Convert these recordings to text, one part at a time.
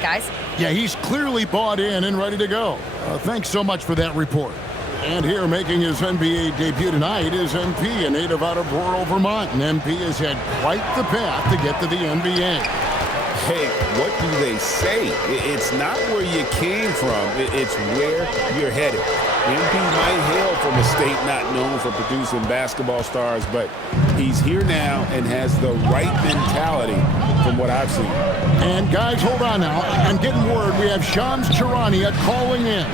guys. Yeah, he's clearly bought in and ready to go. Thanks so much for that report. And here making his NBA debut tonight is MP, a native out of rural Vermont. And MP has had quite the path to get to the NBA. Hey, what do they say? It's not where you came from, it's where you're headed. MP might hail from a state not known for producing basketball stars, but he's here now and has the right mentality from what I've seen. And guys, hold on now. I'm getting word we have Shams Charania calling in.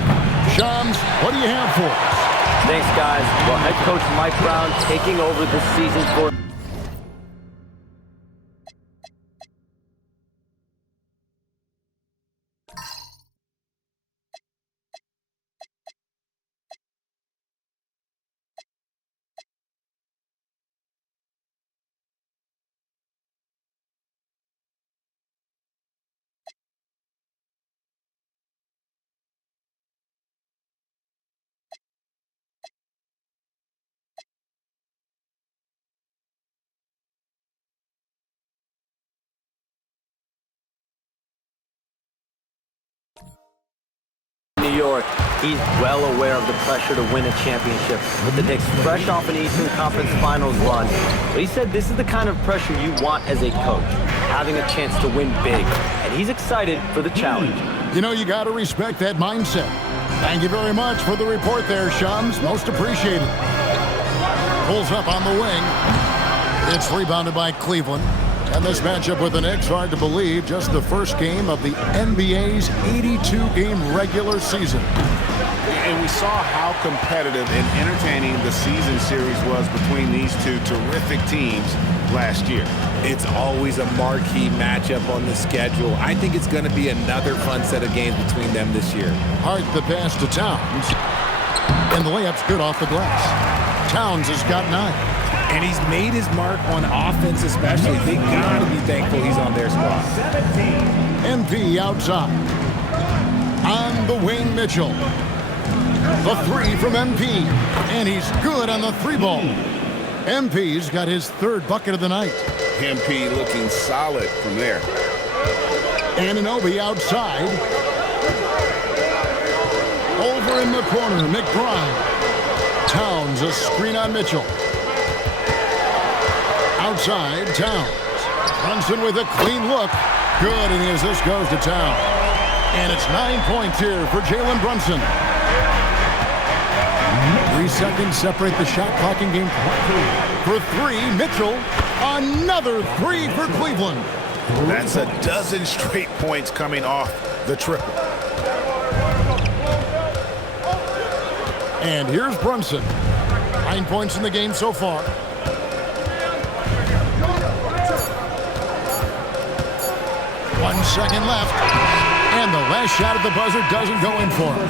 Shams, what do you have for us? Thanks, guys. Well, head coach Mike Brown taking over this season for New York. He's well aware of the pressure to win a championship, with the Knicks fresh off an Eastern Conference Finals run. But he said this is the kind of pressure you want as a coach, having a chance to win big, and he's excited for the challenge. You know, you got to respect that mindset. Thank you very much for the report there, Shams. Most appreciated. Pulls up on the wing. It's rebounded by Cleveland. And this matchup with the Knicks, hard to believe, just the first game of the NBA's 82-game regular season. And we saw how competitive and entertaining the season series was between these two terrific teams last year. It's always a marquee matchup on the schedule. I think it's going to be another fun set of games between them this year. Hart the pass to Towns. And the layup's good off the glass. Towns has got 9. And he's made his mark on offense especially. They got to be thankful he's on their squad. MP outside. On the wing, Mitchell. The three from MP. And he's good on the three ball. MP's got his third bucket of the night. MP looking solid from there. Anunoby outside. Over in the corner, McBride. Towns, a screen on Mitchell. Outside, Towns. Brunson with a clean look. Good, and as this goes to Towns. And it's 9 points here for Jalen Brunson. 3 seconds separate the shot clock in game. For 3, Mitchell. Another 3 for Cleveland. That's a dozen straight points coming off the triple. And here's Brunson. 9 points in the game so far. 1 second left. And the last shot at the buzzer doesn't go in for him.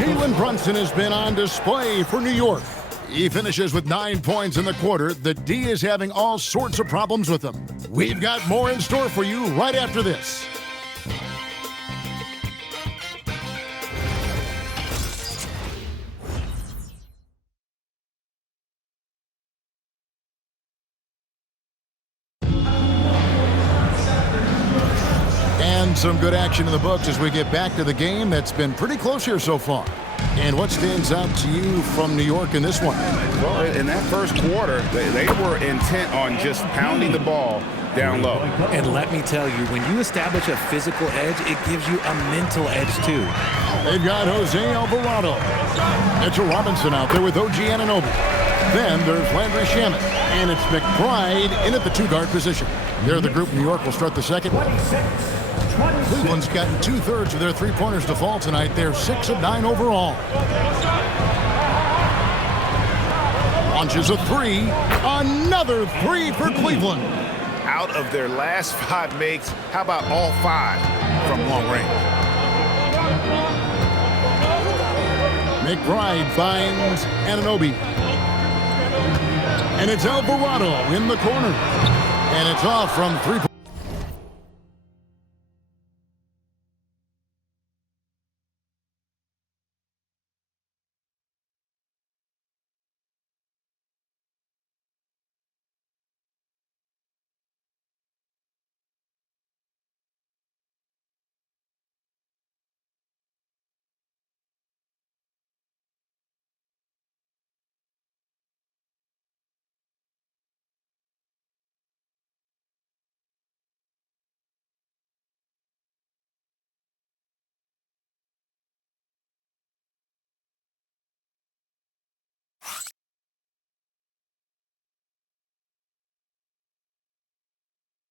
Jalen Brunson has been on display for New York. He finishes with 9 points in the quarter. The D is having all sorts of problems with him. We've got more in store for you right after this. And some good action in the books as we get back to the game that's been pretty close here so far. And what stands out to you from New York in this one? Well, in that first quarter, they were intent on just pounding the ball down low. And let me tell you, when you establish a physical edge, it gives you a mental edge too. They've got Jose Alvarado. Mitchell Robinson out there with OG Anunoby. Then there's Landry Shamet. And it's McBride in at the two-guard position. They're the group. New York will start the second. Cleveland's gotten 2/3 of their three-pointers to fall tonight. They're 6 of 9 overall. Launches a 3. Another 3 for Cleveland. Out of their last 5 makes, how about all 5 from long range? McBride finds Anunoby. And it's Alvarado in the corner. And it's off from 3.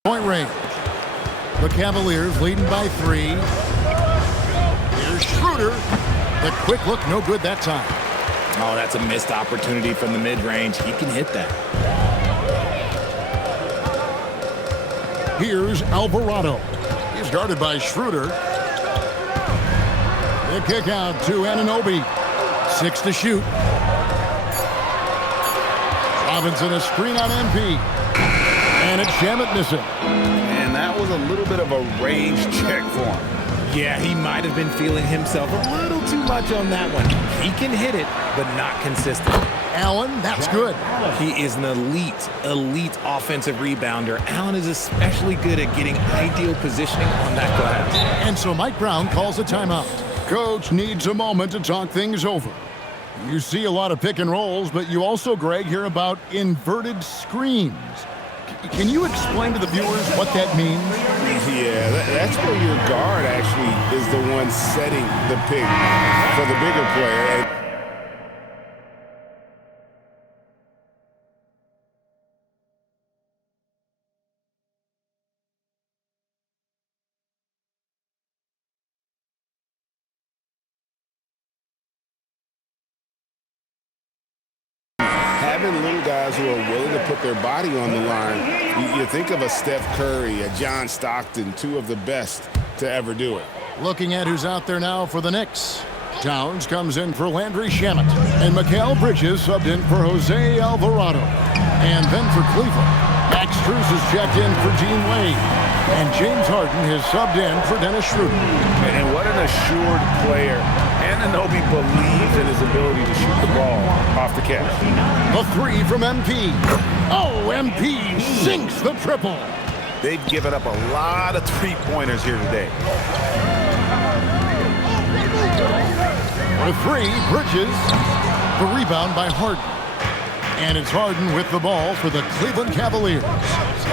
Point range. The Cavaliers leading by 3. Here's Schroeder. The quick look, no good that time. Oh, that's a missed opportunity from the mid-range. He can hit that. Here's Alvarado. He's guarded by Schroeder. The kick out to Anunoby. 6 to shoot. Robinson a screen on MP. And it's Shamet missing. And that was a little bit of a range check for him. Yeah, he might have been feeling himself a little too much on that one. He can hit it, but not consistently. Allen, that's good. He is an elite offensive rebounder. Allen is especially good at getting ideal positioning on that glass. And so Mike Brown calls a timeout. Coach needs a moment to talk things over. You see a lot of pick and rolls, but you also, Greg, hear about inverted screens. Can you explain to the viewers what that means? Yeah, that's where your guard actually is the one setting the pick for the bigger player. Having little guys who are willing to put their body on the line, you think of a Steph Curry, a John Stockton, 2 of the best to ever do it. Looking at who's out there now for the Knicks. Towns comes in for Landry Shamet. And Mikal Bridges subbed in for Jose Alvarado. And then for Cleveland, Max Strus is checked in for Dean Wade. And James Harden has subbed in for Dennis Schroeder. And what an assured player. Anunoby believes in his ability to shoot the ball off the catch. The 3 from MP. Oh, MP sinks the triple. They've given up a lot of three-pointers here today. For 3, Bridges. The rebound by Harden. And it's Harden with the ball for the Cleveland Cavaliers.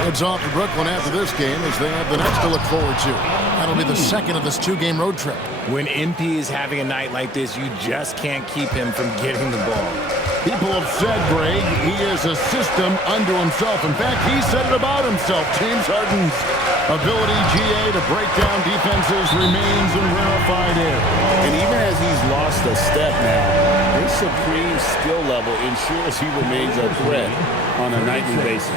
Heads off to Brooklyn after this game as they have the next to look forward to. That'll be the second of this 2-game road trip. When MP is having a night like this, you just can't keep him from getting the ball. People have said, Greg, he is a system unto himself. In fact, he said it about himself. James Harden's ability, GA, to break down defenses remains in rarefied air. And even as he's lost a step now, his supreme skill level ensures he remains a threat on a nightly basis.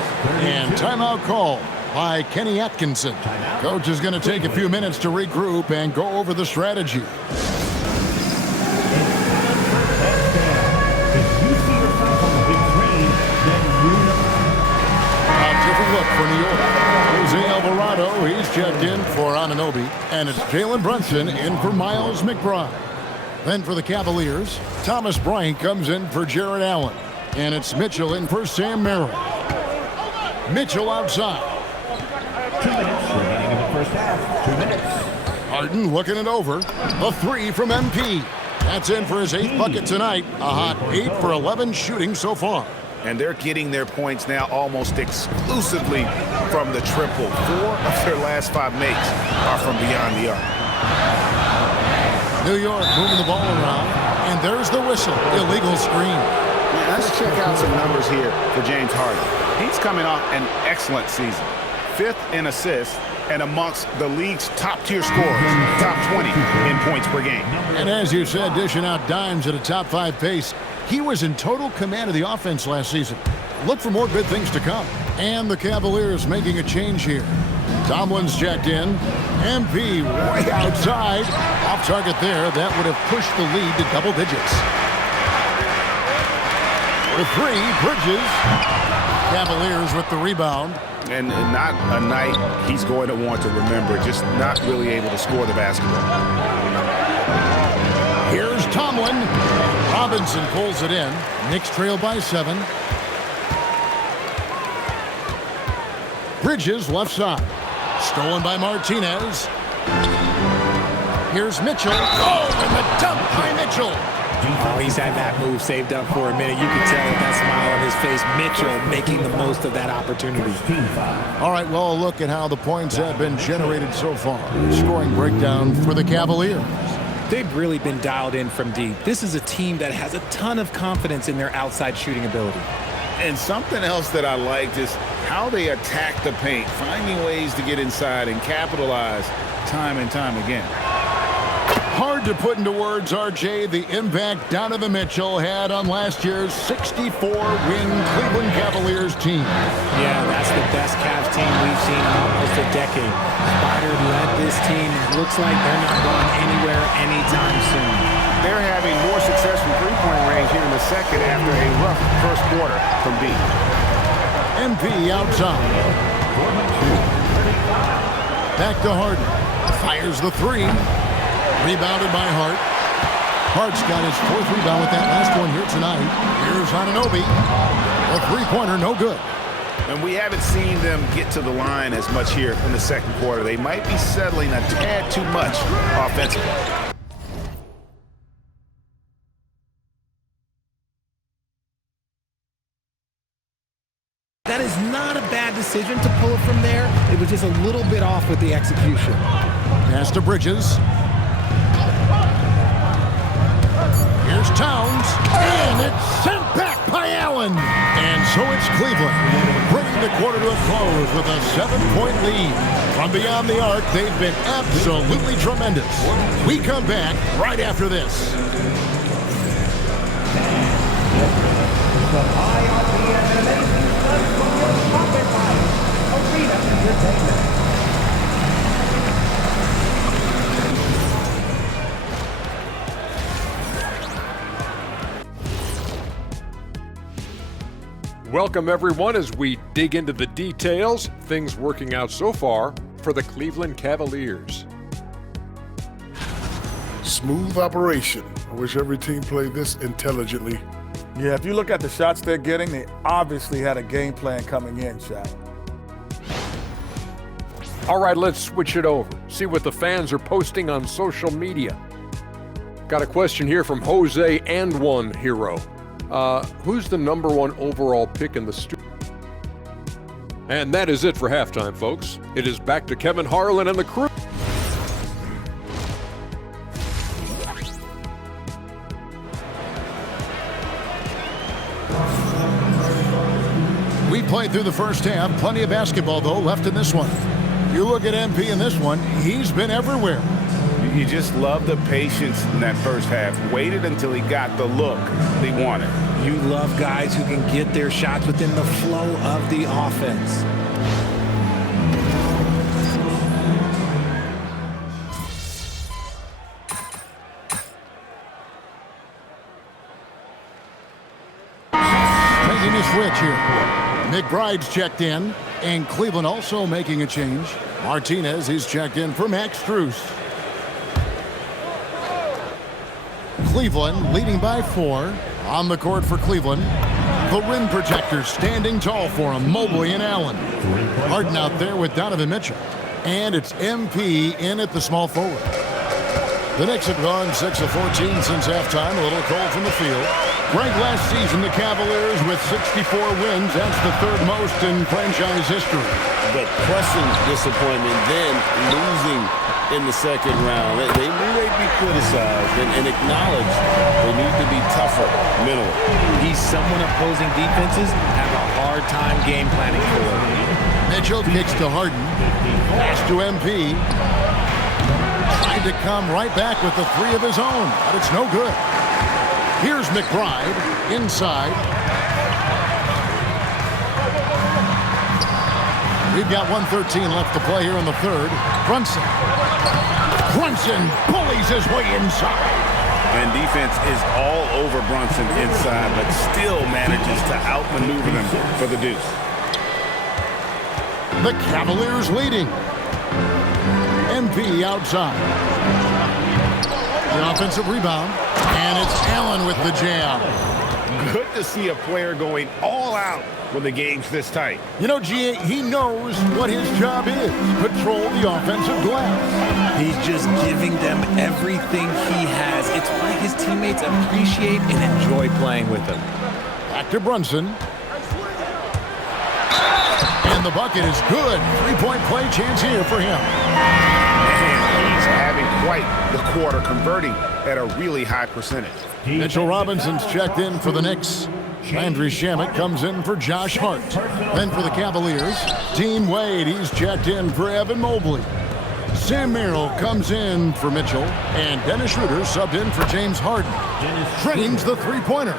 And timeout call by Kenny Atkinson. Coach is going to take a few minutes to regroup and go over the strategy. Look for New York. Jose Alvarado, he's checked in for Anunoby. And it's Jalen Brunson in for Miles McBride. Then for the Cavaliers, Thomas Bryant comes in for Jared Allen. And it's Mitchell in for Sam Merrill. Mitchell outside. 2 minutes remaining in the first half. 2 minutes. Harden looking it over. A 3 from MP. That's in for his 8th bucket tonight. A hot 8 for 11 shooting so far. And they're getting their points now almost exclusively from the triple. 4 of their last 5 makes are from beyond the arc. New York moving the ball around. And there's the whistle. Illegal screen. Man, let's check out some numbers here for James Harden. He's coming off an excellent season. 5th in assists and amongst the league's top-tier scorers, top 20 in points per game. And as you said, dishing out dimes at a top 5 pace. He was in total command of the offense last season. Look for more good things to come. And the Cavaliers making a change here. Tomlin's checked in. MP way outside. Off target there. That would have pushed the lead to double digits. For 3, Bridges. Cavaliers with the rebound. And not a night he's going to want to remember. Just not really able to score the basketball. Here's Tomlin. Robinson pulls it in. Knicks trail by 7. Bridges left side. Stolen by Martinez. Here's Mitchell. Oh, and the dunk by Mitchell. Oh, he's had that move saved up for a minute. You can tell with that smile on his face. Mitchell making the most of that opportunity. All right, well, look at how the points have been generated so far. Scoring breakdown for the Cavaliers. They've really been dialed in from deep. This is a team that has a ton of confidence in their outside shooting ability. And something else that I liked is how they attack the paint, finding ways to get inside and capitalize time and time again. Hard to put into words, RJ, the impact Donovan Mitchell had on last year's 64-win Cleveland Cavaliers team. Yeah, that's the best Cavs team we've seen in almost a decade. Spider led this team. It looks like they're not going anywhere anytime soon. They're having more success from three-point range here in the second after a rough first quarter from deep. MP outside. Back to Harden. Fires the three. Rebounded by Hart. Hart's got his fourth rebound with that last one here tonight. Here's Anunoby. A three-pointer, no good. And we haven't seen them get to the line as much here in the second quarter. They might be settling a tad too much offensively. That is not a bad decision to pull it from there. It was just a little bit off with the execution. Pass to Bridges. Here's Towns, and it's sent back by Allen. And so it's Cleveland, bringing the quarter to a close with a 7-point lead. From beyond the arc, they've been absolutely tremendous. We come back right after this. From IRPN Arena Entertainment. Welcome, everyone, as we dig into the details. Things working out so far for the Cleveland Cavaliers. Smooth operation. I wish every team played this intelligently. Yeah, if you look at the shots they're getting, they obviously had a game plan coming in, Shaq. All right, let's switch it over. See what the fans are posting on social media. Got a question here from Jose and One Hero. Who's the #1 overall pick in the studio? And that is it for halftime, folks. It is back to Kevin Harlan and the crew. We played through the first half. Plenty of basketball, though, left in this one. You look at MP in this one, he's been everywhere. You just love the patience in that first half. Waited until he got the look they wanted. You love guys who can get their shots within the flow of the offense. Making a switch here. McBride's checked in, and Cleveland also making a change. Martinez is checked in for Max Strus. Cleveland leading by 4. On the court for Cleveland. The rim protectors standing tall for him, Mobley and Allen. Harden out there with Donovan Mitchell. And it's MP in at the small forward. The Knicks have gone 6 of 14 since halftime, a little cold from the field. Ranked last season, the Cavaliers with 64 wins. That's the third most in franchise history. But crushing disappointment, then losing in the second round. They knew they'd be criticized and acknowledged they need to be tougher mentally. He's someone opposing defenses have a hard time game planning for. Mitchell kicks to Harden. Pass to MP. Trying to come right back with the three of his own, but it's no good. Here's McBride inside. We've got 1:13 left to play here in the third. Brunson bullies his way inside. And defense is all over Brunson inside, but still manages to outmaneuver them for the deuce. The Cavaliers leading. MP outside. The offensive rebound. And it's Allen with the jam. Good to see a player going all out when the game's this tight. You know, G.A., he knows what his job is. Patrol the offensive glass. He's just giving them everything he has. It's why his teammates appreciate and enjoy playing with him. Back to Brunson. And the bucket is good. 3-point play chance here for him. And he's having quite the quarter, converting at a really high percentage. Mitchell Robinson's checked in for the Knicks. Landry Shamet comes in for Josh Hart. Then for the Cavaliers, Dean Wade, he's checked in for Evan Mobley. Sam Merrill comes in for Mitchell, and Dennis Schroeder subbed in for James Harden. Drains the three-pointer.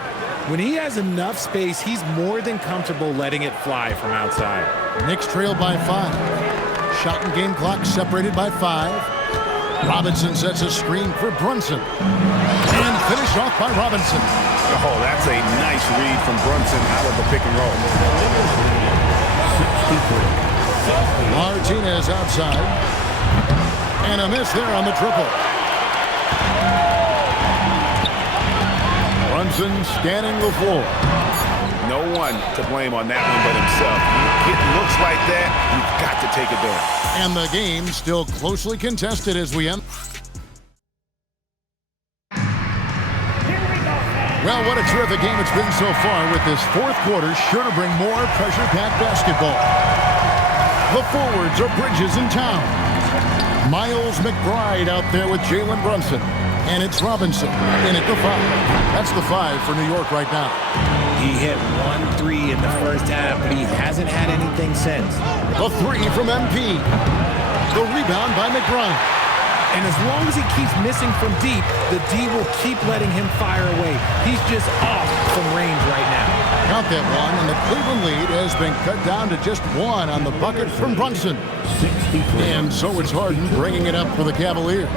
When he has enough space, he's more than comfortable letting it fly from outside. Knicks trail by 5. Shot and game clock separated by 5. Robinson sets a screen for Brunson. And finished off by Robinson. Oh, that's a nice read from Brunson out of the pick and roll. 63. Martinez outside. And a miss there on the triple. Brunson scanning the floor. No one to blame on that one but himself. You get looks like that, you've got to take it down. And the game still closely contested as we end. Well, what a terrific game it's been so far, with this fourth quarter sure to bring more pressure-packed basketball. The forwards are Bridges and Town. Miles McBride out there with Jalen Brunson. And it's Robinson in at the 5. That's the 5 for New York right now. He hit 1-3 in the first half, but he hasn't had anything since. The 3 from MP. The rebound by McBride. And as long as he keeps missing from deep, the D will keep letting him fire away. He's just off from range right now. Count that one, and the Cleveland lead has been cut down to just 1 on the bucket from Brunson. 63. And so it's Harden bringing it up for the Cavaliers.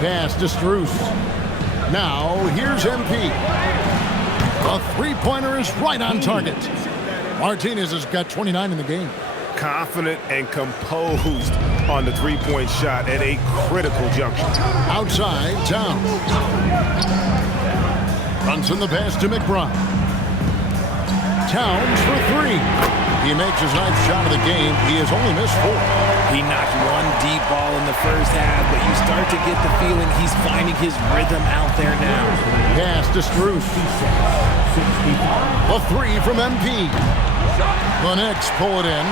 Pass to Str8. Now, here's MP. The three-pointer is right on target. Martinez has got 29 in the game. Confident and composed on the three-point shot at a critical juncture. Outside, Town. Brunson the pass to McBride. Towns for 3. He makes his 9th shot of the game. He has only missed 4. He knocked one deep ball in the first half, but you start to get the feeling he's finding his rhythm out there now. Pass to Str8. A 3 from MP. The Knicks pull it in.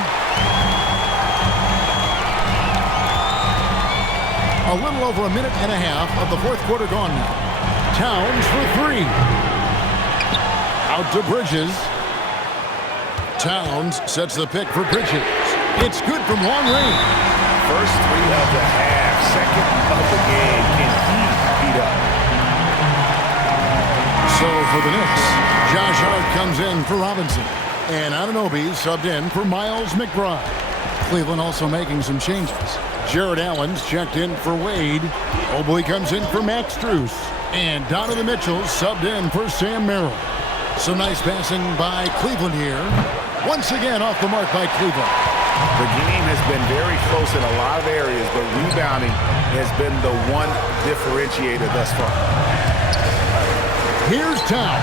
A little over a minute and a half of the fourth quarter gone now. Towns for 3. Out to Bridges. Towns sets the pick for Bridges. It's good from long range. First 3 of the half, second of the game. Can he beat up? So for the Knicks, Josh Hart comes in for Robinson. And Anunoby subbed in for Miles McBride. Cleveland also making some changes. Jared Allen's checked in for Wade. Mobley comes in for Max Strus. And Donovan Mitchell subbed in for Sam Merrill. Some nice passing by Cleveland here. Once again off the mark by Cleveland. The game has been very close in a lot of areas, but rebounding has been the one differentiator thus far. Here's Town.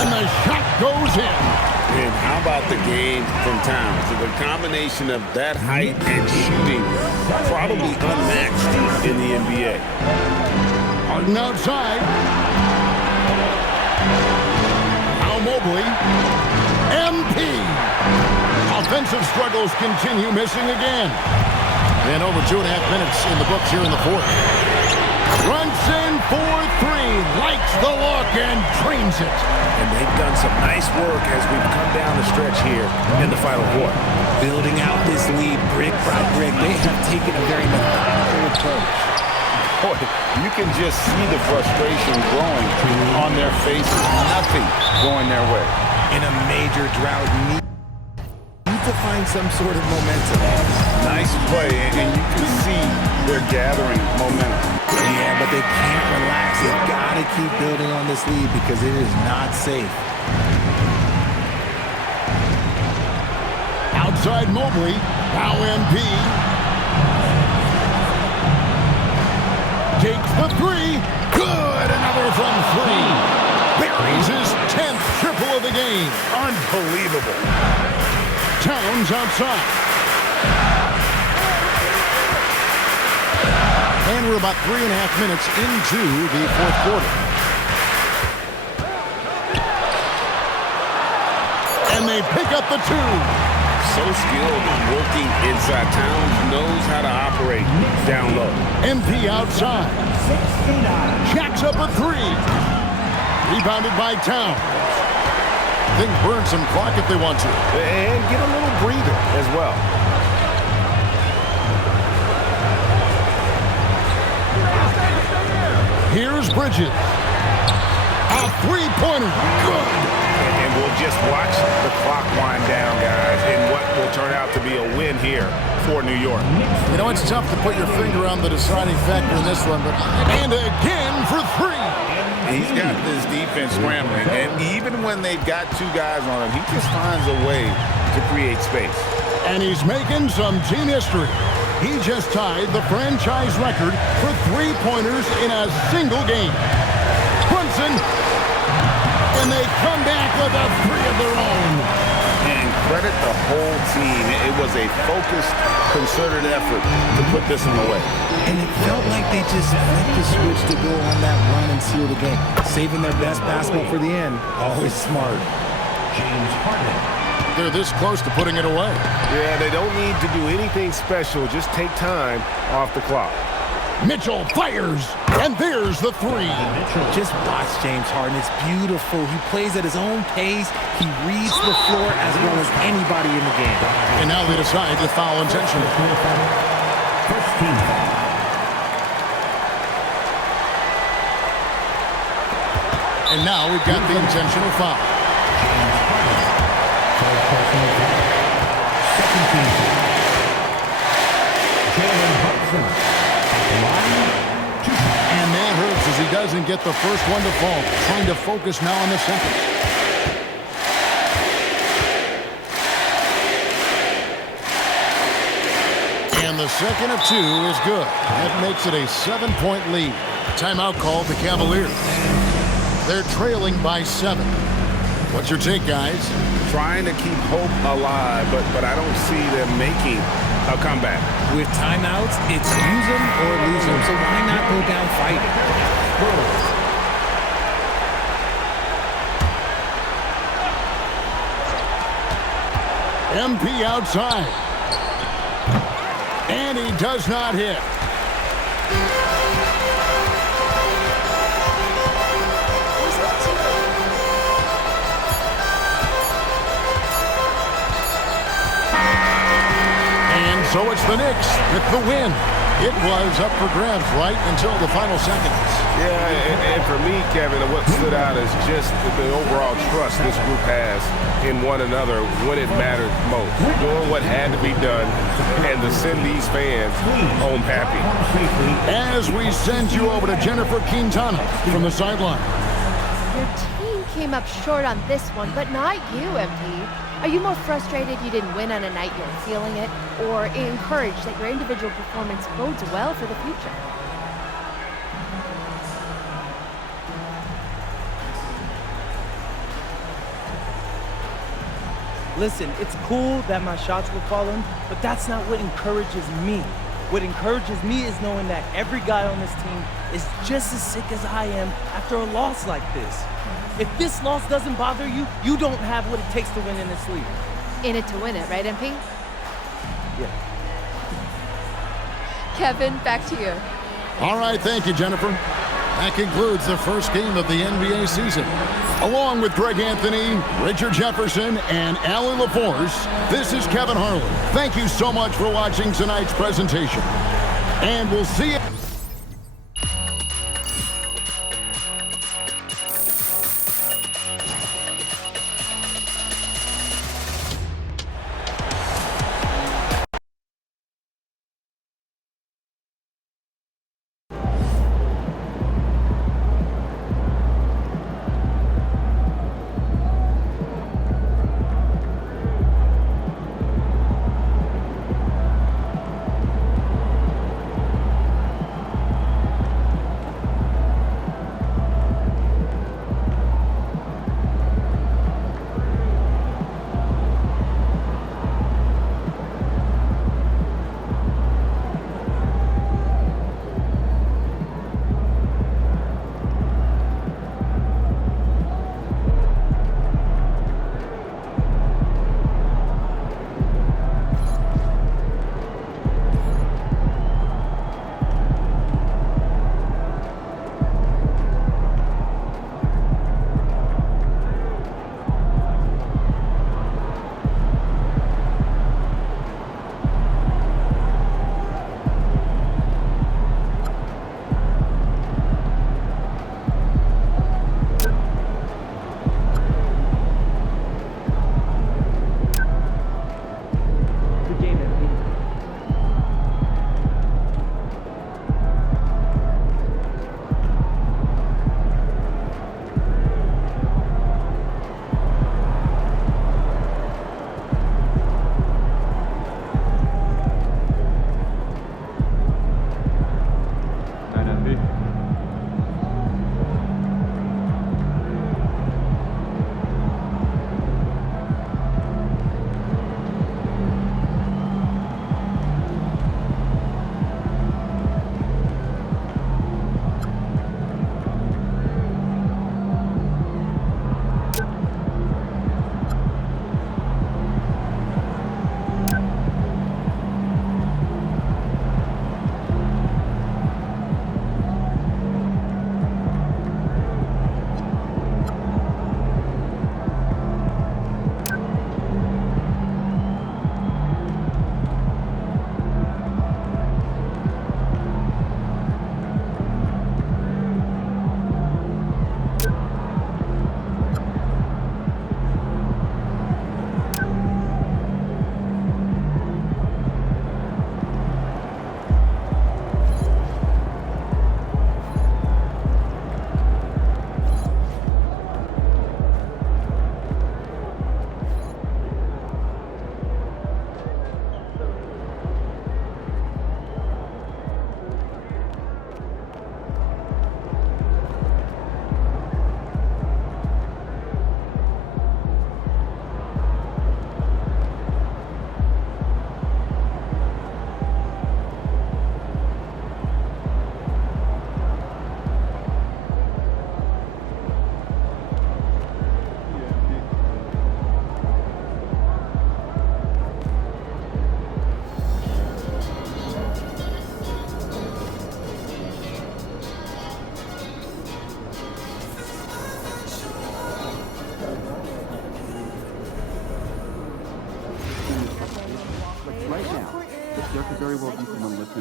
And the shot goes in. And how about the game from Towns? So the combination of that height and shooting, probably unmatched in the NBA. Harden outside. Now Mobley. MP. Offensive struggles continue, missing again. And over 2.5 minutes in the books here in the fourth. Brunson for 3. Likes the look and drains it. And they've done some nice work as we've come down the stretch here in the final quarter. Building out this lead brick by brick, they have taken a very methodical approach. Boy, you can just see the frustration growing on their faces. Nothing going their way. In a major drought, need to find some sort of momentum. Nice play, and you can see they're gathering momentum. Yeah, but they can't relax. They've got to keep building on this lead because it is not safe. Outside Mobley. Now MP. Takes the 3. Good. Another from 3. Buries his 10th triple of the game. Unbelievable. Towns outside. And we're about 3.5 minutes into the fourth quarter. And they pick up the 2. so skilled working inside. Towns knows how to operate down low. MP outside. Jacks up a three. Rebounded by Towns. They can burn some clock if they want to. And get a little breather as well. Here's Bridges. A three-pointer. Good. And we'll just watch the clock wind down, guys, in what will turn out to be a win here for New York. You know, it's tough to put your finger on the deciding factor in this one, but and again for three. He's got this defense scrambling, and even when they've got two guys on him, he just finds a way to create space. And he's making some team history. He just tied the franchise record for three-pointers in a single game. Brunson, and they come back with a three of their own. And credit the whole team. It was a focused, concerted effort to put this one away. And it felt like they just flipped the switch to go on that run and seal the game. Saving their best basketball for the end. Always smart. James Harden. They're this close to putting it away. Yeah, they don't need to do anything special. Just take time off the clock. Mitchell fires, and there's the three. Just watch James Harden. It's beautiful. He plays at his own pace. He reads the floor as well as anybody in the game. And now they decide to foul intentionally. First team foul. And now we've got the intentional foul. Personal foul. Second team foul. Jalen Hudson at the line. And that hurts as he doesn't get the first one to fall. Trying to focus now on the second. And the second of two is good. That makes it a 7-point lead. Timeout call the Cavaliers. They're trailing by 7. What's your take, guys? Trying to keep hope alive, but I don't see them making a comeback. With timeouts, it's use them or lose them. So why not go down fighting? MP outside. And he does not hit. So it's the Knicks with the win. It was up for grabs right until the final seconds. Yeah, and for me, Kevin, what stood out is just the overall trust this group has in one another when it mattered most. Doing what had to be done and to send these fans home happy. As we send you over to Jennifer Quintana from the sideline. Your team came up short on this one, but not you, MP. Are you more frustrated you didn't win on a night you're feeling it, or encouraged that your individual performance bodes well for the future? Listen, it's cool that my shots were falling, but that's not what encourages me. What encourages me is knowing that every guy on this team is just as sick as I am after a loss like this. If this loss doesn't bother you, you don't have what it takes to win in this league. In it to win it, right, MP? Yeah. Kevin, back to you. All right, thank you, Jennifer. That concludes the first game of the NBA season. Along with Greg Anthony, Richard Jefferson, and Allie LaForce, this is Kevin Harlan. Thank you so much for watching tonight's presentation. And we'll see you.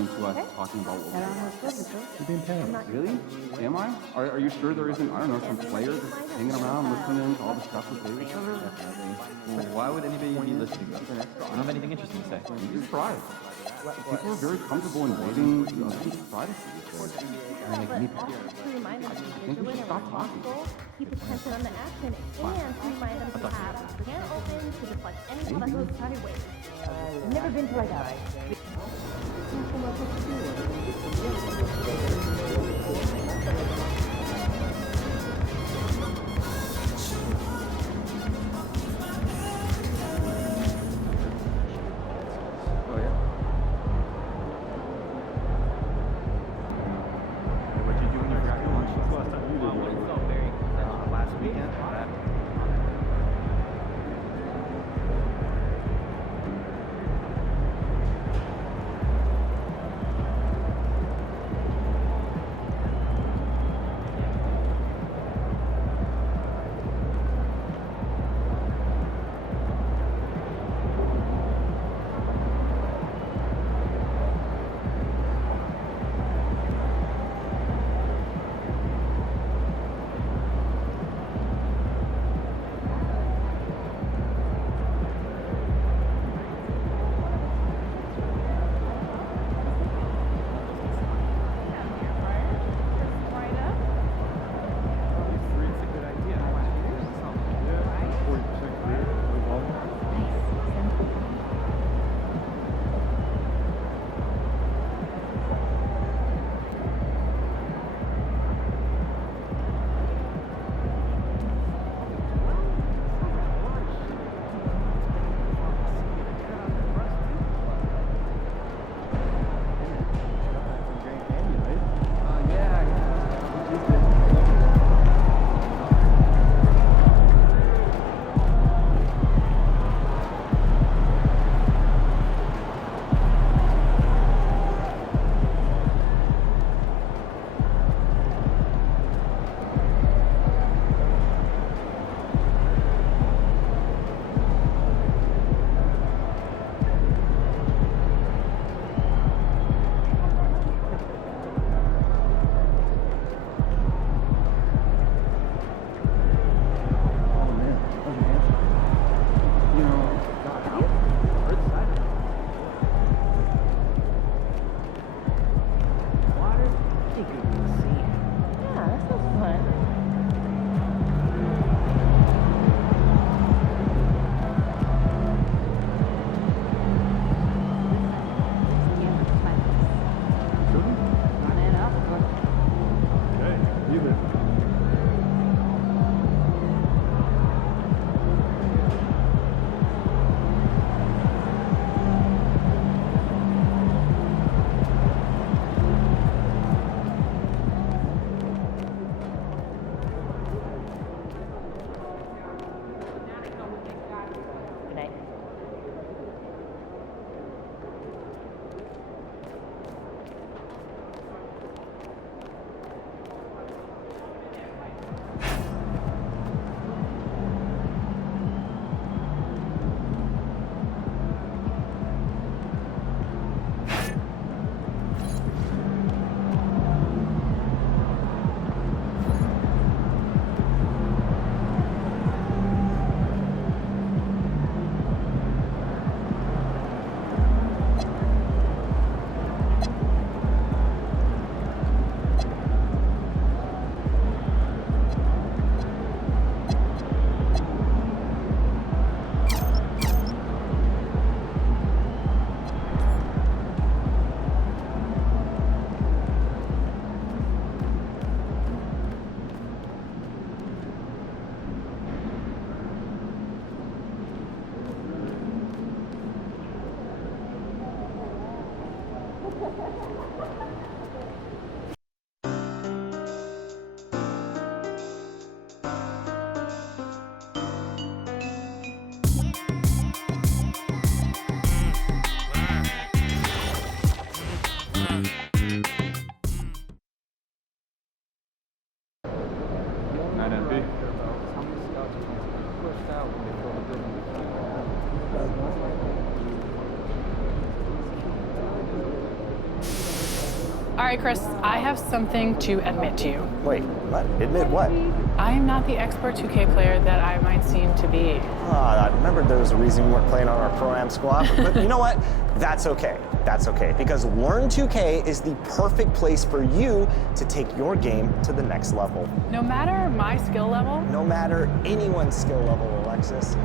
listening to us talking about what we're doing. You're being paranoid. Really? Am I? Are you sure there isn't, I don't know, some player just hanging around listening to all the stuff we say to each other? Well, why would anybody be listening to us? I don't have anything interesting to say. You just try. People are very comfortable invading people's privacy. To remind them to be vigilant and responsible, keep attention on the action, and to remind them to have the can open to deflect anything that goes sideways. I've never been to like that. All right, Chris, I have something to admit to you. Wait, what? Admit what? I am not the expert 2K player that I might seem to be. I remembered there was a reason you weren't playing on our Pro-Am squad, but you know what? That's okay. That's okay, because Learn 2K is the perfect place for you to take your game to the next level. No matter my skill level? No matter anyone's skill level, Alexis.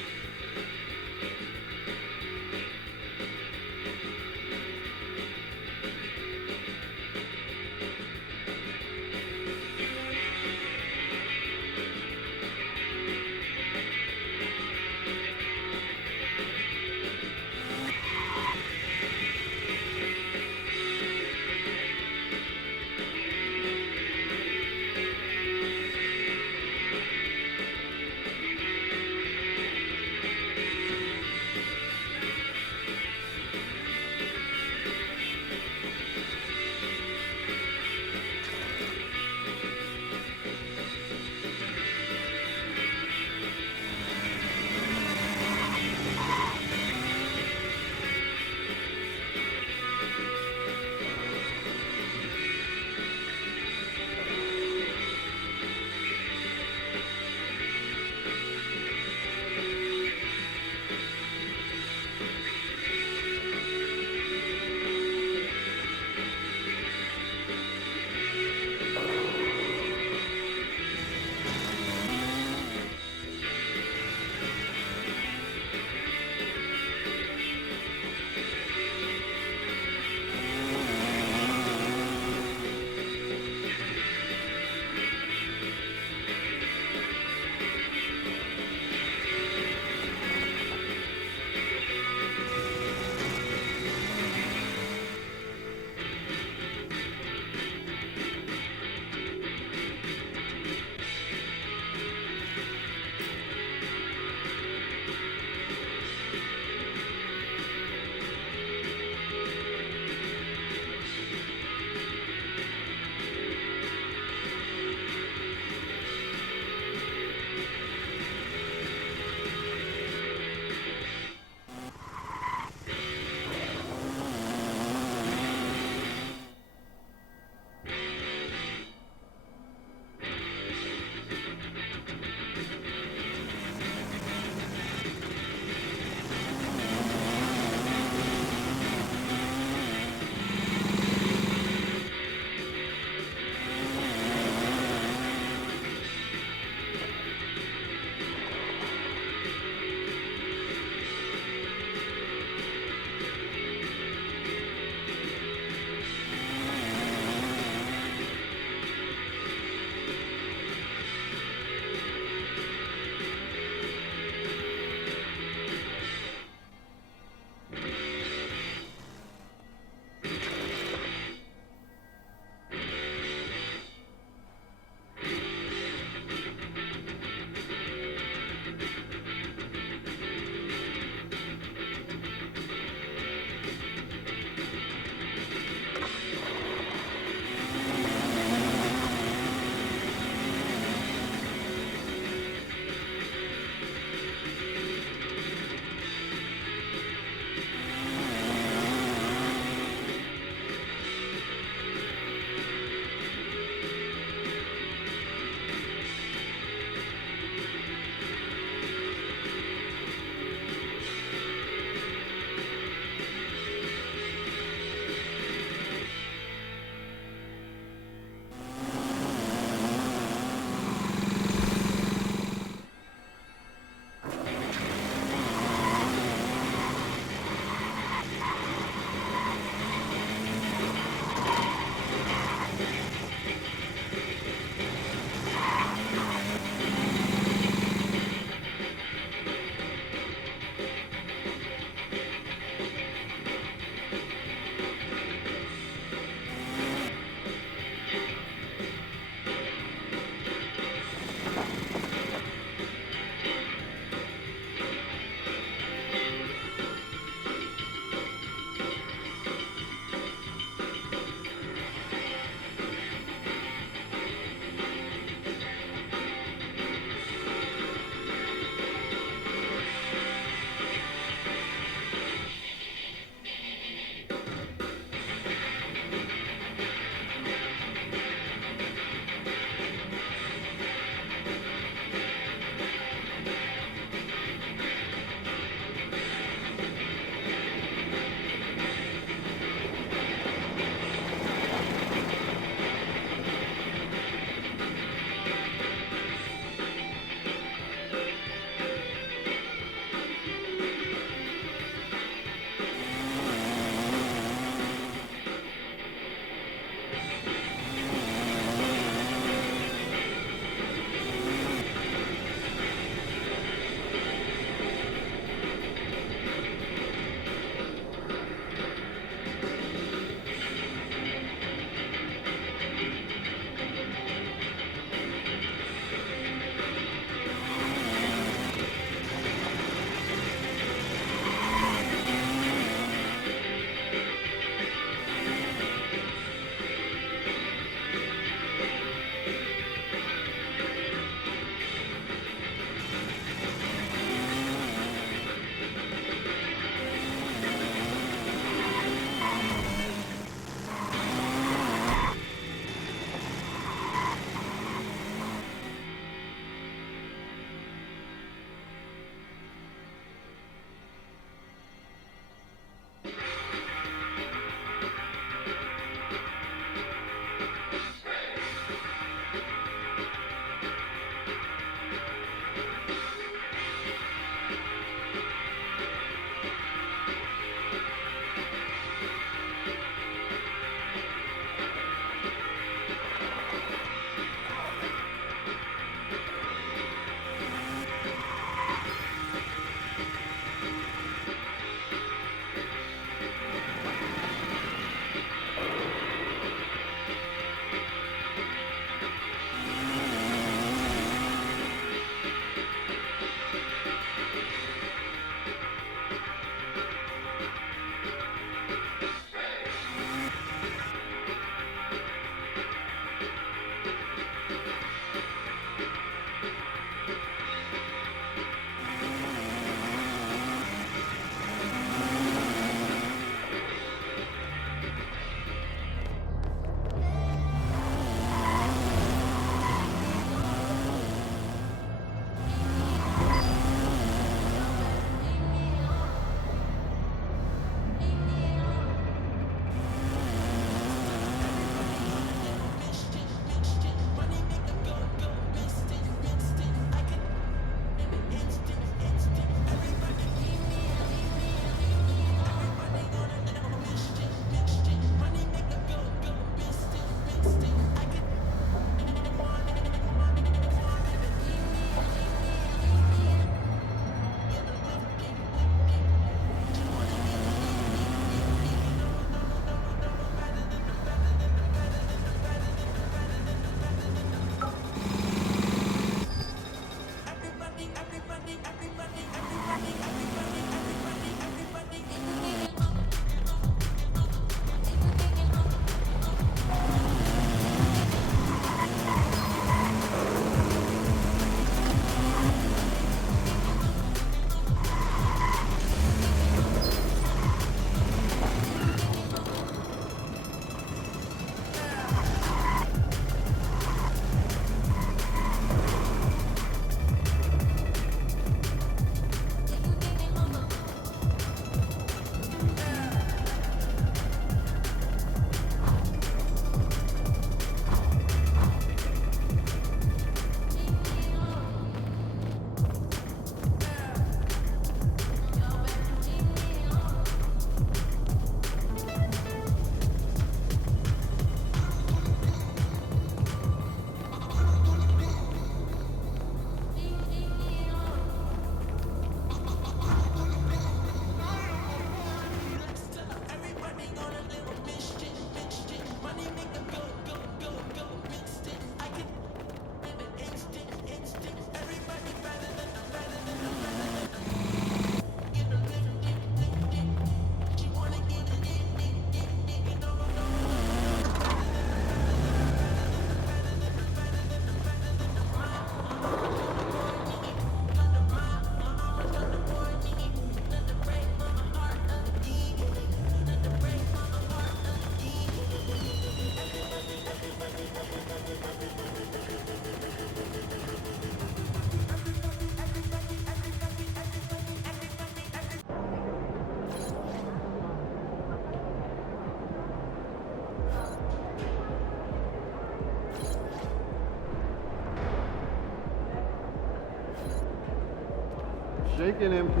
shaking, MP.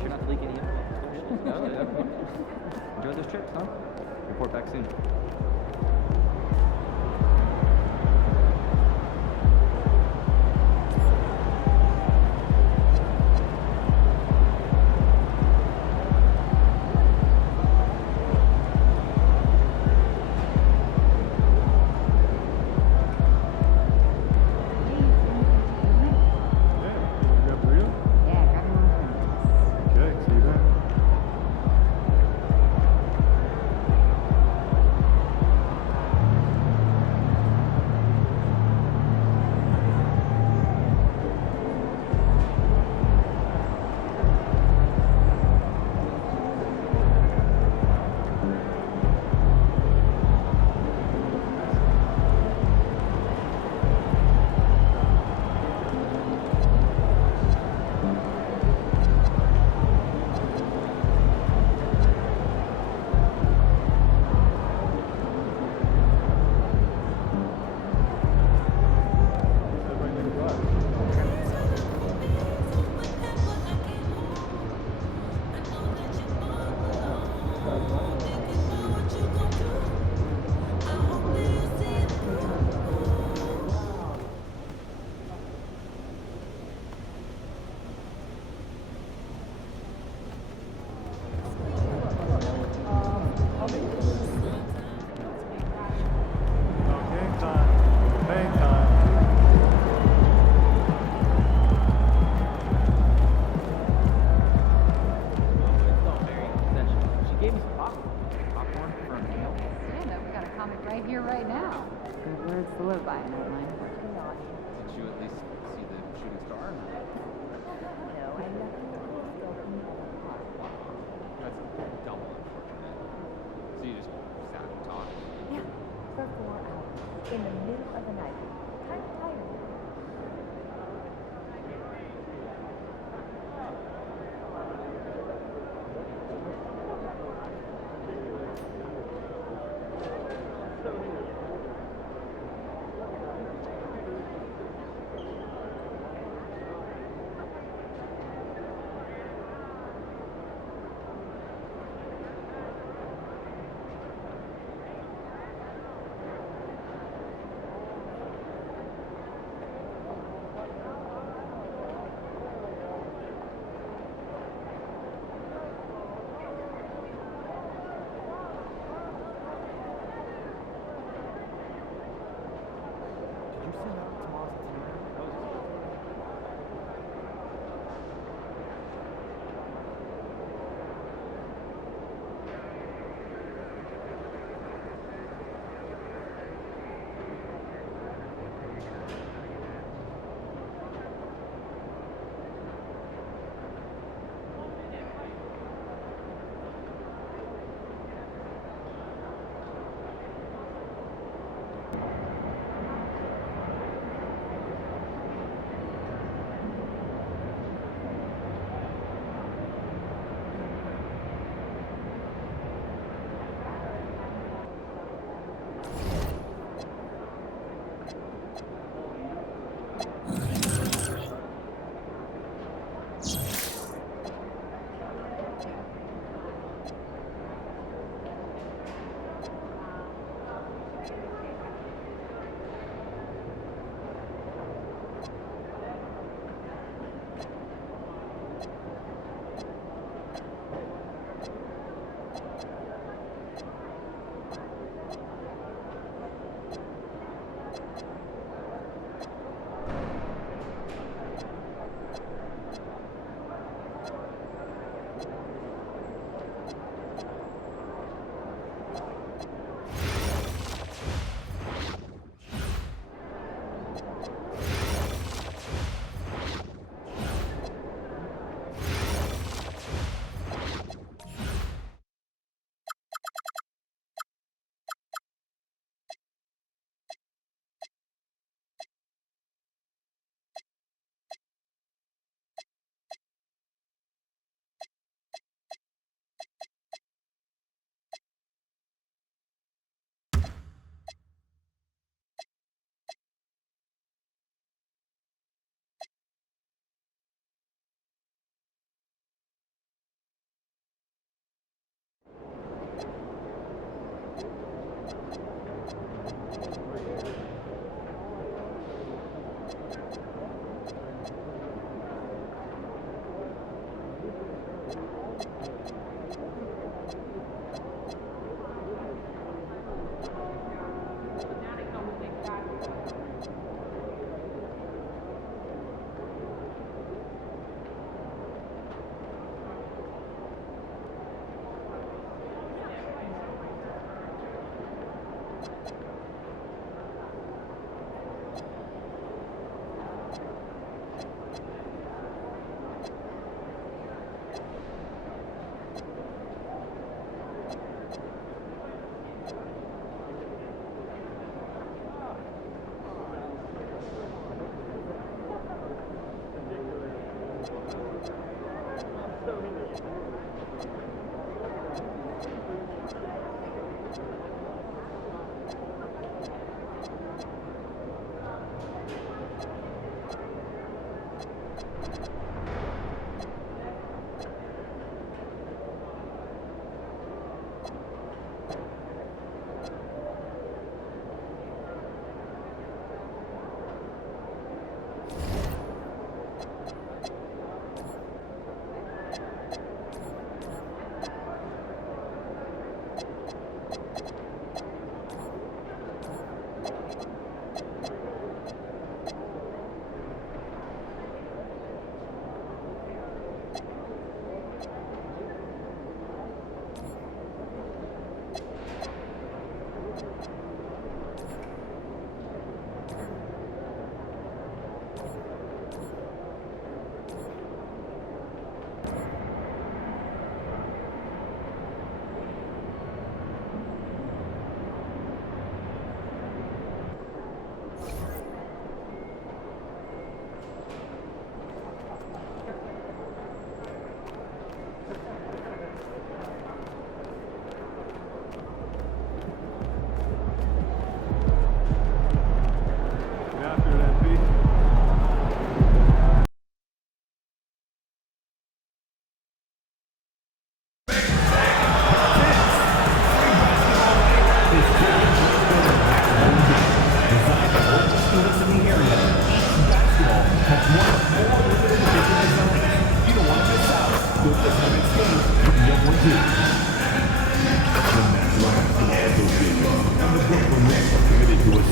You're not leaking any info. No, enjoy those trips, huh? Report back soon.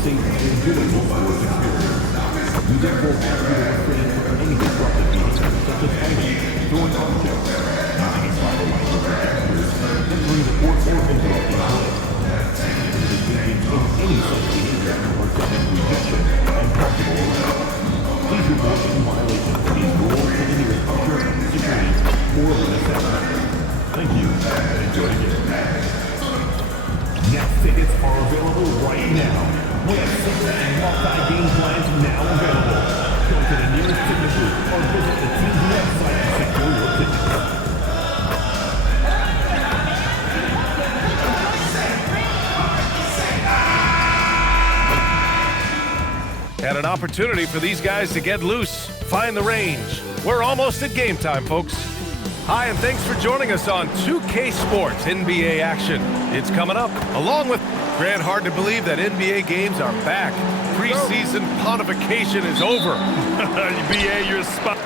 safe and enjoyable sports experience. We therefore ask you to refrain from any disruptive behavior such as fighting, throwing objects, using expired license projectors, entering the court or interrupting play. Engaging in any such behavior or subject to rejection and possible arrest. Please report any violations of these rules to the nearest usher, security, or witness center. Thank you, and enjoy the game. Next tickets are available right now. We have single and multi-game plans now available. Go to the nearest ticket booth or visit the team's website to secure your tickets. And an opportunity for these guys to get loose, find the range. We're almost at game time, folks. Hi, and thanks for joining us on 2K Sports NBA action. It's coming up, along with Grant. Hard to believe that NBA games are back. Preseason pontification is over. BA, you're spot.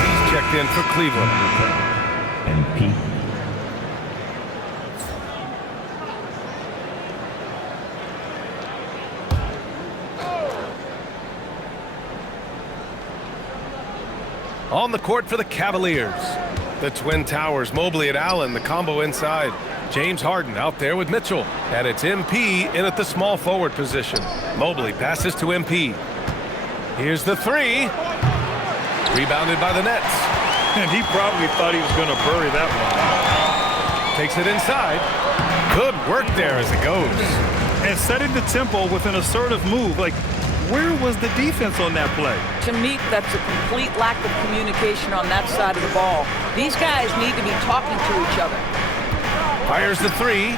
He's checked in for Cleveland. And Pete. On the court for the Cavaliers. The Twin Towers, Mobley and Allen, the combo inside. James Harden out there with Mitchell. And it's MP in at the small forward position. Mobley passes to MP. Here's the three. Rebounded by the Nets. And he probably thought he was going to bury that one. Takes it inside. Good work there as it goes. And setting the tempo with an assertive move. Like, where was the defense on that play? To me, that's a complete lack of communication on that side of the ball. These guys need to be talking to each other. Fires the three.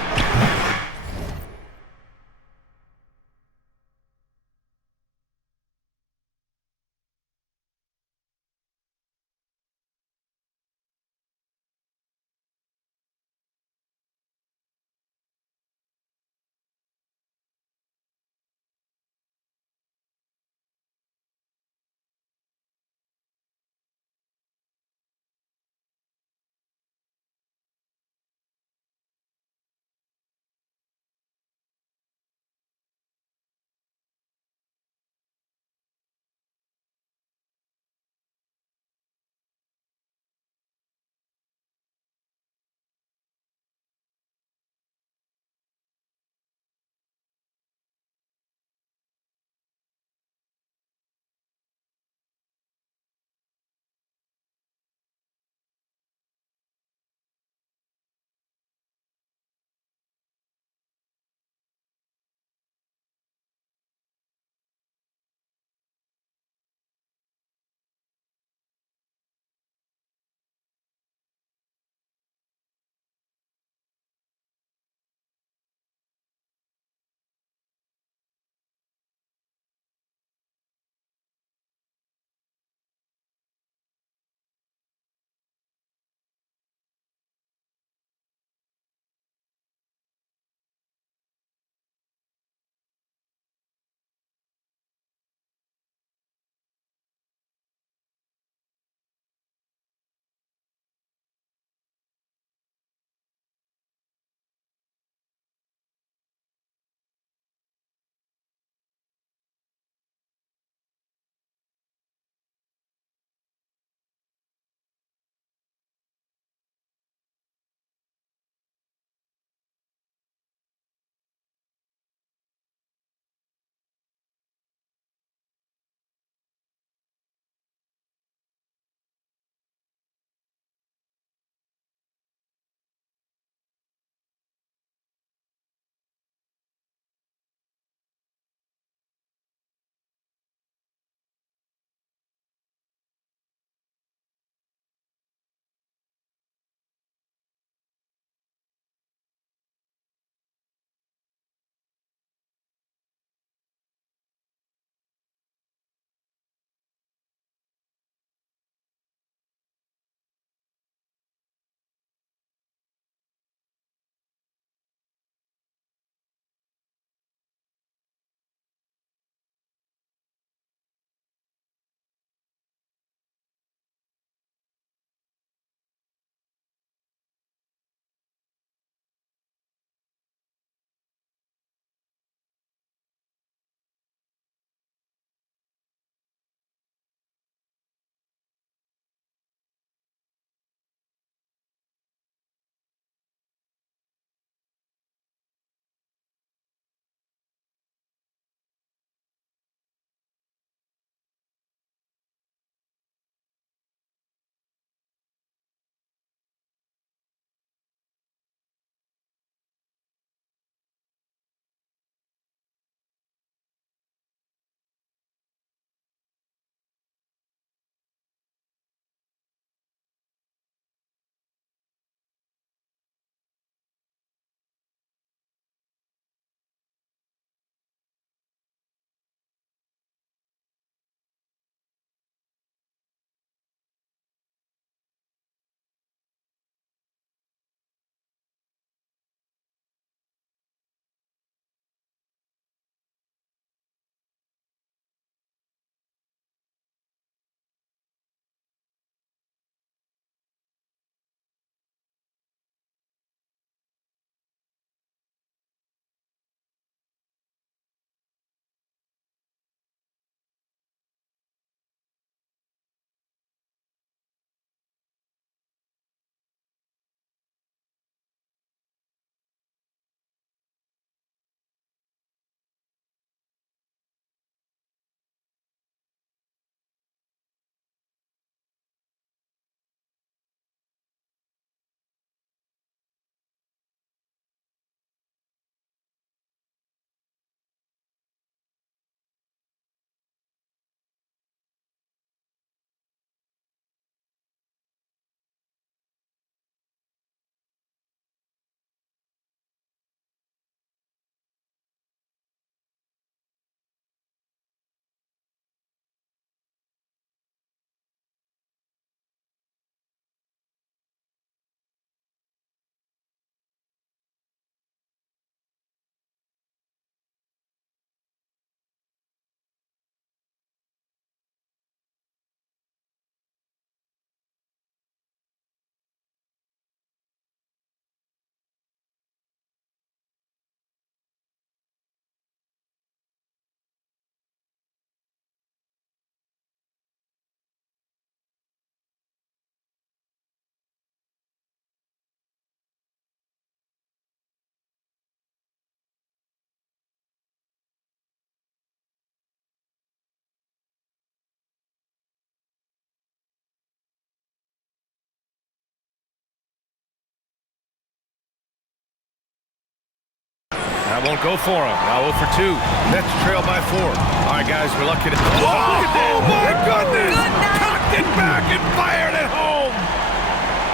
That won't go for him. Now 0 for 2. Nets trail by 4. All right, guys, we're lucky to... Oh, my goodness! Cocked it back and fired it home!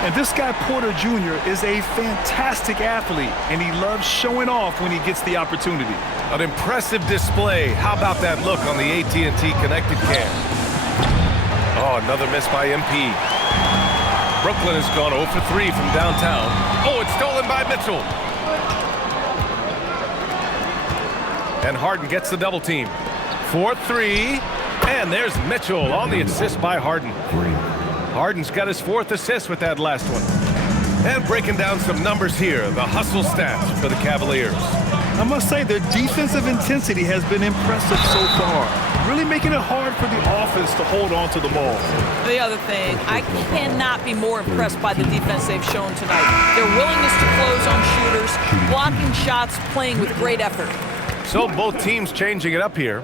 And this guy, Porter Jr., is a fantastic athlete, and he loves showing off when he gets the opportunity. An impressive display. How about that look on the AT&T connected cam? Oh, another miss by MP. Brooklyn has gone 0 for 3 from downtown. Oh, it's stolen by Mitchell. And Harden gets the double team. 4-3. And there's Mitchell on the assist by Harden. Harden's got his 4th assist with that last one. And breaking down some numbers here, the hustle stats for the Cavaliers. I must say their defensive intensity has been impressive so far, really making it hard for the offense to hold on to the ball. The other thing, I cannot be more impressed by the defense they've shown tonight. Their willingness to close on shooters, blocking shots, playing with great effort. So both teams changing it up here.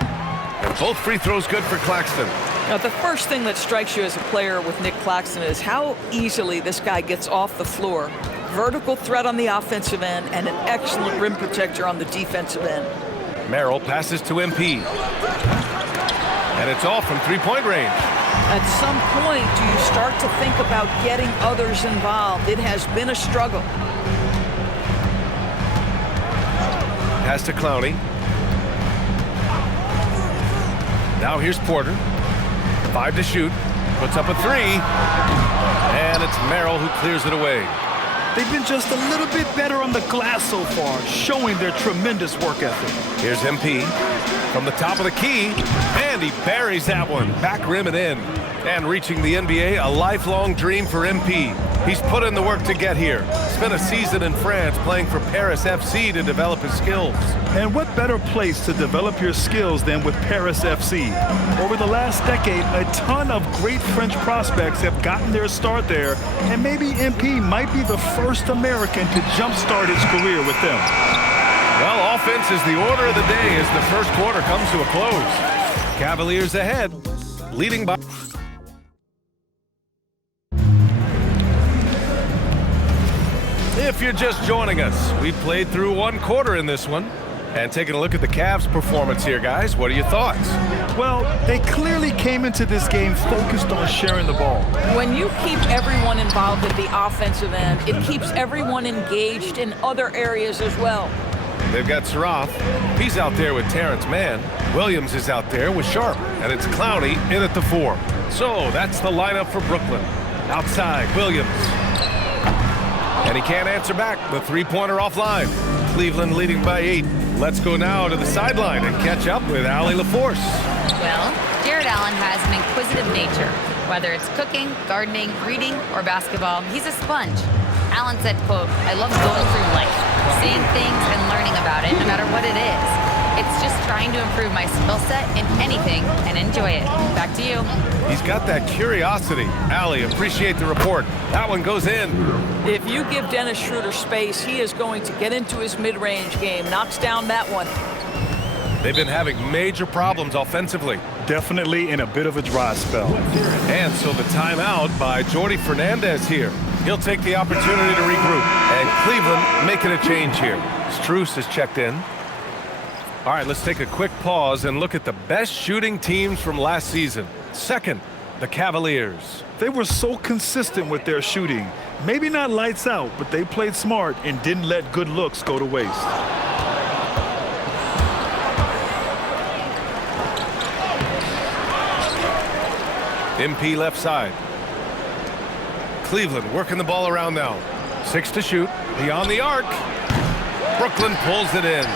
And both free throws good for Claxton. Now, the first thing that strikes you as a player with Nick Claxton is how easily this guy gets off the floor. Vertical threat on the offensive end and an excellent rim protector on the defensive end. Merrill passes to MP. And it's all from three-point range. At some point, do you start to think about getting others involved? It has been a struggle. Pass to Clowney. Now here's Porter. 5 to shoot. Puts up a 3. And it's Merrill who clears it away. They've been just a little bit better on the glass so far, showing their tremendous work ethic. Here's MP from the top of the key. And he buries that one. Back rim and in. And reaching the NBA, a lifelong dream for MP. He's put in the work to get here. Spent a season in France playing for Paris FC to develop his skills. And what better place to develop your skills than with Paris FC? Over the last decade, a ton of great French prospects have gotten their start there, and maybe MP might be the first American to jumpstart his career with them. Well, offense is the order of the day as the first quarter comes to a close. Cavaliers ahead, leading by... If you're just joining us, we played through one quarter in this one. And taking a look at the Cavs' performance here, guys, what are your thoughts? Well, they clearly came into this game focused on sharing the ball. When you keep everyone involved at the offensive end, it keeps everyone engaged in other areas as well. They've got Str8. He's out there with Terrence Mann. Williams is out there with Sharp. And it's Clowney in at the 4. So that's the lineup for Brooklyn. Outside, Williams. And he can't answer back. The three-pointer offline. Cleveland leading by 8. Let's go now to the sideline and catch up with Allie LaForce. Well, Jared Allen has an inquisitive nature. Whether it's cooking, gardening, reading, or basketball, he's a sponge. Allen said, quote, "I love going through life, seeing things and learning about it no matter what it is. It's just trying to improve my skill set in anything and enjoy it." Back to you. He's got that curiosity. Allie, appreciate the report. That one goes in. If you give Dennis Schroeder space, he is going to get into his mid-range game. Knocks down that one. They've been having major problems offensively. Definitely in a bit of a dry spell. And so the timeout by Jordi Fernandez here. He'll take the opportunity to regroup. And Cleveland making a change here. Str8 is checked in. All right, let's take a quick pause and look at the best shooting teams from last season. Second, the Cavaliers. They were so consistent with their shooting. Maybe not lights out, but they played smart and didn't let good looks go to waste. MP left side. Cleveland working the ball around now. 6 to shoot. Beyond the arc. Brooklyn pulls it in.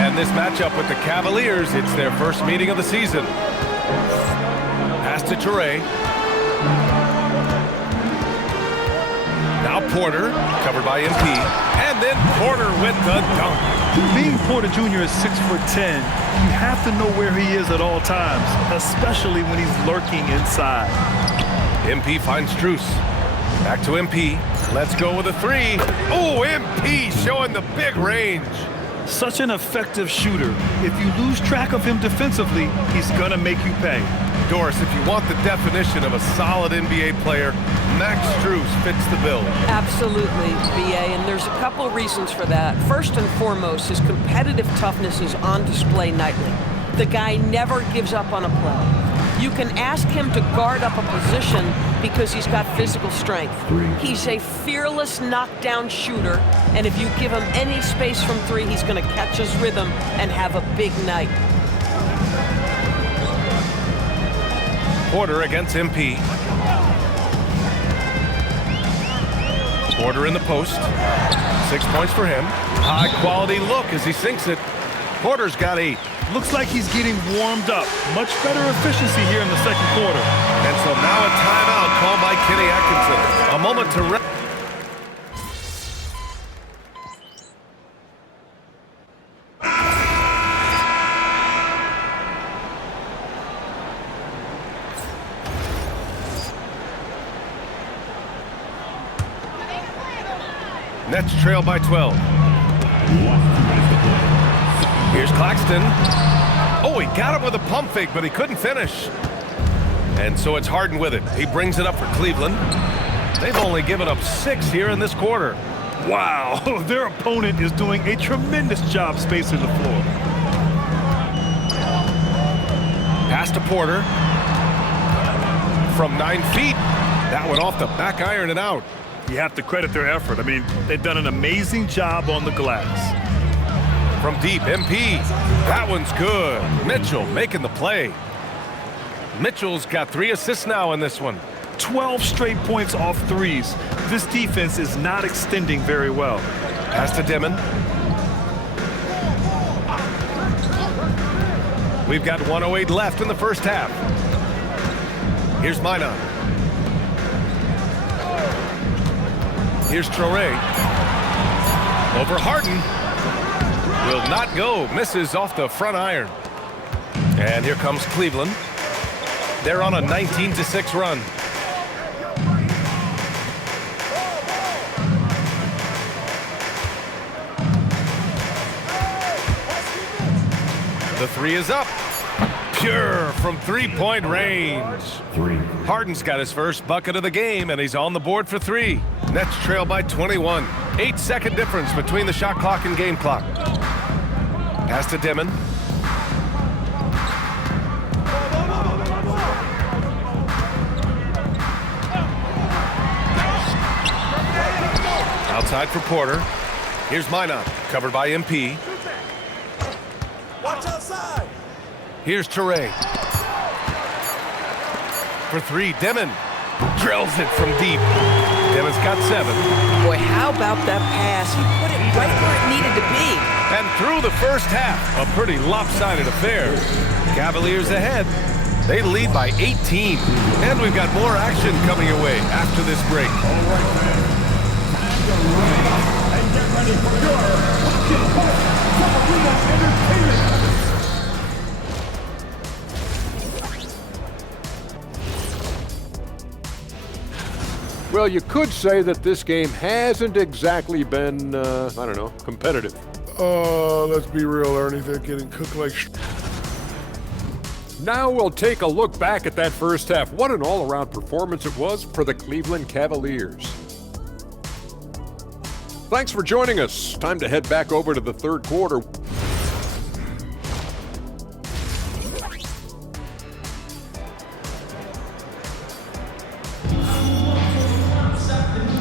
And this matchup with the Cavaliers, it's their first meeting of the season. Pass to Str8. Now Porter, covered by MP. And then Porter with the dunk. Being Porter Jr. is 6'10", you have to know where he is at all times, especially when he's lurking inside. MP finds Str8. Back to MP. Let's go with a 3. Oh, MP showing the big range. Such an effective shooter. If you lose track of him defensively, he's gonna make you pay. Doris, if you want the definition of a solid NBA player, Max Strus fits the bill. Absolutely, BA, and there's a couple of reasons for that. First and foremost, his competitive toughness is on display nightly. The guy never gives up on a play. You can ask him to guard up a position because he's got physical strength. He's a fearless knockdown shooter, and if you give him any space from three, he's going to catch his rhythm and have a big night. Porter against MP. Porter in the post. 6 points for him. High quality look as he sinks it. Porter's got 8. Looks like he's getting warmed up. Much better efficiency here in the second quarter. And so now a timeout called by Kenny Atkinson. A moment to rest. Nets trail by 12. Here's Claxton. Oh, he got him with a pump fake, but he couldn't finish. And so it's Harden with it. He brings it up for Cleveland. They've only given up 6 here in this quarter. Wow, their opponent is doing a tremendous job spacing the floor. Pass to Porter. From 9 feet. That one off the back iron and out. You have to credit their effort. I mean, they've done an amazing job on the glass. From deep, MP. That one's good. Mitchell making the play. Mitchell's got 3 assists now in this one. 12 straight points off threes. This defense is not extending very well. Pass to Dimon. We've got 1:08 left in the first half. Here's Minot. Here's Str8. Over Harden. Will not go. Misses off the front iron. And here comes Cleveland. They're on a 19-6 run. The 3 is up. Pure from 3-point range. Harden's got his first bucket of the game, and he's on the board for 3. Nets trail by 21. 8-second difference between the shot clock and game clock. Pass to Dimon. Outside for Porter. Here's Minot, covered by MP. Watch outside. Here's Str8. For 3, Dimon drills it from deep. Dimon's got 7. Boy, how about that pass? He put it right where it needed to be. And through the first half, a pretty lopsided affair. Cavaliers ahead. They lead by 18. And we've got more action coming your way after this break. All right, fans. And get ready for your entertainment. Well, you could say that this game hasn't exactly been, I don't know, competitive. Let's be real, Ernie. They're getting cooked like Now we'll take a look back at that first half. What an all-around performance it was for the Cleveland Cavaliers. Thanks for joining us. Time to head back over to the third quarter.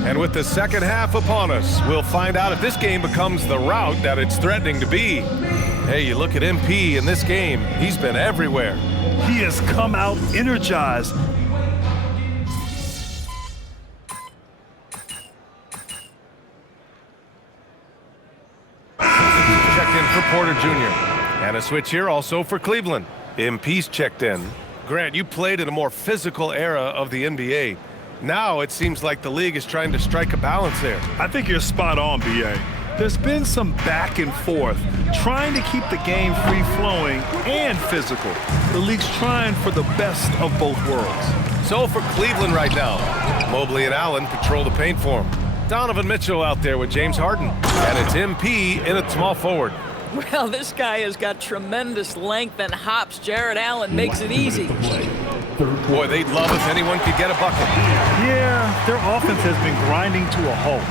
And with the second half upon us, we'll find out if this game becomes the rout that it's threatening to be. Hey, you look at MP in this game, he's been everywhere. He has come out energized. Checked in for Porter Jr. And a switch here also for Cleveland. MP's checked in. Grant, you played in a more physical era of the NBA. Now it seems like the league is trying to strike a balance there. I think you're spot on, BA. There's been some back and forth, trying to keep the game free-flowing and physical. The league's trying for the best of both worlds. So for Cleveland right now, Mobley and Allen patrol the paint for him. Donovan Mitchell out there with James Harden. And it's MP in at small forward. Well, this guy has got tremendous length and hops. Jared Allen makes it easy. Boy, they'd love if anyone could get a bucket. Yeah, their offense has been grinding to a halt.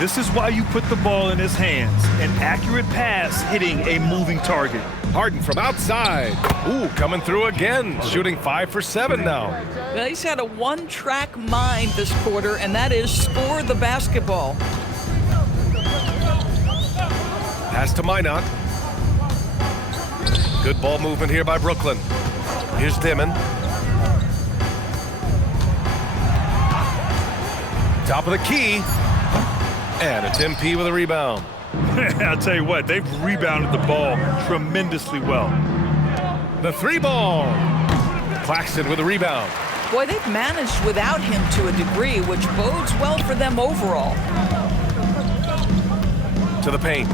This is why you put the ball in his hands. An accurate pass hitting a moving target. Harden from outside. Ooh, coming through again. Shooting 5 for 7 now. Well, he's had a one-track mind this quarter, and that is score the basketball. Pass to Minot. Good ball movement here by Brooklyn. Here's Dimon. Top of the key. And it's MP with a rebound. I'll tell you what, they've rebounded the ball tremendously well. The 3 ball. Claxton with a rebound. Boy, they've managed without him to a degree, which bodes well for them overall. To the paint.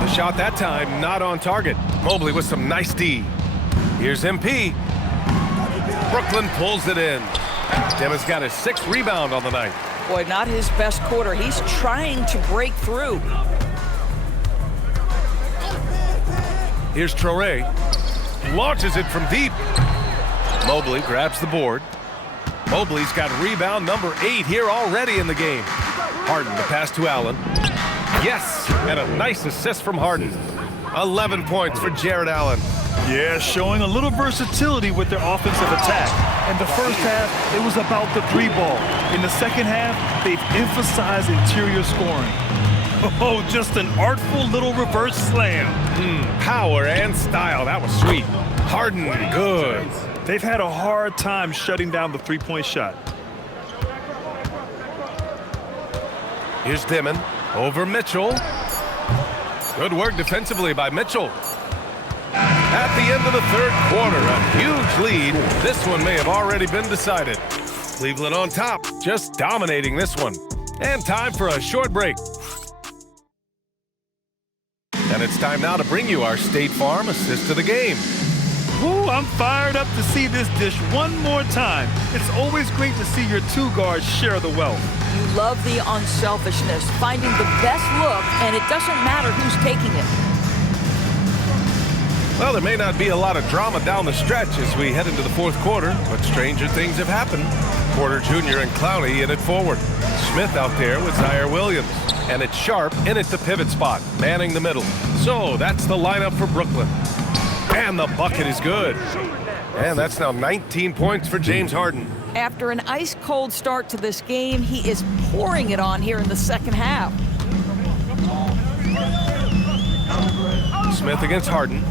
The shot that time not on target. Mobley with some nice D. Here's MP. Brooklyn pulls it in. Demon's got his 6th rebound on the night. Boy, not his best quarter. He's trying to break through. Here's Str8. Launches it from deep. Mobley grabs the board. Mobley's got rebound number 8 here already in the game. Harden the pass to Allen. Yes, and a nice assist from Harden. 11 points for Jared Allen. Yeah, showing a little versatility with their offensive attack. In the first half, it was about the 3 ball. In the second half, they've emphasized interior scoring. Oh, just an artful little reverse slam. Power and style. That was sweet. Harden, good. They've had a hard time shutting down the 3-point shot. Here's Dimon over Mitchell. Good work defensively by Mitchell. At the end of the 3rd quarter, a huge lead. This one may have already been decided. Cleveland on top, just dominating this one. And time for a short break. And it's time now to bring you our State Farm assist of the game. Ooh, I'm fired up to see this dish one more time. It's always great to see your 2 guards share the wealth. You love the unselfishness, finding the best look, and it doesn't matter who's taking it. Well, there may not be a lot of drama down the stretch as we head into the 4th quarter, but stranger things have happened. Porter Jr. and Clowney in it forward. Smith out there with Zaire Williams. And it's Sharp in at the pivot spot, manning the middle. So that's the lineup for Brooklyn. And the bucket is good. And that's now 19 points for James Harden. After an ice-cold start to this game, he is pouring it on here in the second half. Smith against Harden.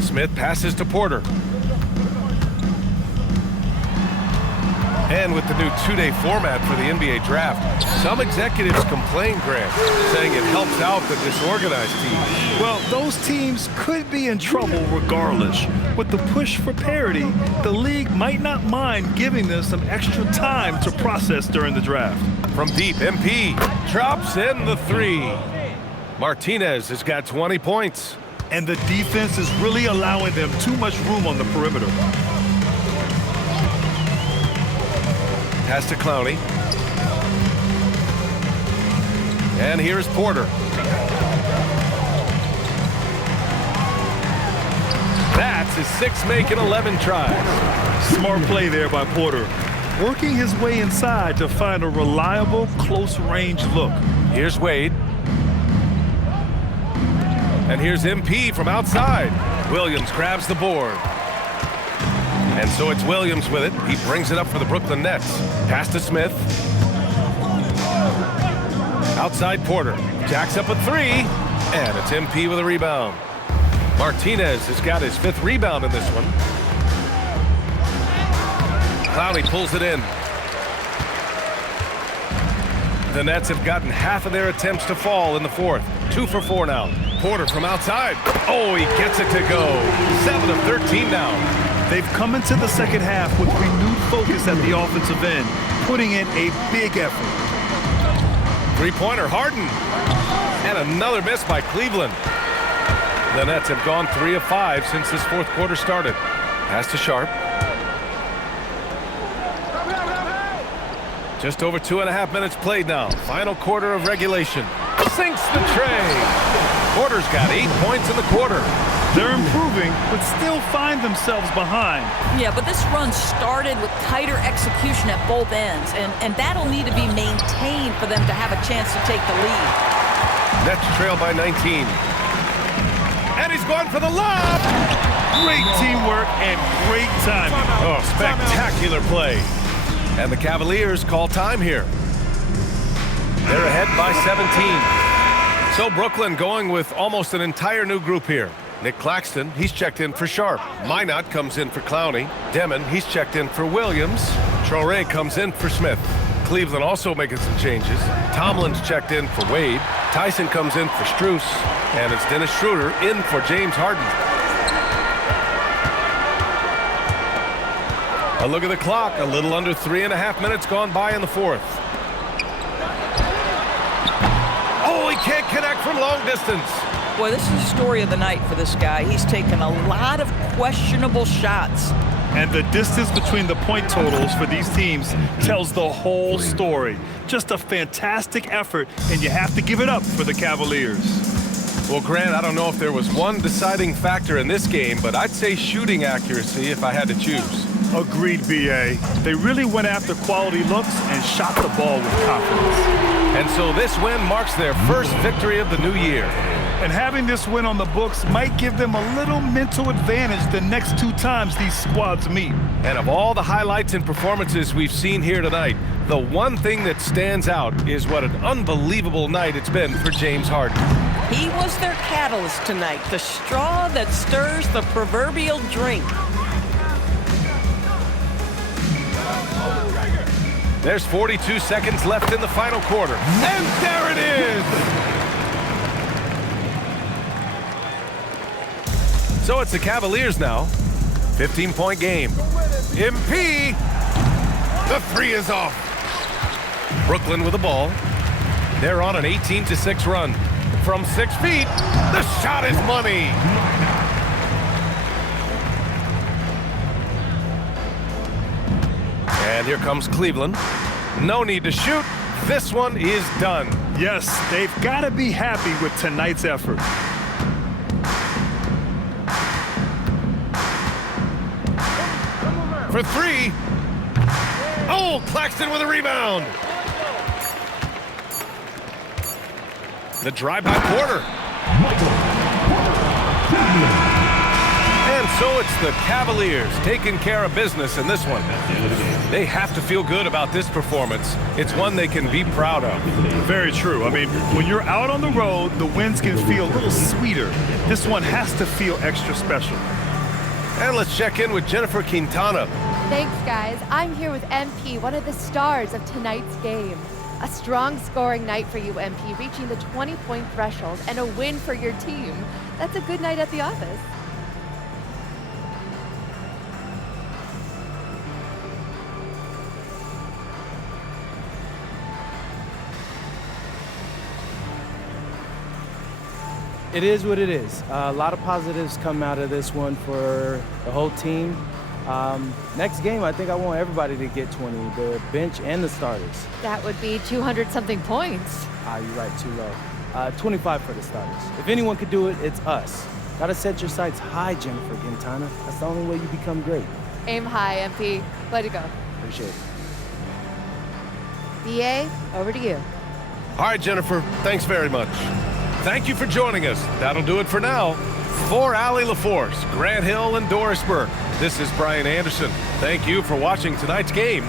Smith passes to Porter. And with the new 2-day format for the NBA draft, some executives complain, Grant, saying it helps out the disorganized teams. Well, those teams could be in trouble regardless. With the push for parity, the league might not mind giving them some extra time to process during the draft. From deep, MP drops in the 3. Martinez has got 20 points. And the defense is really allowing them too much room on the perimeter. Pass to Clowney. And here's Porter. That's his 6th make in 11 tries. Smart play there by Porter. Working his way inside to find a reliable, close-range look. Here's Wade. And here's MP from outside. Williams grabs the board. And so it's Williams with it. He brings it up for the Brooklyn Nets. Pass to Smith. Outside Porter. Jacks up a 3. And it's MP with a rebound. Martinez has got his 5th rebound in this one. Clowney pulls it in. The Nets have gotten half of their attempts to fall in the 4th. 2 for 4 now. Porter from outside. Oh, he gets it to go. 7 of 13 now. They've come into the second half with renewed focus at the offensive end, putting in a big effort. 3-pointer, Harden. And another miss by Cleveland. The Nets have gone 3 of 5 since this 4th quarter started. Pass to Sharp. Just over 2.5 minutes played now. Final quarter of regulation. Sinks the tray. Porter's got 8 points in the quarter. They're improving, but still find themselves behind. Yeah, but this run started with tighter execution at both ends, and that'll need to be maintained for them to have a chance to take the lead. Nets trail by 19. And he's going for the lob! Great teamwork and great timing. Oh, spectacular play. And the Cavaliers call time here. They're ahead by 17. So Brooklyn going with almost an entire new group here. Nick Claxton, he's checked in for Sharp. Minot comes in for Clowney. Demon, he's checked in for Williams. Str8 comes in for Smith. Cleveland also making some changes. Tomlin's checked in for Wade. Tyson comes in for Strus. And it's Dennis Schroeder in for James Harden. A look at the clock. A little under 3.5 minutes gone by in the fourth. Oh, he can't connect from long distance. Boy, this is the story of the night for this guy. He's taken a lot of questionable shots. And the distance between the point totals for these teams tells the whole story. Just a fantastic effort, and you have to give it up for the Cavaliers. Well, Grant, I don't know if there was one deciding factor in this game, but I'd say shooting accuracy if I had to choose. Agreed, B.A. They really went after quality looks and shot the ball with confidence. And so this win marks their first victory of the new year. And having this win on the books might give them a little mental advantage the next 2 times these squads meet. And of all the highlights and performances we've seen here tonight, the one thing that stands out is what an unbelievable night it's been for James Harden. He was their catalyst tonight, the straw that stirs the proverbial drink. There's 42 seconds left in the final quarter. And there it is! So it's the Cavaliers now. 15-point game. MP! The three is off. Brooklyn with the ball. They're on an 18-6 run. From 6 feet, the shot is money. And here comes Cleveland. No need to shoot. This one is done. Yes, they've got to be happy with tonight's effort. For 3. Oh, Claxton with a rebound. The drive by Porter. And so it's the Cavaliers taking care of business in this one. They have to feel good about this performance. It's one they can be proud of. Very true. I mean, when you're out on the road, the wins can feel a little sweeter. This one has to feel extra special. And let's check in with Jennifer Quintana. Thanks, guys. I'm here with MP, one of the stars of tonight's game. A strong scoring night for you, MP, reaching the 20-point threshold and a win for your team. That's a good night at the office. It is what it is. A lot of positives come out of this one for the whole team. Next game, I think I want everybody to get 20, the bench and the starters. That would be 200-something points. You're right, too low. 25 for the starters. If anyone could do it, it's us. Gotta set your sights high, Jennifer Quintana. That's the only way you become great. Aim high, MP. Way to go. Appreciate it. BA, over to you. All right, Jennifer, thanks very much. Thank you for joining us. That'll do it for now. For Allie LaForce, Grant Hill, and Doris Burke, this is Brian Anderson. Thank you for watching tonight's game.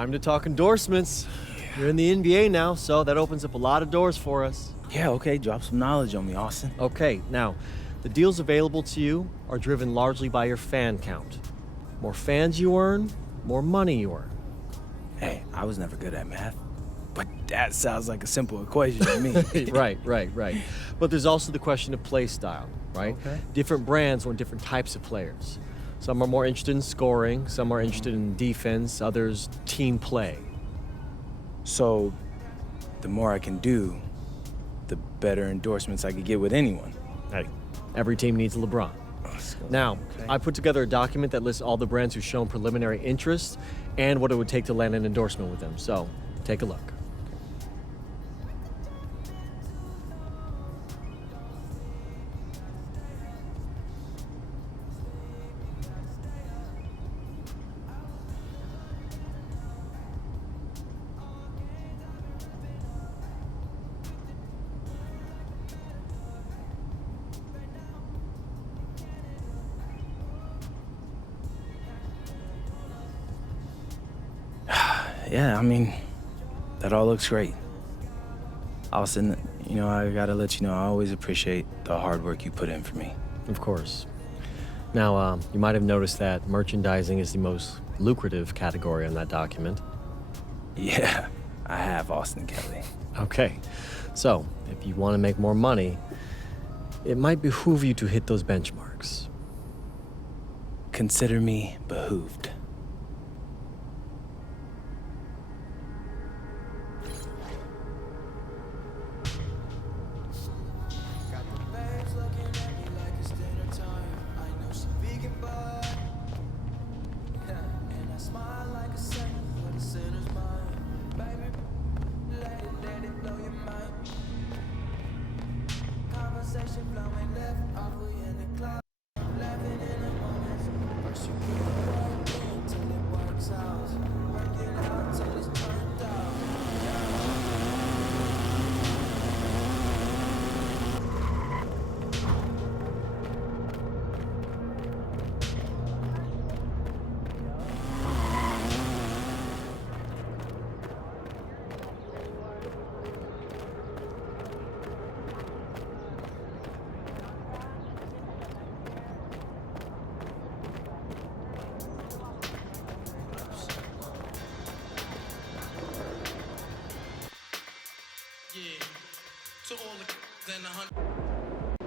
Time to talk endorsements. You're in the NBA now, so that opens up a lot of doors for us. Yeah, okay, drop some knowledge on me, Austin. Okay, now, the deals available to you are driven largely by your fan count. More fans you earn, more money you earn. Hey, I was never good at math, but that sounds like a simple equation to me. Right. But there's also the question of play style, right? Okay. Different brands want different types of players. Some are more interested in scoring, some are interested in defense, others team play. So, the more I can do, the better endorsements I could get with anyone. Hey, every team needs a LeBron. Now, I put together a document that lists all the brands who've shown preliminary interest and what it would take to land an endorsement with them. So, take a look. Yeah, I mean, that all looks great. Austin, I gotta let you know, I always appreciate the hard work you put in for me. Of course. Now, you might have noticed that merchandising is the most lucrative category on that document. Yeah, I have, Austin Kelly. Okay, so if you want to make more money, it might behoove you to hit those benchmarks. Consider me behooved.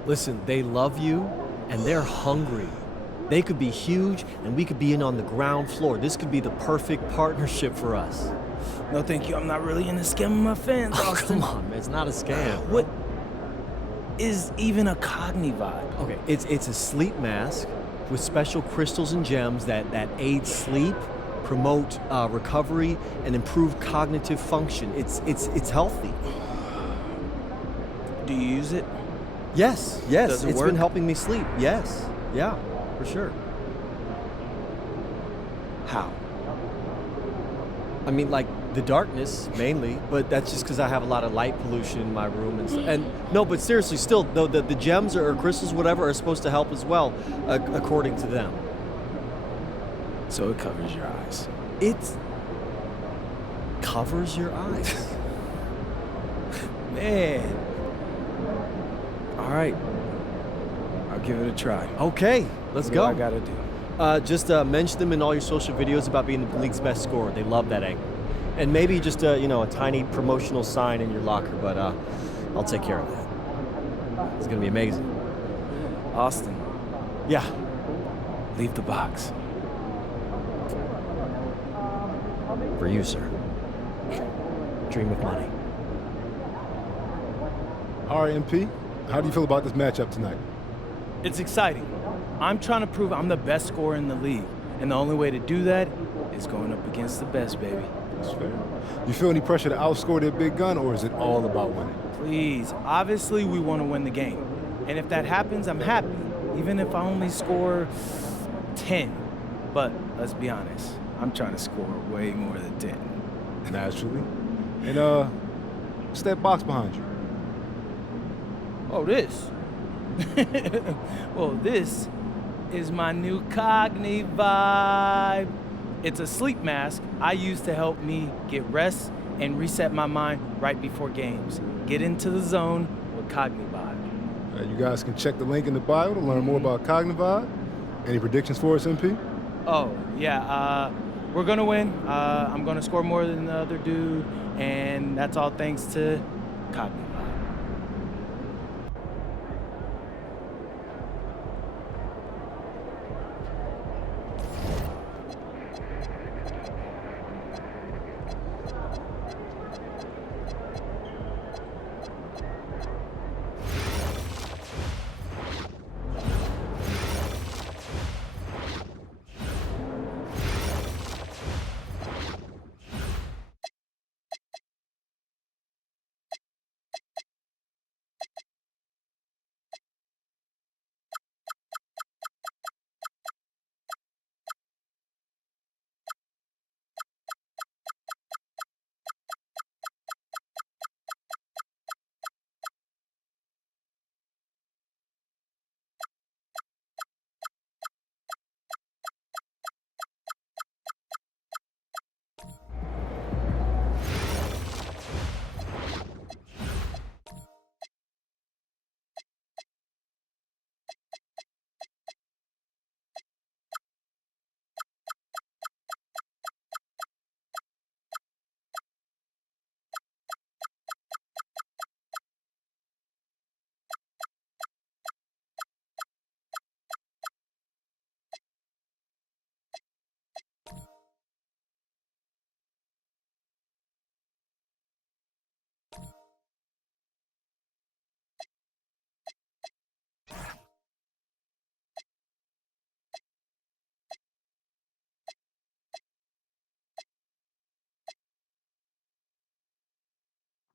Listen, they love you, and they're hungry. They could be huge, and we could be in on the ground floor. This could be the perfect partnership for us. No, thank you. I'm not really into scamming my fans, Austin. Come on, man. It's not a scam. What is even a Cogni vibe? Okay, it's a sleep mask with special crystals and gems that aid sleep, promote recovery, and improve cognitive function. It's healthy. Do you use it? Yes. Does it It's work? been helping me sleep. Yes. Yeah, for sure. How? I mean, like the darkness mainly, but that's just because I have a lot of light pollution in my room and no, but seriously, still, the gems or crystals, whatever, are supposed to help as well, according to them. So it covers your eyes. It covers your eyes. Man. All right. I'll give it a try. Okay, let's go. What do I gotta do? Just mention them in all your social videos about being the league's best scorer. They love that angle. And maybe just a tiny promotional sign in your locker, but I'll take care of that. It's gonna be amazing. Austin. Yeah. Leave the box. For you, sir. Dream of money. All right, MP. How do you feel about this matchup tonight? It's exciting. I'm trying to prove I'm the best scorer in the league. And the only way to do that is going up against the best, baby. That's fair. You feel any pressure to outscore their big gun, or is it all about winning? Please, obviously we want to win the game. And if that happens, I'm happy. Even if I only score 10. But let's be honest, I'm trying to score way more than 10. Naturally. And what's that box behind you? Oh, this? Well, this is my new Cogni vibe. It's a sleep mask I use to help me get rest and reset my mind right before games. Get into the zone with Cognivibe. You guys can check the link in the bio to learn more about Cognivibe. Any predictions for us, MP? Oh, yeah. We're going to win. I'm going to score more than the other dude, and that's all thanks to Cognivibe.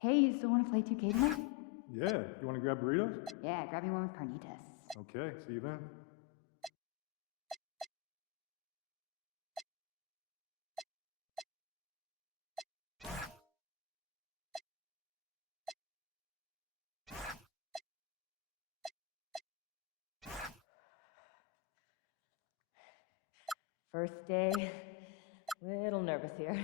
Hey, you still want to play 2K tonight? Yeah. You want to grab burritos? Yeah, grab me one with carnitas. Okay, see you then. First day, little nervous here.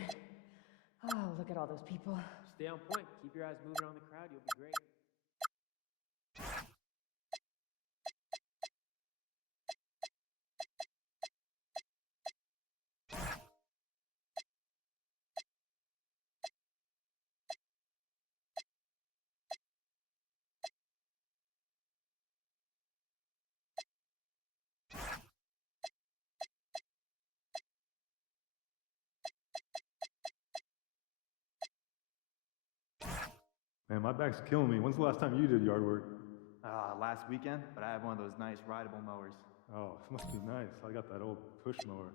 Oh, look at all those people. Stay on point. Keep your eyes moving on the crowd. You'll be great. Man, my back's killing me. When's the last time you did yard work? Last weekend, but I have one of those nice rideable mowers. Oh, it must be nice. I got that old push mower.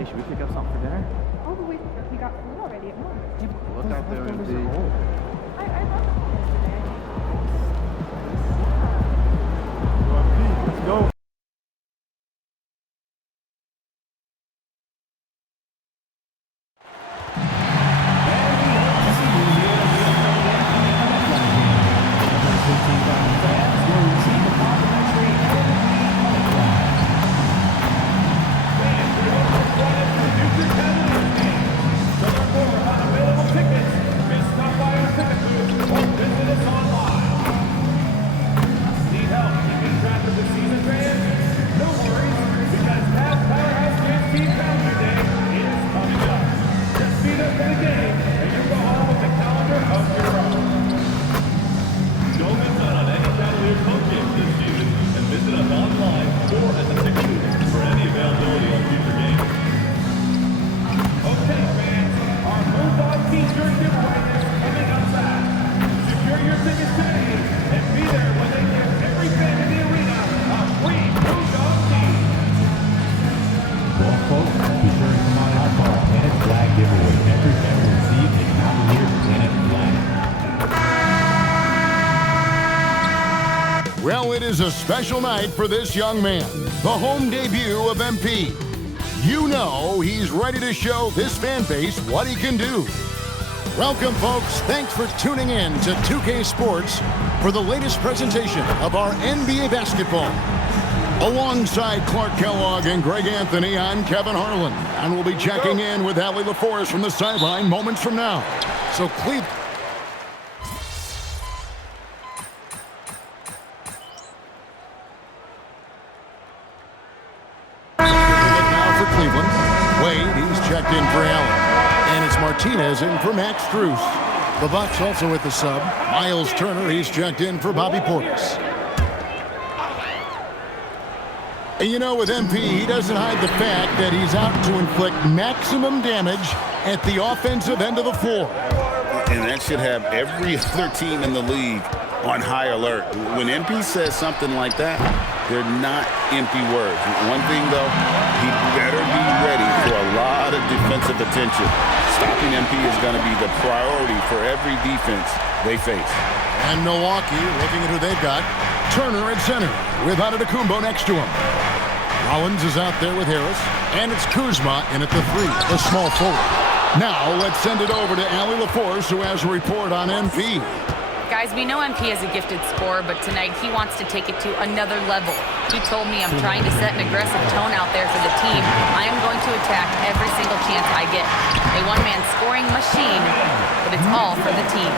Hey, should we pick up something for dinner? Oh, but we got food already at home. Look out there and see. I love yesterday. Let's go. Well, it is a special night for this young man, the home debut of MP. You know he's ready to show this fan base what he can do. Welcome, folks. Thanks for tuning in to 2K Sports for the latest presentation of our NBA basketball. Alongside Clark Kellogg and Greg Anthony, I'm Kevin Harlan, and we'll be checking in with Allie LaForce from the sideline moments from now. So Cleveland. Checked in for Allen. And it's Martinez in for Max Strus. The Bucks also with the sub. Miles Turner, he's checked in for Bobby Portis. And you know, with MP, he doesn't hide the fact that he's out to inflict maximum damage at the offensive end of the floor. And that should have every other team in the league on high alert. When MP says something like that, they're not empty words. One thing, though, he better be ready for a lot of defensive attention. Stopping MP is going to be the priority for every defense they face. And Milwaukee, looking at who they've got, Turner at center with Antetokounmpo next to him. Rollins is out there with Harris, and it's Kuzma in at the three, the small forward. Now let's send it over to Allie LaForce, who has a report on MP. Guys, we know MP is a gifted scorer, but tonight he wants to take it to another level. He told me I'm trying to set an aggressive tone out there for the team. I am going to attack every single chance I get. A one-man scoring machine, but it's all for the team.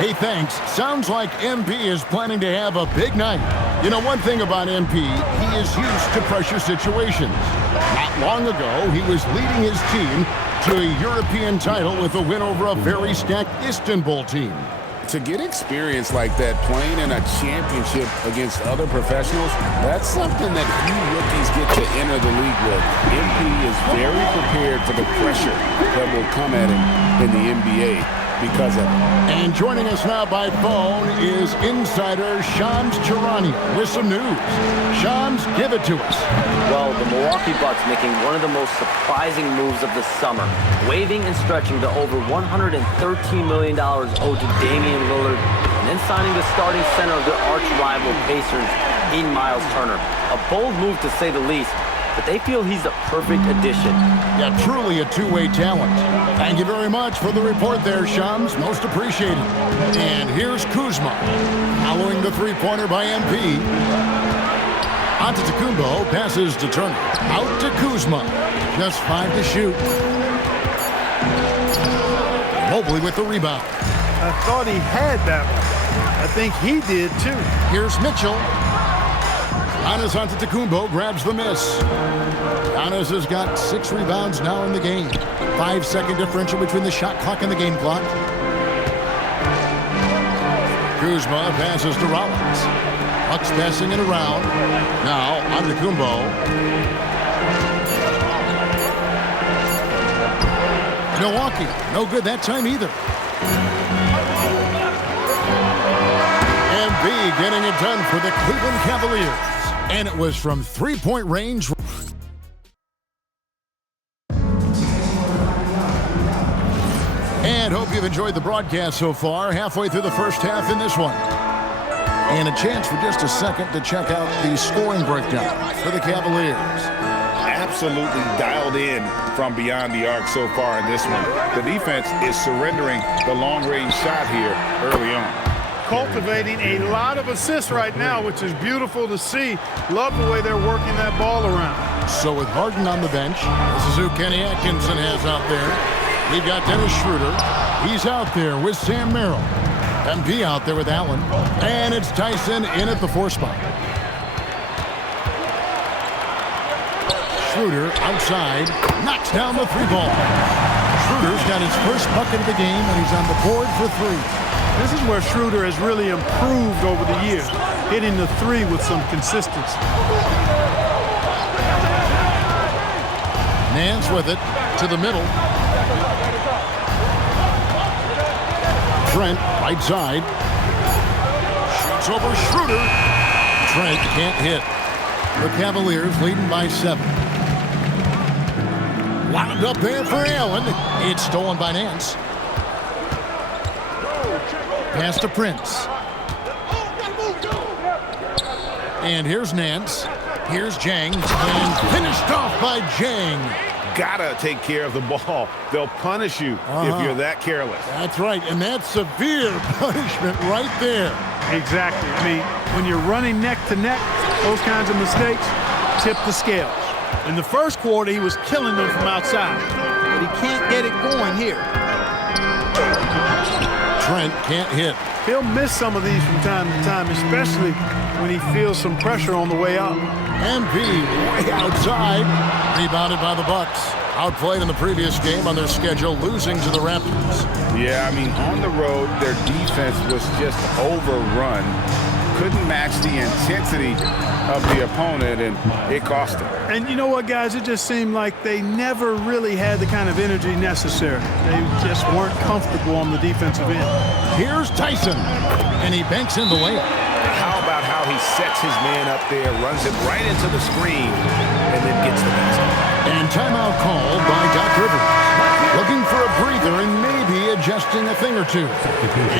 Hey, thanks. Sounds like MP is planning to have a big night. You know, one thing about MP, he is used to pressure situations. Not long ago, he was leading his team to a European title with a win over a very stacked Istanbul team. To get experience like that, playing in a championship against other professionals, that's something that few rookies get to enter the league with. MP is very prepared for the pressure that will come at him in the NBA because of it. And joining us now by phone is insider Shams Charania with some news. Shams, give it to us. Well, the Milwaukee Bucks making one of the most surprising moves of the summer, waiving and stretching the over $113 million owed to Damian Lillard, and then signing the starting center of their arch-rival Pacers in Miles Turner. A bold move to say the least, but they feel he's the perfect addition. Yeah, truly a two-way talent. Thank you very much for the report there, Shams. Most appreciated. And here's Kuzma, following the three-pointer by MP. Antetokounmpo passes to Turner. Out to Kuzma. Just 5 to shoot. Mobley with the rebound. I thought he had that one. I think he did, too. Here's Mitchell. Giannis Antetokounmpo grabs the miss. Giannis has got 6 rebounds now in the game. 5-second differential between the shot clock and the game clock. Kuzma passes to Rollins. Bucks passing it around. Now Antetokounmpo. Milwaukee, no good that time either. MB getting it done for the Cleveland Cavaliers. And it was from three-point range. you've enjoyed the broadcast so far. Halfway through the first half in this one. And a chance for just a second to check out the scoring breakdown for the Cavaliers. Absolutely dialed in from beyond the arc so far in this one. The defense is surrendering the long-range shot here early on. Cultivating a lot of assists right now, which is beautiful to see. Love the way they're working that ball around. So with Harden on the bench, this is who Kenny Atkinson has out there. We've got Dennis Schroeder. He's out there with Sam Merrill. MP out there with Allen. And it's Tyson in at the 4 spot. Schroeder outside, knocks down the 3 ball. Schroeder's got his first bucket of the game, and he's on the board for 3. This is where Schroeder has really improved over the years, hitting the 3 with some consistency. Nance with it to the middle. Trent, right side. Shoots over Schroeder. Trent can't hit. The Cavaliers leading by 7. Wound up there for Allen. It's stolen by Nance. Pass to Prince. And here's Nance. Here's Jang. And finished off by Jang. Gotta take care of the ball. They'll punish you if you're that careless. That's right, and that's severe punishment right there. Exactly. I mean, when you're running neck to neck, those kinds of mistakes tip the scales. In the first quarter, he was killing them from outside, but he can't get it going here. Trent can't hit. He'll miss some of these from time to time, especially when he feels some pressure on the way up. MP way outside. Rebounded by the Bucks. Outplayed in the previous game on their schedule, losing to the Raptors. Yeah, I mean, on the road, their defense was just overrun. Couldn't match the intensity of the opponent, and it cost them. And you know what, guys? It just seemed like they never really had the kind of energy necessary. They just weren't comfortable on the defensive end. Here's Tyson, and he banks in the layup. How about how he sets his man up there, runs it right into the screen, and then gets the basket. And timeout called by Doc Rivers. Looking for a breather and maybe adjusting a thing or two.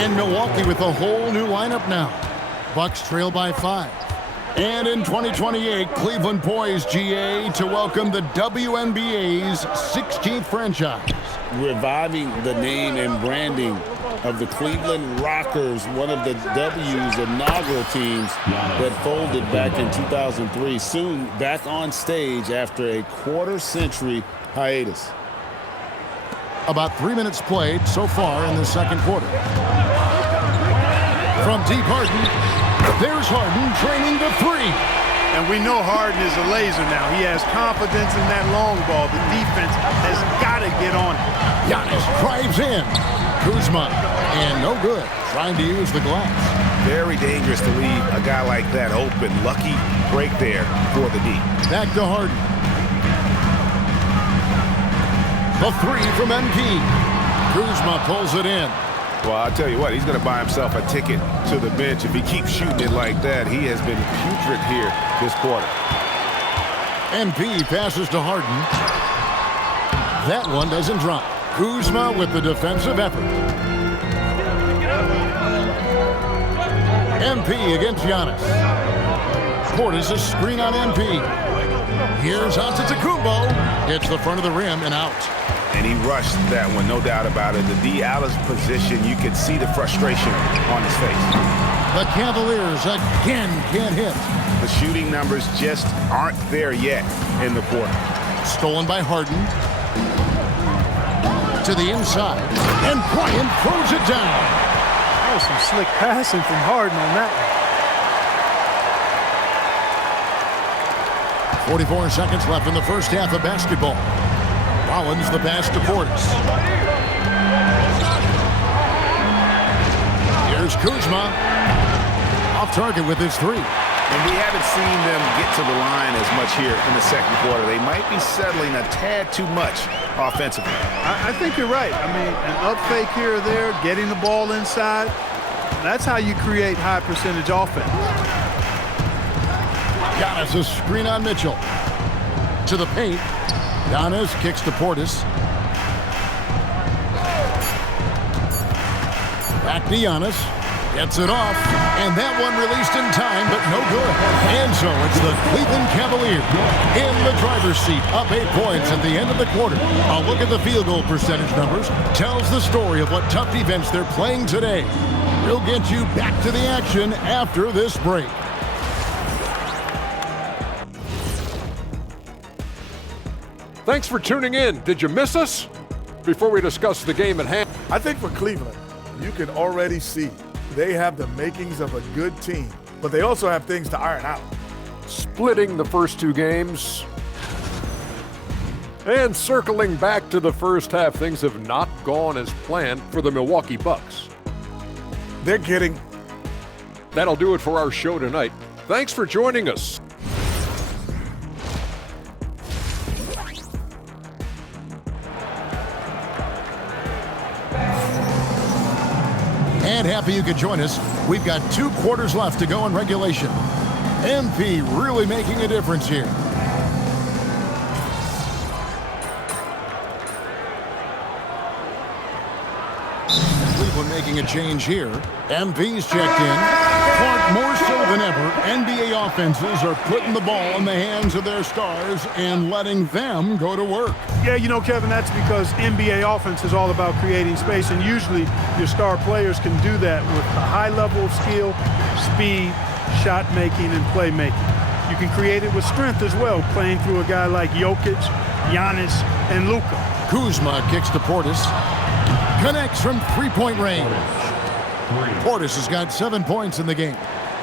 And Milwaukee with a whole new lineup now. Bucks trail by 5. And in 2028, Cleveland poised, GA, to welcome the WNBA's 16th franchise. Reviving the name and branding of the Cleveland Rockers, one of the W's inaugural teams that folded back in 2003. Soon back on stage after a quarter-century hiatus. About 3 minutes played so far in the second quarter. From deep Harden. There's Harden training to 3. And we know Harden is a laser now. He has confidence in that long ball. The defense has got to get on it. Giannis drives in. Kuzma, and no good. Trying to use the glass. Very dangerous to leave a guy like that open. Lucky break there for the D. Back to Harden. The 3 from MP. Kuzma pulls it in. Well, I'll tell you what, he's going to buy himself a ticket to the bench if he keeps shooting it like that. He has been putrid here this quarter. MP passes to Harden. That one doesn't drop. Kuzma with the defensive effort. MP against Giannis. Portis a screen on MP. Here's Antetokounmpo. Hits the front of the rim and out. And he rushed that one, no doubt about it. The D out of position, you could see the frustration on his face. The Cavaliers again can't hit. The shooting numbers just aren't there yet in the quarter. Stolen by Harden. To the inside. And Bryant throws it down. That was some slick passing from Harden on that one. 44 seconds left in the first half of basketball. Rollins the pass to Portis. Here's Kuzma. Off target with his 3. And we haven't seen them get to the line as much here in the second quarter. They might be settling a tad too much offensively. I think you're right. I mean, an up fake here or there, getting the ball inside, that's how you create high percentage offense. Giannis a screen on Mitchell. To the paint. Giannis kicks to Portis. Back to Giannis. Gets it off. And that one released in time, but no good. And so it's the Cleveland Cavaliers in the driver's seat, up 8 points at the end of the quarter. A look at the field goal percentage numbers tells the story of what tough defense they're playing today. We'll get you back to the action after this break. Thanks for tuning in. Did you miss us? Before we discuss the game at hand, I think for Cleveland, you can already see they have the makings of a good team, but they also have things to iron out. splitting the first 2 games. And circling back to the first half, things have not gone as planned for the Milwaukee Bucks. They're getting. That'll do it for our show tonight. Thanks for joining us. And happy you could join us. We've got 2 quarters left to go in regulation. MP really making a difference here. Cleveland making a change here. MP's checked in. Clark, more so than ever, NBA offenses are putting the ball in the hands of their stars and letting them go to work. Yeah, you know, Kevin, that's because NBA offense is all about creating space, and usually your star players can do that with a high level of skill, speed, shot making, and play making. You can create it with strength as well, playing through a guy like Jokic, Giannis, and Luka. Kuzma kicks to Portis. Connects from three-point range. Portis has got 7 points in the game.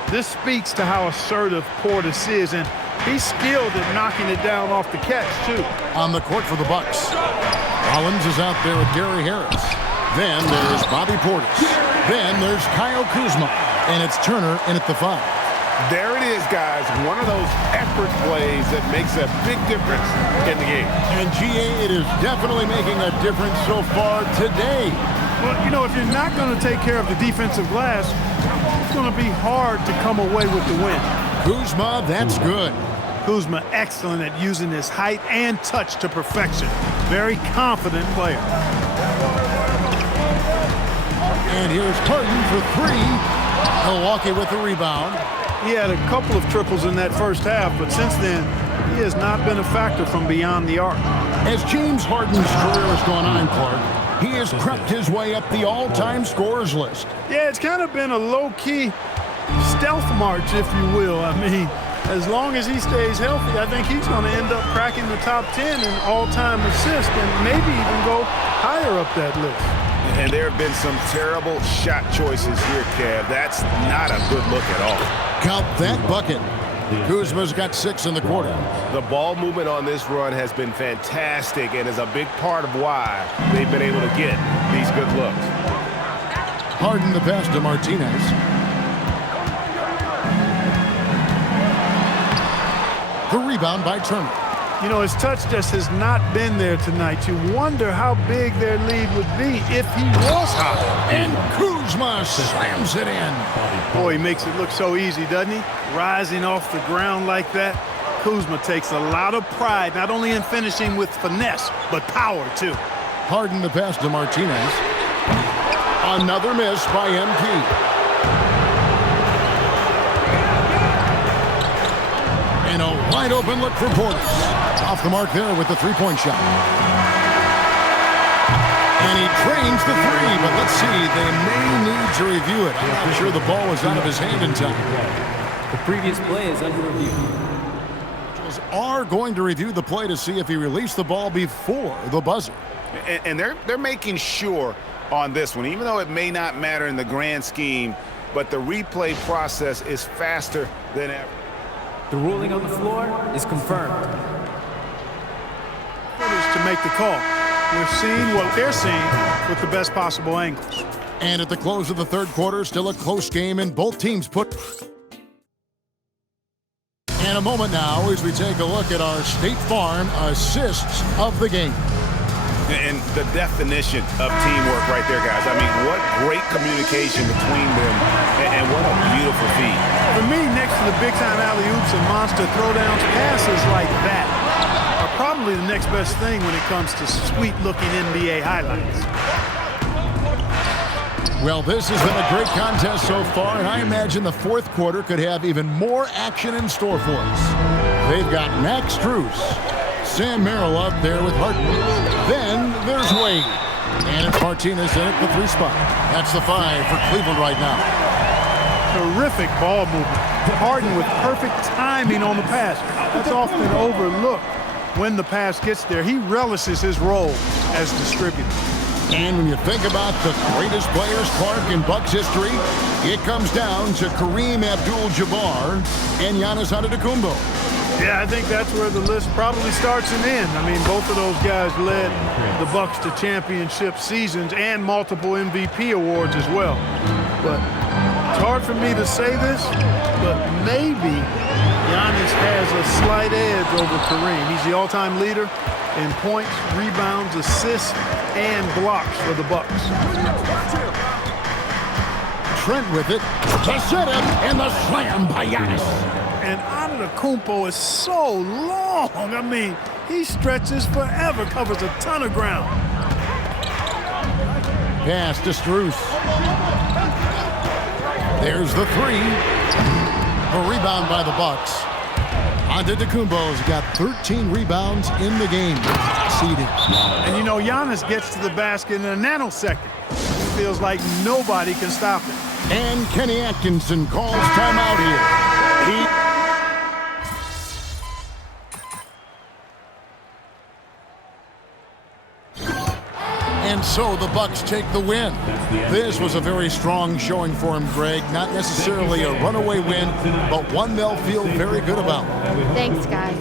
This speaks to how assertive Portis is, and he's skilled at knocking it down off the catch, too. On the court for the Bucks. Rollins is out there with Gary Harris. Then there's Bobby Portis. Then there's Kyle Kuzma. And it's Turner in at the 5. There it is, guys. One of those effort plays that makes a big difference in the game. And GA, it is definitely making a difference so far today. Well, you know, if you're not going to take care of the defensive glass, it's going to be hard to come away with the win. Kuzma, that's good. Kuzma excellent at using his height and touch to perfection. Very confident player. And here's Harden for 3. Milwaukee with the rebound. He had a couple of triples in that first half, but since then, he has not been a factor from beyond the arc. As James Harden's career has gone on, Clark, he has crept his way up the all-time scorers list. Yeah, it's kind of been a low-key stealth march, if you will. I mean, as long as he stays healthy, I think he's going to end up cracking the top 10 in all-time assists and maybe even go higher up that list. And there have been some terrible shot choices here, Kev. That's not a good look at all. Count that bucket. Kuzma's got 6 in the quarter. The ball movement on this run has been fantastic and is a big part of why they've been able to get these good looks. Harden the pass to Martinez. The rebound by Turner. You know, his touch just has not been there tonight. You wonder how big their lead would be if he was hot. And Kuzma slams it in. Boy, he makes it look so easy, doesn't he? Rising off the ground like that. Kuzma takes a lot of pride, not only in finishing with finesse, but power, too. Harden the pass to Martinez. Another miss by MP. And a wide open look for Portis. Off the mark there with the three-point shot. And he trains the 3, but let's see, they may need to review it. I'm not sure the ball was out of his hand in time. The previous play is under review. Are going to review the play to see if he released the ball before the buzzer. And they're making sure on this one, even though it may not matter in the grand scheme, but the replay process is faster than ever. The ruling on the floor is confirmed. To make the call. We're seeing what they're seeing with the best possible angles. And at the close of the third quarter, still a close game, and both teams put. And a moment now as we take a look at our State Farm assists of the game. And the definition of teamwork right there, guys. I mean, what great communication between them, and what a beautiful feat. For me, next to the big-time alley-oops and monster throwdowns, passes like that are probably the next best thing when it comes to sweet-looking NBA highlights. Well, this has been a great contest so far, and I imagine the fourth quarter could have even more action in store for us. They've got Max Strus, Sam Merrill up there with Harden. Then there's Wade. And it's Martinez in at the 3 spot. That's the 5 for Cleveland right now. Terrific ball movement. Harden with perfect timing on the pass. That's often overlooked when the pass gets there. He relishes his role as distributor. And when you think about the greatest players, Clark, in Bucks history, it comes down to Kareem Abdul-Jabbar and Giannis Antetokounmpo. Yeah, I think that's where the list probably starts and ends. I mean, both of those guys led the Bucks to championship seasons and multiple MVP awards as well. But it's hard for me to say this, but maybe Giannis has a slight edge over Kareem. He's the all-time leader in points, rebounds, assists, and blocks for the Bucks. Trent with it. The setup and the slam by Giannis. And Antetokounmpo is so long. I mean, he stretches forever, covers a ton of ground. Pass to Strus. There's the 3. A rebound by the Bucks. Antetokounmpo's got 13 rebounds in the game. Succeeding. And you know, Giannis gets to the basket in a nanosecond. It feels like nobody can stop it. And Kenny Atkinson calls timeout here. And so the Bucks take the win. This was a very strong showing for him, Greg. Not necessarily a runaway win, but one they'll feel very good about. Thanks, guys.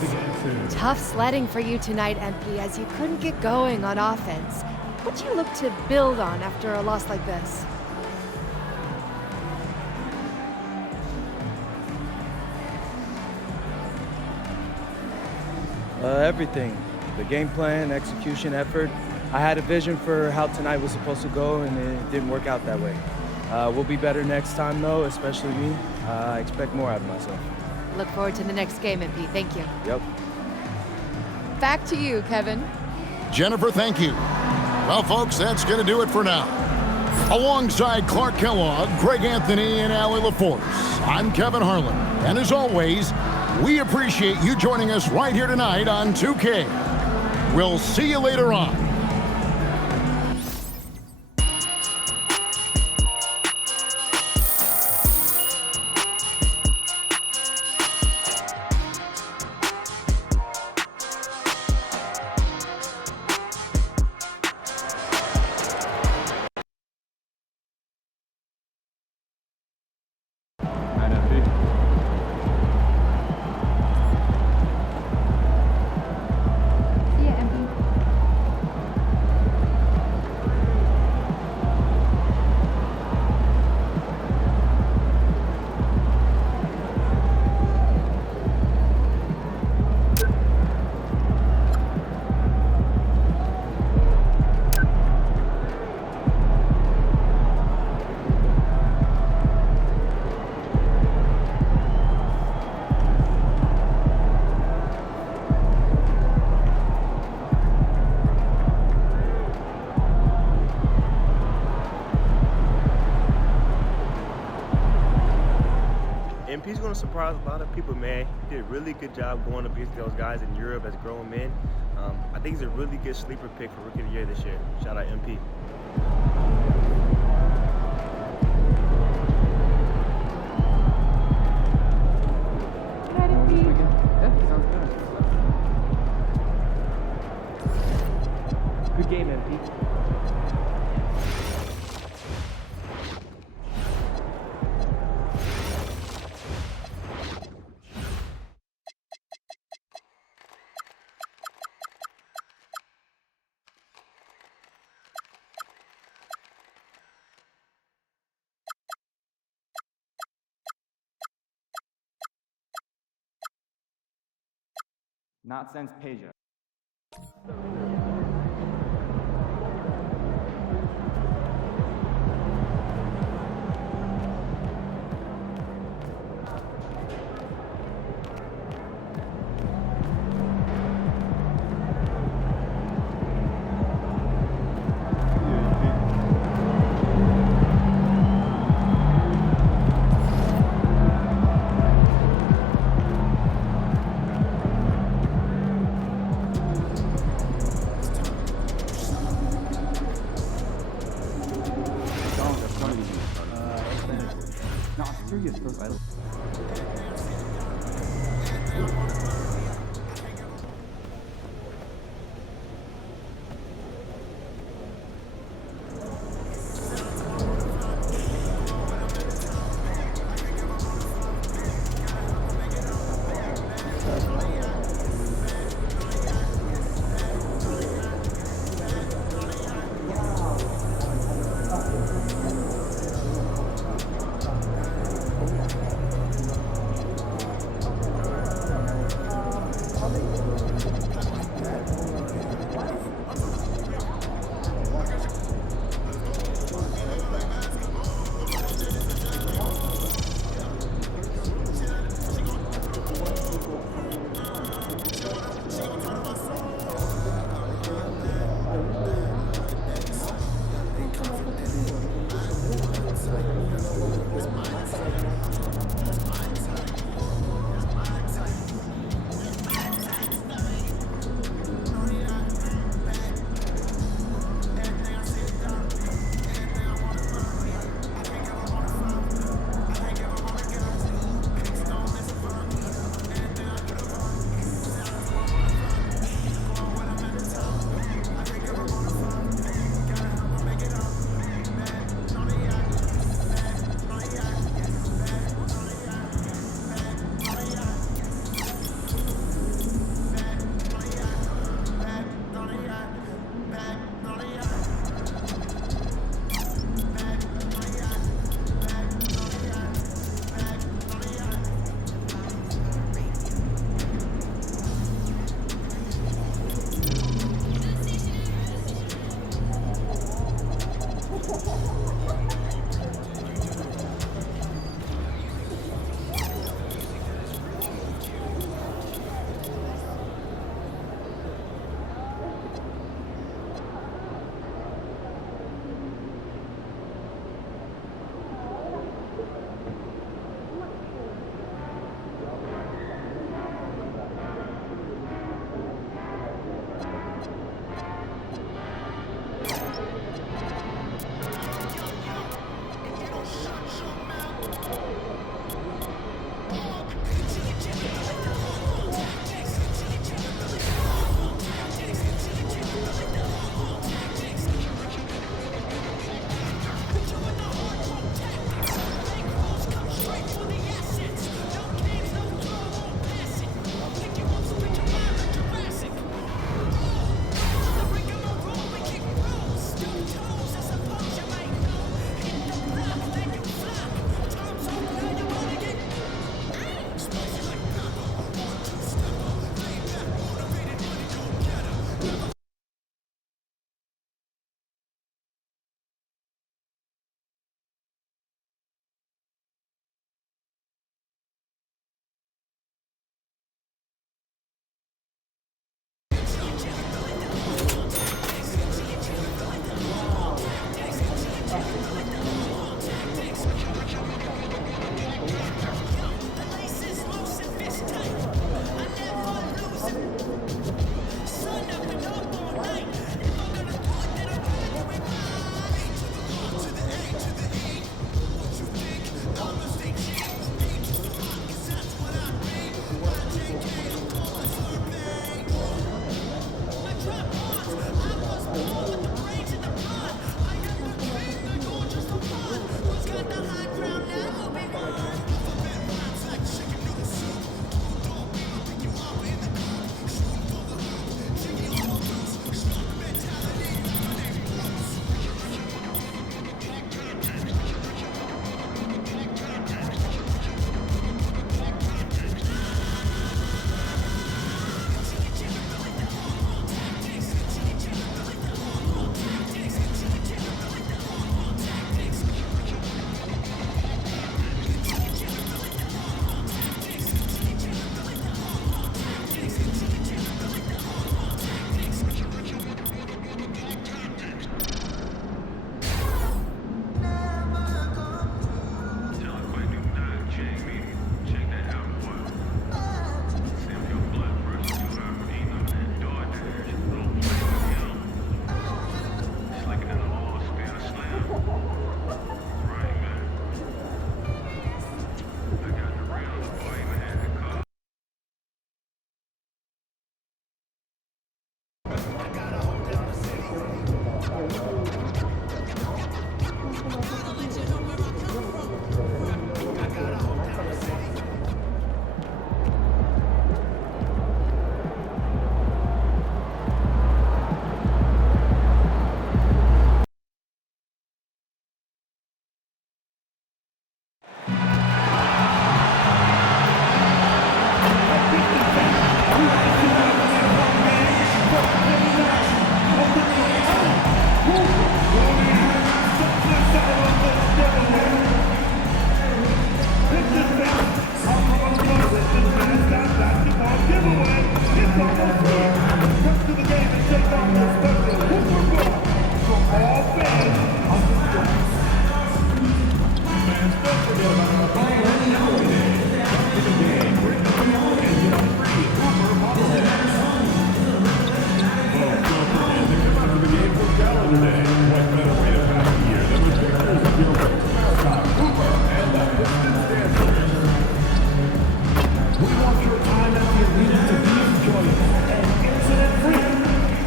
Tough sledding for you tonight, MP, as you couldn't get going on offense. What do you look to build on after a loss like this? Everything. The game plan, execution, effort. I had a vision for how tonight was supposed to go, and it didn't work out that way. We'll be better next time, though, especially me. I expect more out of myself. Look forward to the next game, MP. Thank you. Yep. Back to you, Kevin. Jennifer, thank you. Well, folks, that's going to do it for now. Alongside Clark Kellogg, Greg Anthony, and Allie LaForce, I'm Kevin Harlan. And as always, we appreciate you joining us right here tonight on 2K. We'll see you later on. MP's going to surprise a lot of people, man. He did a really good job going up against those guys in Europe as grown men. I think he's a really good sleeper pick for Rookie of the Year this year. Shout out MP. Good game, MP. Not since Peja.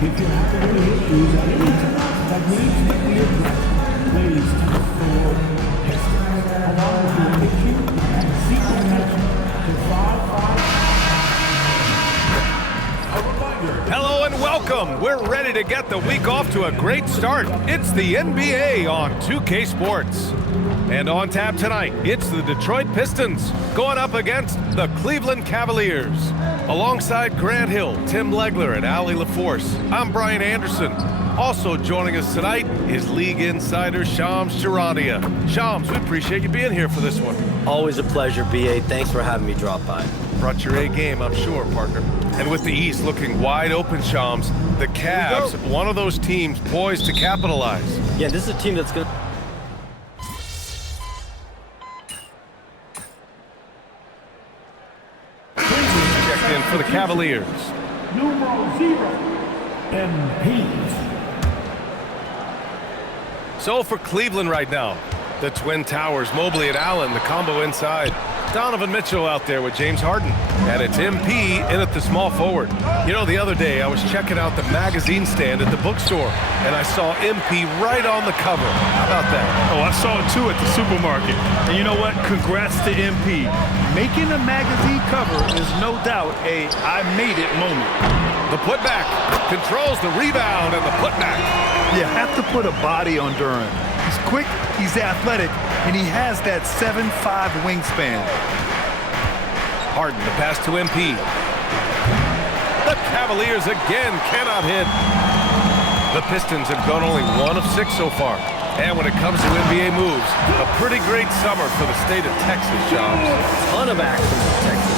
If you have any issues at any time that needs to be addressed, please come forward. Pistons, along with your issue and seek connection to 55. Hello and welcome. We're ready to get the week off to a great start. It's the NBA on 2K Sports. And on tap tonight, it's the Detroit Pistons going up against the Cleveland Cavaliers. Alongside Grant Hill, Tim Legler, and Allie LaForce, I'm Brian Anderson. Also joining us tonight is League Insider Shams Charania. Shams, we appreciate you being here for this one. Always a pleasure, BA. Thanks for having me drop by. Brought your A game, I'm sure, partner. And with the East looking wide open, Shams, the Cavs, one of those teams poised to capitalize. Yeah, this is a team that's going to... Checked in for the Cavaliers. Numero 0, MP. So for Cleveland right now, the Twin Towers, Mobley and Allen, the combo inside. Donovan Mitchell out there with James Harden. And it's MP in at the small forward. You know, the other day I was checking out the magazine stand at the bookstore, and I saw MP right on the cover. How about that? Oh, I saw it too at the supermarket. And you know what? Congrats to MP. Making a magazine cover is no doubt a I made it moment. The putback controls the rebound and the putback. You have to put a body on Duran. He's quick, he's athletic, and he has that 7'5" wingspan. Harden, the pass to MP. The Cavaliers again cannot hit. The Pistons have gone only 1 of 6 so far. And when it comes to NBA moves, a pretty great summer for the state of Texas, Shams. Ton of action in Texas.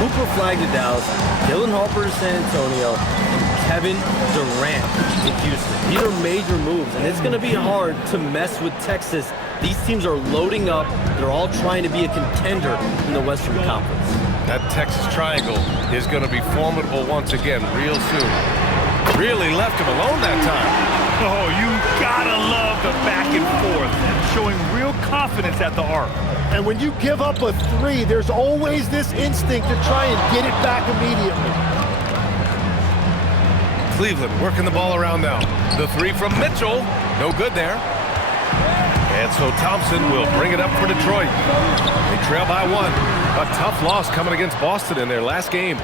Hooper flagged to Dallas, Dylan Harper to San Antonio, and Kevin Durant to Houston. These are major moves, and it's going to be hard to mess with Texas. These teams are loading up. They're all trying to be a contender in the Western Conference. That Texas triangle is going to be formidable once again real soon. Really left him alone that time. Oh, you gotta love the back and forth, showing real confidence at the arc. And when you give up a 3, there's always this instinct to try and get it back immediately. Cleveland working the ball around now. The 3 from Mitchell, no good there. And so Thompson will bring it up for Detroit. They trail by 1. A tough loss coming against Boston in their last game.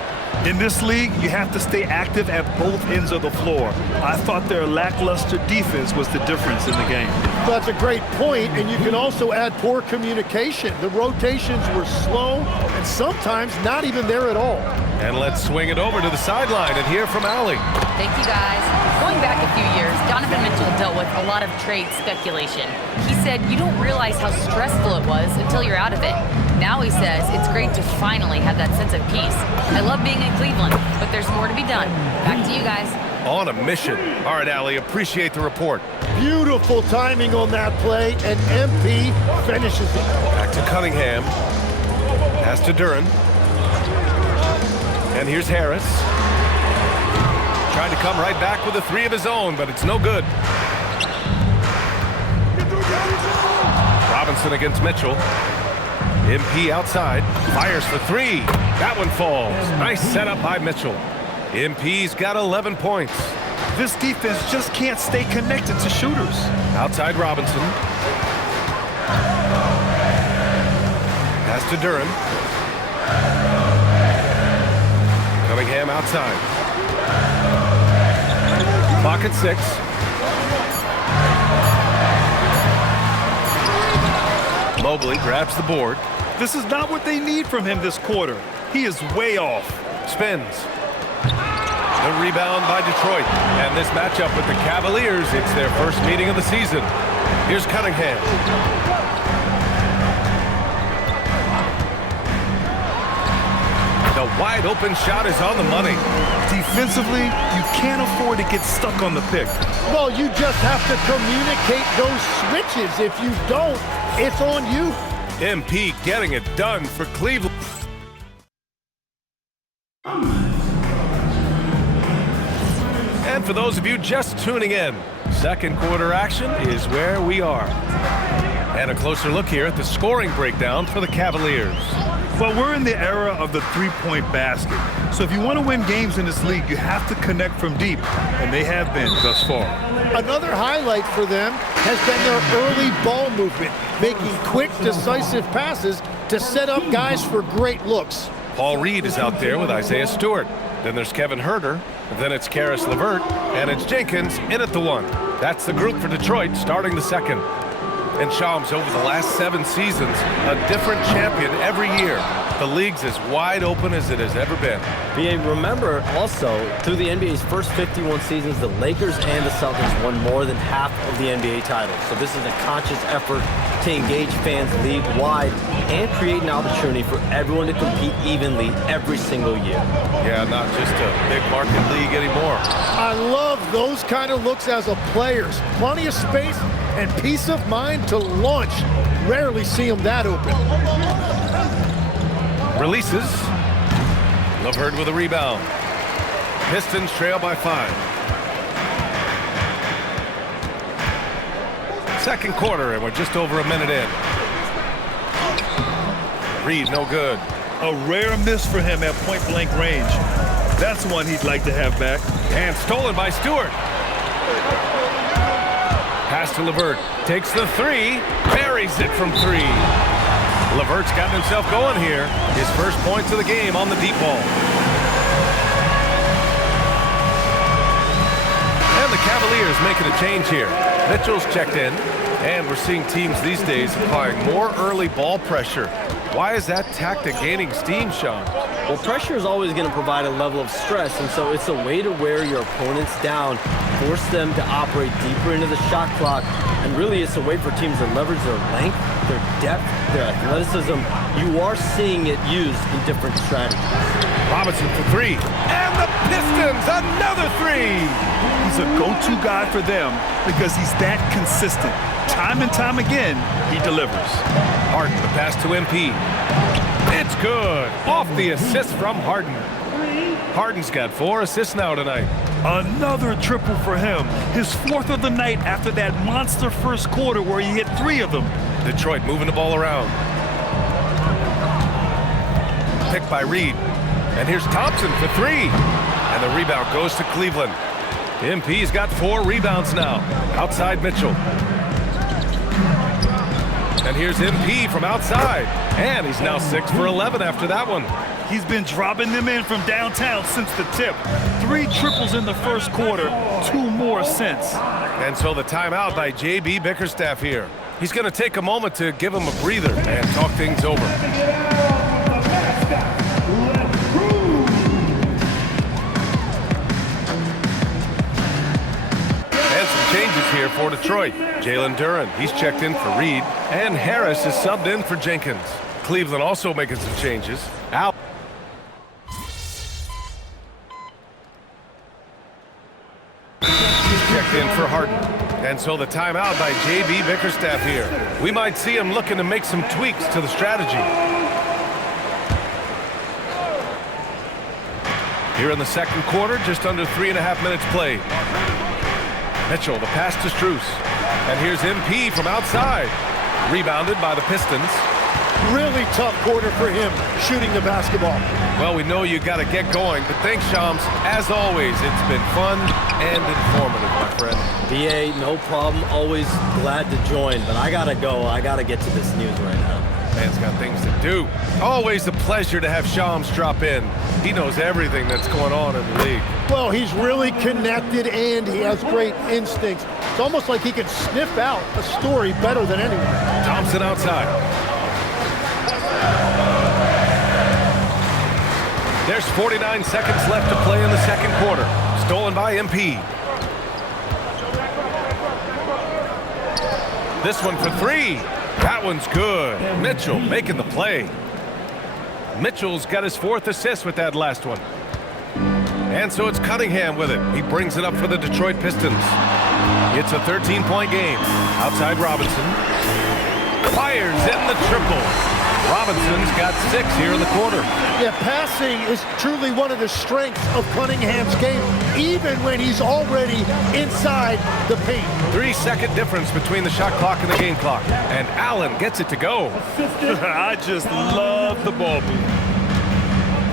In this league, you have to stay active at both ends of the floor. I thought their lackluster defense was the difference in the game. That's a great point, and you can also add poor communication. The rotations were slow and sometimes not even there at all. And let's swing it over to the sideline and hear from Allie. Thank you, guys. Going back a few years, Donovan Mitchell dealt with a lot of trade speculation. He said you don't realize how stressful it was until you're out of it. Now he says it's great to finally have that sense of peace. I love being in Cleveland, but there's more to be done. Back to you guys. On a mission. All right, Allie, appreciate the report. Beautiful timing on that play, and MP finishes it. Back to Cunningham. Pass to Duran. And here's Harris. Trying to come right back with a 3 of his own, but it's no good. Robinson against Mitchell. MP outside, fires for 3. That one falls. Nice setup by Mitchell. MP's got 11 points. This defense just can't stay connected to shooters. Outside Robinson. Pass to Duran. Cunningham outside. Clock at 6. Mobley grabs the board. This is not what they need from him this quarter. He is way off. Spins. The rebound by Detroit. And this matchup with the Cavaliers, it's their first meeting of the season. Here's Cunningham. The wide open shot is on the money. Defensively, you can't afford to get stuck on the pick. Well, you just have to communicate those switches. If you don't, it's on you. MP getting it done for Cleveland. And for those of you just tuning in, second quarter action is where we are. And a closer look here at the scoring breakdown for the Cavaliers. But we're in the era of the three-point basket. So if you want to win games in this league, you have to connect from deep, and they have been thus far. Another highlight for them has been their early ball movement, making quick, decisive passes to set up guys for great looks. Paul Reed is out there with Isaiah Stewart. Then there's Kevin Herter. Then it's Karis LeVert. And it's Jenkins in at the one. That's the group for Detroit starting the second. And Shams, over the last 7 seasons, a different champion every year. The league's as wide open as it has ever been. Remember also, through the NBA's first 51 seasons, the Lakers and the Celtics won more than half of the NBA titles. So this is a conscious effort to engage fans league-wide and create an opportunity for everyone to compete evenly every single year. Yeah, not just a big market league anymore. I love those kind of looks as a players. Plenty of space and peace of mind to launch. Rarely see them that open. Releases. LeVert with a rebound. Pistons trail by 5. Second quarter, and we're just over a minute in. Reed, no good. A rare miss for him at point-blank range. That's one he'd like to have back. And stolen by Stewart. Pass to LeVert. Takes the 3. Buries it from 3. LeVert's gotten himself going here. His first points of the game on the deep ball. And the Cavaliers making a change here. Mitchell's checked in. And we're seeing teams these days applying more early ball pressure. Why is that tactic gaining steam, Sean? Well, pressure is always going to provide a level of stress, and so it's a way to wear your opponents down, force them to operate deeper into the shot clock, and really it's a way for teams to leverage their length, their depth, their athleticism. You are seeing it used in different strategies. Robinson for 3. And the Pistons, another 3! He's a go-to guy for them because he's that consistent. Time and time again, he delivers. Harden, the pass to MP. It's good. Off the assist from Harden. Harden's got 4 assists now tonight. Another triple for him. His 4th of the night after that monster first quarter where he hit 3 of them. Detroit moving the ball around. Picked by Reed. And here's Thompson for 3. And the rebound goes to Cleveland. MP's got 4 rebounds now. Outside Mitchell. And here's MP from outside. And he's now 6 for 11 after that one. He's been dropping them in from downtown since the tip. 3 triples in the first quarter, 2 more since. And so the timeout by J.B. Bickerstaff here. He's going to take a moment to give him a breather and talk things over. Changes here for Detroit. Jalen Duren, he's checked in for Reed, and Harris is subbed in for Jenkins. Cleveland also making some changes. Out. He's checked in for Harden. And so the timeout by J.B. Bickerstaff here. We might see him looking to make some tweaks to the strategy. Here in the second quarter, just under 3.5 minutes played. Mitchell, the pass to Str8. And here's MP from outside. Rebounded by the Pistons. Really tough quarter for him, shooting the basketball. Well, we know you got to get going, but thanks, Shams. As always, it's been fun and informative, my friend. BA, no problem. Always glad to join, but I got to go. I got to get to this news right now. Man's got things to do. Always a pleasure to have Shams drop in. He knows everything that's going on in the league. Well, he's really connected and he has great instincts. It's almost like he can sniff out a story better than anyone. Thompson outside. There's 49 seconds left to play in the second quarter. Stolen by MP. This one for 3. That one's good. Mitchell making the play. Mitchell's got his 4th assist with that last one. And so it's Cunningham with it. He brings it up for the Detroit Pistons. It's a 13-point game. Outside Robinson. Fires in the triple. Robinson's got 6 here in the quarter. Yeah, passing is truly one of the strengths of Cunningham's game, even when he's already inside the paint. 3-second difference between the shot clock and the game clock. And Allen gets it to go. I just love the ball movement.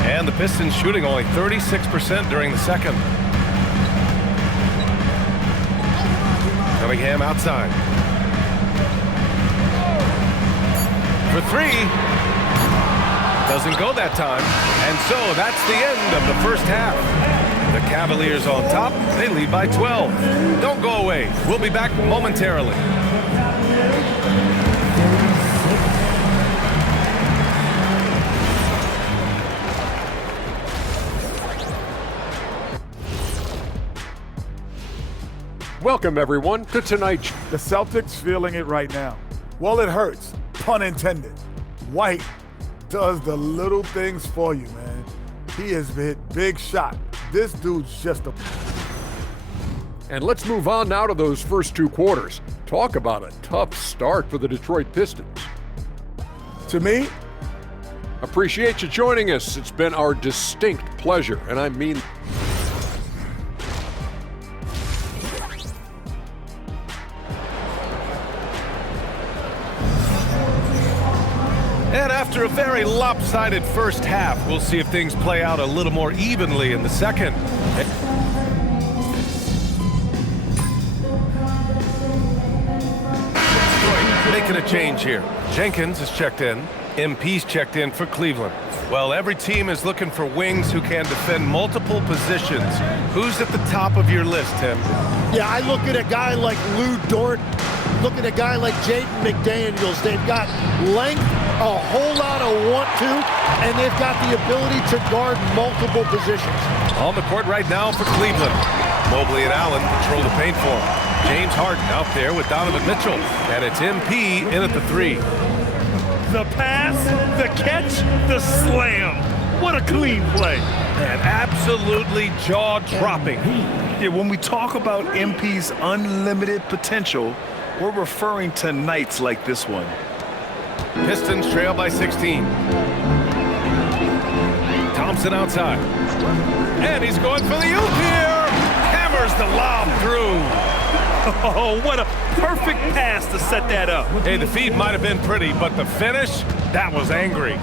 And the Pistons shooting only 36% during the second. Cunningham outside. For 3. Doesn't go that time. And so that's the end of the first half. The Cavaliers on top. They lead by 12. Don't go away. We'll be back momentarily. Welcome, everyone, to tonight's. The Celtics feeling it right now. Well, it hurts, pun intended. White does the little things for you, man. He has hit big shot. This dude's just a... And let's move on now to those first 2 quarters. Talk about a tough start for the Detroit Pistons. To me, appreciate you joining us. It's been our distinct pleasure, and I mean... And after a very lopsided first half, we'll see if things play out a little more evenly in the second. Making a change here. Jenkins is checked in. MP's checked in for Cleveland. Well, every team is looking for wings who can defend multiple positions. Who's at the top of your list, Tim? Yeah, I look at a guy like Lou Dort, look at a guy like Jaden McDaniels. They've got length, a whole lot of want-to, and they've got the ability to guard multiple positions. On the court right now for Cleveland. Mobley and Allen control the paint for him. James Harden out there with Donovan Mitchell. And it's MP in at the 3. The pass, the catch, the slam. What a clean play. And absolutely jaw-dropping. Yeah, when we talk about MP's unlimited potential, we're referring to nights like this one. Pistons trail by 16. Thompson outside. And he's going for the oop here. Hammers the lob through. Oh, what a perfect pass to set that up. Hey, the feed might have been pretty, but the finish, that was angry.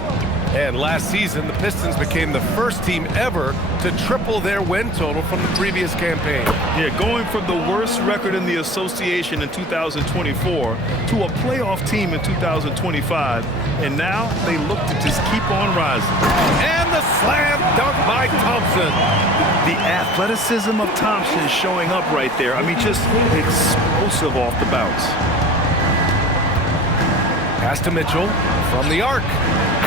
And last season, the Pistons became the first team ever to triple their win total from the previous campaign. Yeah, going from the worst record in the association in 2024 to a playoff team in 2025. And now they look to just keep on rising. And the slam dunk by Thompson. The athleticism of Thompson showing up right there. I mean, just explosive off the bounce. Pass to Mitchell from the arc.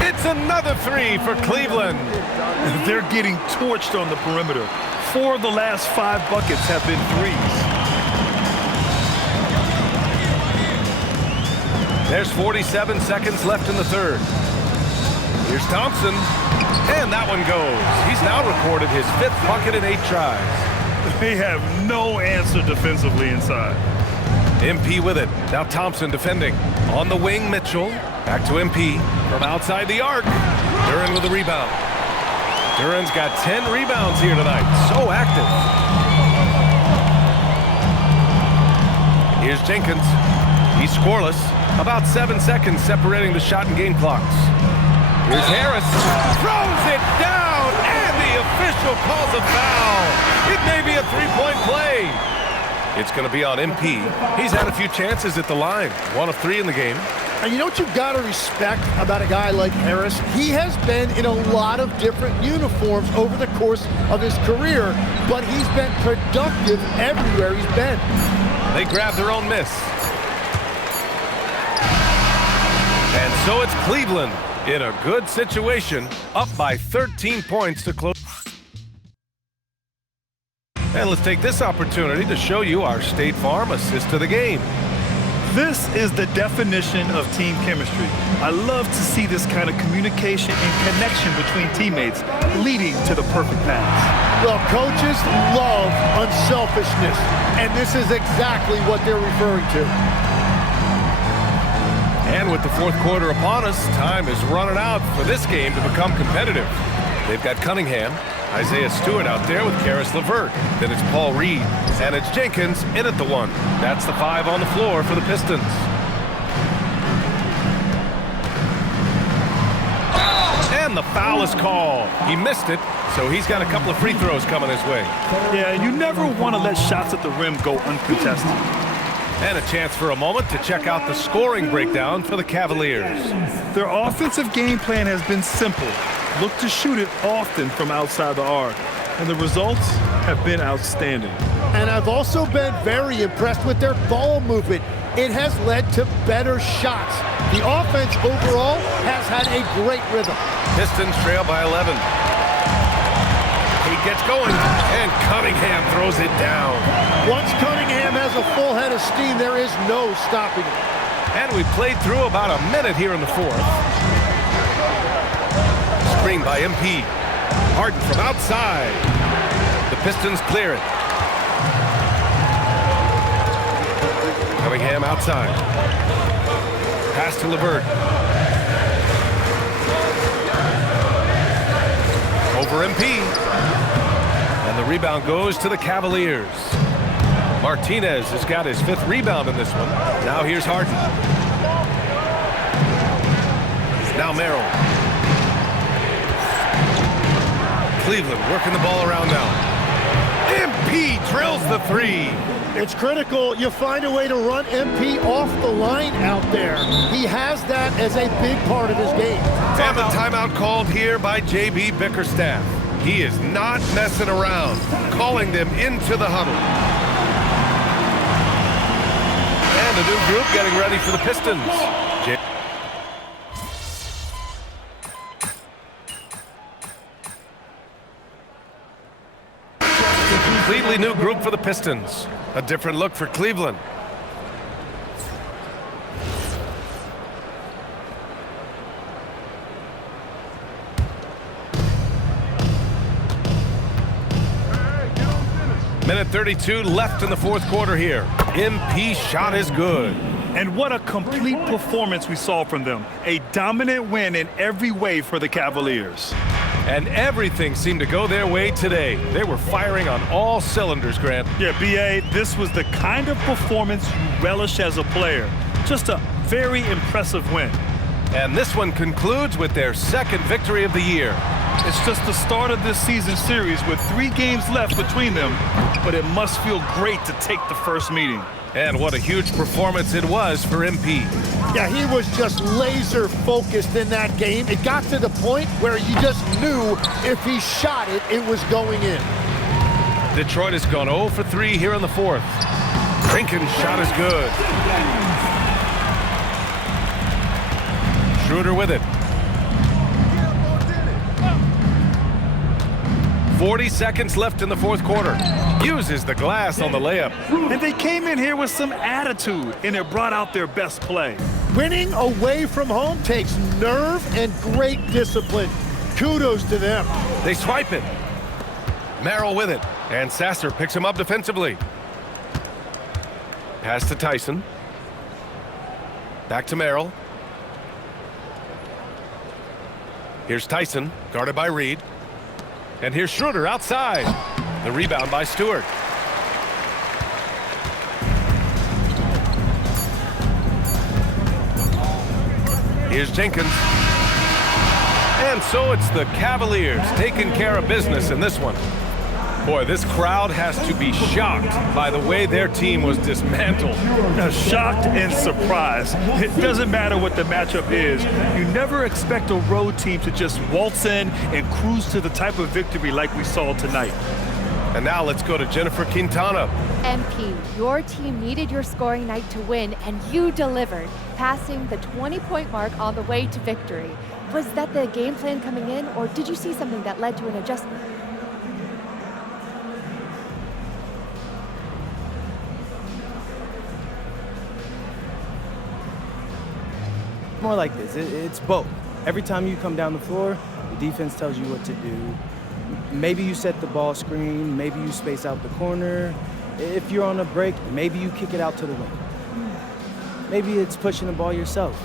It's another 3 for Cleveland. They're getting torched on the perimeter. 4 of the last 5 buckets have been 3s. There's 47 seconds left in the third. Here's Thompson. And that one goes. He's now recorded his 5th bucket in 8 tries. They have no answer defensively inside. MP with it. Now Thompson defending. On the wing, Mitchell. Back to MP from outside the arc. Duran with a rebound. Duran's got 10 rebounds here tonight. So active. Here's Jenkins. He's scoreless. About 7 seconds separating the shot and game clocks. Here's Harris. Throws it down, and the official calls a foul. It may be a 3-point play. It's going to be on MP. He's had a few chances at the line. 1 of 3 in the game. And you know what you've got to respect about a guy like Harris? He has been in a lot of different uniforms over the course of his career, but he's been productive everywhere he's been. They grab their own miss. And so it's Cleveland in a good situation, up by 13 points to close. And let's take this opportunity to show you our State Farm assist to the game. This is the definition of team chemistry. I love to see this kind of communication and connection between teammates leading to the perfect pass. Well, coaches love unselfishness, and this is exactly what they're referring to. And with the fourth quarter upon us, time is running out for this game to become competitive. They've got Cunningham, Isaiah Stewart out there with Karis LeVert. Then it's Paul Reed, and it's Jenkins in at the 1. That's the 5 on the floor for the Pistons. And the foul is called. He missed it, so he's got a couple of free throws coming his way. Yeah, you never want to let shots at the rim go uncontested. And a chance for a moment to check out the scoring breakdown for the Cavaliers. Their offensive game plan has been simple. Look to shoot it often from outside the arc. And the results have been outstanding. And I've also been very impressed with their ball movement. It has led to better shots. The offense overall has had a great rhythm. Pistons trail by 11. He gets going, and Cunningham throws it down. Once Cunningham has a full head of steam, there is no stopping it. And we played through about a minute here in the fourth. Screen by MP. Harden from outside. The Pistons clear it. Cunningham outside. Pass to LeVert. Over MP. And the rebound goes to the Cavaliers. Martinez has got his 5th rebound in this one. Now here's Harden. Now Merrill. Cleveland working the ball around now. MP drills the 3. It's critical you find a way to run MP off the line out there. He has that as a big part of his game. And the timeout called here by J.B. Bickerstaff. He is not messing around, calling them into the huddle. And a new group getting ready for the Pistons. Completely new group for the Pistons. A different look for Cleveland. Minute 32 left in the fourth quarter here. MP shot is good. And what a complete performance we saw from them. A dominant win in every way for the Cavaliers. And everything seemed to go their way today. They were firing on all cylinders, Grant. Yeah, B.A., this was the kind of performance you relish as a player. Just a very impressive win. And this one concludes with their 2nd victory of the year. It's just the start of this season series with 3 games left between them, but it must feel great to take the first meeting. And what a huge performance it was for MP. Yeah, he was just laser focused in that game. It got to the point where you just knew if he shot it, it was going in. Detroit has gone 0 for 3 here in the fourth. Jenkins' shot is good. Schroeder with it. 40 seconds left in the fourth quarter. Uses the glass on the layup. And they came in here with some attitude, and it brought out their best play. Winning away from home takes nerve and great discipline. Kudos to them. They swipe it. Merrill with it. And Sasser picks him up defensively. Pass to Tyson. Back to Merrill. Here's Tyson, guarded by Reed. And here's Schroeder outside. The rebound by Stewart. Here's Jenkins. And so it's the Cavaliers taking care of business in this one. Boy, this crowd has to be shocked by the way their team was dismantled. Shocked and surprised. It doesn't matter what the matchup is. You never expect a road team to just waltz in and cruise to the type of victory like we saw tonight. And now let's go to Jennifer Quintana. MP, your team needed your scoring night to win, and you delivered, passing the 20-point mark on the way to victory. Was that the game plan coming in, or did you see something that led to an adjustment? More like this. It's both. Every time you come down the floor, the defense tells you what to do. Maybe you set the ball screen, maybe you space out the corner. If you're on a break, maybe you kick it out to the wing. Maybe it's pushing the ball yourself.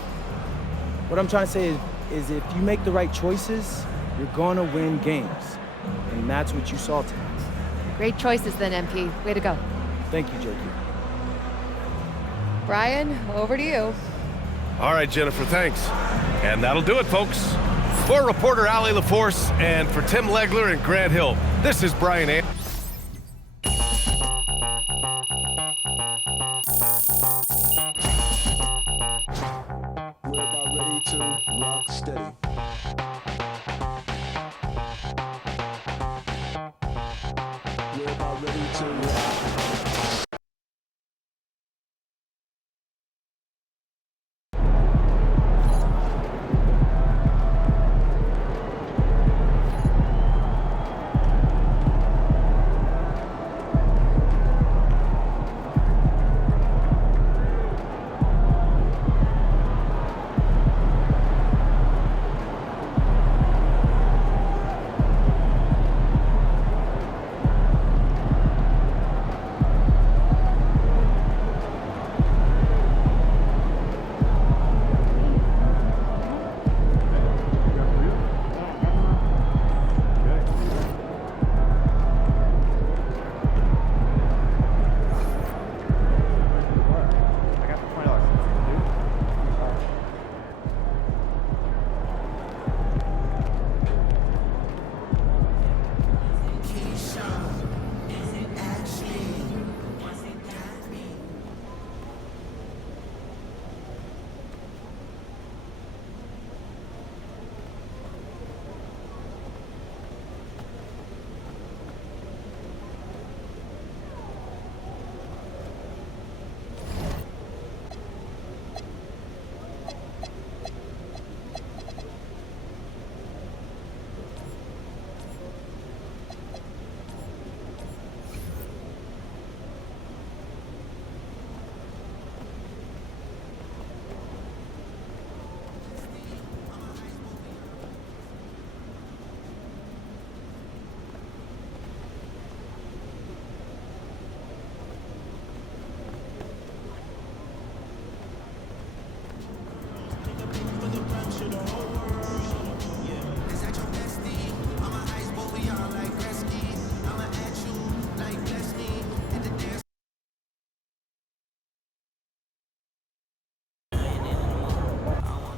What I'm trying to say is if you make the right choices, you're gonna win games. And that's what you saw tonight. Great choices then, MP. Way to go. Thank you, JQ. Brian, over to you. All right, Jennifer, thanks. And that'll do it, folks. For reporter Allie LaForce and for Tim Legler and Grant Hill, this is Brian A. We're about ready to rock steady. We're about ready to rock.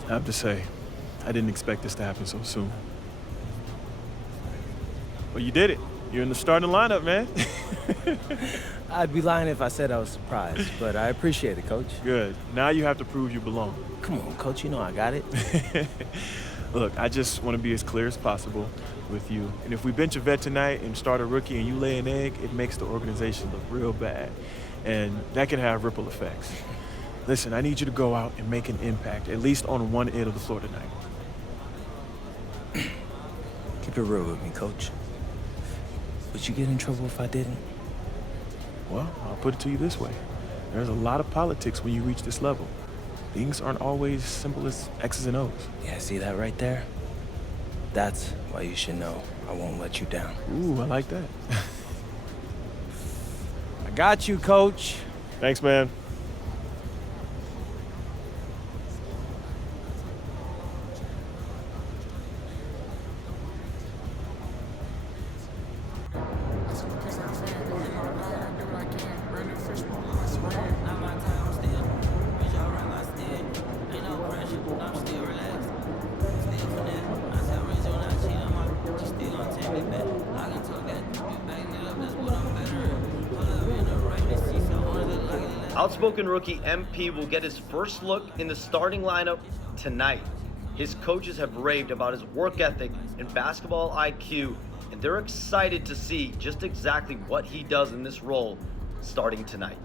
I have to say, I didn't expect this to happen so soon. Well, you did it. You're in the starting lineup, man. I'd be lying if I said I was surprised, but I appreciate it, Coach. Good. Now you have to prove you belong. Come on, Coach, you know I got it. Look, I just want to be as clear as possible with you. And if we bench a vet tonight and start a rookie and you lay an egg, it makes the organization look real bad. And that can have ripple effects. Listen, I need you to go out and make an impact, at least on one end of the floor tonight. Keep it real with me, Coach. Would you get in trouble if I didn't? Well, I'll put it to you this way. There's a lot of politics when you reach this level. Things aren't always simple as X's and O's. Yeah, see that right there? That's why you should know I won't let you down. Ooh, I like that. I got you, Coach. Thanks, man. Outspoken rookie MP will get his first look in the starting lineup tonight. His coaches have raved about his work ethic and basketball IQ, and they're excited to see just exactly what he does in this role starting tonight.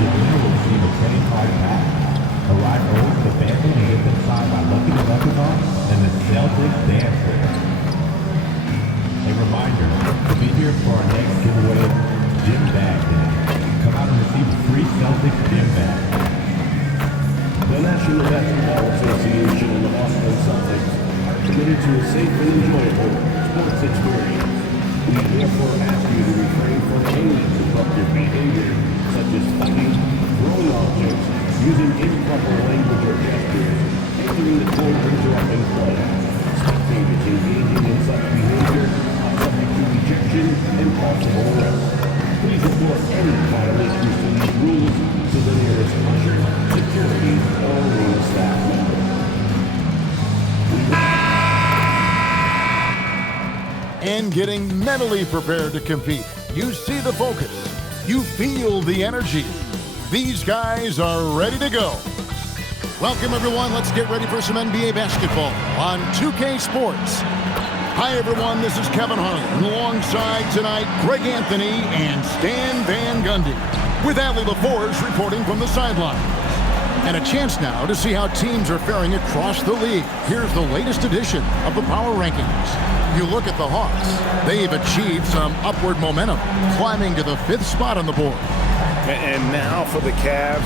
Again, National Basketball Association and the Boston Celtics are committed to a safe and enjoyable sports experience. We therefore ask you to refrain from any disruptive behavior, such as fighting, throwing objects, using improper language or gestures, entering the court or interrupting play. Spectators engaging in such behavior are subject to ejection and possible arrest. Please report any violations to these rules to the nearest usher, security, or arena staff member. And getting mentally prepared to compete. You see the focus. You feel the energy. These guys are ready to go. Welcome, everyone. Let's get ready for some NBA basketball on 2K Sports. Hi, everyone. This is Kevin Harlan. Alongside tonight, Greg Anthony and Stan Van Gundy, with Allie LaForge reporting from the sideline. And a chance now to see how teams are faring across the league. Here's the latest edition of the Power Rankings. You look at the Hawks. They've achieved some upward momentum, climbing to the 5th spot on the board. And now for the Cavs,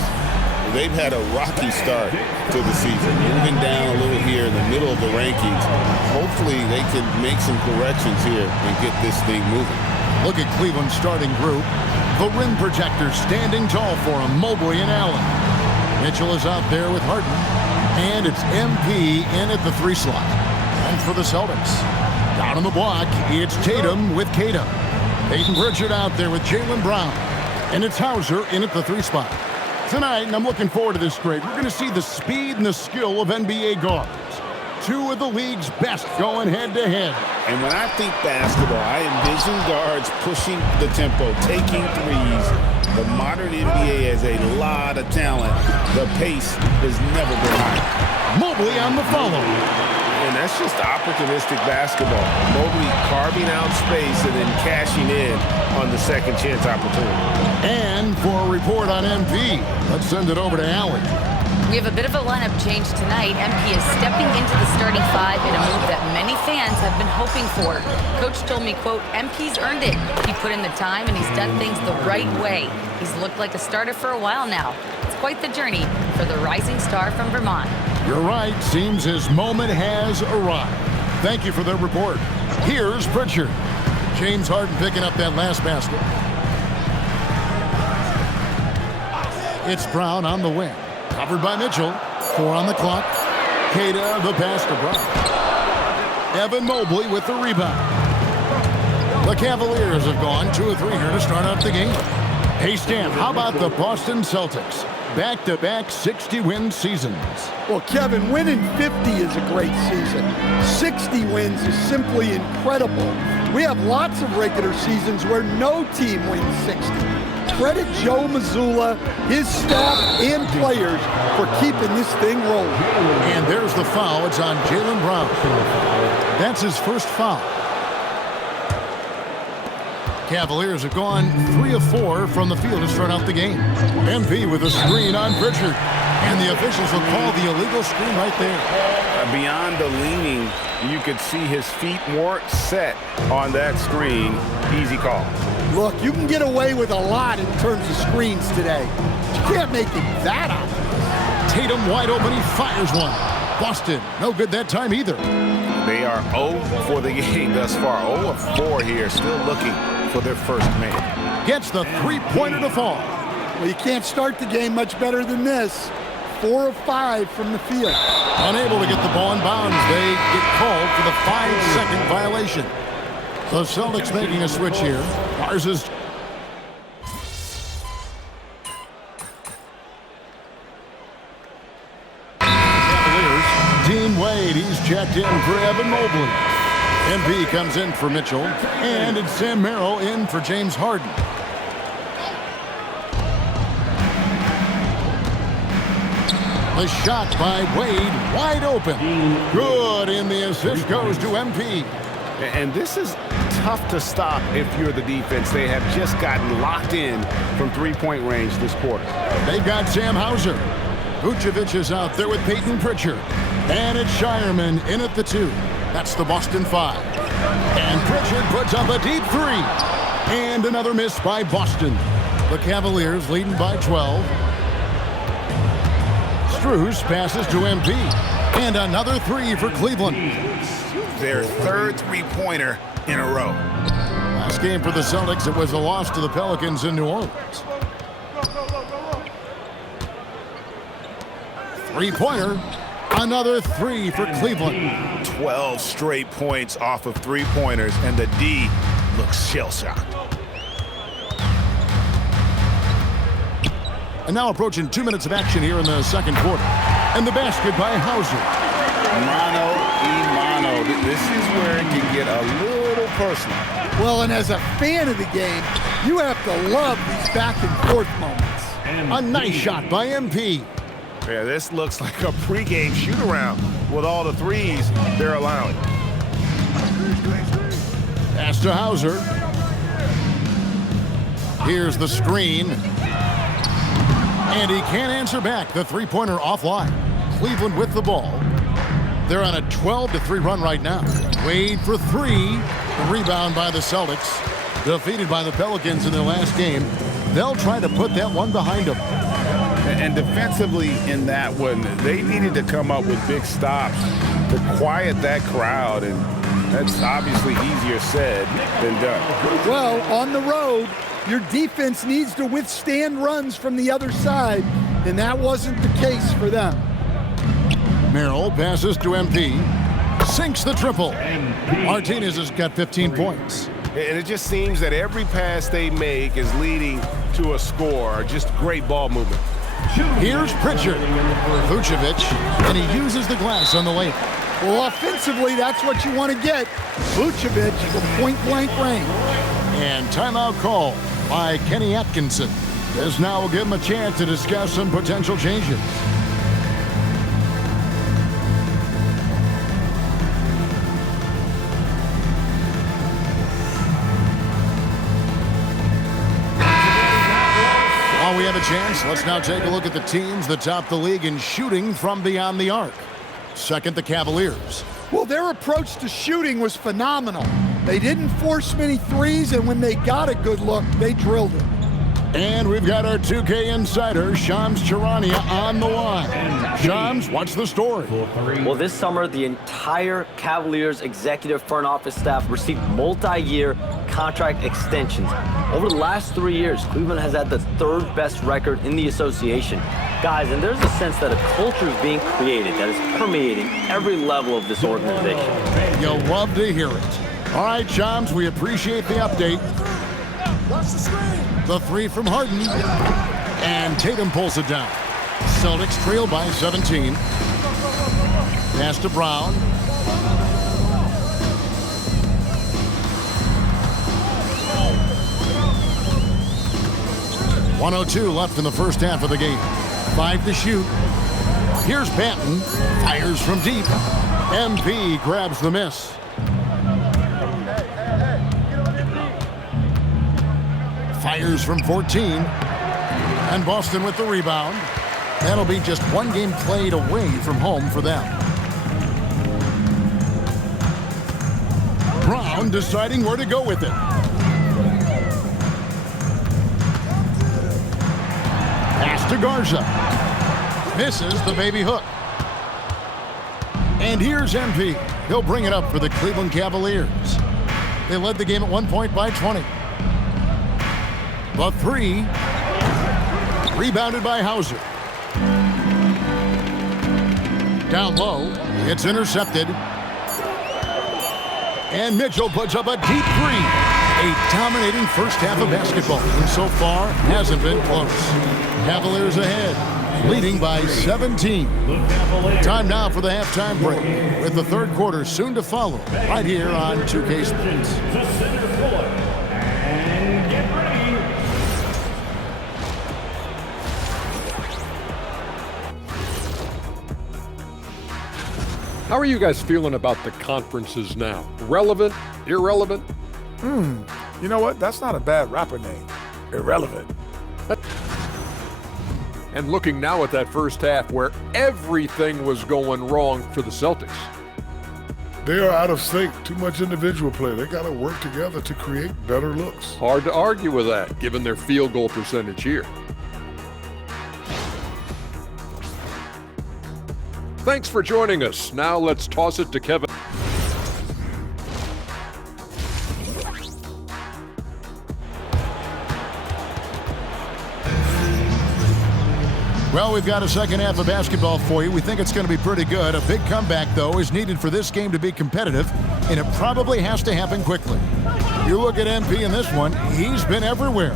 they've had a rocky start to the season, moving down a little here in the middle of the rankings. Hopefully they can make some corrections here and get this thing moving. Look at Cleveland's starting group. The rim projectors standing tall for him, Mobley and Allen. Mitchell is out there with Harden. And it's MP in at the 3 slot. And for the Celtics, down on the block, it's Tatum with Kata. Peyton Pritchard out there with Jaylen Brown. And it's Hauser in at the 3 spot. Tonight, and I'm looking forward to this grade, we're going to see the speed and the skill of NBA guards. 2 of the league's best going head-to-head. And when I think basketball, I envision guards pushing the tempo, taking threes. The modern NBA has a lot of talent. The pace has never been higher. Mobley on the follow. And that's just opportunistic basketball. Mobley carving out space and then cashing in on the second chance opportunity. And for a report on MP, let's send it over to Allie. We have a bit of a lineup change tonight. MP is stepping into the starting 5 in a move that many fans have been hoping for. Coach told me, quote, MP's earned it. He put in the time and he's done things the right way. He's looked like a starter for a while now. It's quite the journey for the rising star from Vermont. You're right. Seems his moment has arrived. Thank you for the report. Here's Pritchard. James Harden picking up that last basket. It's Brown on the wing. Covered by Mitchell. 4 on the clock. Kata the pass to Brown. Evan Mobley with the rebound. The Cavaliers have gone 2 of 3 here to start out the game. Hey, Stan, how about the Boston Celtics? Back-to-back 60-win seasons. Well, Kevin, winning 50 is a great season. 60 wins is simply incredible. We have lots of regular seasons where no team wins 60. Credit Joe Mazzulla, his staff, and players for keeping this thing rolling. And there's the foul. It's on Jaylen Brown. That's his first foul. Cavaliers have gone 3 of 4 from the field to start out the game. MP with a screen on Pritchard. And the officials will call the illegal screen right there. Beyond the leaning, you could see his feet weren't set on that screen. Easy call. Look, you can get away with a lot in terms of screens today. You can't make it that obvious. Tatum wide open, he fires one. Boston, no good that time either. They are 0 for the game thus far. 0 of 4 here, still looking for their first man. Gets the 3-pointer to fall. Well, you can't start the game much better than this. 4 of 5 from the field. Unable to get the ball in bounds. They get called for the 5-second violation. The Celtics making a switch here. Ours is... Cavaliers. Dean Wade, he's checked in for Evan Mobley. MP comes in for Mitchell. And it's Sam Merrill in for James Harden. The shot by Wade, wide open. Good, and the assist goes to MP. And this is tough to stop if you're the defense. They have just gotten locked in from 3-point range this quarter. They've got Sam Hauser. Vucevic is out there with Peyton Pritchard. And it's Shireman in at the 2. That's the Boston 5. And Pritchard puts up a deep 3. And another miss by Boston. The Cavaliers leading by 12. Str8 passes to MP. And another three for Cleveland. Their third three-pointer in a row. Last game for the Celtics, it was a loss to the Pelicans in New Orleans. Three-pointer. Another three for Cleveland. 12 straight points off of three-pointers, and the D looks shell-shocked. And now approaching 2 minutes of action here in the second quarter. And the basket by Hauser. Mano a mano. This is where it can get a little personal. Well, and as a fan of the game, you have to love these back and forth moments. A nice shot by MP. Yeah, this looks like a pregame shoot-around with all the threes they're allowing. Pass to Hauser. Here's the screen. And he can't answer back. The three-pointer offline. Cleveland with the ball. They're on a 12-3 run right now. Wade for three. The rebound by the Celtics. Defeated by the Pelicans in their last game. They'll try to put that one behind them. And defensively in that one, they needed to come up with big stops to quiet that crowd, and that's obviously easier said than done. Well, on the road, your defense needs to withstand runs from the other side, and that wasn't the case for them. Merrill passes to MP. Sinks the triple. Martinez has got 15 points. And it just seems that every pass they make is leading to a score. Just great ball movement. Here's Pritchard. Vucevic, and he uses the glass on the layup. Well, offensively, that's what you want to get. Vucevic from point-blank range. And timeout call by Kenny Atkinson. This now will give him a chance to discuss some potential changes. While we have a chance, let's now take a look at the teams that top the league in shooting from beyond the arc. Second, the Cavaliers. Well, their approach to shooting was phenomenal. They didn't force many threes, and when they got a good look, they drilled it. And we've got our 2K insider, Shams Charania, on the line. Shams, what's the story? Well, this summer, the entire Cavaliers executive front office staff received multi-year contract extensions. Over the last 3 years, Cleveland has had the third best record in the association. Guys, and there's a sense that a culture is being created that is permeating every level of this organization. You'll love to hear it. All right, Shams, we appreciate the update. Watch the screen. The three from Harden. And Tatum pulls it down. Celtics trail by 17. Pass to Brown. .102 left in the first half of the game. 5 to shoot. Here's Banton. Fires from deep. MP grabs the miss. Fires from 14. And Boston with the rebound. That'll be just one game played away from home for them. Brown deciding where to go with it. Pass to Garza. Misses the baby hook. And here's MP. He'll bring it up for the Cleveland Cavaliers. They led the game at 1 point by 20. The three, rebounded by Hauser. Down low, it's intercepted. And Mitchell puts up a deep three. A dominating first half of basketball, and so far hasn't been close. Cavaliers ahead, leading by 17. Time now for the halftime break, with the third quarter soon to follow, right here on 2K Sports. How are you guys feeling about the conferences now? Relevant? Irrelevant? You know what? That's not a bad rapper name. Irrelevant. And looking now at that first half where everything was going wrong for the Celtics. They are out of sync. Too much individual play. They got to work together to create better looks. Hard to argue with that, given their field goal percentage here. Thanks for joining us. Now let's toss it to Kevin. Well, we've got a second half of basketball for you. We think it's going to be pretty good. A big comeback, though, is needed for this game to be competitive, and it probably has to happen quickly. You look at MP in this one, he's been everywhere.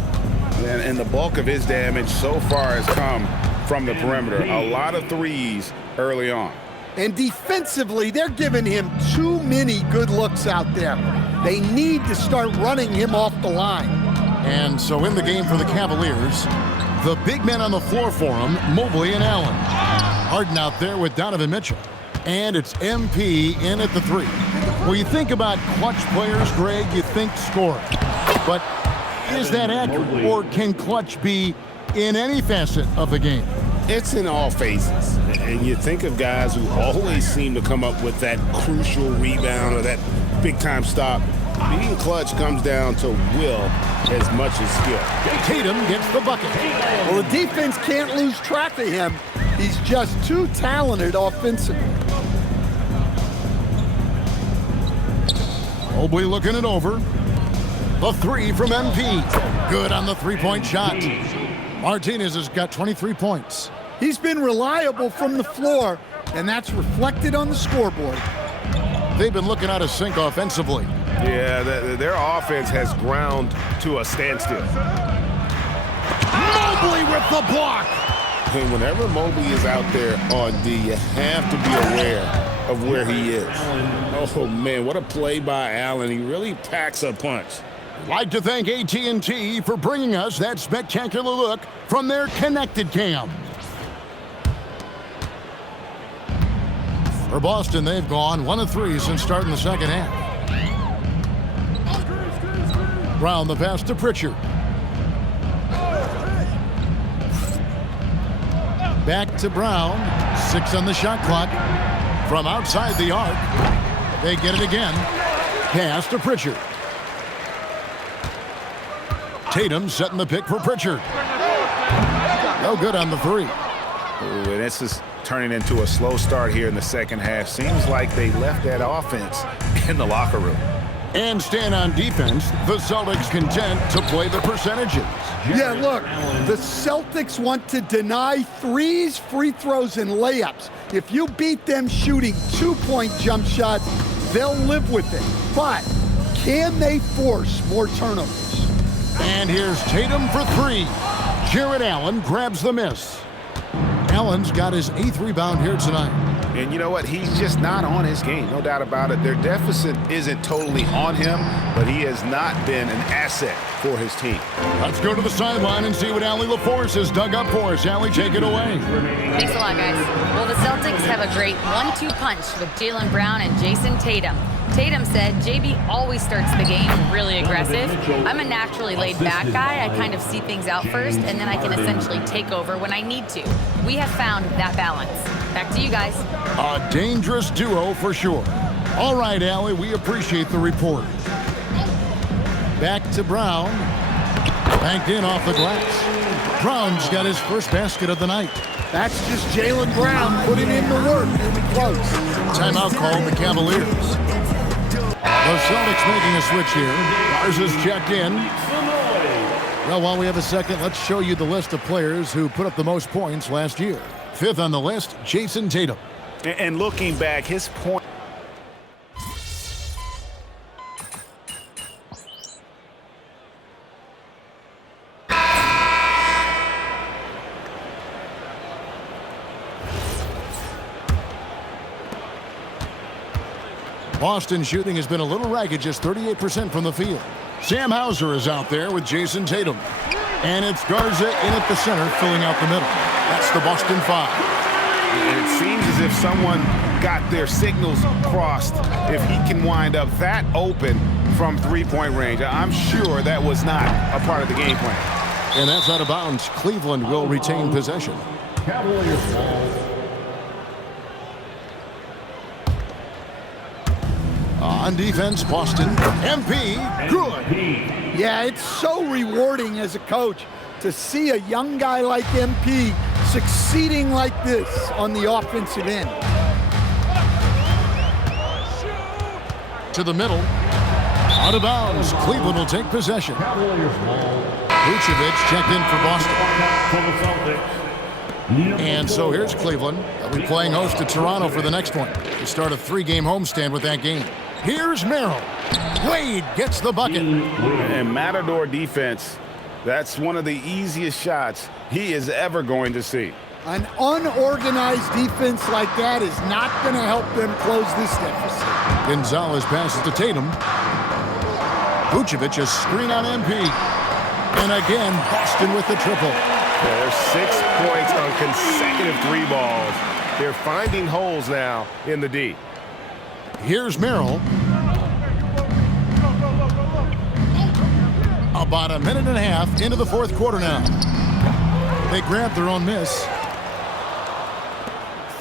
And the bulk of his damage so far has come from the perimeter. A lot of threes early on. And defensively, they're giving him too many good looks out there. They need to start running him off the line. And so in the game for the Cavaliers, the big men on the floor for him, Mobley and Allen. Harden out there with Donovan Mitchell. And it's MP in at the 3. Well, you think about clutch players, Greg, you think scoring. But is that accurate, or can clutch be in any facet of the game? It's in all phases. And you think of guys who always seem to come up with that crucial rebound or that big-time stop. Being clutch comes down to will as much as skill. Tatum gets the bucket. Well, the defense can't lose track of him. He's just too talented offensively. Mobley looking it over. The 3 from MP. Good on the three-point shot. Martinez has got 23 points. He's been reliable from the floor, and that's reflected on the scoreboard. They've been looking out of sync offensively. Yeah, their offense has ground to a standstill. Mobley with the block. And whenever Mobley is out there on D, you have to be aware of where he is. Oh, man, what a play by Allen. He really packs a punch. Like to thank AT&T for bringing us that spectacular look from their connected cam. For Boston, they've gone 1 of 3 since starting the second half. Brown the pass to Pritchard. Back to Brown. 6 on the shot clock. From outside the arc. They get it again. Pass to Pritchard. Tatum setting the pick for Pritchard. No good on the 3. Ooh, and this is turning into a slow start here in the second half. Seems like they left that offense in the locker room. And stand on defense, the Celtics content to play the percentages. Yeah, look, the Celtics want to deny threes, free throws, and layups. If you beat them shooting 2-point jump shots, they'll live with it. But can they force more turnovers? And here's Tatum for 3. Jarrett Allen grabs the miss. Allen's got his 8th rebound here tonight. And you know what? He's just not on his game, no doubt about it. Their deficit isn't totally on him, but he has not been an asset for his team. Let's go to the sideline and see what Allie LaForce has dug up for us. Allie, take it away. Thanks a lot, guys. Well, the Celtics have a great 1-2 punch with Jaylen Brown and Jason Tatum. Tatum said, JB always starts the game really aggressive. I'm a naturally laid-back guy. I kind of see things out first, and then I can essentially take over when I need to. We have found that balance. Back to you guys. A dangerous duo for sure. All right, Allie, we appreciate the report. Back to Brown. Banked in off the glass. Brown's got his first basket of the night. That's just Jaylen Brown putting in the work. Close. Timeout called the Cavaliers. The Celtics making a switch here. Garza's checked in. Well, while we have a second, let's show you the list of players who put up the most points last year. 5th on the list, Jason Tatum. And looking back, his point. Boston shooting has been a little ragged, just 38% from the field. Sam Hauser is out there with Jason Tatum. And it's Garza in at the center, filling out the middle. That's the Boston 5. And it seems as if someone got their signals crossed. If he can wind up that open from 3-point range, I'm sure that was not a part of the game plan. And that's out of bounds. Cleveland will retain possession. Cavaliers ball. On defense, Boston. MP, good. Yeah, it's so rewarding as a coach to see a young guy like MP succeeding like this on the offensive end. to the middle. Out of bounds. Cleveland will take possession. Vucevic checked in for Boston. And so here's Cleveland. They'll be playing host to Toronto for the next one. They start a 3-game homestand with that game. Here's Merrill. Wade gets the bucket. And Matador defense, that's one of the easiest shots he is ever going to see. An unorganized defense like that is not going to help them close this deficit. Gonzalez passes to Tatum. Vucevic a screen on MP. And again, Boston with the triple. There's 6 points on consecutive 3 balls. They're finding holes now in the D. Here's Merrill. About a minute and a half into the fourth quarter now. They grab their own miss.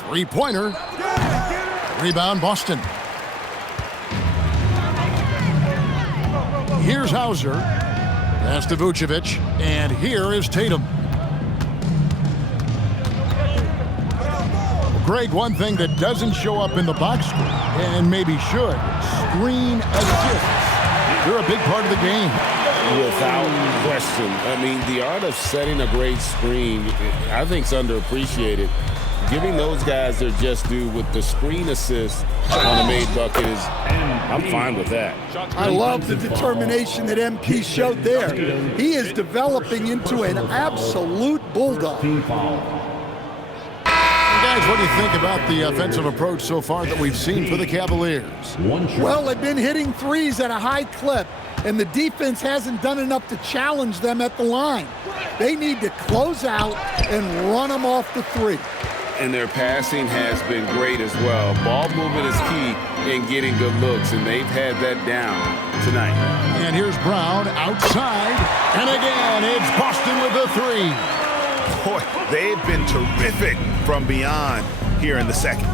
3-pointer. Rebound Boston. Here's Hauser. Pass to Vucevic. And here is Tatum. Greg, one thing that doesn't show up in the box score, and maybe should, screen assists. They're a big part of the game. Without question. I mean, the art of setting a great screen, I think, is underappreciated. Giving those guys their just due with the screen assist on a made bucket is, I'm fine with that. I love the determination that MP showed there. He is developing into an absolute bulldog. Guys, what do you think about the offensive approach so far that we've seen for the Cavaliers? Well, they've been hitting threes at a high clip, and the defense hasn't done enough to challenge them at the line. They need to close out and run them off the three. And their passing has been great as well. Ball movement is key in getting good looks, and they've had that down tonight. And here's Brown outside, and again, it's Boston with the three. Boy, they've been terrific from beyond here in the second.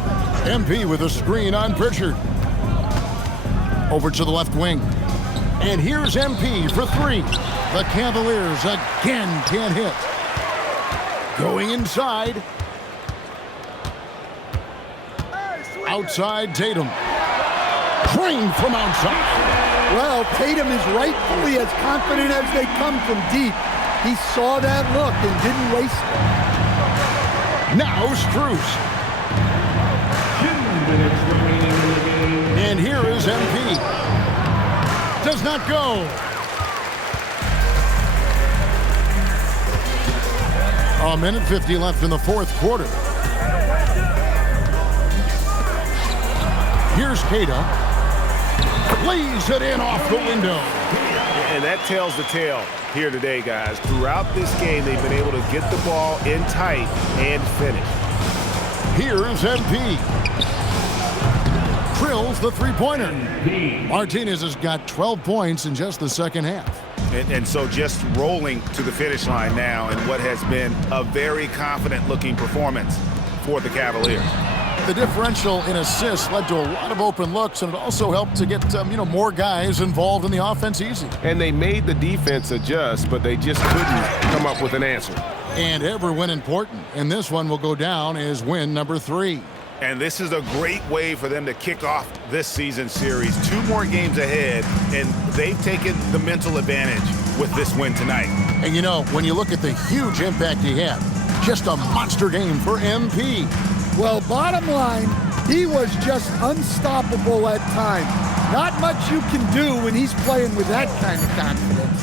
MP with a screen on Pritchard. Over to the left wing. And here's MP for three. The Cavaliers again can't hit. Going inside. Outside Tatum. Drained from outside. Well, Tatum is rightfully as confident as they come from deep. He saw that look and didn't waste it. Now Str8. 2 minutes remaining in the game. And here is MP. Does not go. A minute 50 left in the fourth quarter. Here's Queta. Lays it in off the window. And that tells the tale here today, guys. Throughout this game, they've been able to get the ball in tight and finish. Here's MP. Drills the three-pointer. Martinez has got 12 points in just the second half. And so just rolling to the finish line now in what has been a very confident-looking performance for the Cavaliers. The differential in assists led to a lot of open looks, and it also helped to get more guys involved in the offense easy. And they made the defense adjust, but they just couldn't come up with an answer. And every win important, and this one will go down as win number 3. And this is a great way for them to kick off this season series. 2 more games ahead, and they've taken the mental advantage with this win tonight. And when you look at the huge impact he had, just a monster game for MP. Well, bottom line, he was just unstoppable at times. Not much you can do when he's playing with that kind of confidence.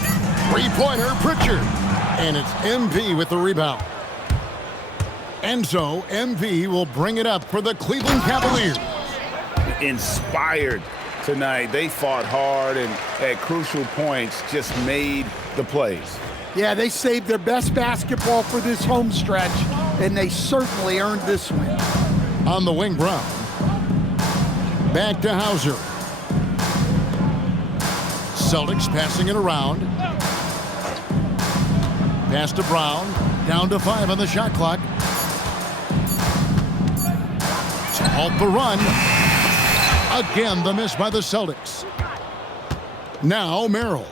Three-pointer, Pritchard. And it's MP with the rebound. And so MP will bring it up for the Cleveland Cavaliers. Inspired tonight. They fought hard and at crucial points just made the plays. Yeah, they saved their best basketball for this home stretch, and they certainly earned this win. On the wing, Brown. Back to Hauser. Celtics passing it around. Pass to Brown. Down to 5 on the shot clock. To halt the run. Again, the miss by the Celtics. Now Merrill.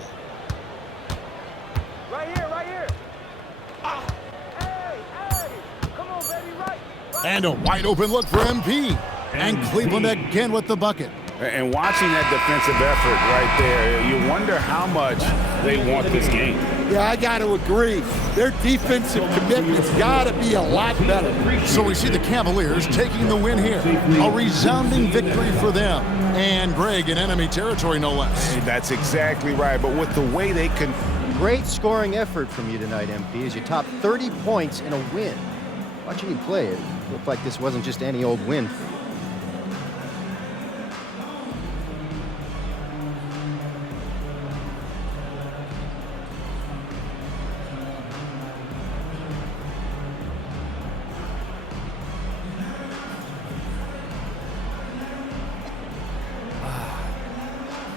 And a wide open look for MP. And Cleveland again with the bucket. And watching that defensive effort right there, you wonder how much they want this game. Yeah, I got to agree. Their defensive commitment's got to be a lot better. So we see the Cavaliers taking the win here. A resounding victory for them. And Greg in enemy territory, no less. Hey, that's exactly right. But with the way they can... Great scoring effort from you tonight, MP, as you topped 30 points in a win. Watching you play, it looked like this wasn't just any old win for you.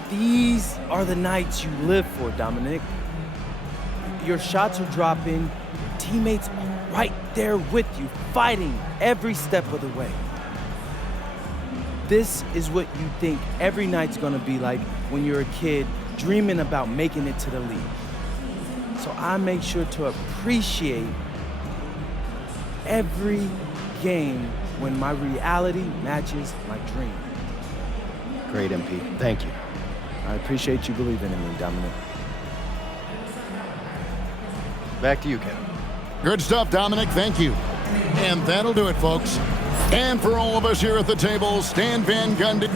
These are the nights you live for, Dominic. Your shots are dropping, your teammates are right there with you, fighting every step of the way. This is what you think every night's gonna be like when you're a kid dreaming about making it to the league. So I make sure to appreciate every game when my reality matches my dream. Great, MP. Thank you. I appreciate you believing in me, Dominic. Back to you, Kevin. Good stuff, Dominic. Thank you. And that'll do it, folks. And for all of us here at the table, Stan Van Gundy.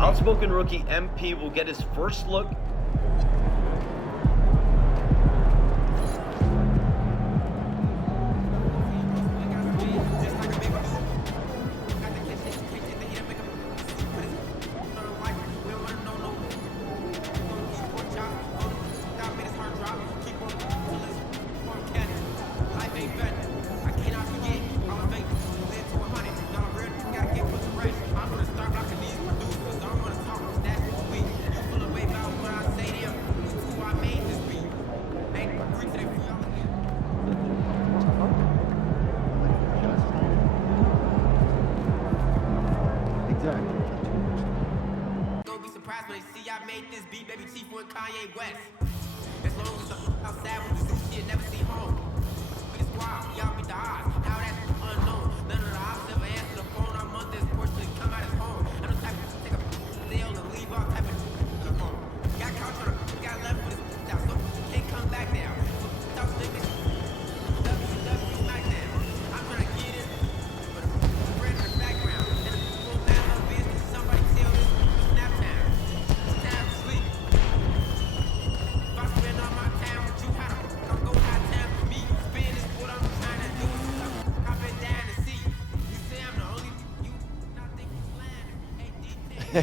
Outspoken rookie MP will get his first look.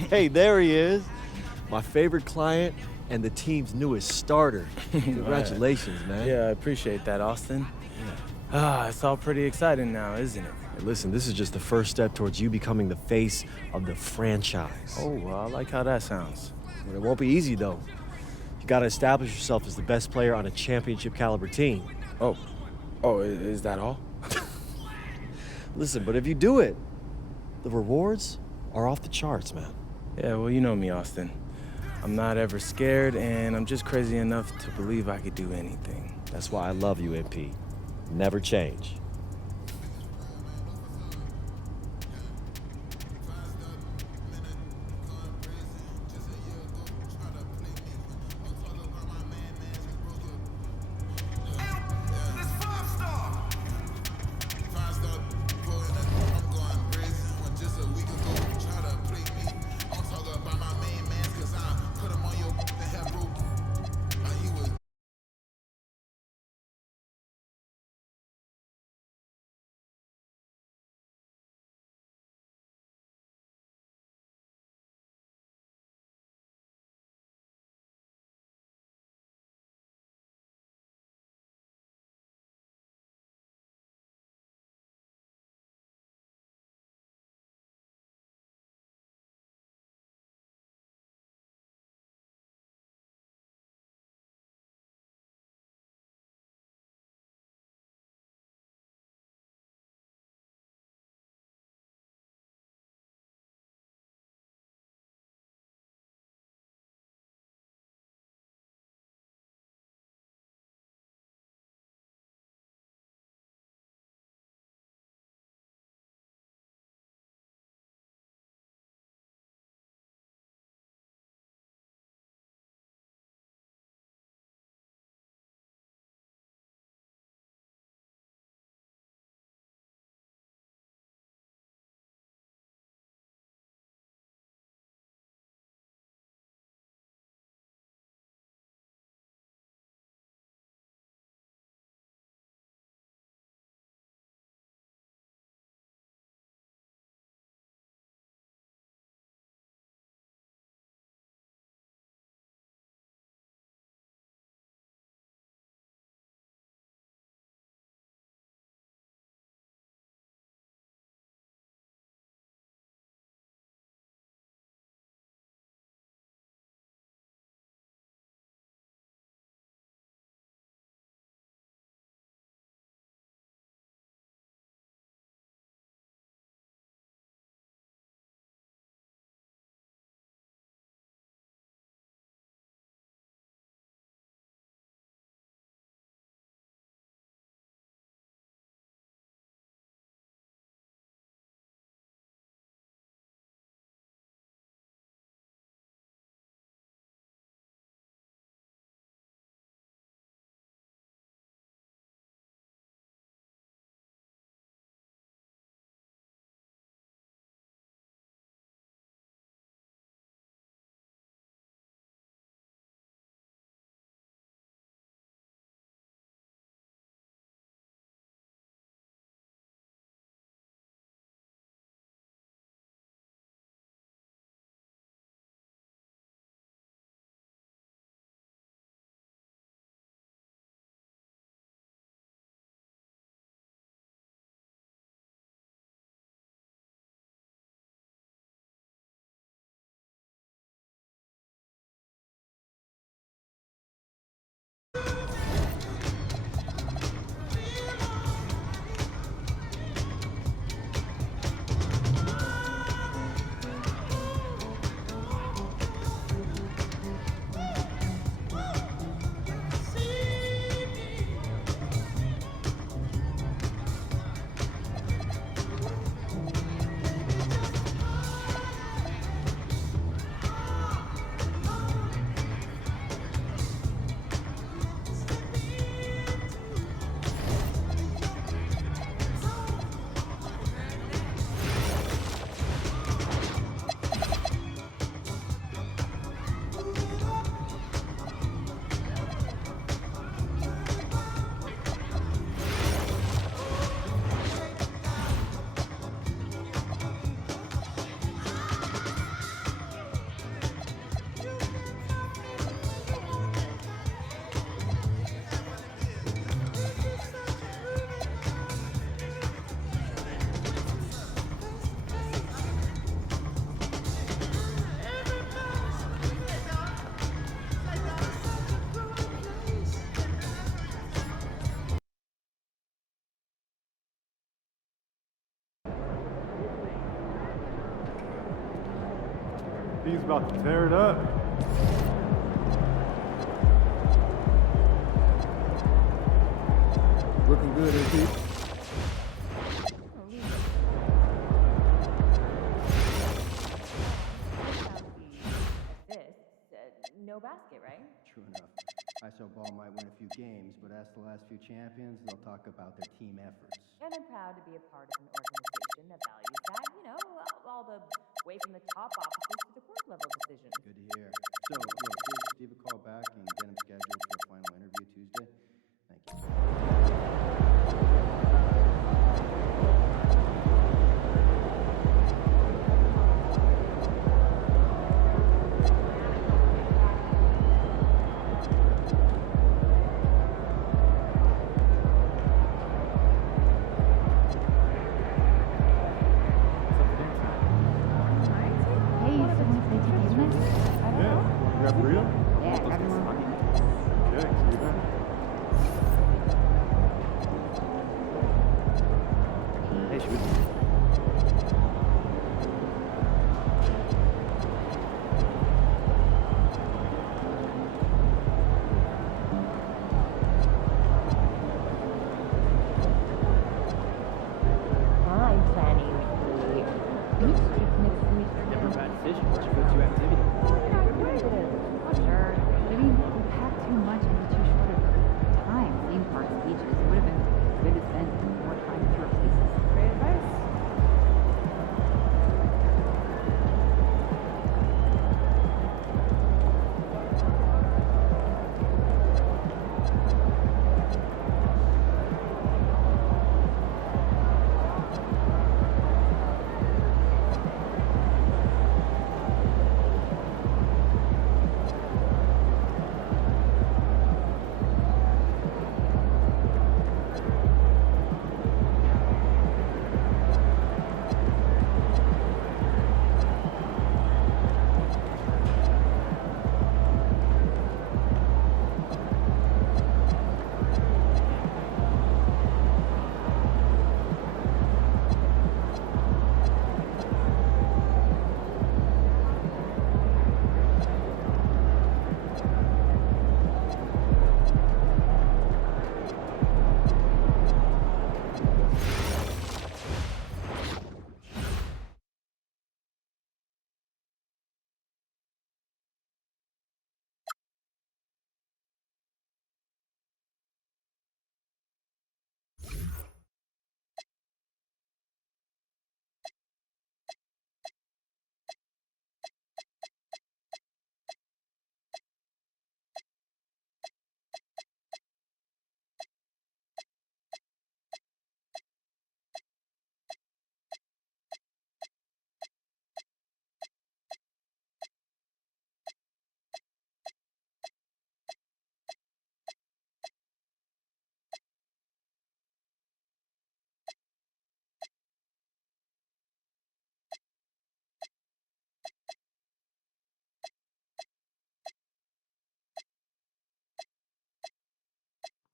Hey, there he is. My favorite client and the team's newest starter. Congratulations, man. Yeah, I appreciate that, Austin. It's all pretty exciting now, isn't it? Hey, listen, this is just the first step towards you becoming the face of the franchise. Oh, well, I like how that sounds. But it won't be easy, though. You got to establish yourself as the best player on a championship-caliber team. Oh, is that all? Listen, but if you do it, the rewards are off the charts, man. Yeah, well, you know me, Austin. I'm not ever scared, and I'm just crazy enough to believe I could do anything. That's why I love you, MP. Never change. He's about to tear it up. Looking good, MP. No basket, right? True enough. ISO ball might win a few games, but ask the last few champions, they'll talk about their team efforts. And I'm proud to be a part of an organization that values that, all the way from the top offices to the court level decision. Good to hear. So, look, give Steve a call back and get him scheduled for a final interview Tuesday. Thank you.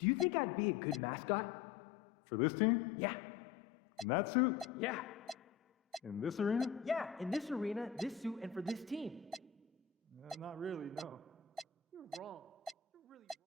Do you think I'd be a good mascot? For this team? Yeah. In that suit? Yeah. In this arena? Yeah, in this arena, this suit, and for this team. Not really, no. You're wrong. You're really wrong.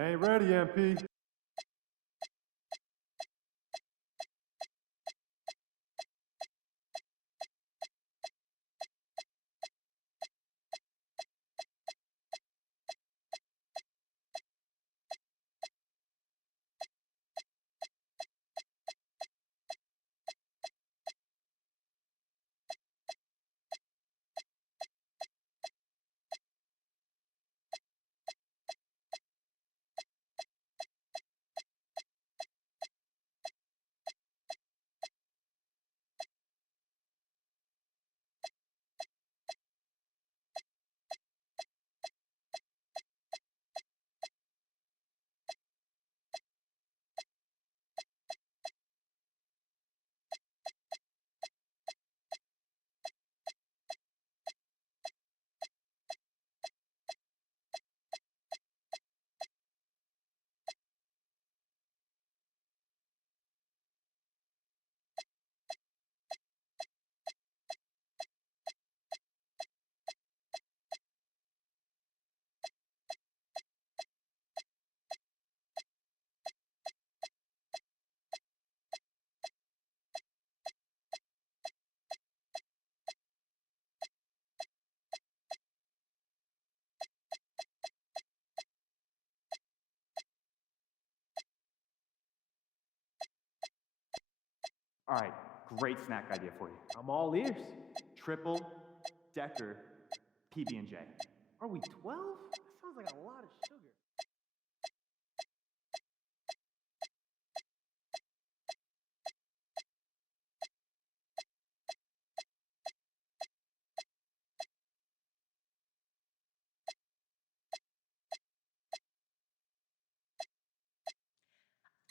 They ain't ready, MP. All right, great snack idea for you. I'm all ears. Triple decker PB&J. Are we 12? That sounds like a lot of sugar.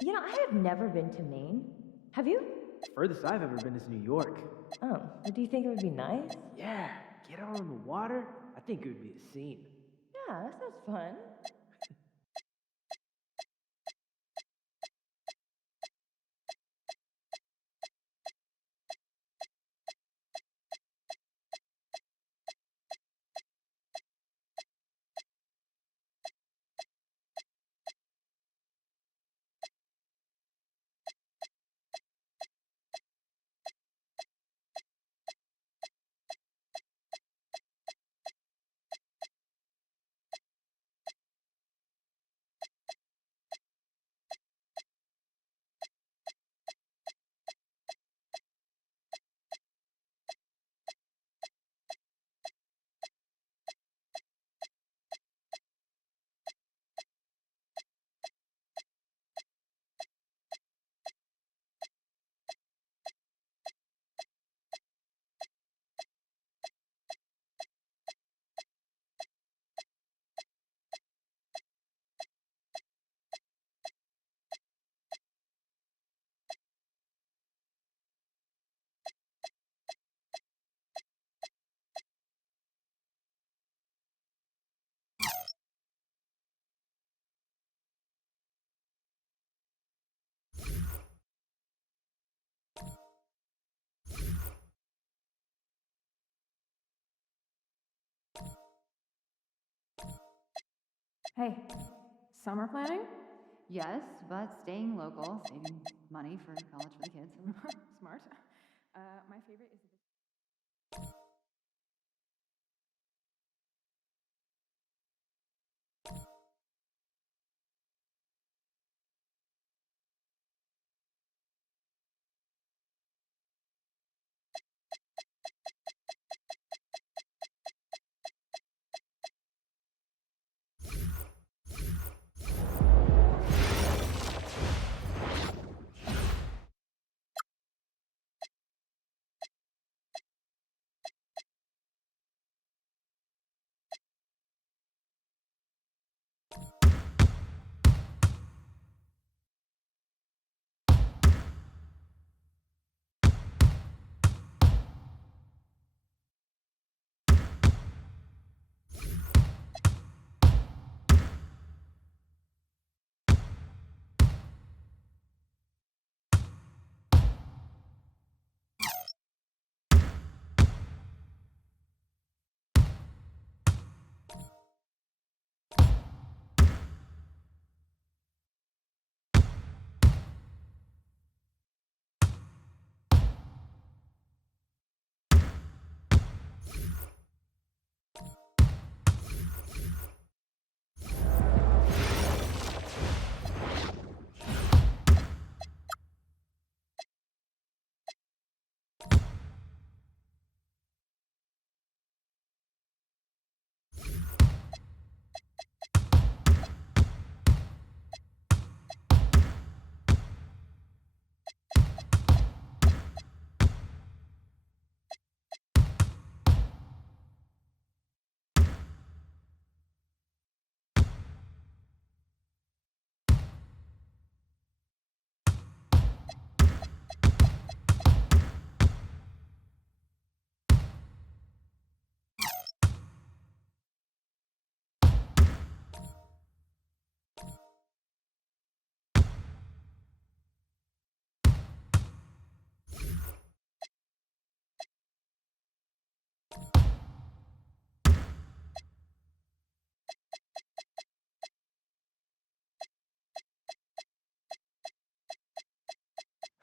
You know, I have never been to Maine. Have you? Furthest I've ever been is New York. Oh, but do you think it would be nice? Yeah, get out on the water. I think it would be a scene. Yeah, that sounds fun. Hey, summer planning? Yes, but staying local, saving money for college for the kids. Smart. My favorite is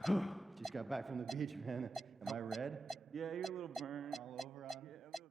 Just got back from the beach, man. Am I red? Yeah, you're a little burned. All over on me? Yeah, a little.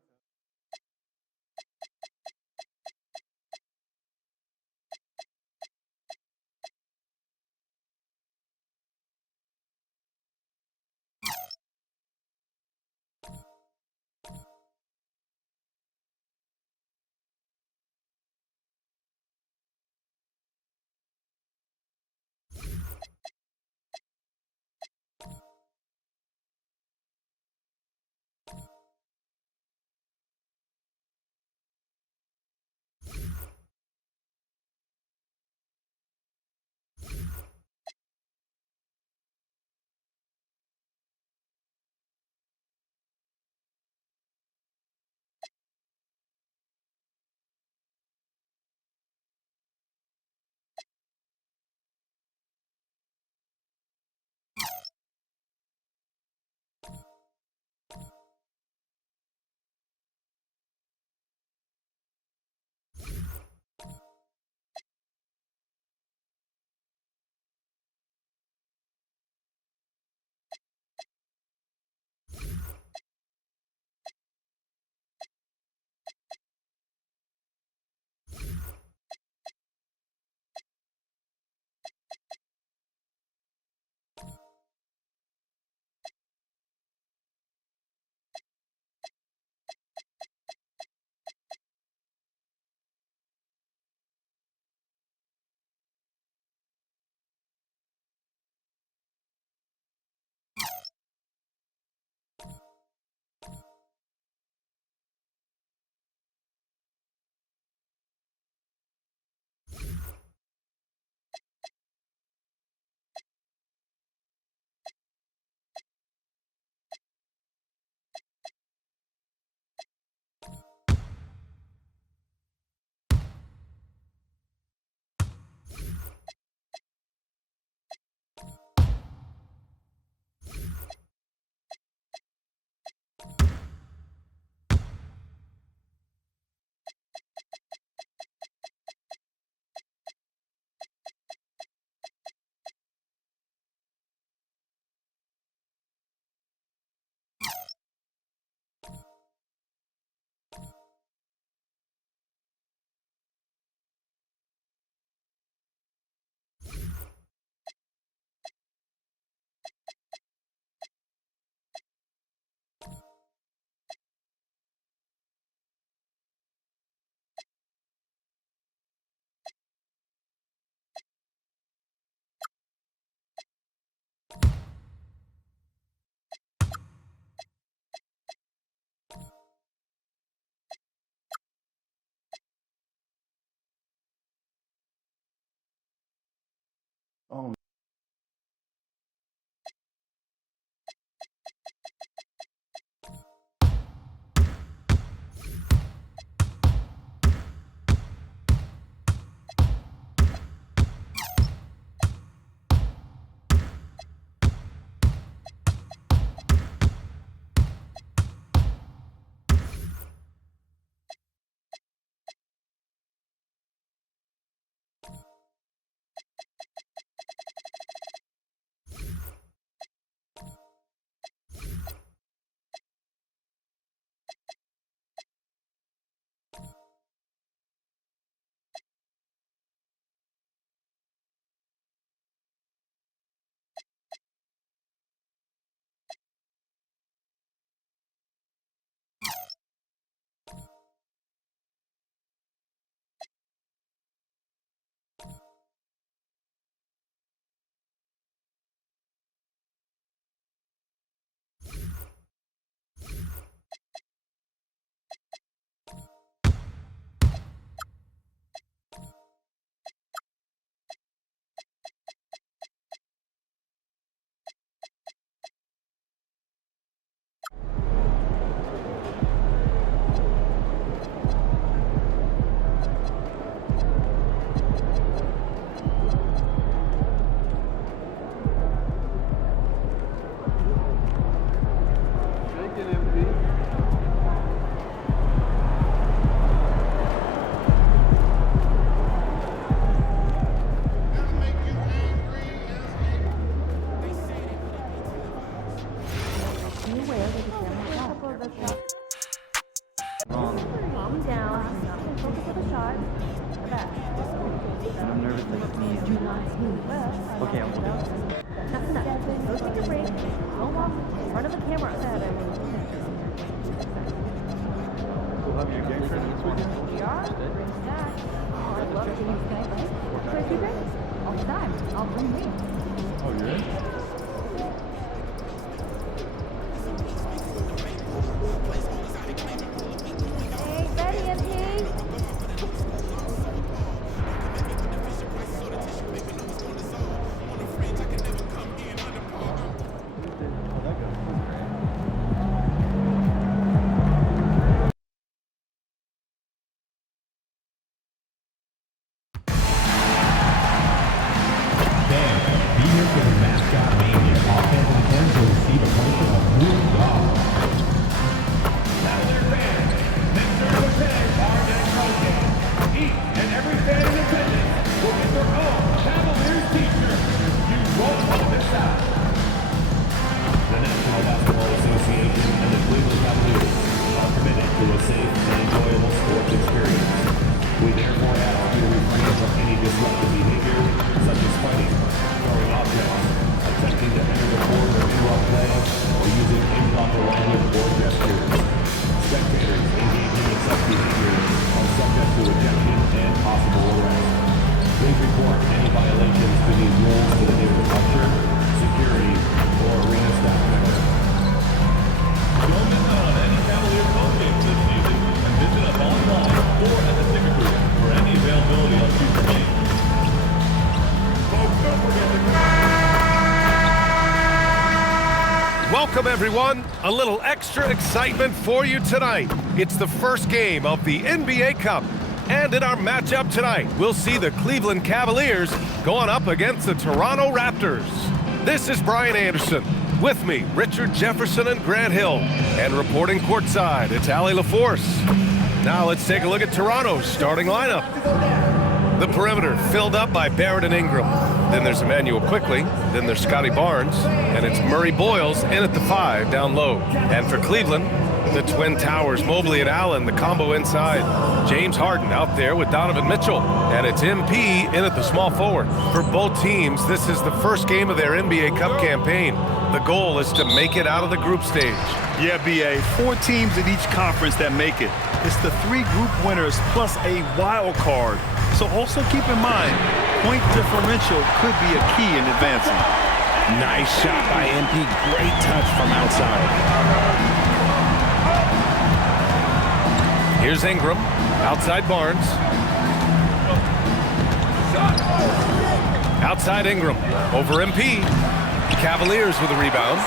Oh, We are. Bring snacks. I love to use snacks. Tracy drinks. All the time. I'll bring me. Oh, you're in? Hey, ready, MP? Welcome, everyone. A little extra excitement for you tonight. It's the first game of the NBA Cup. And in our matchup tonight, we'll see the Cleveland Cavaliers going up against the Toronto Raptors. This is Brian Anderson. With me, Richard Jefferson and Grant Hill. And reporting courtside, it's Allie LaForce. Now let's take a look at Toronto's starting lineup. The perimeter filled up by Barrett and Ingram. Then there's Emmanuel Quickly. Then there's Scotty Barnes. And it's Murray Boyles in at the 5 down low. And for Cleveland, the Twin Towers, Mobley and Allen, the combo inside. James Harden out there with Donovan Mitchell. And it's MP in at the small forward. For both teams, this is the first game of their NBA Cup campaign. The goal is to make it out of the group stage. Yeah, BA, 4 teams in each conference that make it. It's the 3 group winners plus a wild card. So also keep in mind, point differential could be a key in advancing. Nice shot by MP. Great touch from outside. Here's Ingram, outside Barnes. Outside Ingram, over MP. Cavaliers with a rebound.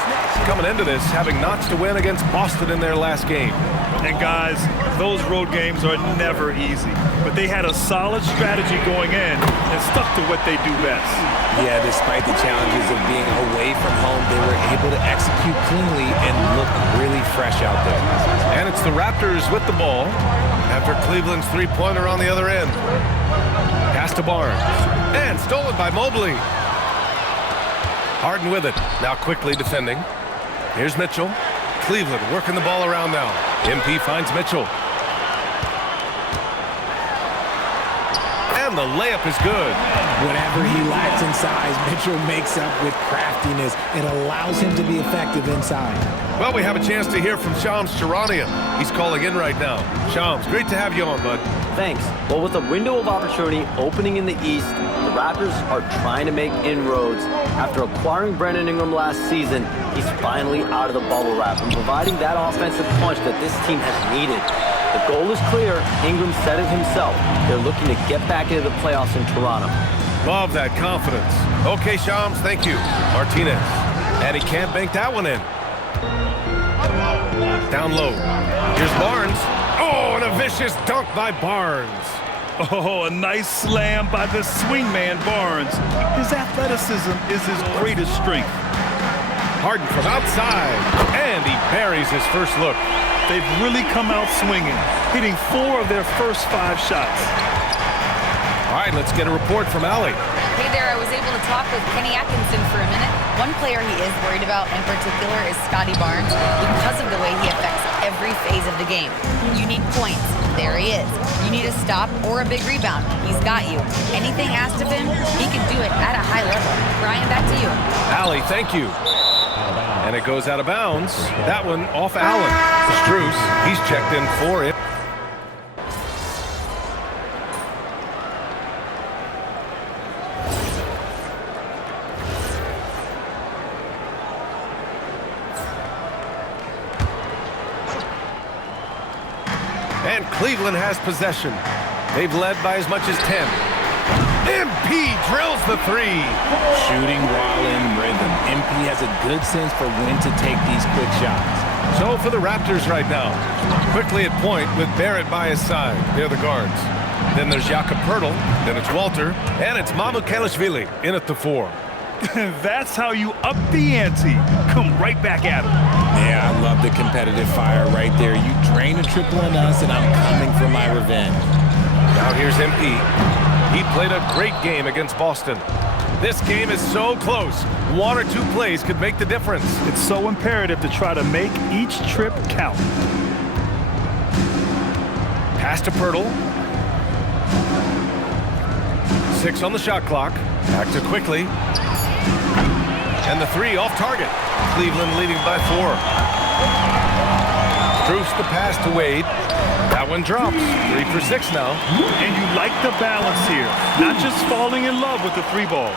Coming into this, having notched a win against Boston in their last game. And guys, those road games are never easy. But they had a solid strategy going in and stuck to what they do best. Yeah, despite the challenges of being away from home, they were able to execute cleanly and look really fresh out there. And it's the Raptors with the ball after Cleveland's three-pointer on the other end. Pass to Barnes. And stolen by Mobley. Harden with it. Now quickly defending. Here's Mitchell. Cleveland working the ball around now. MP finds Mitchell. And the layup is good. Whatever he lacks in size, Mitchell makes up with craftiness. It allows him to be effective inside. Well, we have a chance to hear from Shams Charania. He's calling in right now. Shams, great to have you on, bud. Thanks. Well, with a window of opportunity opening in the East, the Raptors are trying to make inroads. After acquiring Brandon Ingram last season, he's finally out of the bubble wrap and providing that offensive punch that this team has needed. The goal is clear. Ingram said it himself. They're looking to get back into the playoffs in Toronto. Love that confidence. Okay, Shams, thank you. Martinez. And he can't bank that one in. Down low. Here's Barnes. Oh, and a vicious dunk by Barnes. Oh, a nice slam by the swingman Barnes. His athleticism is his greatest strength. Harden from outside, and he buries his first look. They've really come out swinging, hitting 4 of their first 5 shots. All right, let's get a report from Allie. Hey there, I was able to talk with Kenny Atkinson for a minute. One player he is worried about in particular is Scotty Barnes because of the way he affects every phase of the game. You need points. There he is. You need a stop or a big rebound. He's got you. Anything asked of him, he can do it at a high level. Brian, back to you. Allie, thank you. And it goes out of bounds. That one off Allen. Str8, he's checked in for it. And Cleveland has possession. They've led by as much as 10. MP drills the three. Shooting while in rhythm. MP has a good sense for when to take these quick shots. So for the Raptors right now, quickly at point with Barrett by his side. They're the guards. Then there's Jakob Poeltl, then it's Walter, and it's Mamukelashvili in at the 4. That's how you up the ante. Come right back at him. Yeah, I love the competitive fire right there. You drain a triple on us, and I'm coming for my revenge. Now here's MP. He played a great game against Boston. This game is so close. 1 or 2 plays could make the difference. It's so imperative to try to make each trip count. Pass to Poeltl. 6 on the shot clock. Back to quickly. And the 3 off target. Cleveland leading by 4. Strus the pass to Wade. That one drops. 3 for 6 now. And you like the balance here. Not just falling in love with the 3 ball.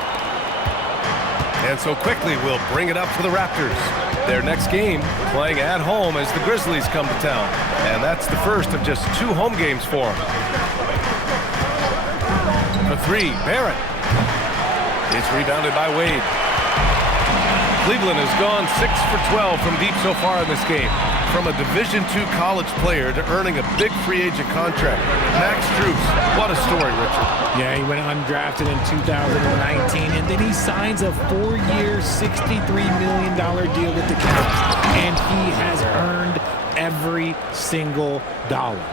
And so quickly we'll bring it up for the Raptors. Their next game playing at home as the Grizzlies come to town. And that's the first of just 2 home games for them. For 3, Barrett. It's rebounded by Wade. Cleveland has gone 6 for 12 from deep so far in this game. From a Division II college player to earning a big free agent contract. Max Strus, what a story, Richard. Yeah, he went undrafted in 2019, and then he signs a 4-year, $63 million deal with the Cavs, and he has earned every single dollar.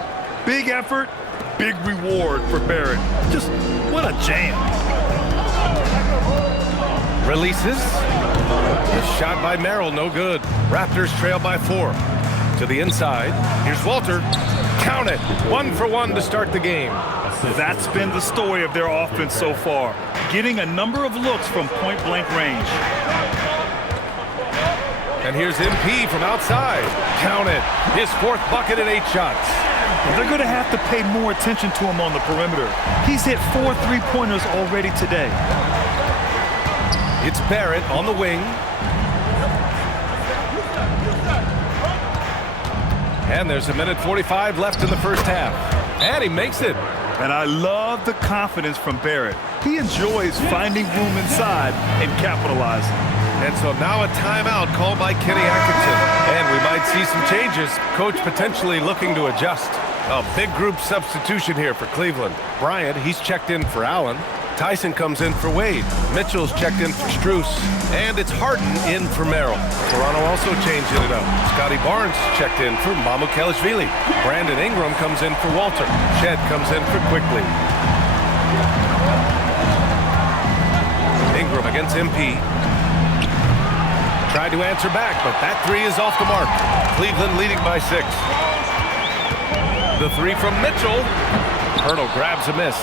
Big effort, big reward for Barrett. Just what a jam. Releases. The shot by Merrill, no good. Raptors trail by 4. To the inside. Here's Walter. Count it. 1 for 1 to start the game. That's been the story of their offense so far. Getting a number of looks from point-blank range. And here's MP from outside. Count it. His 4th bucket and 8 shots. They're going to have to pay more attention to him on the perimeter. He's hit 4 3-pointers already today. It's Barrett on the wing. And there's 1:45 left in the first half. And he makes it. And I love the confidence from Barrett. He enjoys finding room inside and capitalizing. And so now a timeout called by Kenny Atkinson. And we might see some changes. Coach potentially looking to adjust. A big group substitution here for Cleveland. Bryant, he's checked in for Allen. Tyson comes in for Wade. Mitchell's checked in for Strus. And it's Harden in for Merrill. Toronto also changing it up. Scotty Barnes checked in for Mamukelashvili. Brandon Ingram comes in for Walter. Shed comes in for Quickly. Ingram against MP. Tried to answer back, but that 3 is off the mark. Cleveland leading by 6. The 3 from Mitchell. Poeltl grabs a miss.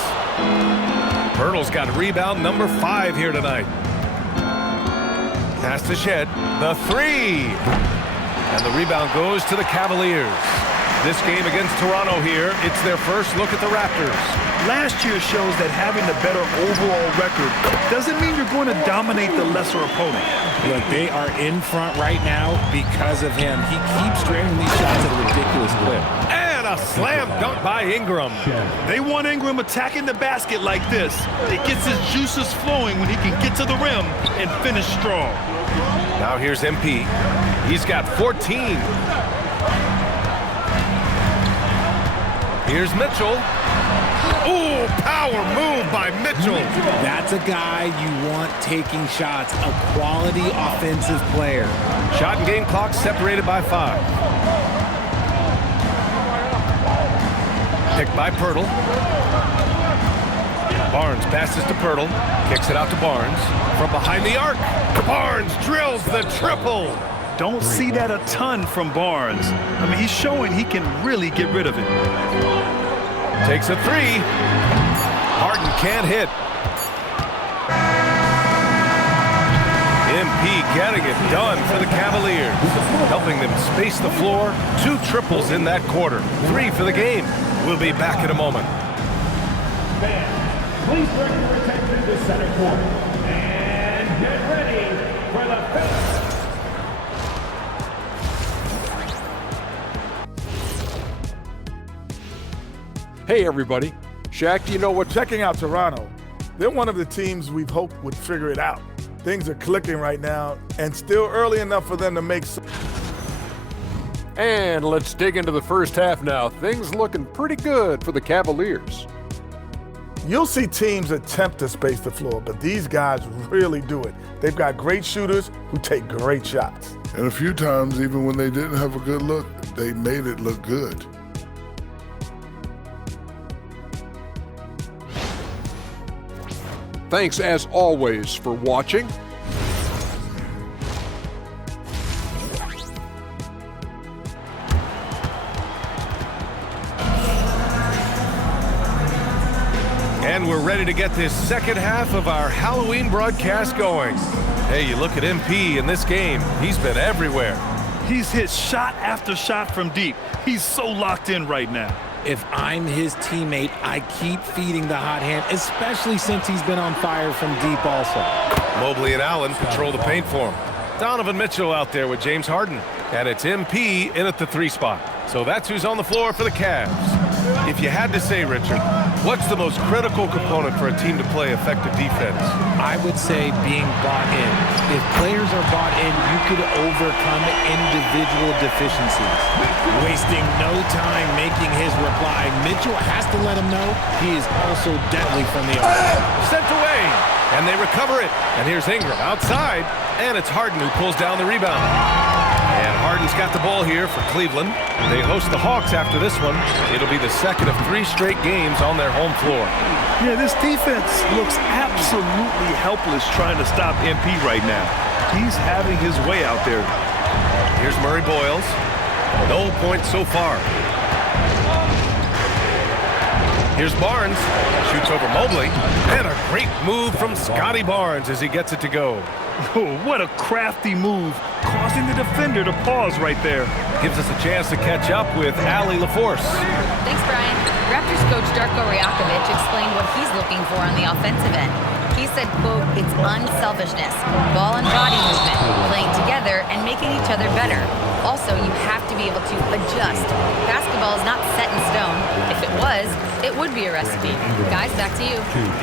Poeltl's got rebound number 5 here tonight. Pass to Shed. The 3. And the rebound goes to the Cavaliers. This game against Toronto here, it's their first look at the Raptors. Last year shows that having the better overall record doesn't mean you're going to dominate the lesser opponent. Look, they are in front right now because of him. He keeps draining these shots at a ridiculous clip. And a slam dunk by Ingram. They want Ingram attacking the basket like this. It gets his juices flowing when he can get to the rim and finish strong. Now here's MP. He's got 14. Here's Mitchell. Ooh, power move by Mitchell. That's a guy you want taking shots, a quality offensive player. Shot and game clock separated by 5. Picked by Poeltl. Barnes passes to Poeltl. Kicks it out to Barnes. From behind the arc. Barnes drills the triple. Don't see that a ton from Barnes. I mean, he's showing he can really get rid of it. Takes a 3. Harden can't hit. MP getting it done for the Cavaliers, helping them space the floor. 2 triples in that quarter. 3 for the game. We'll be back in a moment. Fans, please direct your attention to center court. And get ready for the fifth. Hey, everybody. Shaq, do you know what? Checking out Toronto, they're one of the teams we've hoped would figure it out. Things are clicking right now, and still early enough for them to make some. And let's dig into the first half now. Things looking pretty good for the Cavaliers. You'll see teams attempt to space the floor, but these guys really do it. They've got great shooters who take great shots. And a few times, even when they didn't have a good look, they made it look good. Thanks, as always, for watching. And we're ready to get this second half of our Halloween broadcast going. Hey, you look at MP in this game, he's been everywhere. He's hit shot after shot from deep. He's so locked in right now. If I'm his teammate, I keep feeding the hot hand, especially since he's been on fire from deep also. Mobley and Allen control the paint for him. Donovan Mitchell out there with James Harden. And it's MP in at the 3 spot. So that's who's on the floor for the Cavs. If you had to say, Richard, what's the most critical component for a team to play effective defense? I would say being bought in. If players are bought in, you could overcome individual deficiencies. Wasting no time making his reply. Mitchell has to let him know he is also deadly from the arc. Sent away, and they recover it. And here's Ingram outside, and it's Harden who pulls down the rebound. And Harden's got the ball here for Cleveland. They host the Hawks after this one. It'll be the second of 3 straight games on their home floor. Yeah, this defense looks absolutely helpless trying to stop MP right now. He's having his way out there. Here's Murray Boyles. No points so far. Here's Barnes. Shoots over Mobley. And a great move from Scotty Barnes as he gets it to go. Oh, what a crafty move, causing the defender to pause right there. Gives us a chance to catch up with Allie LaForce. Thanks, Brian. Raptors coach Darko Rajakovic explained what he's looking for on the offensive end. He said, quote, it's unselfishness, ball and body movement, playing together and making each other better. Also, you have to be able to adjust. Basketball is not set in stone. If it was, it would be a recipe. Guys, back to you.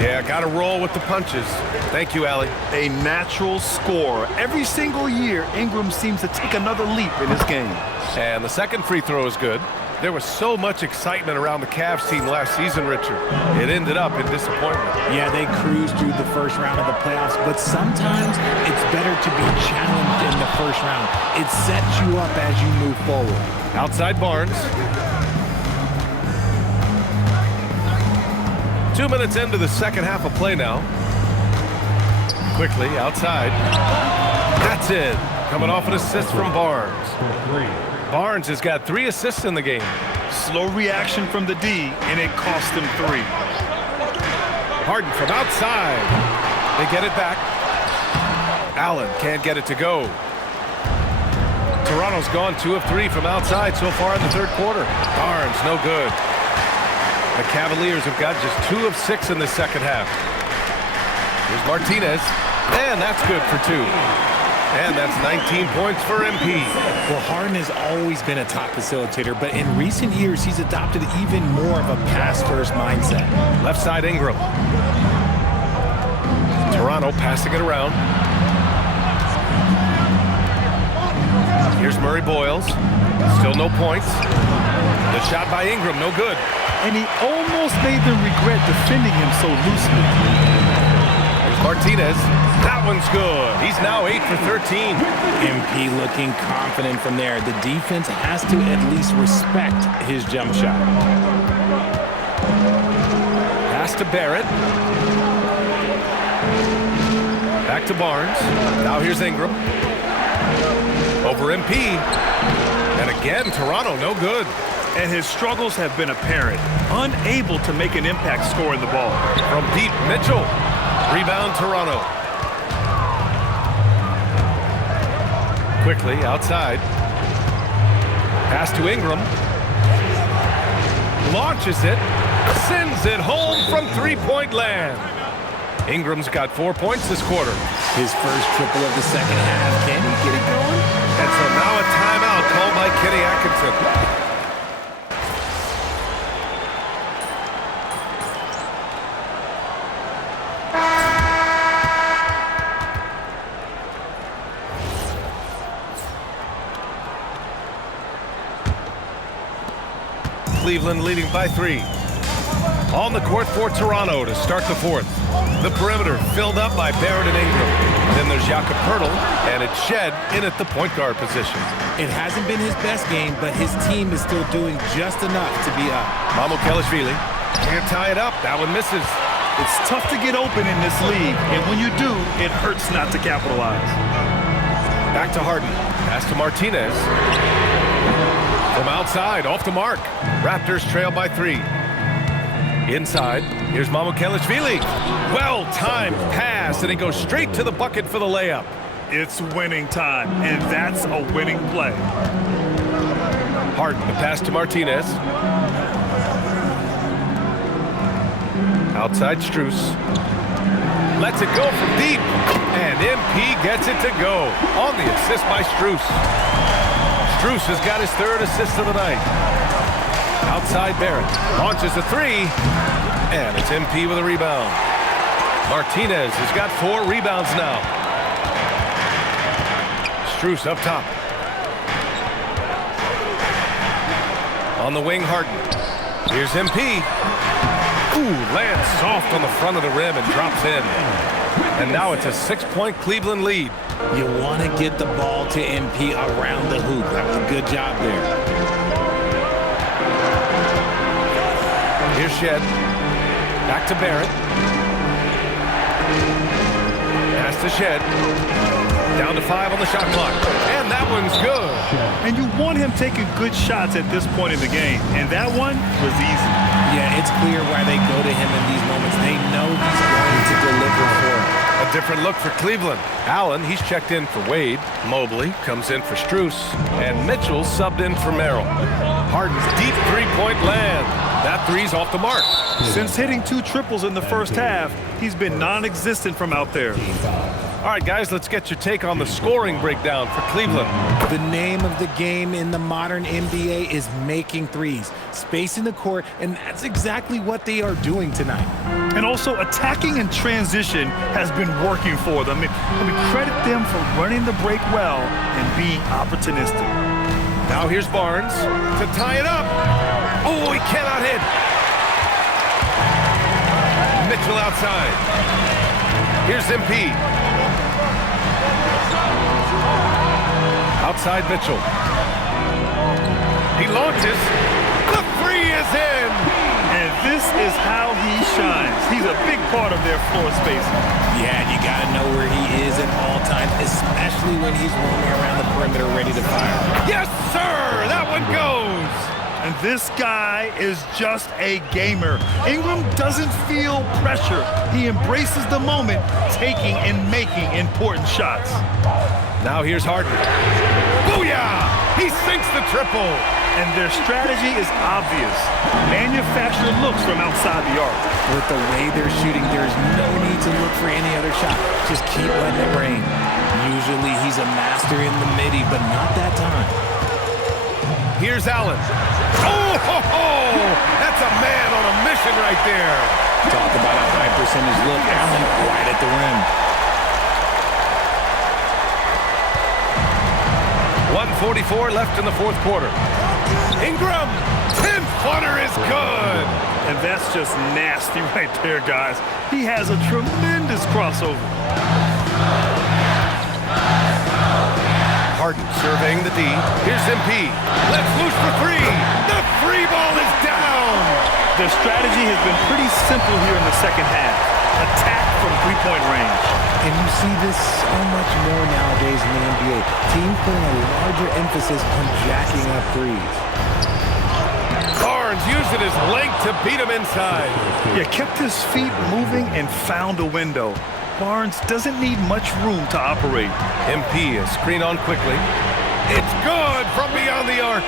Yeah, got to roll with the punches. Thank you, Allie. A natural scorer. Every single year, Ingram seems to take another leap in his game. And the second free throw is good. There was so much excitement around the Cavs team last season, Richard. It ended up in disappointment. Yeah, they cruised through the first round of the playoffs, but sometimes it's better to be challenged in the first round. It sets you up as you move forward. Outside Barnes. 2 minutes into the second half of play now. Quickly, outside. That's it. Coming off an assist from Barnes. Barnes has got 3 assists in the game. Slow reaction from the D, and it cost him 3. Harden from outside. They get it back. Allen can't get it to go. Toronto's gone 2 of 3 from outside so far in the third quarter. Barnes, no good. The Cavaliers have got just 2 of 6 in the second half. Here's Martinez, and that's good for 2. And that's 19 points for MP. Well, Harden has always been a top facilitator, but in recent years, he's adopted even more of a pass-first mindset. Left side Ingram. Toronto passing it around. Here's Murray Boyles. Still no points. The shot by Ingram, no good. And he almost made them regret defending him so loosely. Here's Martinez. That one's good. He's now 8 for 13. MP looking confident from there. The defense has to at least respect his jump shot. Pass to Barrett. Back to Barnes. Now here's Ingram. Over MP. And again, Toronto, no good. And his struggles have been apparent. Unable to make an impact scoring the ball. From deep, Mitchell. Rebound, Toronto. Quickly, outside. Pass to Ingram. Launches it. Sends it home from three-point land. Ingram's got 4 points this quarter. His first triple of the second half. Can he get it going? And so now a timeout called by Kenny Atkinson. Cleveland leading by 3. On the court for Toronto to start the fourth. The perimeter filled up by Barrett and Ingram. Then there's Jakob Poeltl, and it's Shed in at the point guard position. It hasn't been his best game, but his team is still doing just enough to be up. Mamukelashvili can't tie it up. That one misses. It's tough to get open in this league, and when you do, it hurts not to capitalize. Back to Harden. Pass to Martinez. From outside, off the mark. Raptors trail by 3. Inside, here's Mamukelashvili. Well-timed pass, and he goes straight to the bucket for the layup. It's winning time, and that's a winning play. Harden, the pass to Martinez. Outside Str8. Lets it go from deep, and MP gets it to go on the assist by Str8. Str8 has got his 3rd assist of the night. Outside Barrett, launches a 3, and it's MP with a rebound. Martinez has got 4 rebounds now. Str8 up top. On the wing, Harden. Here's MP. Ooh, lands soft on the front of the rim and drops in. And now it's a 6-point Cleveland lead. You want to get the ball to MP around the hoop. That was a good job there. Here's Shed. Back to Barrett. Pass to Shed. Down to 5 on the shot clock. And that one's good. And you want him taking good shots at this point in the game. And that one was easy. Yeah, it's clear why they go to him in these moments. They know he's going to deliver for them. A different look for Cleveland. Allen, he's checked in for Wade. Mobley comes in for Str8. And Mitchell subbed in for Merrill. Harden's deep 3-point land. That 3's off the mark. Since hitting 2 triples in the first half, he's been non-existent from out there. All right, guys, let's get your take on the scoring breakdown for Cleveland. The name of the game in the modern NBA is making threes, spacing the court, and that's exactly what they are doing tonight. And also, attacking in transition has been working for them. I mean, credit them for running the break well and being opportunistic. Now here's Barnes to tie it up. Oh, he cannot hit. Mitchell outside. Here's MP. Outside Mitchell. He launches. The 3 is in. And this is how he shines. He's a big part of their floor spacing. Yeah, and you got to know where he is at all times, especially when he's roaming around the perimeter ready to fire. Yes, sir! That one goes! And this guy is just a gamer. Ingram doesn't feel pressure. He embraces the moment, taking and making important shots. Now here's Harden. Booyah! He sinks the triple. And their strategy is obvious. Manufacture looks from outside the arc. With the way they're shooting, there's no need to look for any other shot. Just keep letting it rain. Usually he's a master in the midi, but not that time. Here's Allen. Oh, ho, ho! That's a man on a mission right there. Talk about a high percentage look. Allen right at the rim. 1:44 left in the fourth quarter. Ingram, 10-footer is good. And that's just nasty right there, guys. He has a tremendous crossover. Harden surveying the D. Here's MP. Let's loose for 3. The 3 ball is down. Their strategy has been pretty simple here in the second half. Attack from 3-point range. And you see this so much more nowadays in the NBA. Teams putting a larger emphasis on jacking up threes. Barnes using his length to beat him inside. Yeah, kept his feet moving and found a window. Barnes doesn't need much room to operate. MP is screen on quickly. It's good from beyond the arc.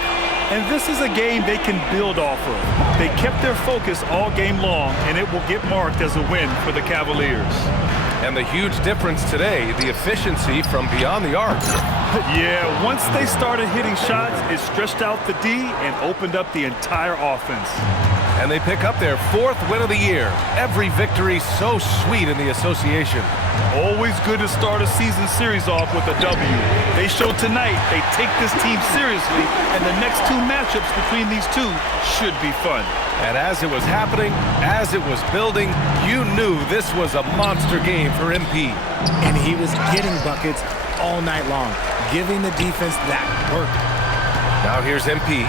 And this is a game they can build off of. They kept their focus all game long, and it will get marked as a win for the Cavaliers. And the huge difference today, the efficiency from beyond the arc. Yeah, once they started hitting shots, it stretched out the D and opened up the entire offense. and they pick up their 4th win of the year. Every victory so sweet in the association. Always good to start a season series off with a W. They showed tonight they take this team seriously, and the next 2 matchups between these two should be fun. And as it was happening, as it was building, you knew this was a monster game for MP. And he was getting buckets all night long, giving the defense that work. Now here's MP.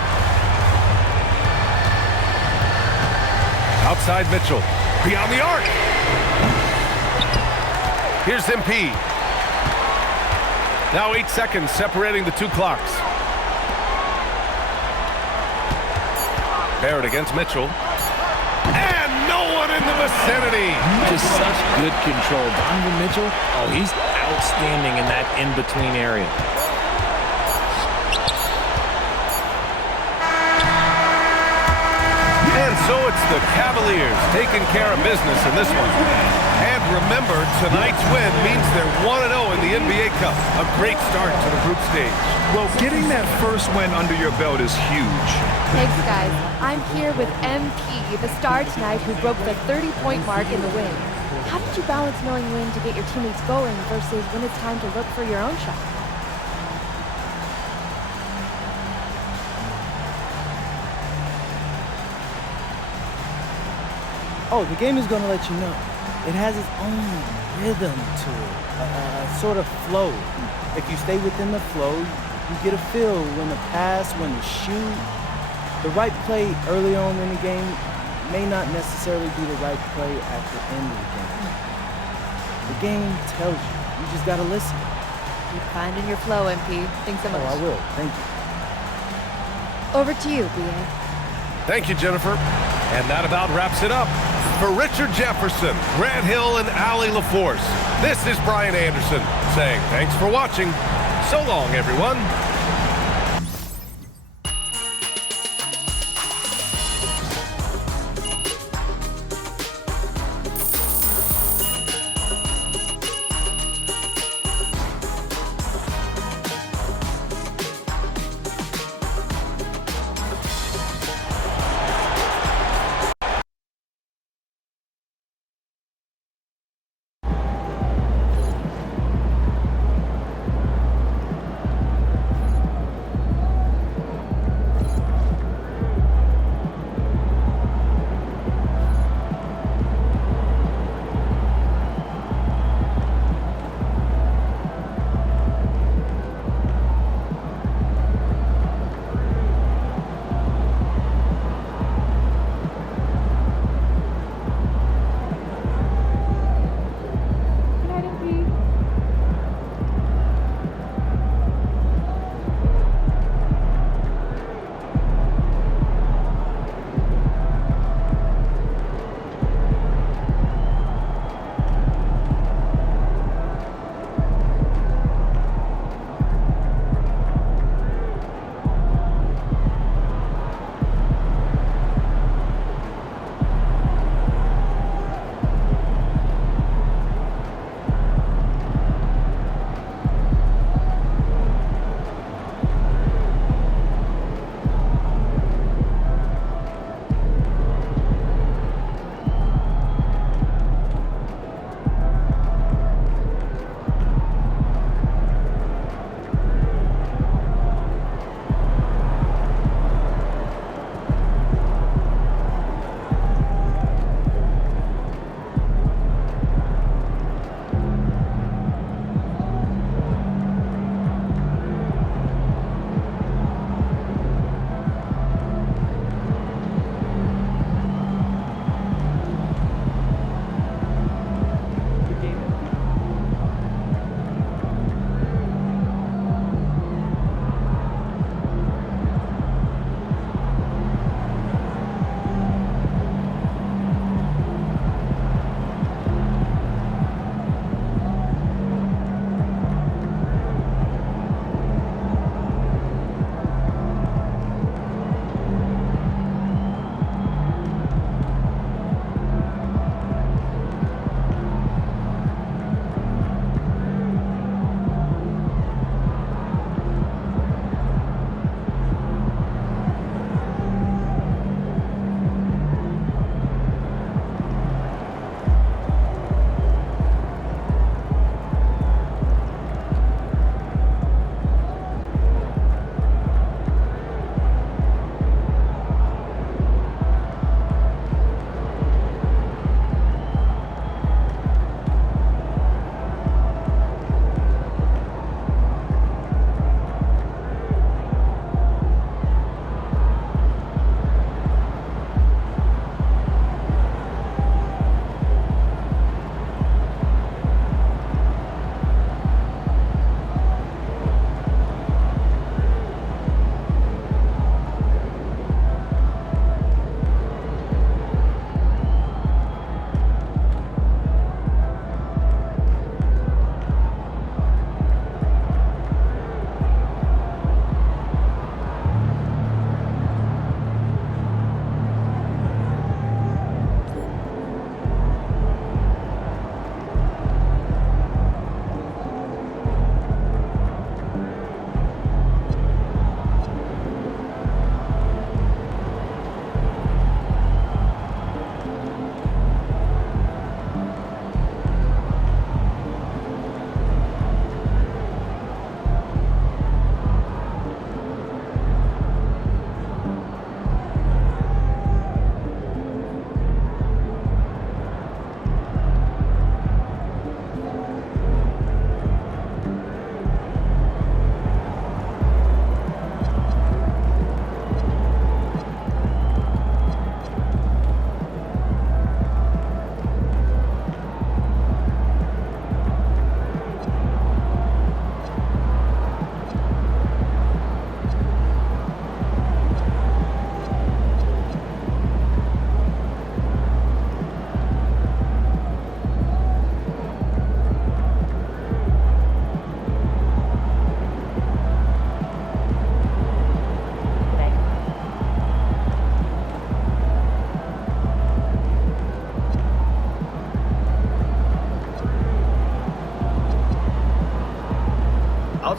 Outside Mitchell. Beyond the arc. Here's MP. Now 8 seconds separating the 2 clocks. Barrett against Mitchell. And no one in the vicinity. Just such good control. Donovan Mitchell, oh, he's outstanding in that in-between area. And so it's the Cavaliers taking care of business in this one. And remember, tonight's win means they're 1-0 in the NBA Cup. A great start to the group stage. Well, getting that first win under your belt is huge. Thanks, guys. I'm here with MP, the star tonight who broke the 30-point mark in the win. How did you balance knowing when to get your teammates going versus when it's time to look for your own shot? Oh, the game is going to let you know. It has its own rhythm to it, a sort of flow. If you stay within the flow, you get a feel when to pass, when to shoot. The right play early on in the game may not necessarily be the right play at the end of the game. The game tells you. You just got to listen. Keep finding your flow, MP. Thanks so much. Oh, I will. Thank you. Over to you, BA. Thank you, Jennifer. And that about wraps it up. For Richard Jefferson, Grant Hill, and Allie LaForce, this is Brian Anderson saying thanks for watching. So long, everyone.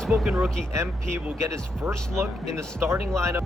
unspoken rookie MP will get his first look in the starting lineup.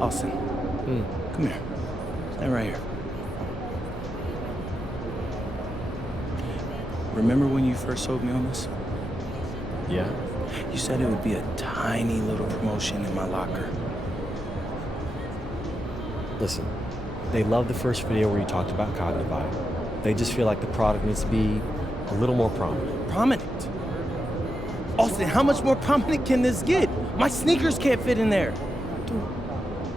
Austin, come here. Stand right here. Remember when you first sold me on this? Yeah? You said it would be a tiny little promotion in my locker. Listen, they love the first video where you talked about Cognivibe. They just feel like the product needs to be a little more prominent. Prominent? Austin, how much more prominent can this get? My sneakers can't fit in there.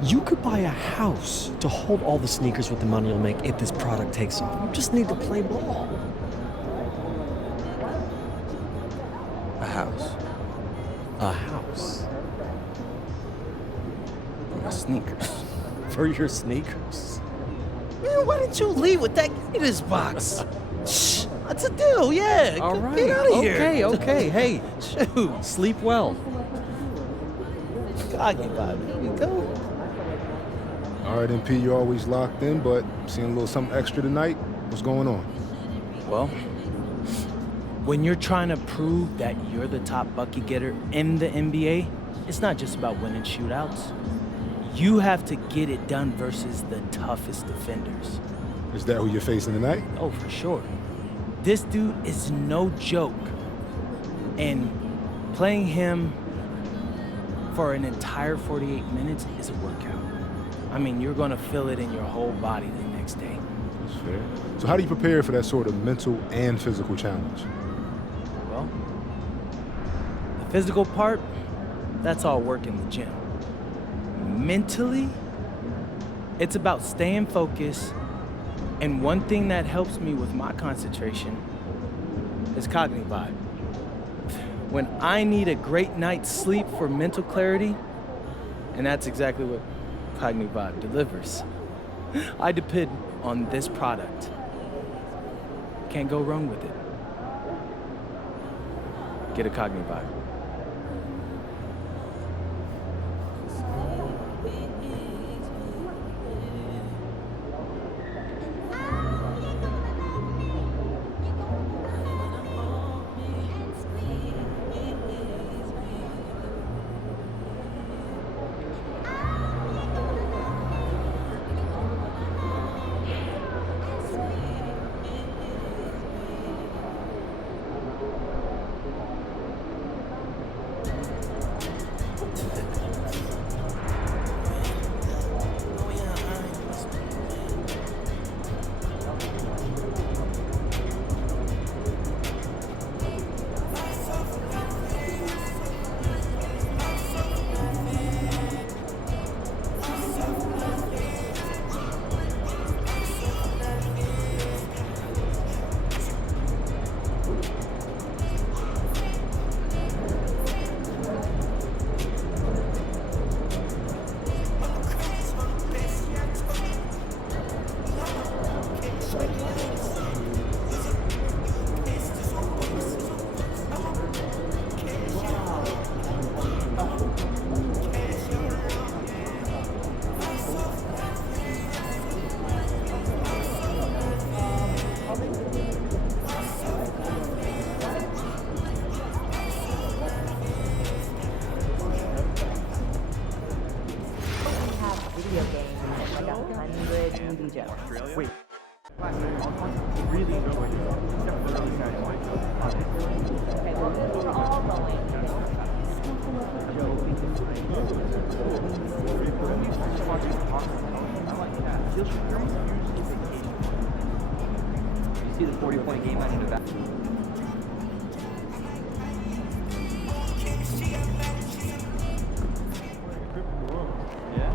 You could buy a house to hold all the sneakers with the money you'll make if this product takes off. You just need to play ball. A house? A house. For my sneakers. For your sneakers? Man, why didn't you leave with that this box? Shh, that's a deal, yeah. All right. Get out of here. Okay. Hey, shoot. Sleep well. Cognivibe, here we go. All right, MP, you're always locked in, but seeing a little something extra tonight. What's going on? Well, when you're trying to prove that you're the top bucket getter in the NBA, it's not just about winning shootouts. You have to get it done versus the toughest defenders. Is that who you're facing tonight? Oh, for sure. This dude is no joke. And playing him for an entire 48 minutes is a workout. I mean, you're gonna feel it in your whole body the next day. That's fair. So how do you prepare for that sort of mental and physical challenge? Well, the physical part, that's all work in the gym. Mentally, it's about staying focused, and one thing that helps me with my concentration is Cognivibe. When I need a great night's sleep for mental clarity, and that's exactly what Cognivibe delivers, I depend on this product. Can't go wrong with it. Get a Cognivibe. Video games and like 100 movie jokes. Wait. Really enjoy it. Okay, well, we're all going. You see the 40-point game I need to back. Yeah?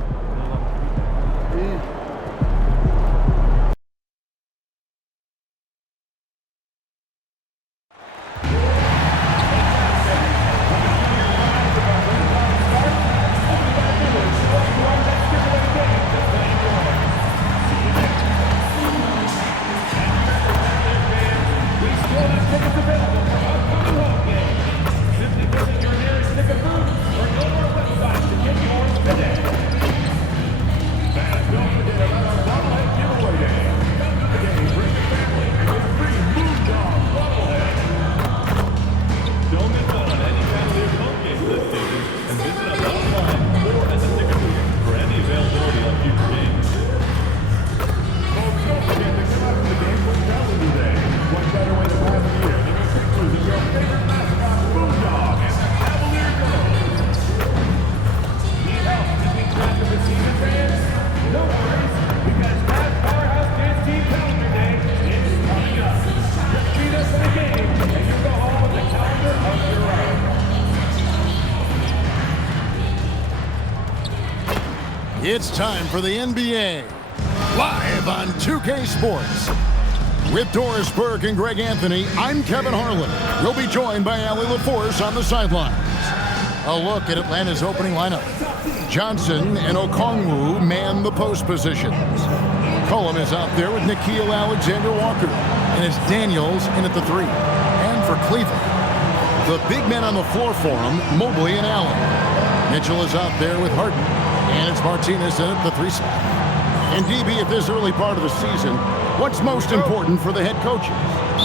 It's time for the NBA, live on 2K Sports. With Doris Burke and Greg Anthony, I'm Kevin Harlan. We'll be joined by Allie LaForce on the sidelines. A look at Atlanta's opening lineup. Johnson and Okongwu man the post positions. Cullum is out there with Nickeil Alexander-Walker, and it's Daniels in at the 3. And for Cleveland, the big men on the floor for him, Mobley and Allen. Mitchell is out there with Harden, and it's Martinez in at the 3 spot. And DB, at this early part of the season, what's most important for the head coaches?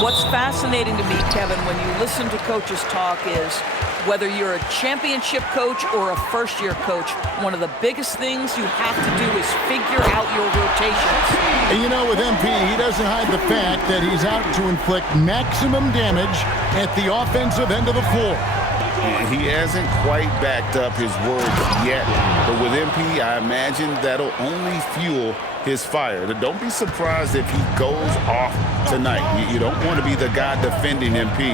What's fascinating to me, Kevin, when you listen to coaches talk is whether you're a championship coach or a first-year coach, one of the biggest things you have to do is figure out your rotations. And you know, with MP, he doesn't hide the fact that he's out to inflict maximum damage at the offensive end of the floor. He hasn't quite backed up his words yet, but with MP, I imagine that'll only fuel his fire. Don't be surprised if he goes off tonight. You don't want to be the guy defending MP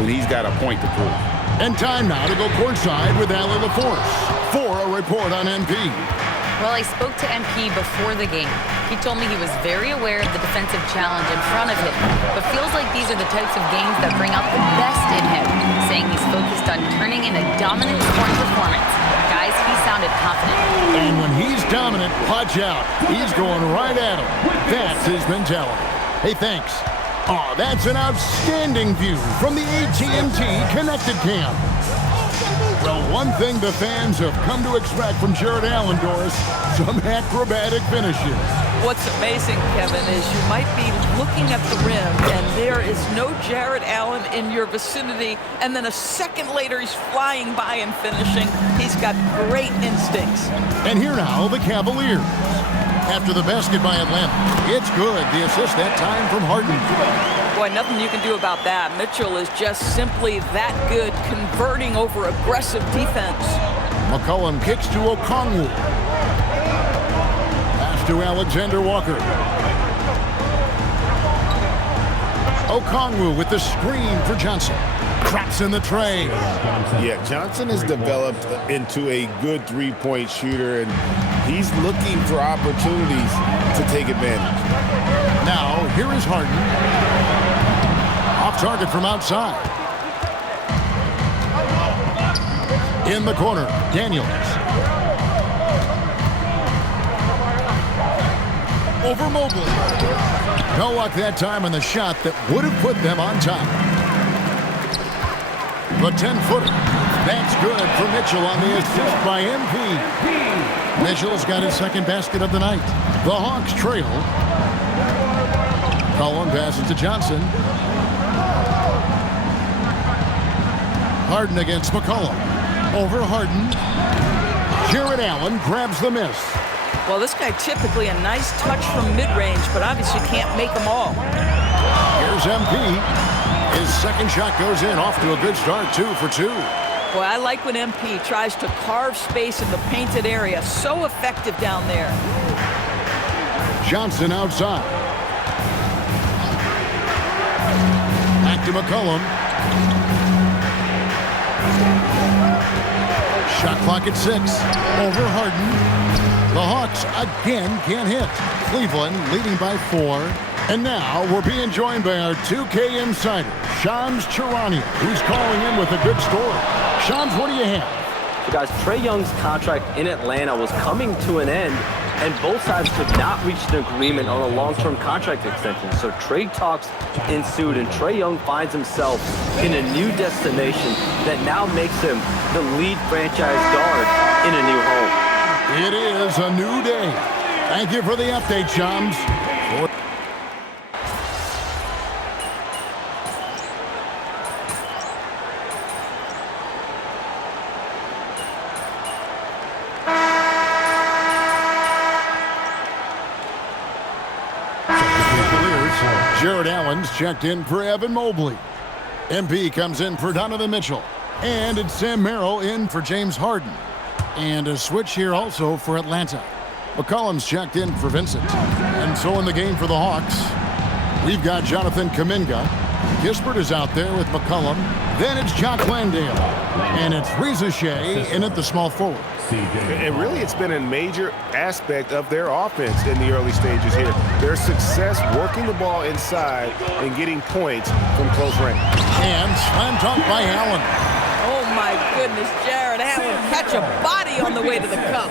when he's got a point to prove. And time now to go courtside with Allie LaForce for a report on MP. Well, I spoke to MP before the game. He told me he was very aware of the defensive challenge in front of him, but feels like these are the types of games that bring out the best in him, saying he's focused on turning in a dominant scoring performance. Guys, he sounded confident. And when he's dominant, watch out. He's going right at him. That's his mentality. Hey, thanks. Oh, that's an outstanding view from the AT&T Connected Cam. Well, one thing the fans have come to expect from Jared Allen, Doris, some acrobatic finishes. What's amazing, Kevin, is you might be looking at the rim and there is no Jared Allen in your vicinity, and then a second later he's flying by and finishing. He's got great instincts. And here now, the Cavaliers. After the basket by Atlanta, it's good. The assist that time from Harden. Boy, nothing you can do about that. Mitchell is just simply that good, converting over aggressive defense. McCollum kicks to Okongwu. Pass to Alexander-Walker. Okongwu with the screen for Johnson. Traps in the tray. Yeah, Johnson has developed into a good three-point shooter, and he's looking for opportunities to take advantage. Now, here is Harden. Off target from outside. In the corner, Daniels. Over Mobley. No luck that time on the shot that would have put them on top. The 10-footer. That's good for Mitchell on the assist by MP. Mitchell's got his second basket of the night. The Hawks trail. Cullum passes to Johnson. Harden against McCollum. Over Harden. Jared Allen grabs the miss. Well, this guy typically a nice touch from mid-range, but obviously can't make them all. Here's MP. His second shot goes in, off to a good start, 2 for 2. Boy, I like when MP tries to carve space in the painted area. So effective down there. Johnson outside. Back to McCollum. Shot clock at 6. Over Harden. The Hawks again can't hit. Cleveland leading by 4. And now we're being joined by our 2K insider, Shams Charania, who's calling in with a good story. Shams, what do you have? So guys, Trae Young's contract in Atlanta was coming to an end, and both sides could not reach an agreement on a long-term contract extension. So trade talks ensued, and Trae Young finds himself in a new destination that now makes him the lead franchise guard in a new home. It is a new day. Thank you for the update, Shams. Jared Allen's checked in for Evan Mobley. MP comes in for Donovan Mitchell. And it's Sam Merrill in for James Harden. And a switch here also for Atlanta. McCollum's checked in for Vincent. And so in the game for the Hawks, we've got Jonathan Kuminga. Kispert is out there with McCollum. Then it's Jock Landale. And it's Rizachet in at the small forward. And really, it's been a major aspect of their offense in the early stages here. Their success working the ball inside and getting points from close range. And slam dunk by Allen. Oh, my goodness, Jared Allen catch a body on the way to the cup.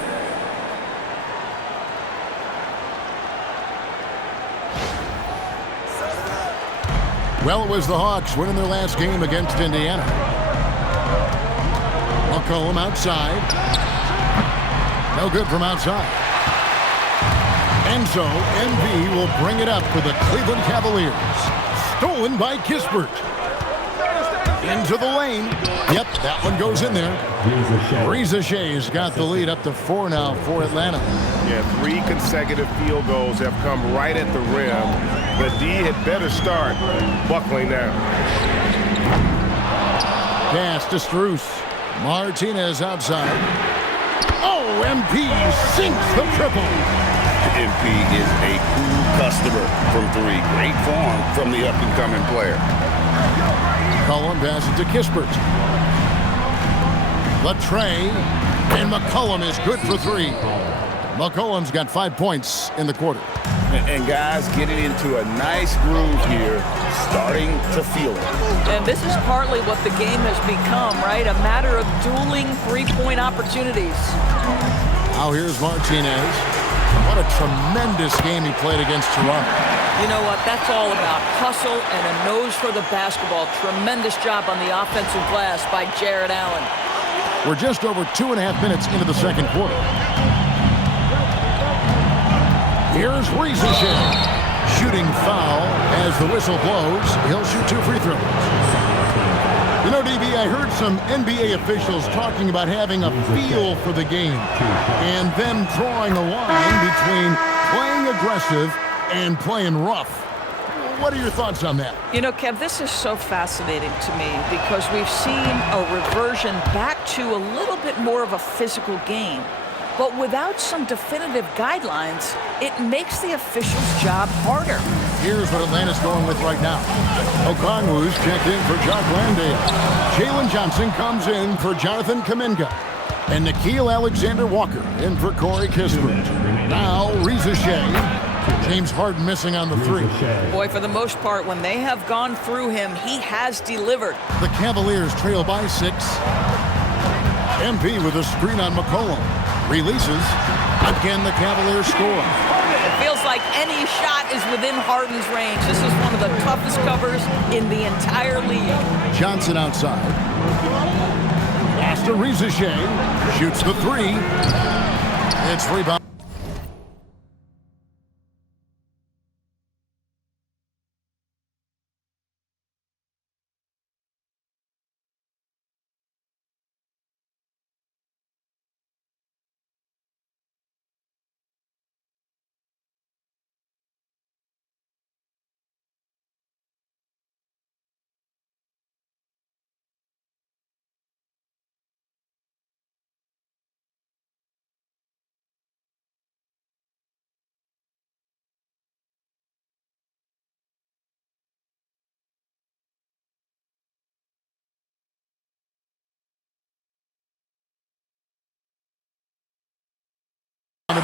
Well, it was the Hawks winning their last game against Indiana. McCollum outside. No good from outside. And so, MV will bring it up for the Cleveland Cavaliers. Stolen by Kispert. Into the lane. Yep, that one goes in there. Rizachet's got the lead up to 4 now for Atlanta. Yeah, 3 consecutive field goals have come right at the rim. The D had better start buckling down. Pass to Str8. Martinez outside. Oh, MP sinks the triple. MP is a cool customer from 3. Great form from the up-and-coming player. McCollum passes to Kispert. Latre, and McCollum is good for 3. McCollum's got 5 points in the quarter. And guys getting into a nice groove here, starting to feel it. And this is partly what the game has become, right? A matter of dueling three-point opportunities. Now here's Martinez. What a tremendous game he played against Toronto. You know what? That's all about hustle and a nose for the basketball. Tremendous job on the offensive glass by Jared Allen. We're just over 2.5 minutes into the second quarter. Here's Rizachet. Shooting foul as the whistle blows. He'll shoot 2 free throws. You know, DB, I heard some NBA officials talking about having a feel for the game and then drawing a line between playing aggressive and playing rough. What are your thoughts on that? You know, Kev, this is so fascinating to me because we've seen a reversion back to a little bit more of a physical game. But without some definitive guidelines, it makes the official's job harder. Here's what Atlanta's going with right now. Okongwu's checked in for Jock Landale. Jalen Johnson comes in for Jonathan Kuminga. And Nickeil Alexander-Walker in for Corey Kispert. Now Rizachet. James Harden missing on the 3. Boy, for the most part, when they have gone through him, he has delivered. The Cavaliers trail by 6. MP with a screen on McCollum. Releases. Again, the Cavaliers score. It feels like any shot is within Harden's range. This is one of the toughest covers in the entire league. Johnson outside. Pass to Rizachet. Shoots the 3. It's rebound.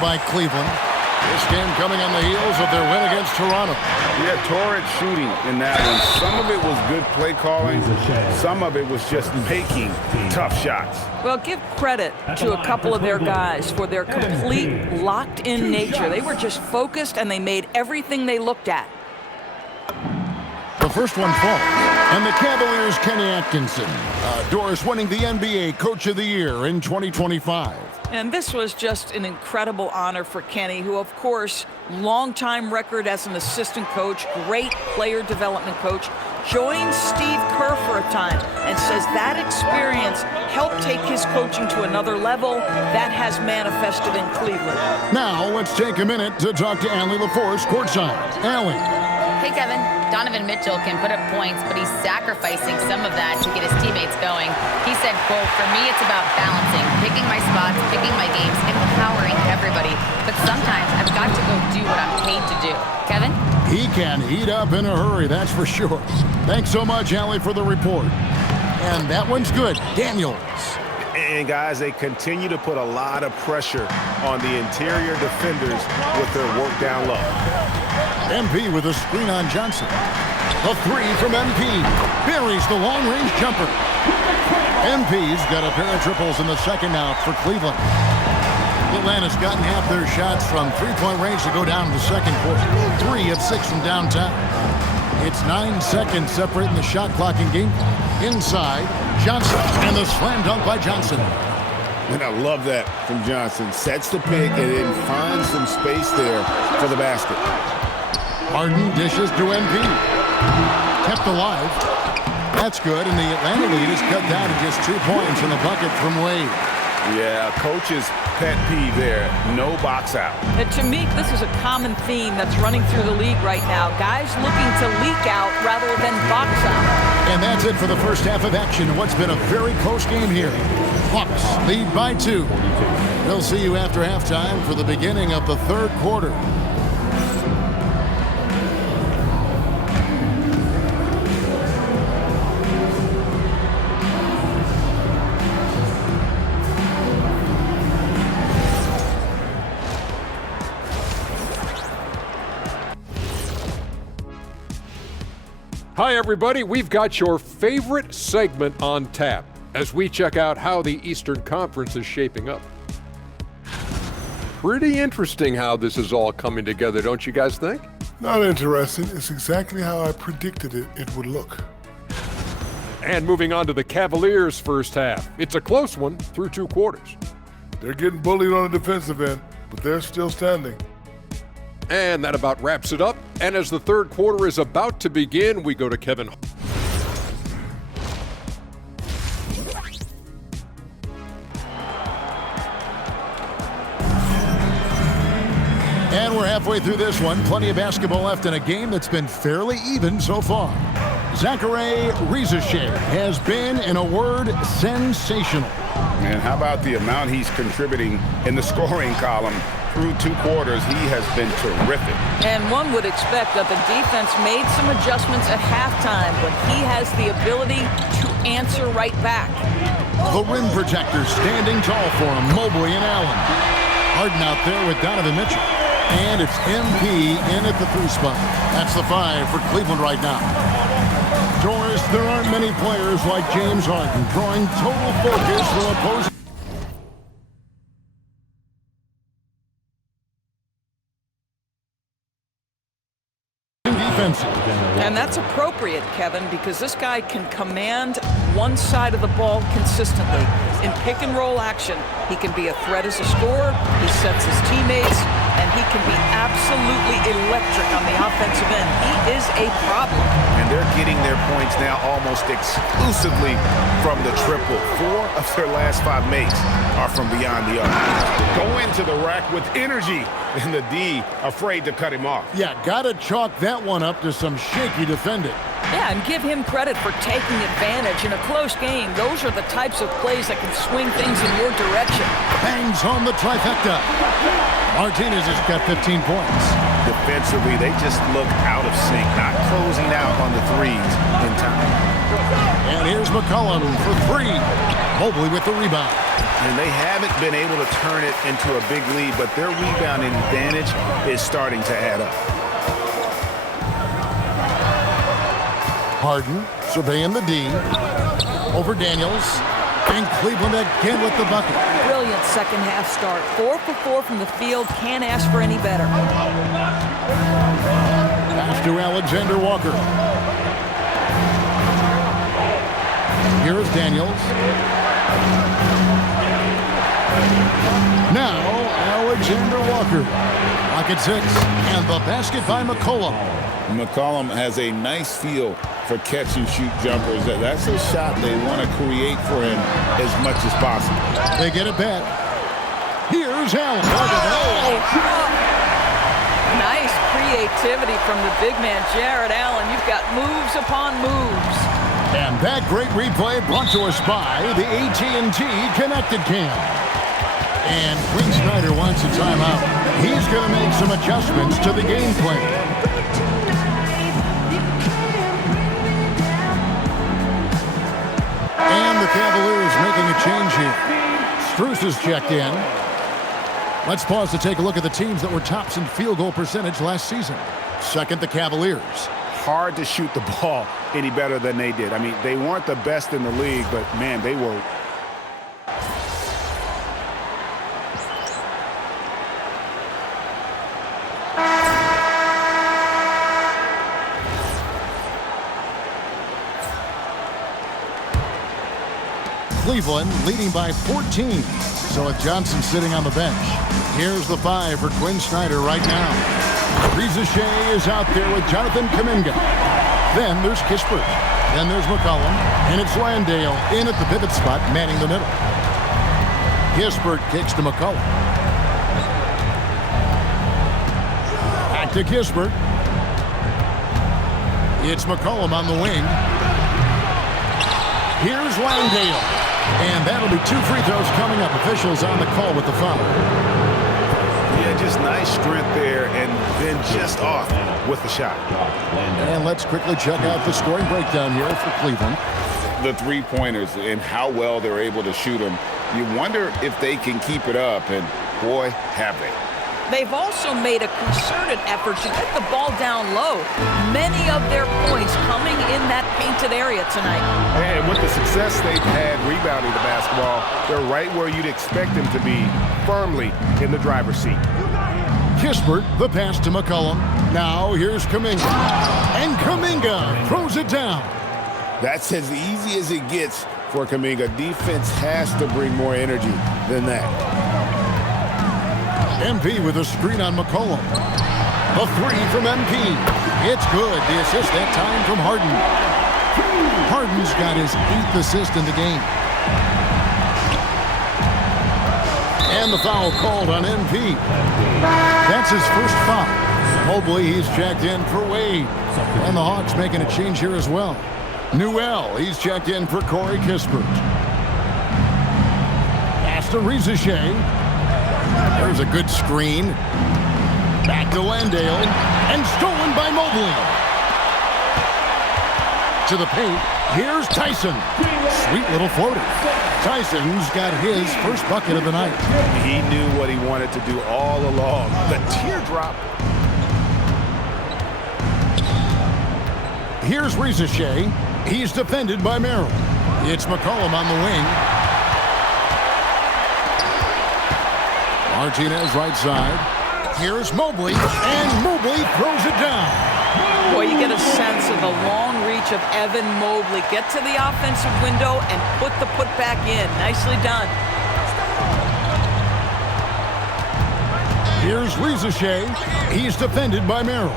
By Cleveland. This game coming on the heels of their win against Toronto. Yeah, torrid shooting in that one. Some of it was good play calling. Some of it was just making tough shots. Well, give credit to a couple of their guys for their complete locked-in nature. They were just focused, and they made everything they looked at. The first one falls. And the Cavaliers' Kenny Atkinson. Doris winning the NBA Coach of the Year in 2025. And this was just an incredible honor for Kenny, who, of course, longtime record as an assistant coach, great player development coach, joined Steve Kerr for a time and says that experience helped take his coaching to another level. That has manifested in Cleveland. Now, let's take a minute to talk to Allie LaForce courtside. Allie. Hey, Kevin. Donovan Mitchell can put up points, but he's sacrificing some of that to get his teammates going. He said, quote, "For me, it's about balancing, picking my spots, picking my games, empowering everybody. But sometimes I've got to go go do what I'm paid to do. Kevin? He can heat up in a hurry, that's for sure. Thanks so much, Allie, for the report. And that one's good. Daniels. And guys, they continue to put a lot of pressure on the interior defenders with their work down low. MP with a screen on Johnson. A three from MP. Buries the long-range jumper. MP's got a pair of triples in the second now for Cleveland. Atlanta's gotten half their shots from three-point range to go down in the second quarter. 3 of 6 from downtown. It's 9 seconds separating the shot clock and game clock. Inside, Johnson, and the slam dunk by Johnson. And I love that from Johnson. Sets the pick and then finds some space there for the basket. Harden dishes to MP. Kept alive. That's good, and the Atlanta lead is cut down to just 2 points in the bucket from Wade. Yeah, coach's pet peeve there. No box out. And to me, this is a common theme that's running through the league right now. Guys looking to leak out rather than box out. And that's it for the first half of action. What's been a very close game here. Bucks lead by 2. We'll see you after halftime for the beginning of the third quarter. Hi, everybody. We've got your favorite segment on tap as we check out how the Eastern Conference is shaping up. Pretty interesting how this is all coming together, don't you guys think? Not interesting. It's exactly how I predicted it would look. And moving on to the Cavaliers' first half. It's a close one through 2 quarters. They're getting bullied on the defensive end, but they're still standing. And that about wraps it up. And as the third quarter is about to begin, we go to Kevin. And we're halfway through this one. Plenty of basketball left in a game that's been fairly even so far. Zachary Rizashay has been, in a word, sensational. And how about the amount he's contributing in the scoring column? Through 2 quarters, he has been terrific. And one would expect that the defense made some adjustments at halftime, but he has the ability to answer right back. The rim protectors standing tall for him, Mobley and Allen. Harden out there with Donovan Mitchell. And it's MP in at the 3 spot. That's the 5 for Cleveland right now. Doris, there aren't many players like James Harden drawing total focus from opposing. And that's appropriate, Kevin, because this guy can command one side of the ball consistently. In pick and roll action, he can be a threat as a scorer, he sets his teammates, and he can be absolutely electric on the offensive end. He is a problem. And they're getting their points now almost exclusively from the triple. 4 of their last 5 makes are from beyond the arc. Go into the rack with energy, and the D afraid to cut him off. Yeah, gotta chalk that one up to some shaky defending. Yeah, and give him credit for taking advantage in a close game. Those are the types of plays that can swing things in your direction. Bangs home the trifecta. Martinez has got 15 points. Defensively, they just look out of sync, not closing out on the threes in time. And here's McCollum for 3. Mobley with the rebound. And they haven't been able to turn it into a big lead, but their rebounding advantage is starting to add up. Harden surveying the D. Over Daniels. And Cleveland again with the bucket. Brilliant second half start. 4 for 4 from the field. Can't ask for any better. Pass to Alexander Walker. Here's Daniels. Now Alexander Walker. Pocket 6. And the basket by McCollum. McCollum has a nice feel for catch-and-shoot jumpers. That's a shot they want to create for him as much as possible. They get it back. Here's Allen. Nice creativity from the big man, Jared Allen. You've got moves upon moves. And that great replay brought to us by the AT&T Connected Cam. And Quinn Snyder wants a timeout. He's going to make some adjustments to the game plan. And the Cavaliers making a change here. Str8 is checked in. Let's pause to take a look at the teams that were tops in field goal percentage last season. Second, the Cavaliers. Hard to shoot the ball any better than they did. I mean, they weren't the best in the league, but, man, they were. Cleveland leading by 14. So with Johnson sitting on the bench, here's the 5 for Quinn Snyder right now. Shea is out there with Jonathan Kuminga. Then there's Kispert. Then there's McCollum. And it's Landale in at the pivot spot, manning the middle. Kispert kicks to McCollum. Back to Kispert. It's McCollum on the wing. Here's Landale. And that'll be 2 free throws coming up. Officials on the call with the foul. Yeah, just nice strength there, and then just off with the shot. And let's quickly check out the scoring breakdown here for Cleveland. The three-pointers and how well they're able to shoot them. You wonder if they can keep it up, and boy, have they. They've also made a concerted effort to get the ball down low. Many of their points coming in that painted area tonight. And with the success they've had rebounding the basketball, they're right where you'd expect them to be, firmly in the driver's seat. Kispert, the pass to McCollum. Now here's Kuminga. And Kuminga throws it down. That's as easy as it gets for Kuminga. Defense has to bring more energy than that. MP with a screen on McCollum. The 3 from MP. It's good. The assist that time from Harden. Harden's got his 8th assist in the game. And the foul called on MP. That's his first foul. Mobley, he's checked in for Wade. And the Hawks making a change here as well. Newell, he's checked in for Corey Kispert. Pass to Shea. There's a good screen. Back to Landale. And stolen by Mobley. To the paint. Here's Tyson. Sweet little floater. Tyson's got his first bucket of the night. He knew what he wanted to do all along. The teardrop. Here's Shea. He's defended by Merrill. It's McCollum on the wing. Martinez right side. Here's Mobley, and Mobley throws it down. Boy, you get a sense of the long reach of Evan Mobley. Get to the offensive window and put the putback in. Nicely done. Here's Shea. He's defended by Merrill.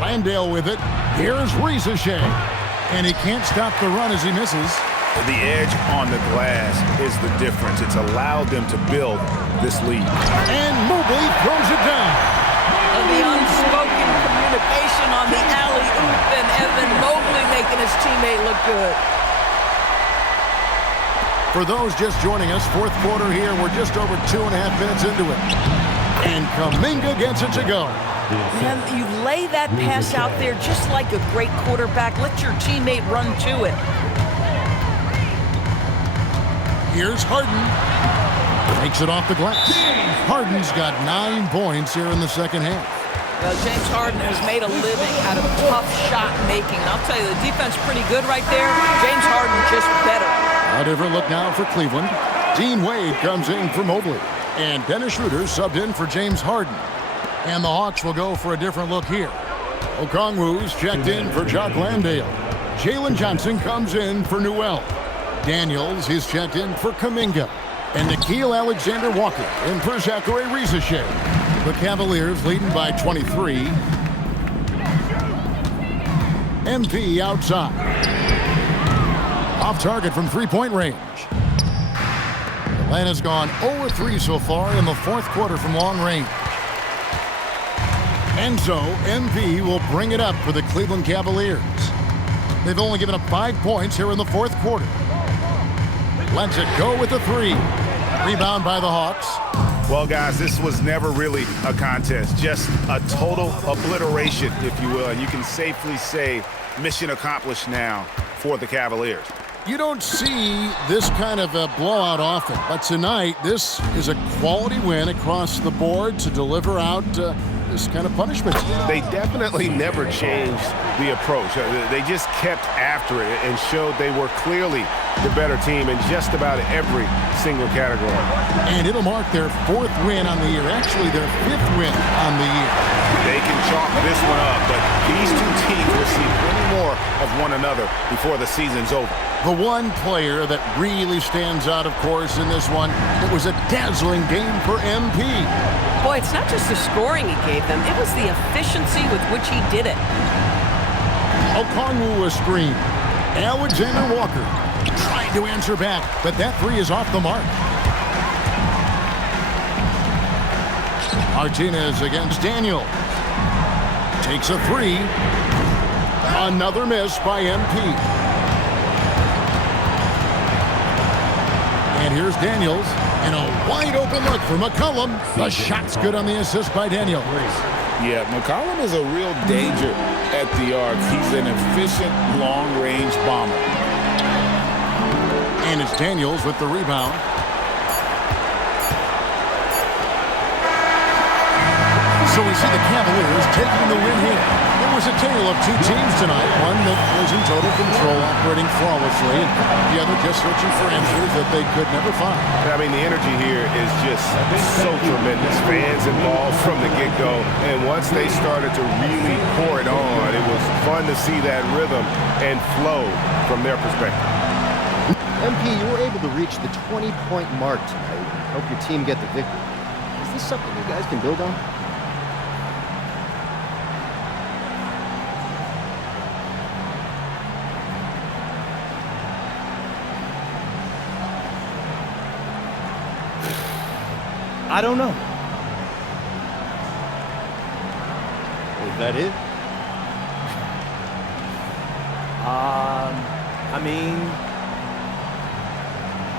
Landale with it. Here's Shea. And he can't stop the run as he misses. The edge on the glass is the difference. It's allowed them to build this lead. And Mobley throws it down. The unspoken communication on the alley-oop, and Evan Mobley making his teammate look good. For those just joining us, fourth quarter here. We're just over 2.5 minutes into it. And Kuminga gets it to go. Man, you lay that pass out there just like a great quarterback. Let your teammate run to it. Here's Harden. Takes it off the glass. Harden's got 9 points here in the second half. Well, James Harden has made a living out of tough shot making. And I'll tell you, the defense pretty good right there. James Harden just better. A different look now for Cleveland. Dean Wade comes in for Mobley. And Dennis Schroeder subbed in for James Harden. And the Hawks will go for a different look here. Okongwu's checked in for Jock Landale. Jalen Johnson comes in for Newell. Daniels, he's checked in for Kuminga. And Nickeil Alexander-Walker in for Zachary Shea. The Cavaliers leading by 23. MP outside. Off target from three-point range. Atlanta's gone 0-3 so far in the fourth quarter from long range. And so MP will bring it up for the Cleveland Cavaliers. They've only given up 5 points here in the fourth quarter. Lets it go with the 3. Rebound by the Hawks. Well, guys, this was never really a contest, just a total obliteration, if you will. And you can safely say mission accomplished now for the Cavaliers. You don't see this kind of a blowout often, but tonight this is a quality win across the board to deliver out this kind of punishment. They definitely never changed the approach. They just kept after it and showed they were clearly the better team in just about every single category. And it'll mark their 4th win on the year, actually their 5th win on the year. They can chalk this one up, but these two teams will see plenty more of one another before the season's over. The one player that really stands out, of course, in this one, it was a dazzling game for MP. Boy, it's not just the scoring he gave them, it was the efficiency with which he did it. Okongwu a screen. Alexander Walker trying to answer back, but that 3 is off the mark. Martinez against Daniel. Takes a 3. Another miss by MP. And here's Daniels, and a wide-open look for McCollum. The shot's good on the assist by Daniel. Yeah, McCollum is a real danger at the arc. He's an efficient, long-range bomber. And it's Daniels with the rebound. So we see the Cavaliers taking the win here. It was a tale of two teams tonight. One that was in total control, operating flawlessly, and the other just searching for answers that they could never find. I mean, the energy here is just so tremendous. Fans involved from the get-go, and once they started to really pour it on, it was fun to see that rhythm and flow from their perspective. MP, you were able to reach the 20-point mark tonight. Hope your team get the victory. Is this something you guys can build on? I don't know. Is that it? I mean,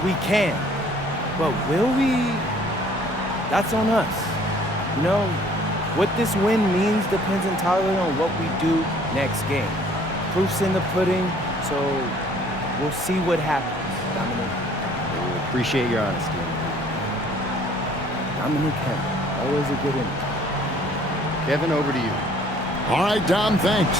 we can, but will we? That's on us. You know, what this win means depends entirely on what we do next game. Proof's in the pudding, so we'll see what happens, Dominic. We appreciate your honesty. Dominic Kevin, always a good interview. Kevin, over to you. All right, Dom, thanks.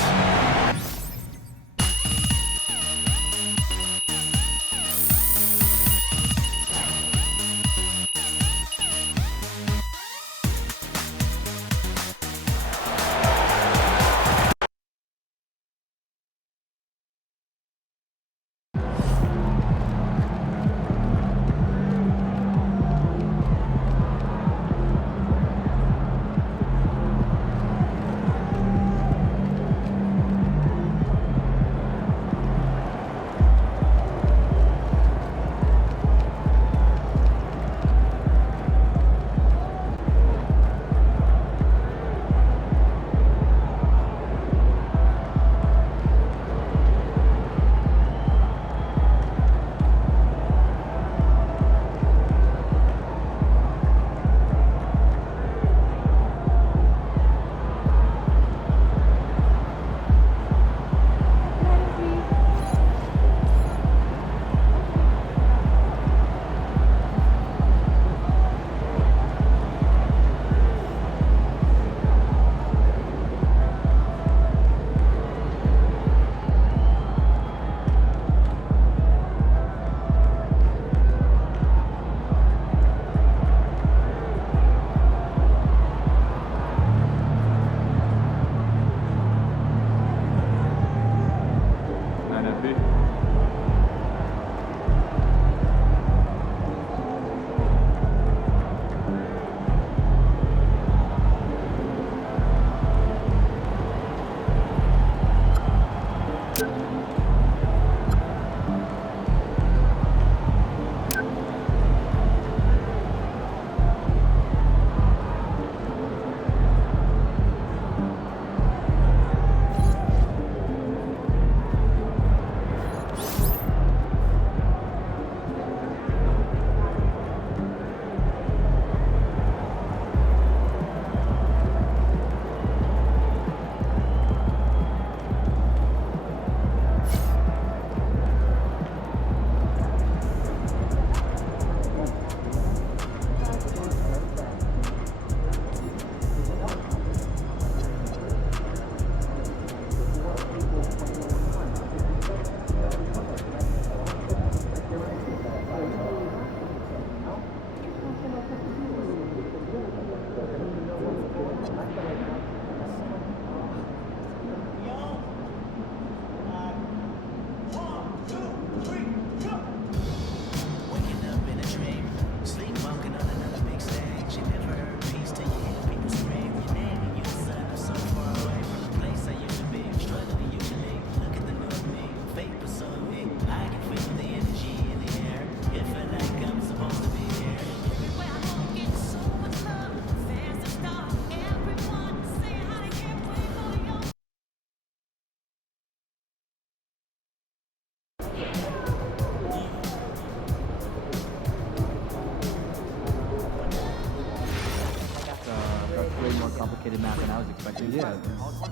complicated math than I was expecting. Yeah,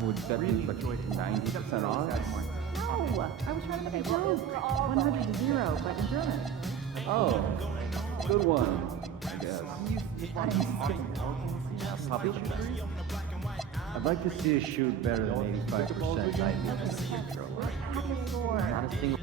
would that be like 90% off? No, I was trying to make a joke. 100 to 0, but in German. Oh, good one, I guess. Probably should. I'd like to see us shoot better than 85% nightly from the free throw line. Not a single.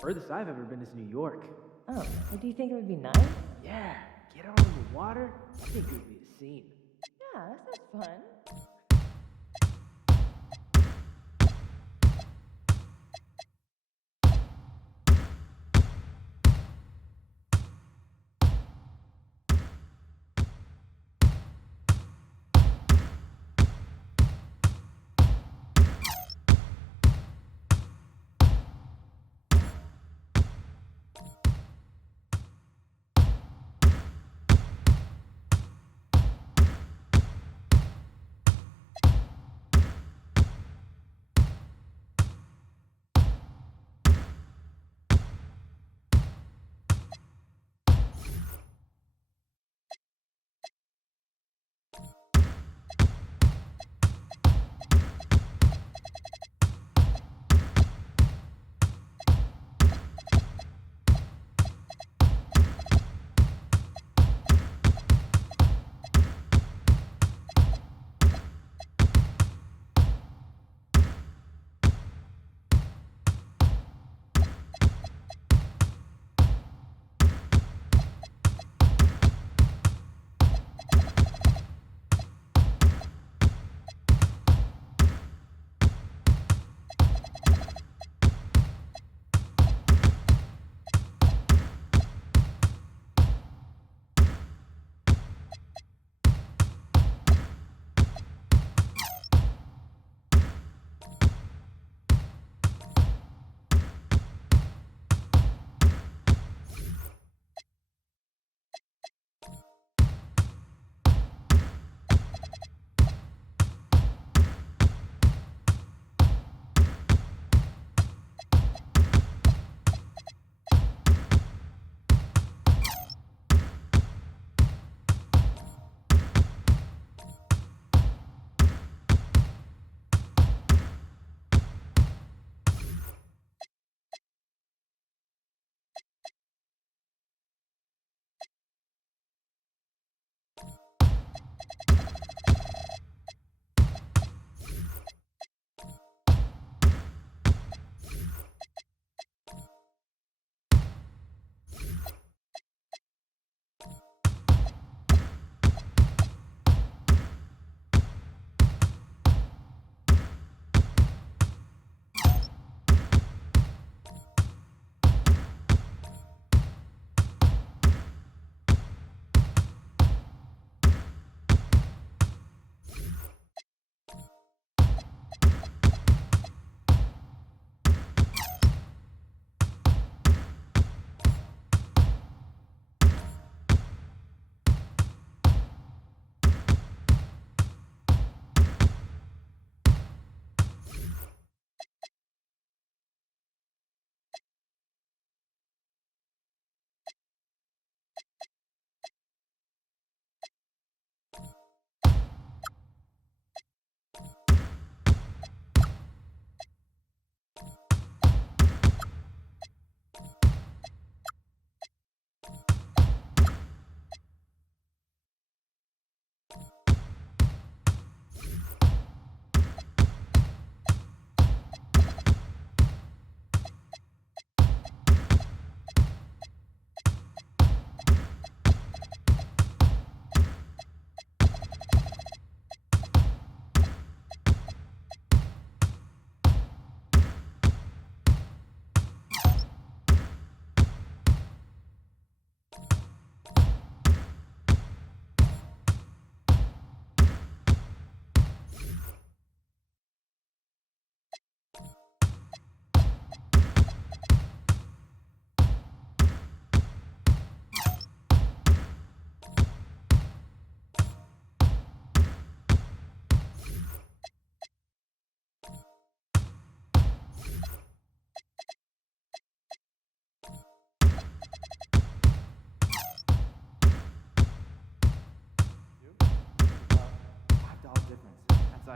Furthest I've ever been is New York. Oh, well, do you think it would be nice? Yeah, get out on the water. I think it would be a scene. Yeah, that sounds fun.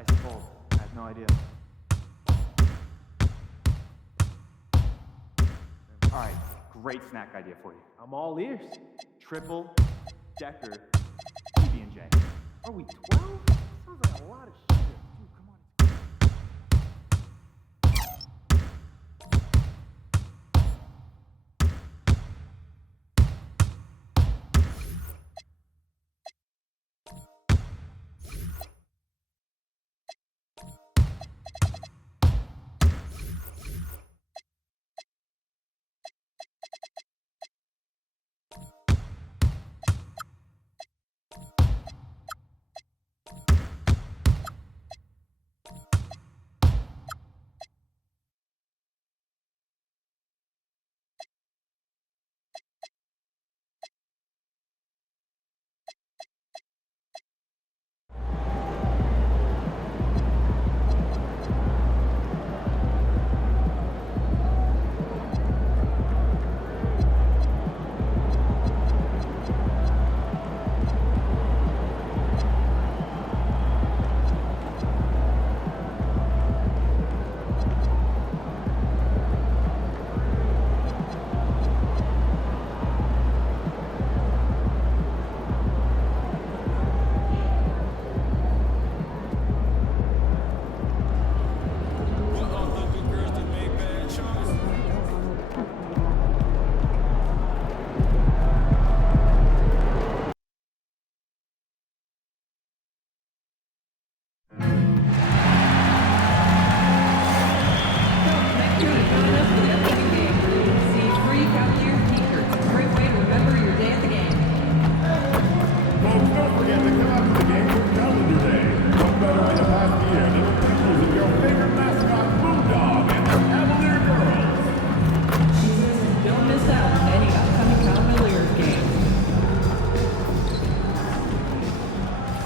Ice cold. I had no idea. All right, great snack idea for you. I'm all ears. Triple decker PB&J. Are we 12? Sounds like a lot of sugar. Dude, come on.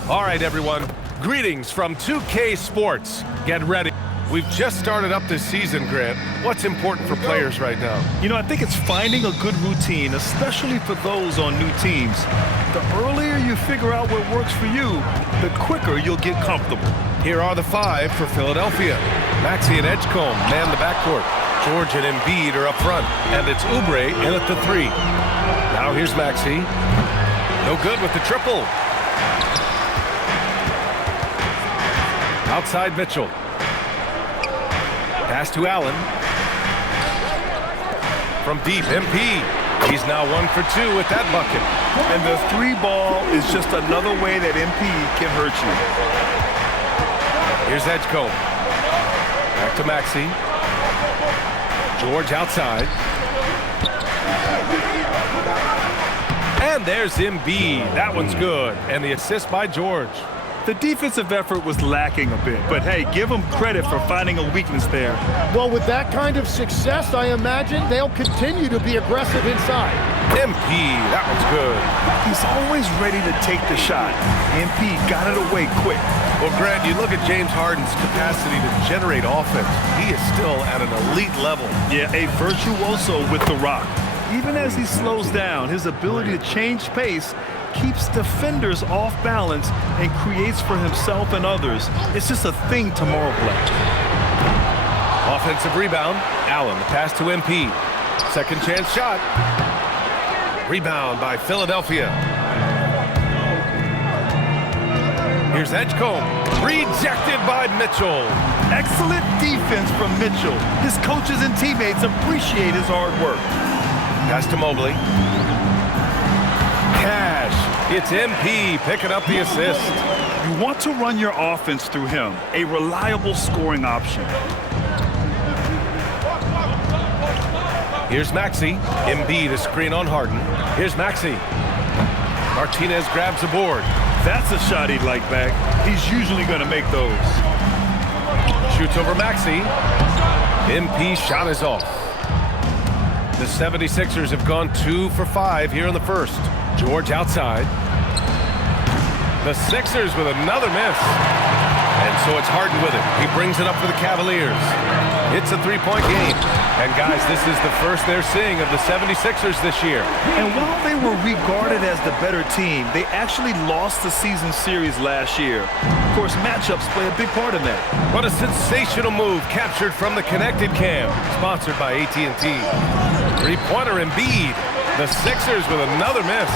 All right, everyone. Greetings from 2K Sports. Get ready. We've just started up this season, Grant. What's important for players right now? You know, I think it's finding a good routine, especially for those on new teams. The earlier you figure out what works for you, the quicker you'll get comfortable. Here are the 5 for Philadelphia. Maxey and Edgecombe man the backcourt. George and Embiid are up front, and it's Oubre in at the 3. Now here's Maxey. No good with the triple. Outside Mitchell. Pass to Allen. From deep, MP. He's now 1 for 2 with that bucket. And the 3 ball is just another way that MP can hurt you. Here's Edgecombe. Back to Maxey. George outside. And there's Embiid. That one's good. And the assist by George. The defensive effort was lacking a bit, but hey, give them credit for finding a weakness there. Well, with that kind of success, I imagine they'll continue to be aggressive inside. MP, that one's good. He's always ready to take the shot. MP got it away quick. Well, Grant, you look at James Harden's capacity to generate offense. He is still at an elite level. Yeah, a virtuoso with the rock. Even as he slows down, his ability to change pace keeps defenders off balance and creates for himself and others. It's just a thing tomorrow play. Offensive rebound. Allen, the pass to MP. Second chance shot. Rebound by Philadelphia. Here's Edgecombe. Rejected by Mitchell. Excellent defense from Mitchell. His coaches and teammates appreciate his hard work. Pass to Mobley. Cash. It's MP picking up the assist. You want to run your offense through him, a reliable scoring option. Here's Maxey. Embiid a screen on Harden. Here's Maxey. Martinez grabs the board. That's a shot he'd like back. He's usually going to make those. Shoots over Maxey. MP shot is off. The 76ers have gone 2 for 5 here in the first. George outside. The Sixers with another miss. And so it's Harden with it. He brings it up for the Cavaliers. It's a three-point game. And guys, this is the first they're seeing of the 76ers this year. And while they were regarded as the better team, they actually lost the season series last year. Of course, matchups play a big part in that. What a sensational move captured from the connected cam, sponsored by AT&T. Three-pointer Embiid. The Sixers with another miss.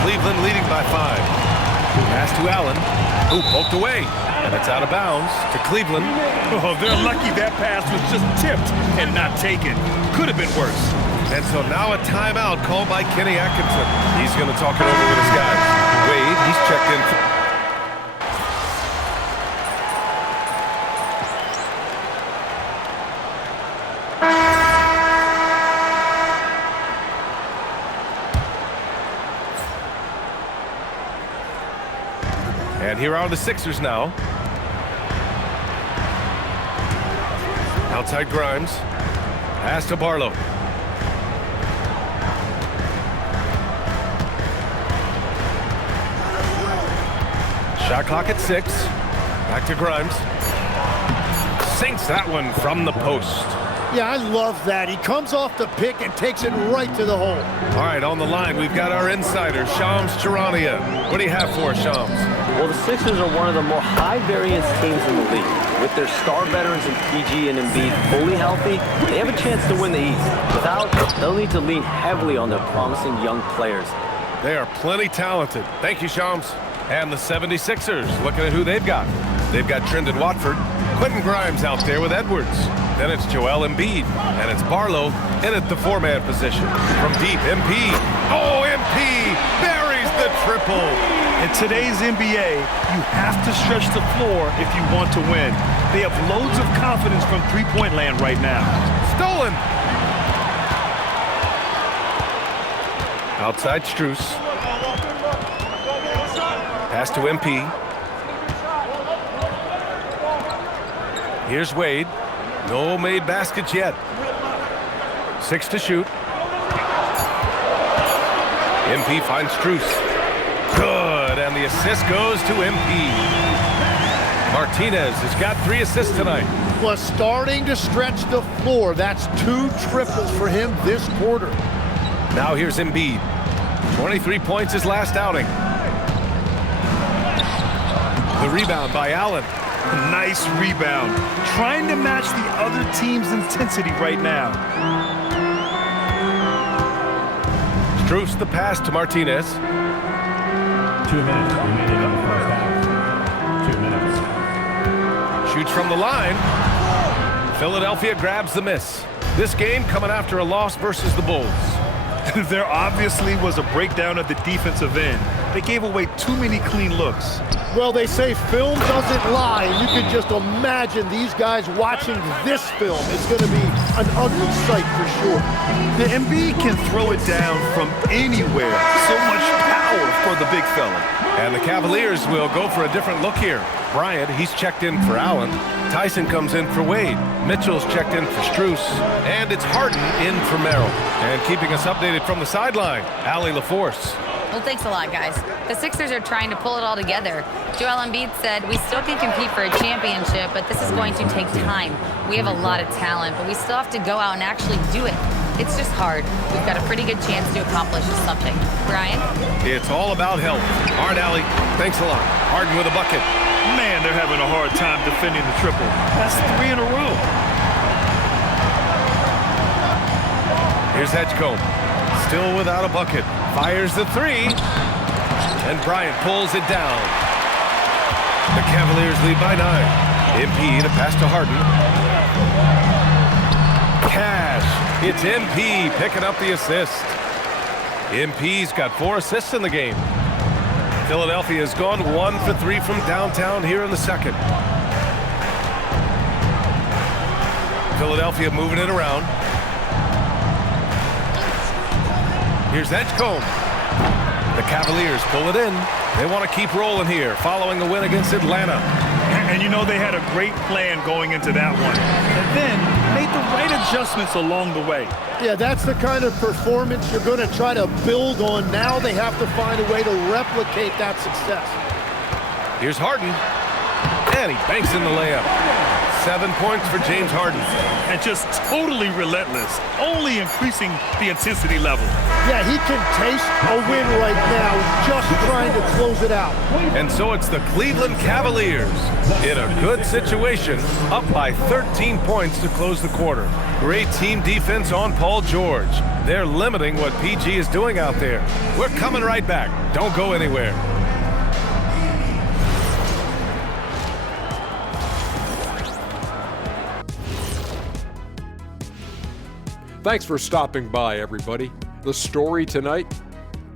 Cleveland leading by 5. Pass to Allen, who poked away. And it's out of bounds to Cleveland. Oh, they're lucky that pass was just tipped and not taken. Could have been worse. And so now a timeout called by Kenny Atkinson. He's going to talk it over with his guys. Wade, he's checked in. And here are the Sixers now. Outside Grimes. Pass to Barlow. Shot clock at 6. Back to Grimes. Sinks that one from the post. Yeah, I love that. He comes off the pick and takes it right to the hole. All right, on the line, we've got our insider, Shams Charania. What do you have for us, Shams? Well, the Sixers are one of the more high-variance teams in the league. With their star veterans in PG and Embiid fully healthy, they have a chance to win the East. Without, they'll need to lean heavily on their promising young players. They are plenty talented. Thank you, Shams. And the 76ers, looking at who they've got. They've got Trendon Watford, Quentin Grimes out there with Edwards. Then it's Joel Embiid, and it's Barlow in at the 4-man position. From deep, MP. Oh, MP buries the triple. In today's NBA, you have to stretch the floor if you want to win. They have loads of confidence from three-point land right now. Stolen. Outside Strus. Pass to MP. Here's Wade. No made baskets yet. 6 to shoot. MP finds Strus. Good, and the assist goes to MP. Martinez has got 3 assists tonight. Was starting to stretch the floor. That's 2 triples for him this quarter. Now here's Embiid. 23 points his last outing. The rebound by Allen. Nice rebound. Trying to match the other team's intensity right now. Strus the pass to Martinez. 2 minutes remaining in the first half. 2 minutes. Shoots from the line. Philadelphia grabs the miss. This game coming after a loss versus the Bulls. There obviously was a breakdown at the defensive end. They gave away too many clean looks. Well, they say film doesn't lie. You can just imagine these guys watching this film. It's going to be an ugly sight for sure. The Embiid can throw it down from anywhere. So much power for the big fella. And the Cavaliers will go for a different look here. Bryant, he's checked in for Allen. Tyson comes in for Wade. Mitchell's checked in for Strus. And it's Harden in for Merrill. And keeping us updated from the sideline, Allie LaForce. Well, thanks a lot, guys. The Sixers are trying to pull it all together. Joel Embiid said, we still can compete for a championship, but this is going to take time. We have a lot of talent, but we still have to go out and actually do it. It's just hard. We've got a pretty good chance to accomplish something. Brian? It's all about health. All right, Allie. Thanks a lot. Harden with a bucket. Man, they're having a hard time defending the triple. That's 3 in a row. Here's Edgecombe. Still without a bucket. Fires the 3. And Bryant pulls it down. The Cavaliers lead by 9. MP, the pass to Harden. Cash. It's MP picking up the assist. MP's got 4 assists in the game. Philadelphia has gone 1 for 3 from downtown here in the second. Philadelphia moving it around. Here's Edgecombe. The Cavaliers pull it in. They want to keep rolling here following the win against Atlanta. And you know they had a great plan going into that one. And then made the right adjustments along the way. Yeah, that's the kind of performance you're going to try to build on. Now they have to find a way to replicate that success. Here's Harden. And he banks in the layup. 7 points for James Harden. And just totally relentless, only increasing the intensity level. Yeah, he can taste a win right now, just trying to close it out. And so it's the Cleveland Cavaliers in a good situation, up by 13 points to close the quarter. Great team defense on Paul George. They're limiting what PG is doing out there. We're coming right back. Don't go anywhere. Thanks for stopping by, everybody. The story tonight,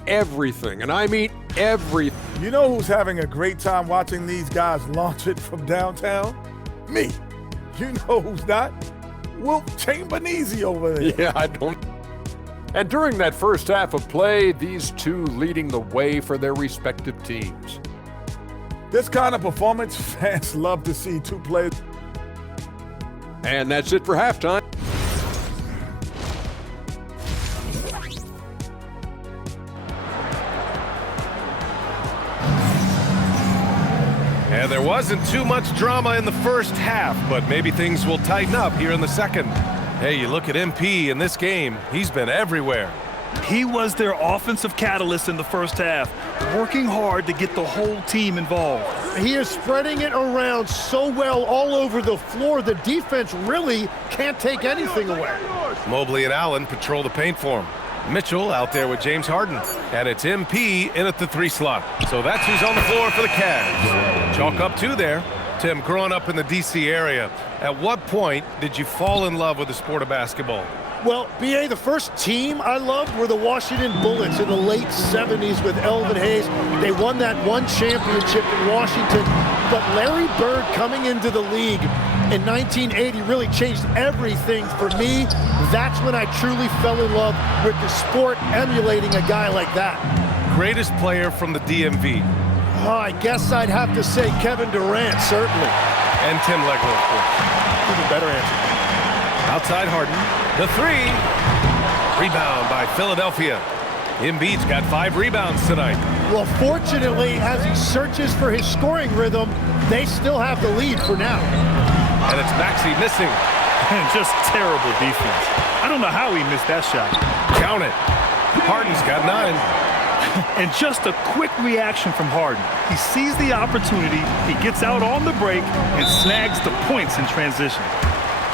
everything, and I mean everything. You know who's having a great time watching these guys launch it from downtown? Me. You know who's not? Wilt Chamberlain over there. Yeah, I don't. And during that first half of play, these two leading the way for their respective teams. This kind of performance, fans love to see two players. And that's it for halftime. And there wasn't too much drama in the first half, but maybe things will tighten up here in the second. Hey, you look at MP in this game, he's been everywhere. He was their offensive catalyst in the first half, working hard to get the whole team involved. He is spreading it around so well all over the floor, the defense really can't take anything away. Mobley and Allen patrol the paint for him. Mitchell out there with James Harden. And it's MP in at the 3 slot. So that's who's on the floor for the Cavs. Chalk up 2 there. Tim, growing up in the D.C. area, at what point did you fall in love with the sport of basketball? Well, B.A., the first team I loved were the Washington Bullets in the late 70s with Elvin Hayes. They won that one championship in Washington. But Larry Bird coming into the league in 1980 really changed everything for me. That's when I truly fell in love with the sport, emulating a guy like that. Greatest player from the DMV? Oh, I guess I'd have to say Kevin Durant, certainly. And Tim Legler, of course. Even better answer. Outside Harden, the 3. Rebound by Philadelphia. Embiid's got 5 rebounds tonight. Well, fortunately, as he searches for his scoring rhythm, they still have the lead for now. And it's Maxey missing. And just terrible defense. I don't know how he missed that shot. Count it. Harden's got 9. And just a quick reaction from Harden. He sees the opportunity, he gets out on the break, and snags the points in transition.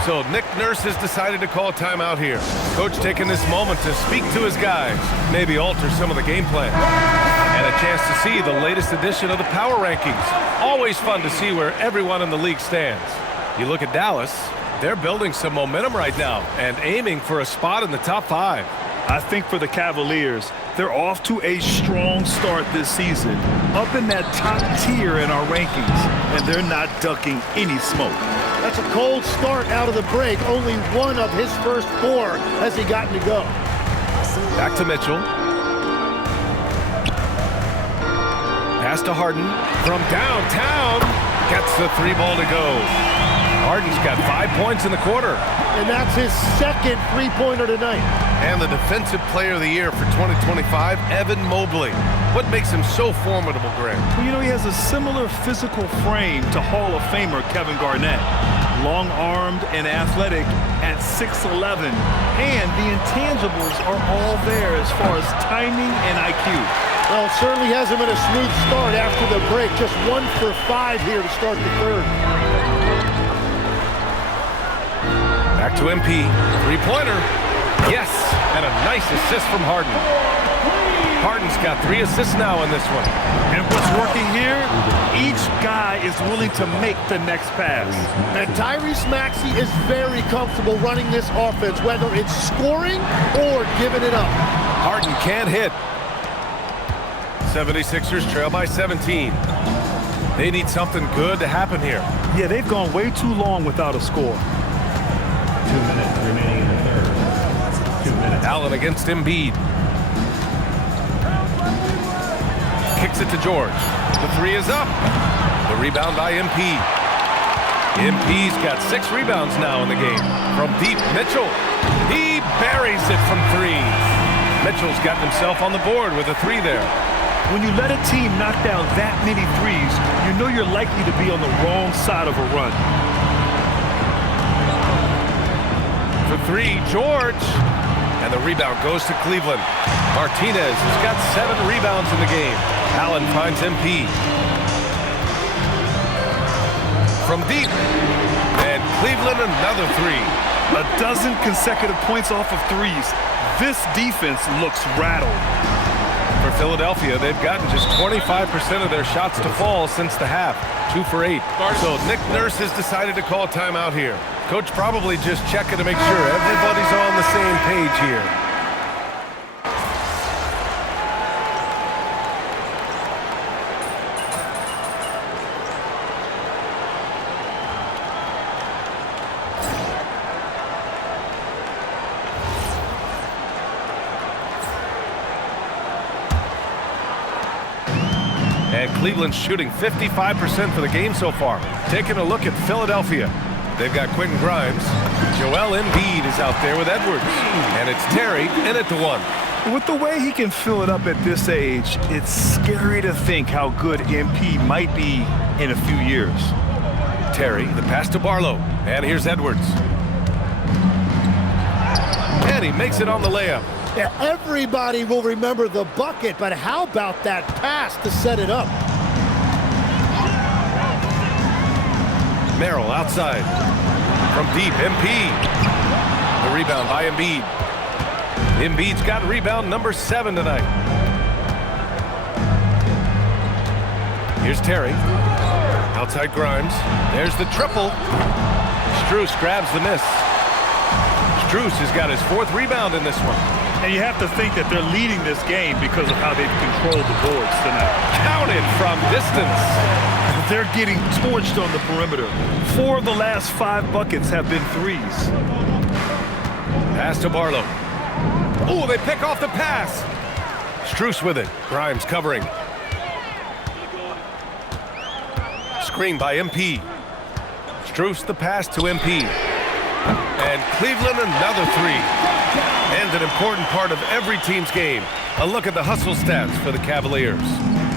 So Nick Nurse has decided to call timeout here. Coach taking this moment to speak to his guys, maybe alter some of the game plan. And a chance to see the latest edition of the power rankings. Always fun to see where everyone in the league stands. You look at Dallas, they're building some momentum right now and aiming for a spot in the top 5. I think for the Cavaliers, they're off to a strong start this season, up in that top tier in our rankings, and they're not ducking any smoke. That's a cold start out of the break. Only one of his first 4 has he gotten to go. Back to Mitchell. Pass to Harden from downtown. Gets the 3 ball to go. Harden's got 5 points in the quarter. And that's his second 3-pointer tonight. And the Defensive Player of the Year for 2025, Evan Mobley. What makes him so formidable, Grant? Well, you know, he has a similar physical frame to Hall of Famer Kevin Garnett. Long-armed and athletic at 6'11". And the intangibles are all there as far as timing and IQ. Well, it certainly has him in a smooth start after the break. Just 1 for 5 here to start the third. Back to MP. 3-pointer. Yes, and a nice assist from Harden. Harden's got 3 assists now in this one. And what's working here? Each guy is willing to make the next pass. And Tyrese Maxey is very comfortable running this offense, whether it's scoring or giving it up. Harden can't hit. 76ers trail by 17. They need something good to happen here. Yeah, they've gone way too long without a score. 2 minutes remaining in the third. 2 minutes. Allen against Embiid. Kicks it to George. The 3 is up. The rebound by MP. MP's got 6 rebounds now in the game. From deep, Mitchell. He buries it from 3. Mitchell's gotten himself on the board with a 3 there. When you let a team knock down that many threes, you know you're likely to be on the wrong side of a run. for three, George. And the rebound goes to Cleveland. Martinez has got 7 rebounds in the game. Allen finds MP. From deep. And Cleveland another three. A dozen consecutive points off of threes. This defense looks rattled. For Philadelphia, they've gotten just 25% of their shots to fall since the half. 2 for 8. So Nick Nurse has decided to call timeout here. Coach probably just checking to make sure everybody's on the same page here. And Cleveland's shooting 55% for the game so far. Taking a look at Philadelphia. They've got Quentin Grimes. Joel Embiid is out there with Edwards. And it's Terry in it to 1. With the way he can fill it up at this age, it's scary to think how good MP might be in a few years. Terry, the pass to Barlow. And here's Edwards. And he makes it on the layup. Yeah, everybody will remember the bucket, but how about that pass to set it up? Merrill outside. From deep, MP. The rebound by Embiid. Embiid's got rebound number 7 tonight. Here's Terry. Outside Grimes. There's the triple. Str8 grabs the miss. Str8 has got his 4th rebound in this one. And you have to think that they're leading this game because of how they've controlled the boards tonight. Counted from distance. They're getting torched on the perimeter. 4 of the last 5 buckets have been threes. Pass to Barlow. Oh, they pick off the pass. Str8 with it. Grimes covering. Screen by MP. Str8 the pass to MP. And Cleveland another 3. And an important part of every team's game. A look at the hustle stats for the Cavaliers.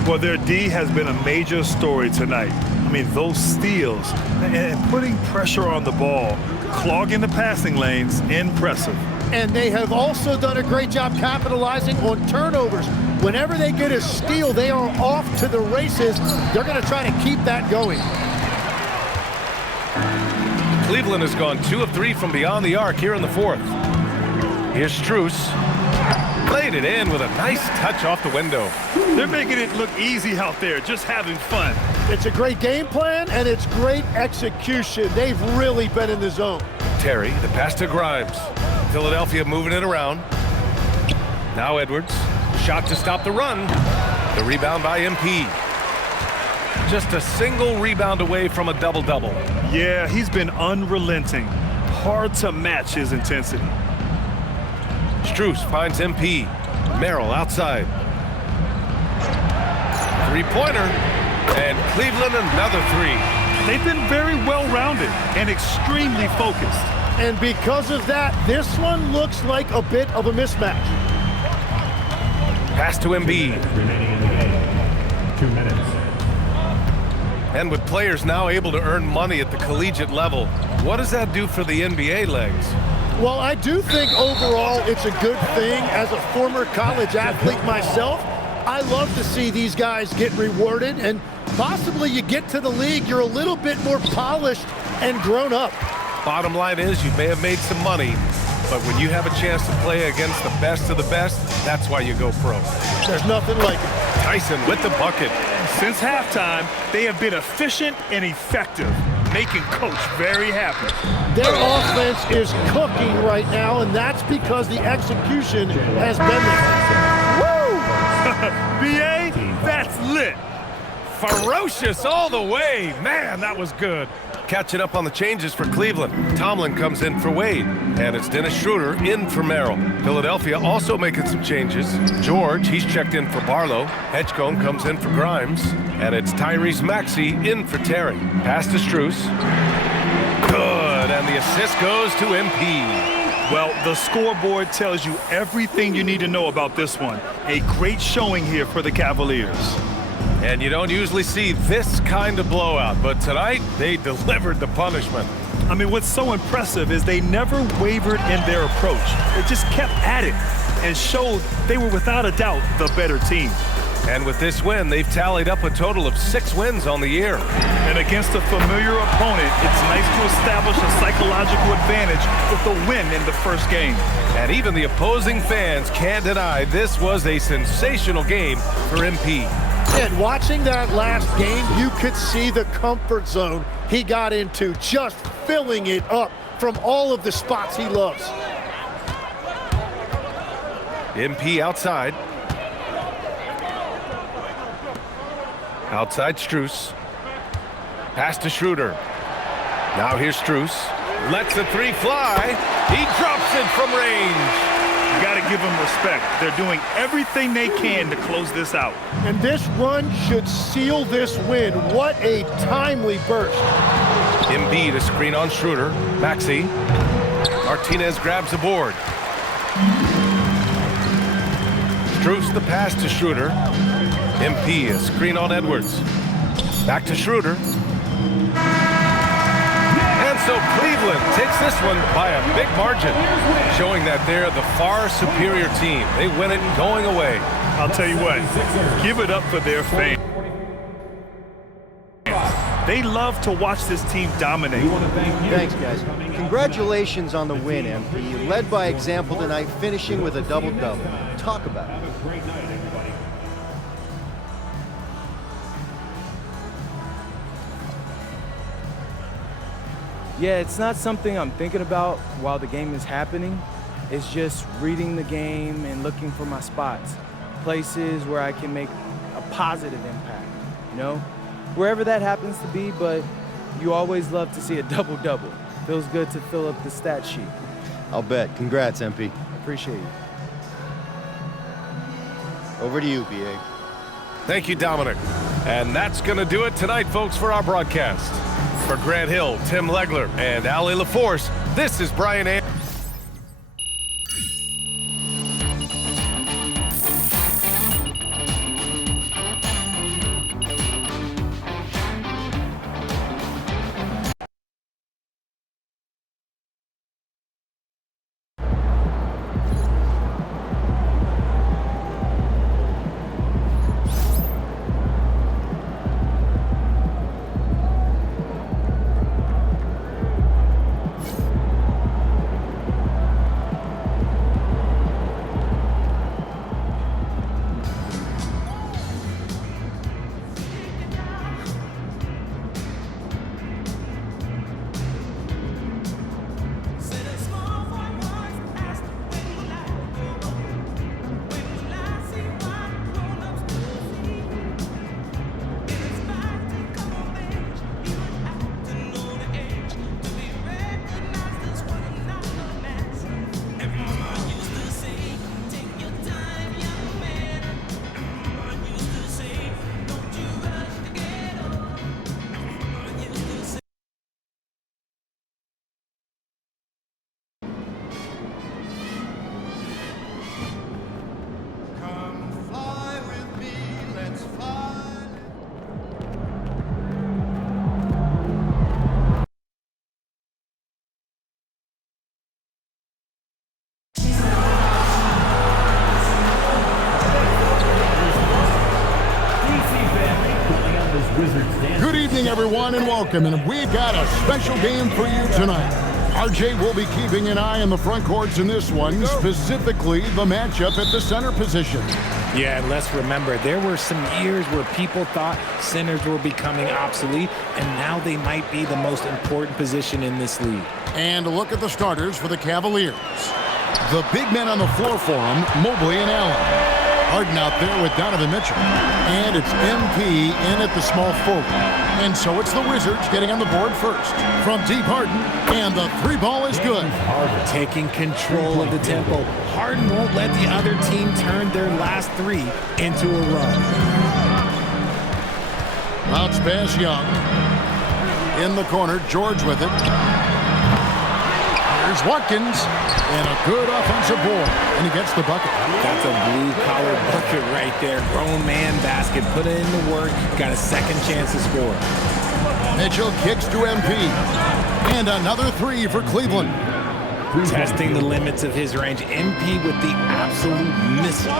Well, their D has been a major story tonight. I mean, those steals and putting pressure on the ball, clogging the passing lanes, impressive. And they have also done a great job capitalizing on turnovers. Whenever they get a steal, they are off to the races. They're going to try to keep that going. Cleveland has gone 2 of 3 from beyond the arc here in the 4th. Here's Str8. Played it in with a nice touch off the window. They're making it look easy out there, just having fun. It's a great game plan, and it's great execution. They've really been in the zone. Terry, the pass to Grimes. Philadelphia moving it around. Now Edwards. Shot to stop the run. The rebound by MP. Just a single rebound away from a double-double. Yeah, he's been unrelenting. Hard to match his intensity. Str8 finds MP. Merrill outside. 3-pointer. And Cleveland another 3. They've been very well-rounded and extremely focused. And because of that, this one looks like a bit of a mismatch. Pass to Embiid. Remaining in the game. 2 minutes. And with players now able to earn money at the collegiate level, what does that do for the NBA legs? Well, I do think overall it's a good thing. As a former college athlete myself, I love to see these guys get rewarded, and possibly you get to the league, you're a little bit more polished and grown up. Bottom line is you may have made some money, but when you have a chance to play against the best of the best, that's why you go pro. There's nothing like it. Tyson with the bucket. Since halftime, they have been efficient and effective, making Coach very happy. Their offense is cooking right now, and that's because the execution has been there. Woo! BA, that's lit. Ferocious all the way. Man, that was good. Catching up on the changes for Cleveland. Tomlin comes in for Wade, and it's Dennis Schroeder in for Merrill. Philadelphia also making some changes. George, he's checked in for Barlow. Hedgecombe comes in for Grimes, and it's Tyrese Maxey in for Terry. Pass to Str8. Good, and the assist goes to MP. Well, the scoreboard tells you everything you need to know about this one. A great showing here for the Cavaliers. And you don't usually see this kind of blowout, but tonight they delivered the punishment. I mean, what's so impressive is they never wavered in their approach. They just kept at it and showed they were without a doubt the better team. And with this win, they've tallied up a total of 6 wins on the year. And against a familiar opponent, it's nice to establish a psychological advantage with the win in the first game. And even the opposing fans can't deny this was a sensational game for MP. And watching that last game, you could see the comfort zone he got into, just filling it up from all of the spots he loves. MP outside. Outside Str8. Pass to Schroeder. Now here's Str8. Lets the 3 fly. He drops it from range. You got to give them respect. They're doing everything they can to close this out. And this run should seal this win. What a timely burst. Embiid a screen on Schroeder. Maxey. Martinez grabs the board. Str8 the pass to Schroeder. MP a screen on Edwards. Back to Schroeder. And so Cleveland takes this one by a big margin, showing that they're the far superior team. They win it going away. I'll tell you what, give it up for their fans. They love to watch this team dominate. Thanks, guys. Congratulations on the win, MP. You led by example tonight, finishing with a double-double. Talk about it. Yeah, it's not something I'm thinking about while the game is happening. It's just reading the game and looking for my spots, places where I can make a positive impact, you know? Wherever that happens to be, but you always love to see a double-double. Feels good to fill up the stat sheet. I'll bet. Congrats, MP. Appreciate you. Over to you, BA. Thank you, Dominic. And that's going to do it tonight, folks, for our broadcast. For Grant Hill, Tim Legler, and Ali LaForce, this is Brian Anderson. Good evening, everyone, and welcome. And we've got a special game for you tonight. RJ will be keeping an eye on the front courts in this one, specifically the matchup at the center position. Yeah, and let's remember, there were some years where people thought centers were becoming obsolete, and now they might be the most important position in this league. And a look at the starters for the Cavaliers. The big men on the floor for them, Mobley and Allen. Harden out there with Donovan Mitchell. And it's MP in at the small forward. And so it's the Wizards getting on the board first. From deep, Harden, and the 3 ball is good. Taking control of the tempo. Harden won't let the other team turn their last 3 into a run. Bounce pass, Young. In the corner, George with it. Here's Watkins, and a good offensive board, and he gets the bucket. That's a blue-collar bucket right there. Grown man basket. Put in the work. Got a second chance to score. Mitchell kicks to MP. And another three for Cleveland. Testing the limits of his range. MP with the absolute missile.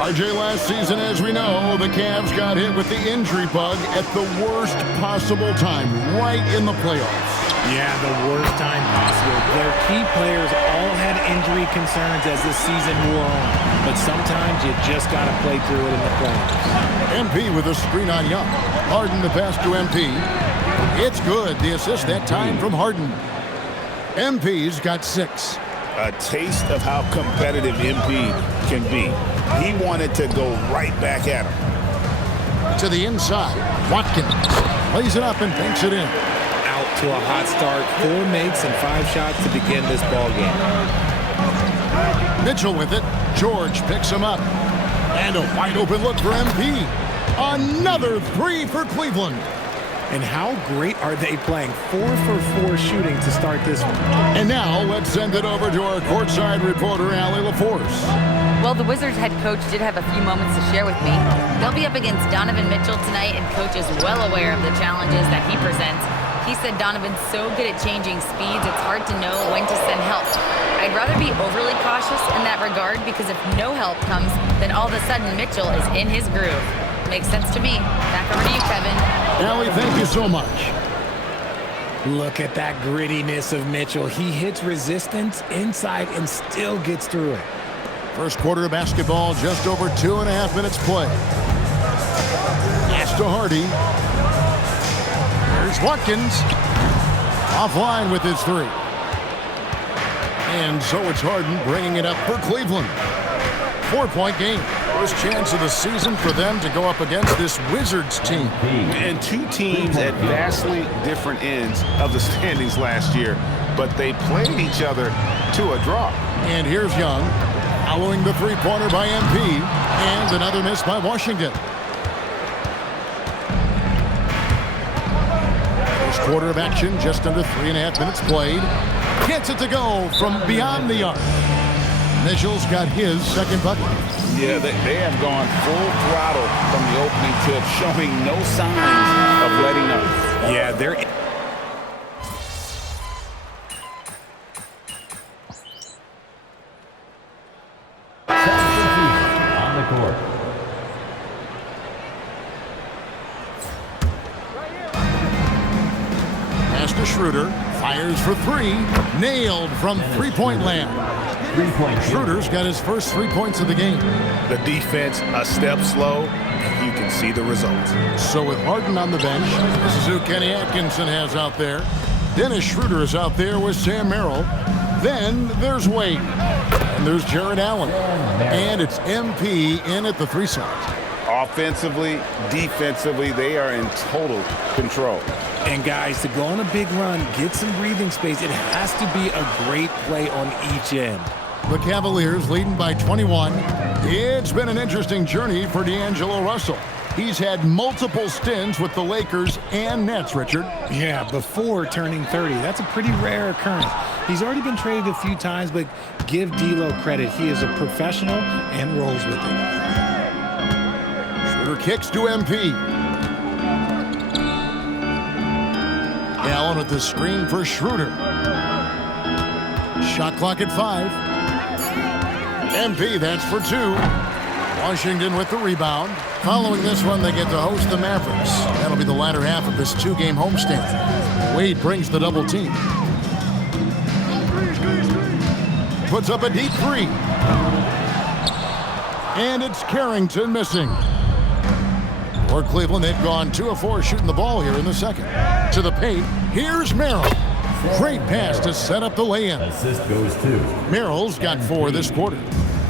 RJ, last season, as we know, the Cavs got hit with the injury bug at the worst possible time, right in the playoffs. Yeah, the worst time possible. Their key players all had injury concerns as the season wore on. But sometimes you just got to play through it in the playoffs. MP with a screen on Young. Harden the pass to MP. It's good. The assist that time from Harden. MP's got 6. A taste of how competitive MP can be. He wanted to go right back at him. To the inside. Watkins plays it up and banks it in. Out to a hot start. 4 makes and 5 shots to begin this ball game. Mitchell with it. George picks him up. And a wide open look for MP. Another 3 for Cleveland. And how great are they playing? 4 for 4 shooting to start this one. And now let's send it over to our courtside reporter, Allie LaForce. Well, the Wizards head coach did have a few moments to share with me. They'll be up against Donovan Mitchell tonight, and coach is well aware of the challenges that he presents. He said Donovan's so good at changing speeds, it's hard to know when to send help. I'd rather be overly cautious in that regard, because if no help comes, then all of a sudden Mitchell is in his groove. Makes sense to me. Back over to you, Kevin. Allie, thank you so much. Look at that grittiness of Mitchell. He hits resistance inside and still gets through it. First quarter of basketball, just over 2.5 minutes play. Pass to Hardy. Here's Watkins. Offline with his 3. And so it's Harden bringing it up for Cleveland. 4-point game. First chance of the season for them to go up against this Wizards team. And 2 teams at vastly different ends of the standings last year, but they played each other to a draw. And here's Young, following the 3-pointer by MP, and another miss by Washington. First quarter of action, just under 3.5 minutes played. Gets it to go from beyond the arc. Mitchell's got his second bucket. Yeah, they have gone full throttle from the opening tip, showing no signs of letting up. Yeah, they're... On the court. Pass to Schroeder. Fires for 3. Nailed from 3-point land. Schroeder's got his first 3 points of the game. The defense a step slow, and you can see the results. So with Harden on the bench, this is who Kenny Atkinson has out there. Dennis Schroeder is out there with Sam Merrill. Then there's Wade. And there's Jared Allen. And it's MP in at the 3 side. Offensively, defensively, they are in total control. And guys, to go on a big run, get some breathing space, it has to be a great play on each end. The Cavaliers leading by 21. It's been an interesting journey for D'Angelo Russell. He's had multiple stints with the Lakers and Nets, Richard. Yeah, before turning 30. That's a pretty rare occurrence. He's already been traded a few times, but give D'Lo credit. He is a professional and rolls with it. Schroeder kicks to MP. Allen with the screen for Schroeder. Shot clock at 5. MP, that's for 2. Washington with the rebound. Following this one, they get to host the Mavericks. That'll be the latter half of this 2-game homestand. Wade brings the double team. Puts up a deep 3. And it's Carrington missing. For Cleveland, they've gone 2 of 4 shooting the ball here in the second. To the paint, here's Merrill. Great pass to set up the lay-in. Assist goes to Merrill's got 4 this quarter.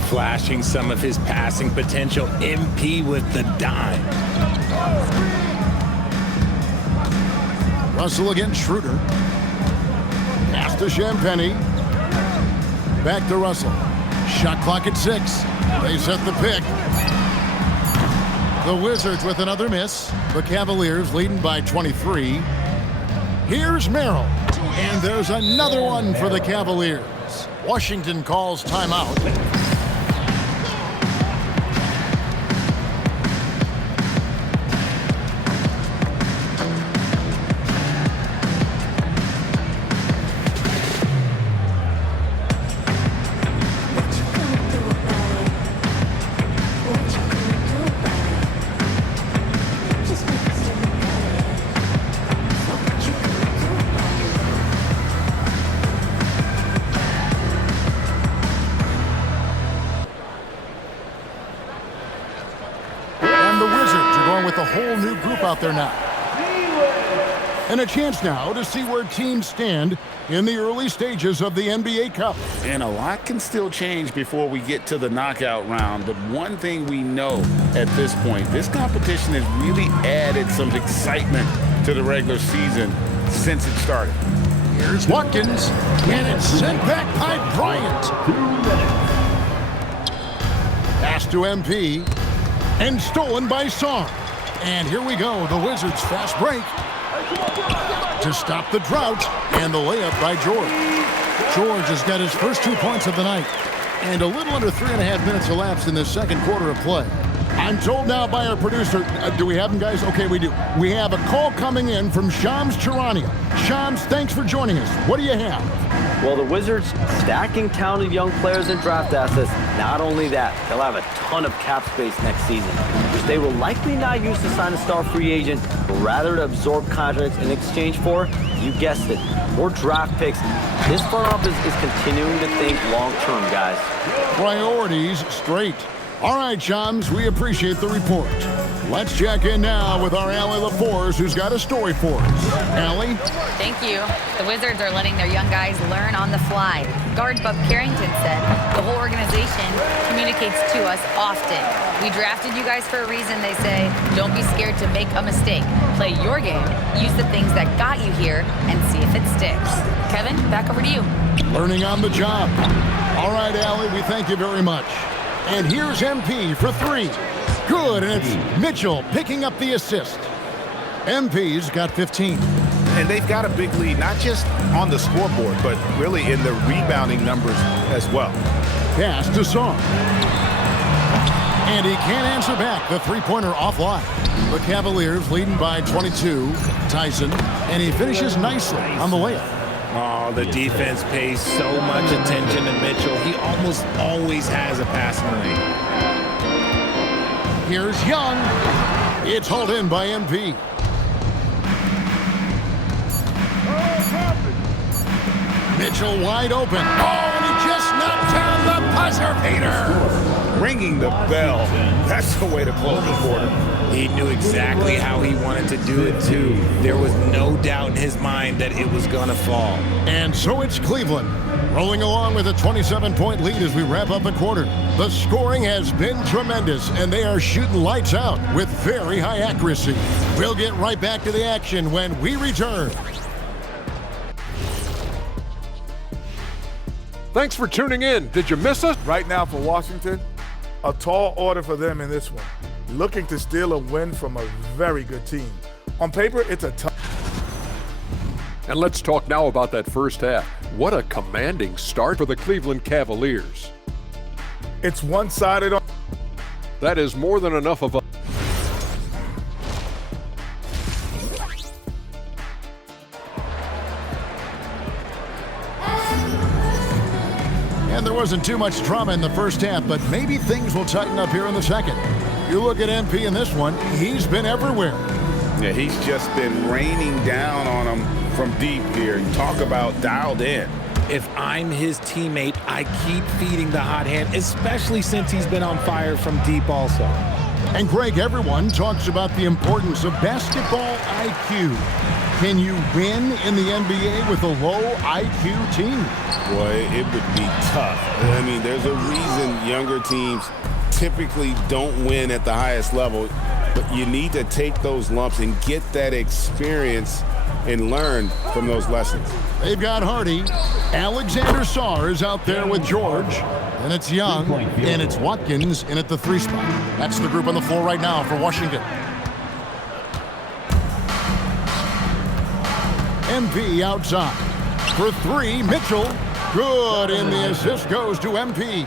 Flashing some of his passing potential. MP with the dime. Russell against Schroeder. Pass to Champagnie. Back to Russell. Shot clock at 6. They set the pick. The Wizards with another miss. The Cavaliers leading by 23. Here's Merrill. And there's another one for the Cavaliers. Washington calls timeout. with a whole new group out there now. And a chance now to see where teams stand in the early stages of the NBA Cup. And a lot can still change before we get to the knockout round. But one thing we know at this point, this competition has really added some excitement to the regular season since it started. Here's Watkins, and it's sent back by Bryant. Pass to MP, and stolen by Song. And here we go, the Wizards fast break to stop the drought, and the layup by George. George has got his first 2 points of the night, and a little under 3.5 minutes elapsed in the second quarter of play. I'm told now by our producer, do we have him, guys? Okay, we do. We have a call coming in from Shams Charania. Shams, thanks for joining us. What do you have? Well, the Wizards stacking talented young players and draft assets. Not only that, they'll have a ton of cap space next season, which they will likely not use to sign a star free agent, but rather to absorb contracts in exchange for, you guessed it, more draft picks. This front office is continuing to think long-term, guys. Priorities straight. All right, Shams, we appreciate the report. Let's check in now with our Allie LaForce, who's got a story for us. Allie? Thank you. The Wizards are letting their young guys learn on the fly. Guard Bub Carrington said, the whole organization communicates to us often. We drafted you guys for a reason, they say. Don't be scared to make a mistake. Play your game, use the things that got you here, and see if it sticks. Kevin, back over to you. Learning on the job. All right, Allie, we thank you very much. And here's MP for three. Good, and it's Mitchell picking up the assist. MP's got 15. And they've got a big lead, not just on the scoreboard, but really in the rebounding numbers as well. Pass to Song. And he can't answer back. The three-pointer offline. The Cavaliers leading by 22. Tyson, and he finishes nicely on the layup. Oh, the defense pays so much attention to Mitchell. He almost always has a passing lane. Here's Young. It's hauled in by MP. Mitchell wide open. Oh, and he just knocked down the buzzer beater. Ringing the bell. That's the way to close the quarter. He knew exactly how he wanted to do it, too. There was no doubt in his mind that it was going to fall. And so it's Cleveland, rolling along with a 27-point lead as we wrap up the quarter. The scoring has been tremendous, and they are shooting lights out with very high accuracy. We'll get right back to the action when we return. Thanks for tuning in. Did you miss us? Right now for Washington, a tall order for them in this one. Looking to steal a win from a very good team. On paper, it's a tough. And let's talk now about that first half. What a commanding start for the Cleveland Cavaliers. It's one-sided. That is more than enough of a... And there wasn't too much drama in the first half, but maybe things will tighten up here in the second. You look at MP in this one, he's been everywhere. Yeah, he's just been raining down on him from deep here. Talk about dialed in. If I'm his teammate, I keep feeding the hot hand, especially since he's been on fire from deep also. And Greg, everyone talks about the importance of basketball IQ. Can you win in the NBA with a low IQ team? Boy, it would be tough. I mean, there's a reason younger teams typically don't win at the highest level, but you need to take those lumps and get that experience and learn from those lessons. They've got Hardy. Alexander Sarr is out there with George. And it's Young, and it's Watkins in at the three spot. That's the group on the floor right now for Washington. MP outside. For three, Mitchell. Good, and the assist goes to MP.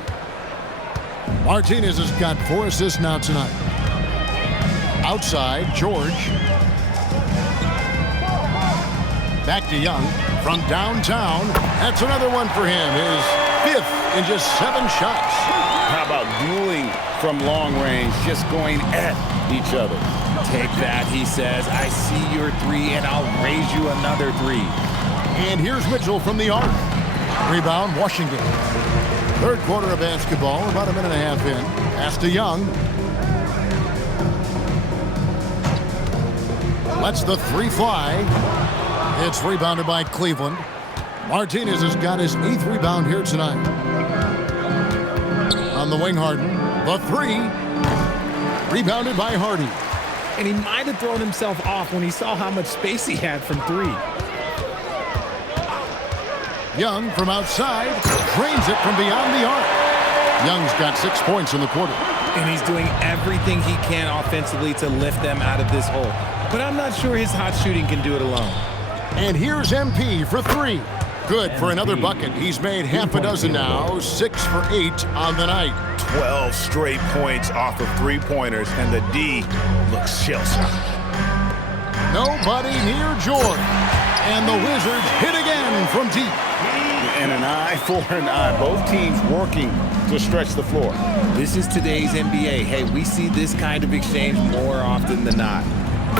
Martinez has got 4 assists now tonight. Outside, George. Back to Young from downtown. That's another one for him. His 5th in just 7 shots. How about dueling from long range, just going at each other? Take that, he says. I see your 3, and I'll raise you another 3. And here's Mitchell from the arc. Rebound, Washington. Third quarter of basketball, about a minute and a half in. Pass to Young. Lets the three fly. It's rebounded by Cleveland. Martinez has got his 8th rebound here tonight. On the wing, Harden. The three. Rebounded by Hardy. And he might have thrown himself off when he saw how much space he had from three. Young from outside drains it from beyond the arc. Young's got 6 points in the quarter. And he's doing everything he can offensively to lift them out of this hole. But I'm not sure his hot shooting can do it alone. And here's MP for three. Good for another bucket. He's made half a dozen now, 6 for 8 on the night. 12 straight points off of three-pointers, and the D looks shell-shocked. Nobody near George. And the Wizards hit again from deep. And an eye for an eye. Both teams working to stretch the floor. This is today's NBA. Hey, we see this kind of exchange more often than not.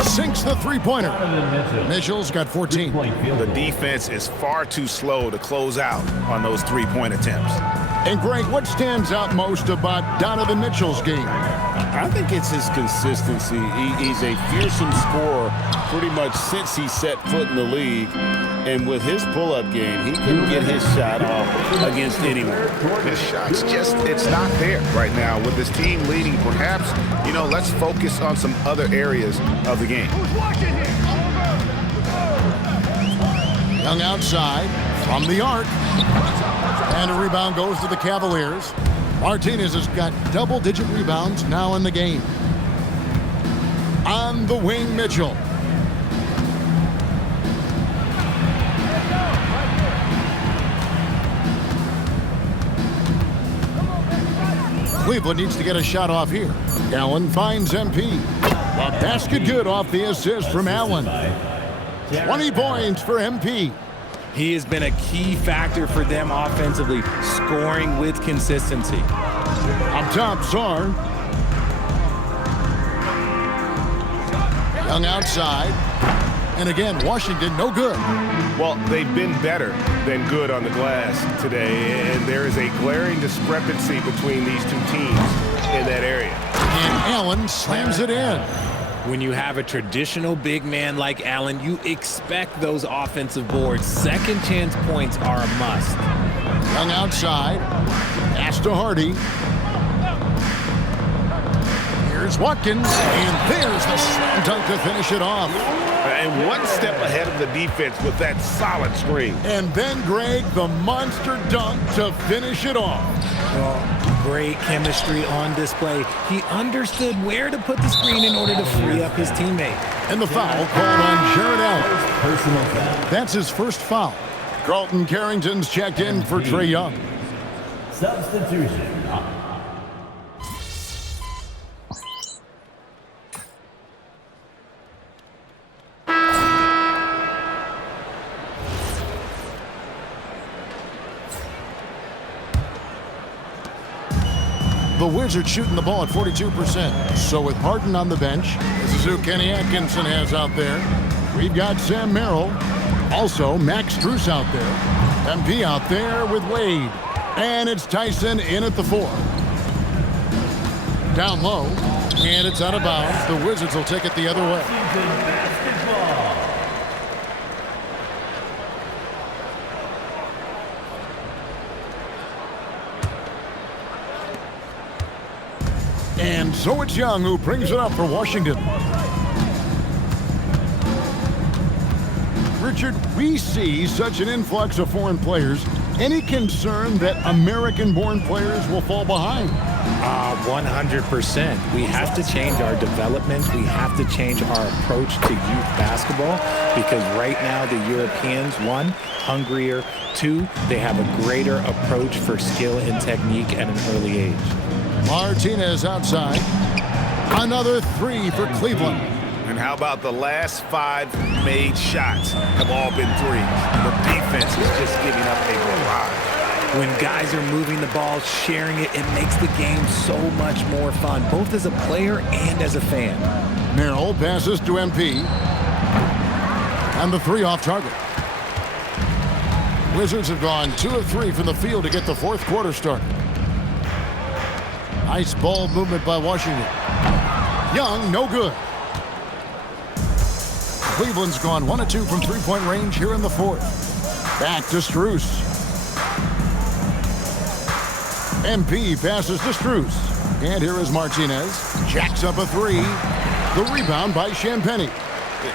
Sinks the three-pointer. Mitchell's got 14. The defense is far too slow to close out on those three-point attempts. And Greg, what stands out most about Donovan Mitchell's game? I think it's his consistency. He's a fearsome scorer pretty much since he set foot in the league. And with his pull-up game, he can get his shot off against anyone. His shot's just, it's not there right now. With his team leading, perhaps, let's focus on some other areas of the game. Young outside from the arc. And a rebound goes to the Cavaliers. Martinez has got double-digit rebounds now in the game. On the wing, Mitchell. Cleveland needs to get a shot off here. Allen finds MP. A basket good off the assist from Allen. 20 points for MP. He has been a key factor for them offensively, scoring with consistency. Up top, Sarr. Young outside. And again, Washington, no good. Well, they've been better than good on the glass today, and there is a glaring discrepancy between these two teams in that area. And Allen slams it in. When you have a traditional big man like Allen, you expect those offensive boards. Second chance points are a must. Young outside. Pass to Hardy. Here's Watkins. And there's the slam dunk to finish it off. And one step ahead of the defense with that solid screen. And then, Greg, the monster dunk to finish it off. Well, great chemistry on display. He understood where to put the screen in order to free up his teammate. And the foul called on Jared Allen. Personal foul. That's his first foul. Carlton Carrington's checked in for Trae Young. Substitution. The Wizards shooting the ball at 42%. So with Harden on the bench, this is who Kenny Atkinson has out there. We've got Sam Merrill. Also, Max Strus out there. MP out there with Wade. And it's Tyson in at the 4. Down low. And it's out of bounds. The Wizards will take it the other way. And so it's Young who brings it up for Washington. Richard, we see such an influx of foreign players. Any concern that American-born players will fall behind? 100%. We have to change our development. We have to change our approach to youth basketball because right now the Europeans, 1, hungrier, 2, they have a greater approach for skill and technique at an early age. Martinez outside. Another 3 for Cleveland. And how about the last 5 made shots have all been threes? The defense is just giving up a barrage. When guys are moving the ball, sharing it, it makes the game so much more fun, both as a player and as a fan. Merrill passes to MP. And the 3 off target. Wizards have gone 2 of 3 from the field to get the 4th quarter started. Nice ball movement by Washington. Young, no good. Cleveland's gone 1 of 2 from three-point range here in the fourth. Back to Str8. MP passes to Str8. And here is Martinez. Jacks up a three. The rebound by Champagnie.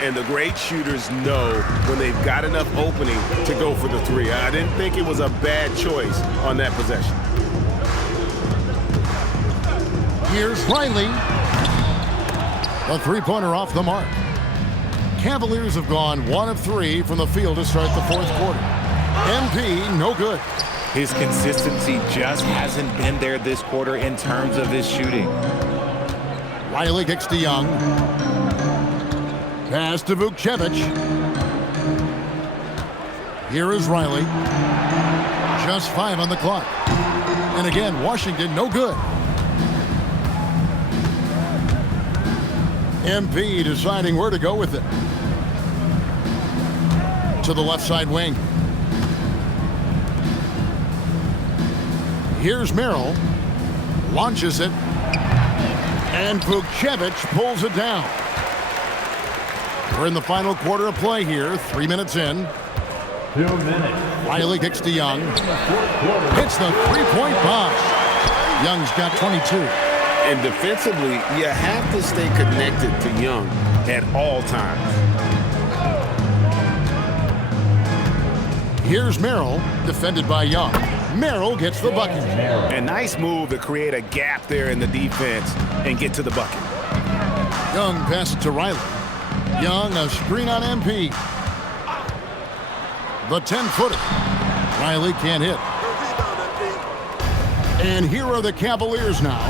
And the great shooters know when they've got enough opening to go for the three. I didn't think it was a bad choice on that possession. Here's Riley. A three-pointer off the mark. Cavaliers have gone 1 of 3 from the field to start the fourth quarter. MP, no good. His consistency just hasn't been there this quarter in terms of his shooting. Riley kicks to Young. Pass to Vukcevic. Here is Riley. Just 5 on the clock. And again, Washington, no good. MP deciding where to go with it. To the left side wing. Here's Merrill. Launches it. And Vukcevic pulls it down. We're in the final quarter of play here. 3 minutes in. 2 minutes. Riley kicks to Young. Hits the three-point bomb. Young's got 22. And defensively, you have to stay connected to Young at all times. Here's Merrill, defended by Young. Merrill gets the bucket. A nice move to create a gap there in the defense and get to the bucket. Young passes to Riley. Young, a screen on MP. The 10-footer. Riley can't hit. And here are the Cavaliers now.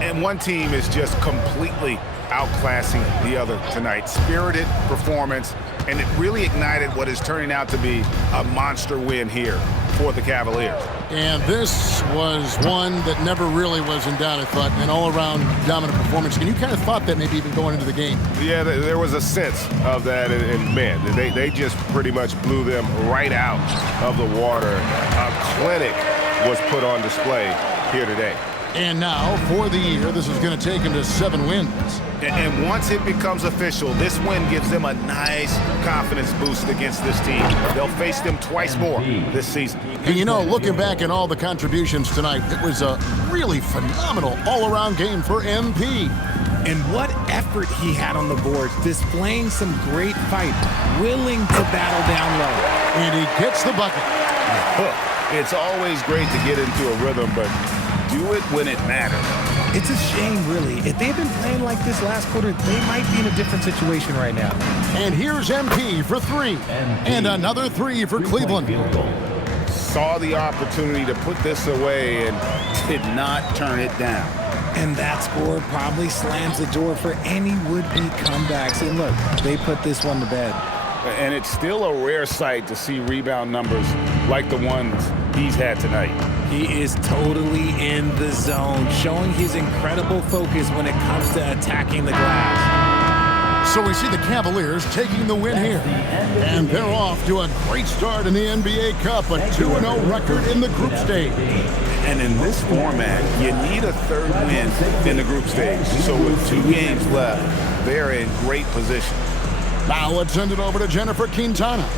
And one team is just completely outclassing the other tonight. Spirited performance, and it really ignited what is turning out to be a monster win here for the Cavaliers. And this was one that never really was in doubt, I thought, an all-around dominant performance. And you kind of thought that maybe even going into the game. Yeah, there was a sense of that, and man, they just pretty much blew them right out of the water. A clinic was put on display here today. And now, for the year, this is going to take him to 7 wins. And once it becomes official, this win gives them a nice confidence boost against this team. They'll face them twice more this season. And you know, looking back at all the contributions tonight, it was a really phenomenal all-around game for MP. And what effort he had on the boards, displaying some great fight, willing to battle down low. And he gets the bucket. It's always great to get into a rhythm, but do it when it matters. It's a shame, really. If they've been playing like this last quarter, they might be in a different situation right now. And here's MP for 3. And another 3 for Cleveland. Saw the opportunity to put this away and did not turn it down. And that score probably slams the door for any would-be comebacks. And look, they put this one to bed. And it's still a rare sight to see rebound numbers like the ones he's had tonight. He is totally in the zone, showing his incredible focus when it comes to attacking the glass. So we see the Cavaliers taking the win here. And they're off to a great start in the NBA Cup, a 2-0 record in the group stage. And in this format, you need a third win in the group stage. So with 2 games left, they're in great position. Now let's send it over to Jennifer Quintana.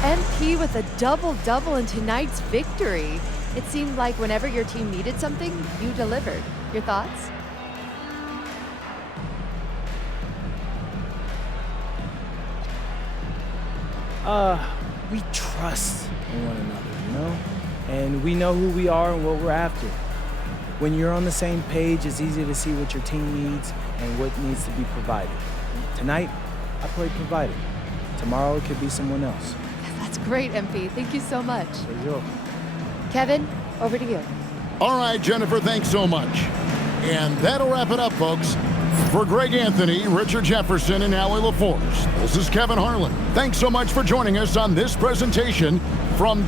MP with a double-double in tonight's victory. It seemed like whenever your team needed something, you delivered. Your thoughts? We trust in one another, you know? And we know who we are and what we're after. When you're on the same page, it's easy to see what your team needs and what needs to be provided. Tonight, I played provider. Tomorrow, it could be someone else. That's great, MP. Thank you so much. Sure. Kevin, over to you. All right, Jennifer, thanks so much. And that'll wrap it up, folks. For Greg Anthony, Richard Jefferson, and Allie LaForce, this is Kevin Harlan. Thanks so much for joining us on this presentation from...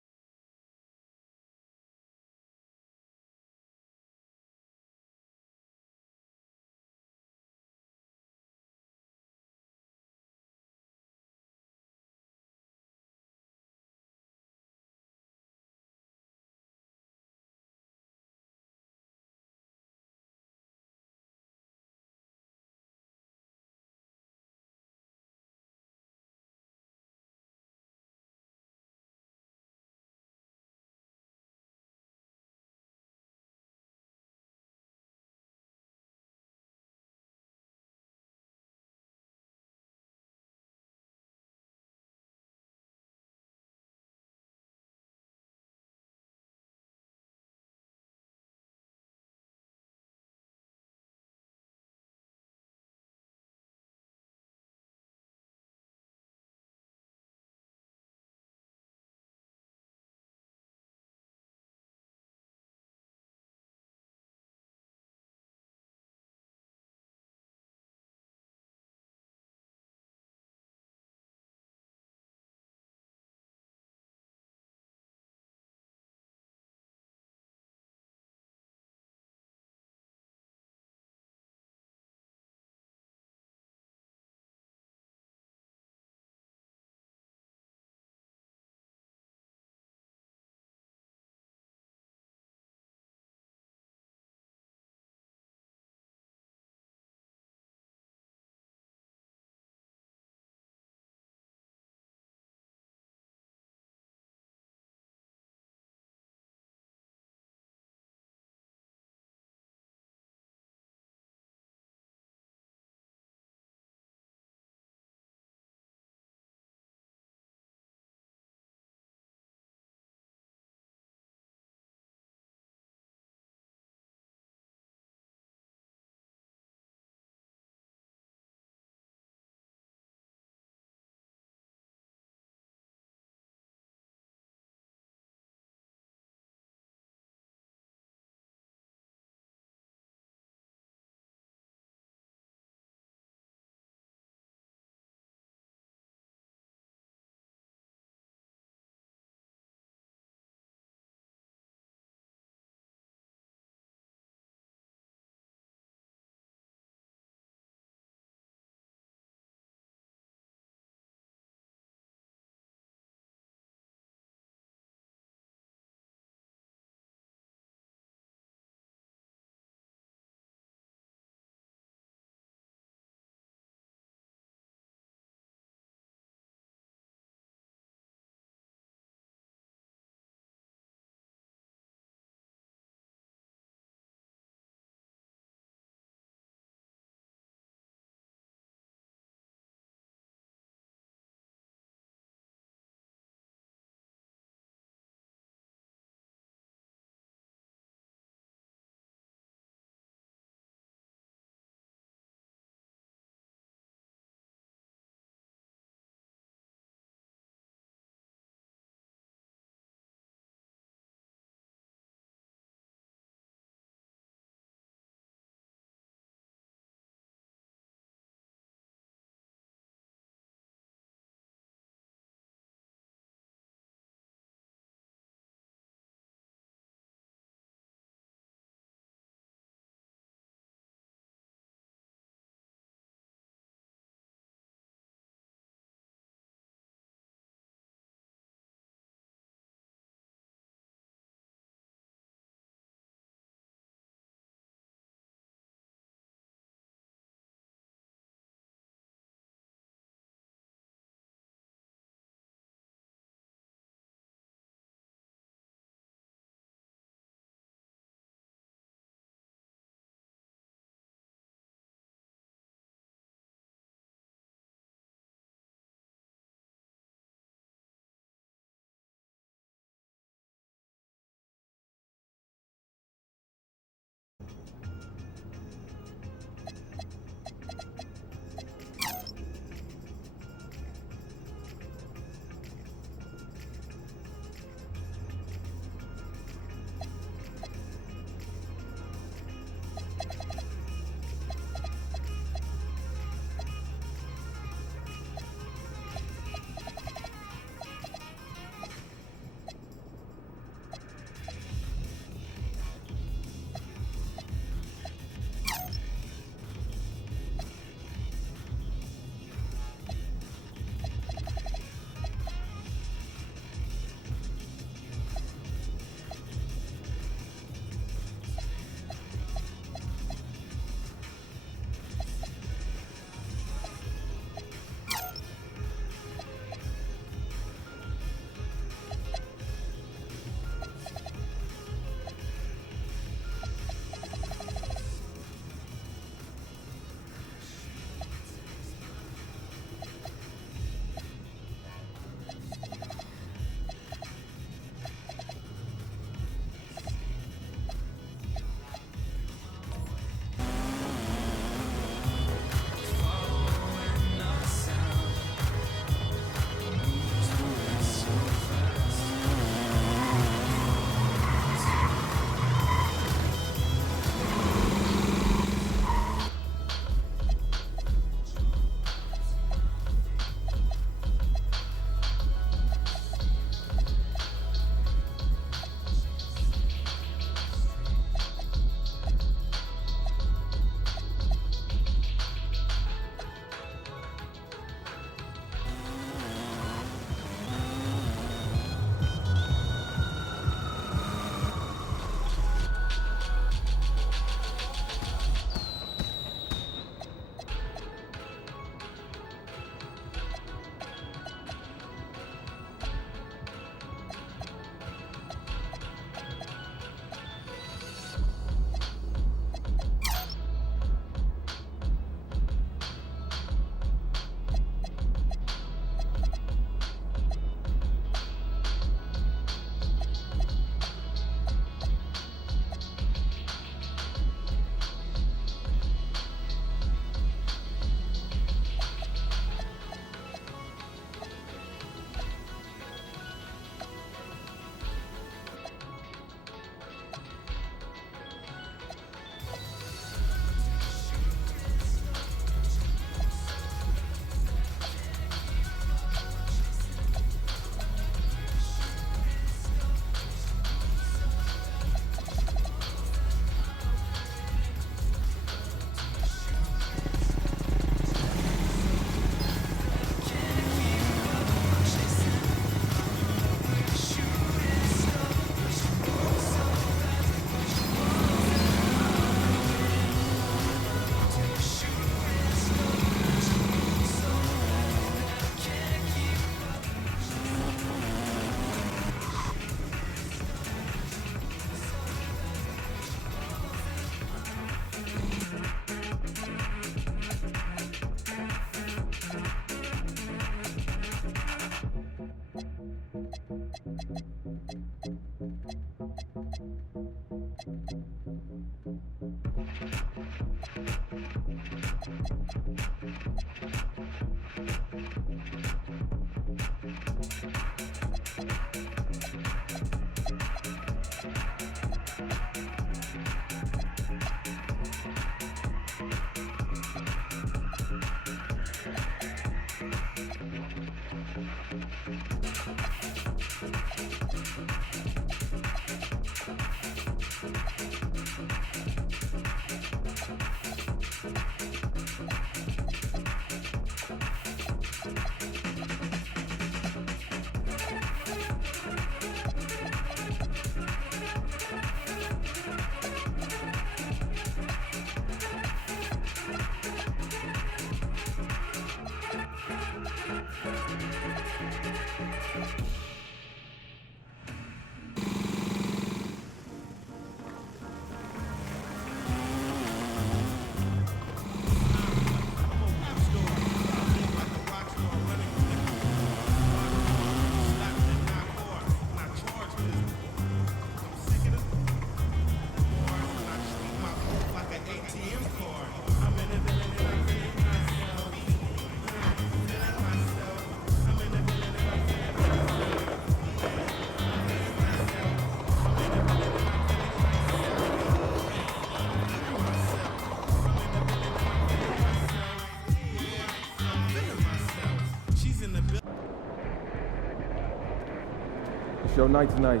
It's your night tonight.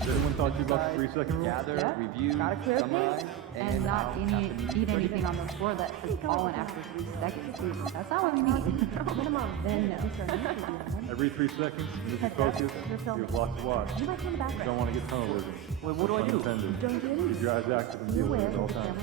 Everyone talk to you about the 3-second rule? Gather, review, summarize, and not eat anything on the floor that has fallen after 3 seconds. That's not what we mean. Every 3 seconds, move your focus, you have lots to watch. You don't want to get tunnel vision. Wait, what do I do? Keep your eyes active and deal with it at all times.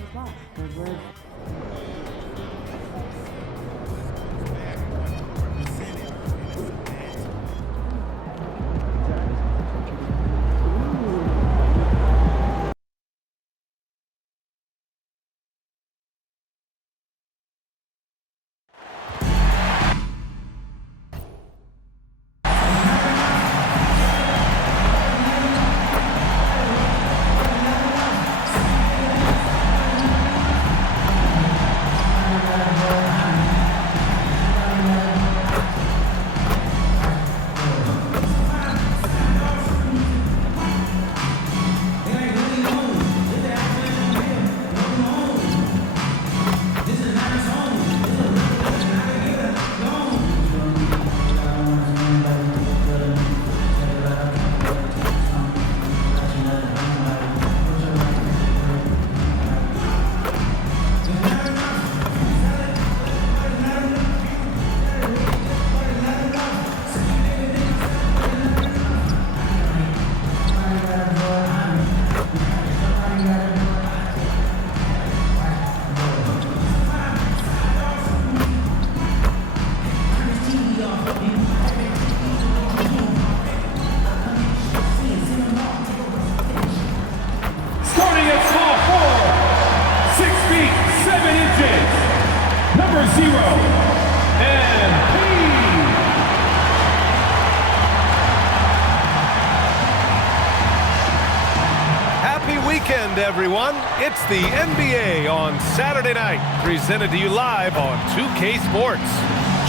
Weekend, everyone. It's the NBA on Saturday night, presented to you live on 2K Sports.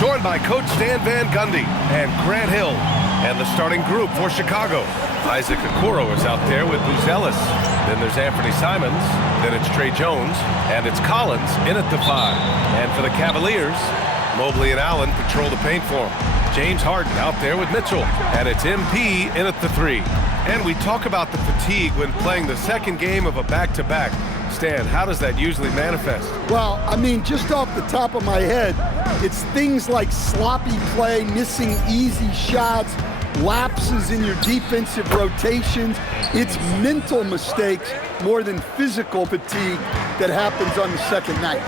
Joined by Coach Stan Van Gundy and Grant Hill, and the starting group for Chicago. Isaac Okoro is out there with Booz Ellis. Then there's Anthony Simons. Then it's Trey Jones, and it's Collins in at the 5. And for the Cavaliers, Mobley and Allen patrol the paint for him. James Harden out there with Mitchell, and it's MP in at the 3. And we talk about the fatigue when playing the second game of a back-to-back. Stan, how does that usually manifest? Well, I mean, just off the top of my head, it's things like sloppy play, missing easy shots, lapses in your defensive rotations. It's mental mistakes more than physical fatigue that happens on the second night.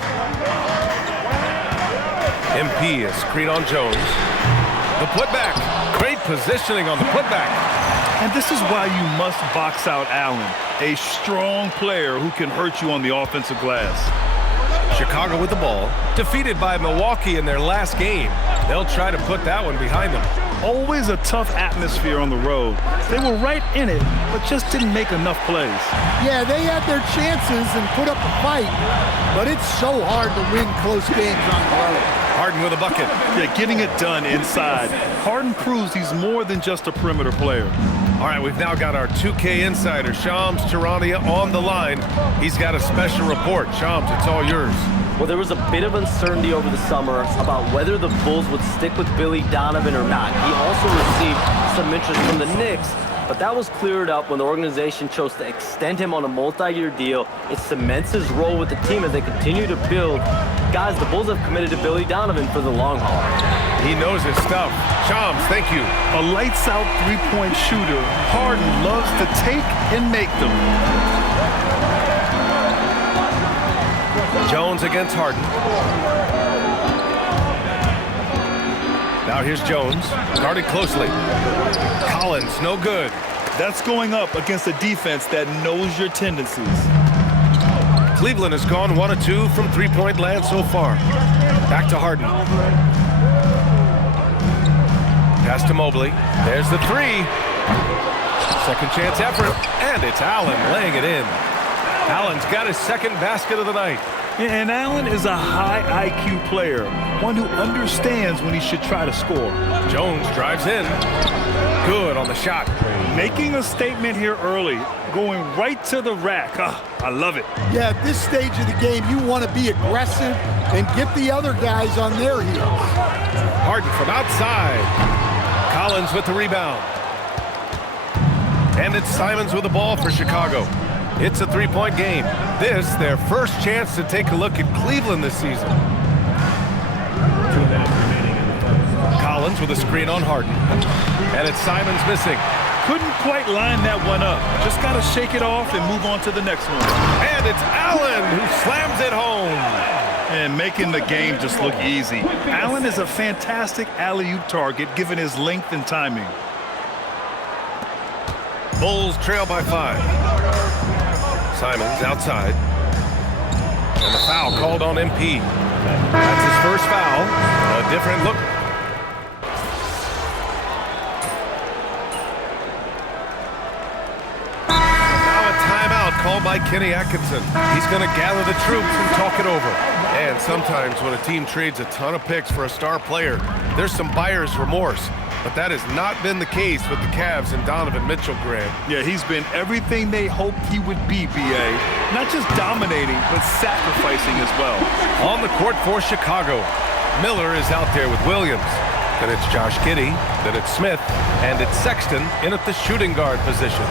MP is screen on Jones. The putback. Great positioning on the putback. And this is why you must box out Allen, a strong player who can hurt you on the offensive glass. Chicago with the ball, defeated by Milwaukee in their last game. They'll try to put that one behind them. Always a tough atmosphere on the road. They were right in it, but just didn't make enough plays. Yeah, they had their chances and put up a fight, but it's so hard to win close games on the road. Harden with a bucket. Yeah, getting it done inside. Harden proves he's more than just a perimeter player. All right, we've now got our 2K insider, Shams Charania, on the line. He's got a special report. Shams, it's all yours. Well, there was a bit of uncertainty over the summer about whether the Bulls would stick with Billy Donovan or not. He also received some interest from the Knicks, but that was cleared up when the organization chose to extend him on a multi-year deal. It cements his role with the team as they continue to build. Guys, the Bulls have committed to Billy Donovan for the long haul. He knows his stuff. Shams, thank you. A lights-out three-point shooter, Harden loves to take and make them. Jones against Harden. Now here's Jones, guarded closely. Collins, no good. That's going up against a defense that knows your tendencies. Cleveland has gone 1 of 2 from three-point land so far. Back to Harden. Pass to Mobley. There's the three. Second chance effort, and it's Allen laying it in. Allen's got his second basket of the night. And Allen is a high IQ player, one who understands when he should try to score. Jones drives in. Good on the shot. Making a statement here early, going right to the rack. I love it. Yeah, at this stage of the game, you want to be aggressive and get the other guys on their heels. Harden from outside. Collins with the rebound. And it's Simons with the ball for Chicago. It's a three-point game. This, their first chance to take a look at Cleveland this season. 2 minutes remaining in the first. Collins with a screen on Harden. And it's Simons missing. Couldn't quite line that one up. Just got to shake it off and move on to the next one. And it's Allen who slams it home. And making the game just look easy. Allen is a fantastic alley-oop target given his length and timing. Bulls trail by 5. Simons outside. And the foul called on MP. That's his first foul. A different look. Now a timeout called by Kenny Atkinson. He's going to gather the troops and talk it over. And sometimes when a team trades a ton of picks for a star player, there's some buyer's remorse. But that has not been the case with the Cavs and Donovan Mitchell, Grant. Yeah, he's been everything they hoped he would be, B.A. Not just dominating, but sacrificing as well. On the court for Chicago, Miller is out there with Williams. Then it's Josh Giddey, then it's Smith, and it's Sexton in at the shooting guard position.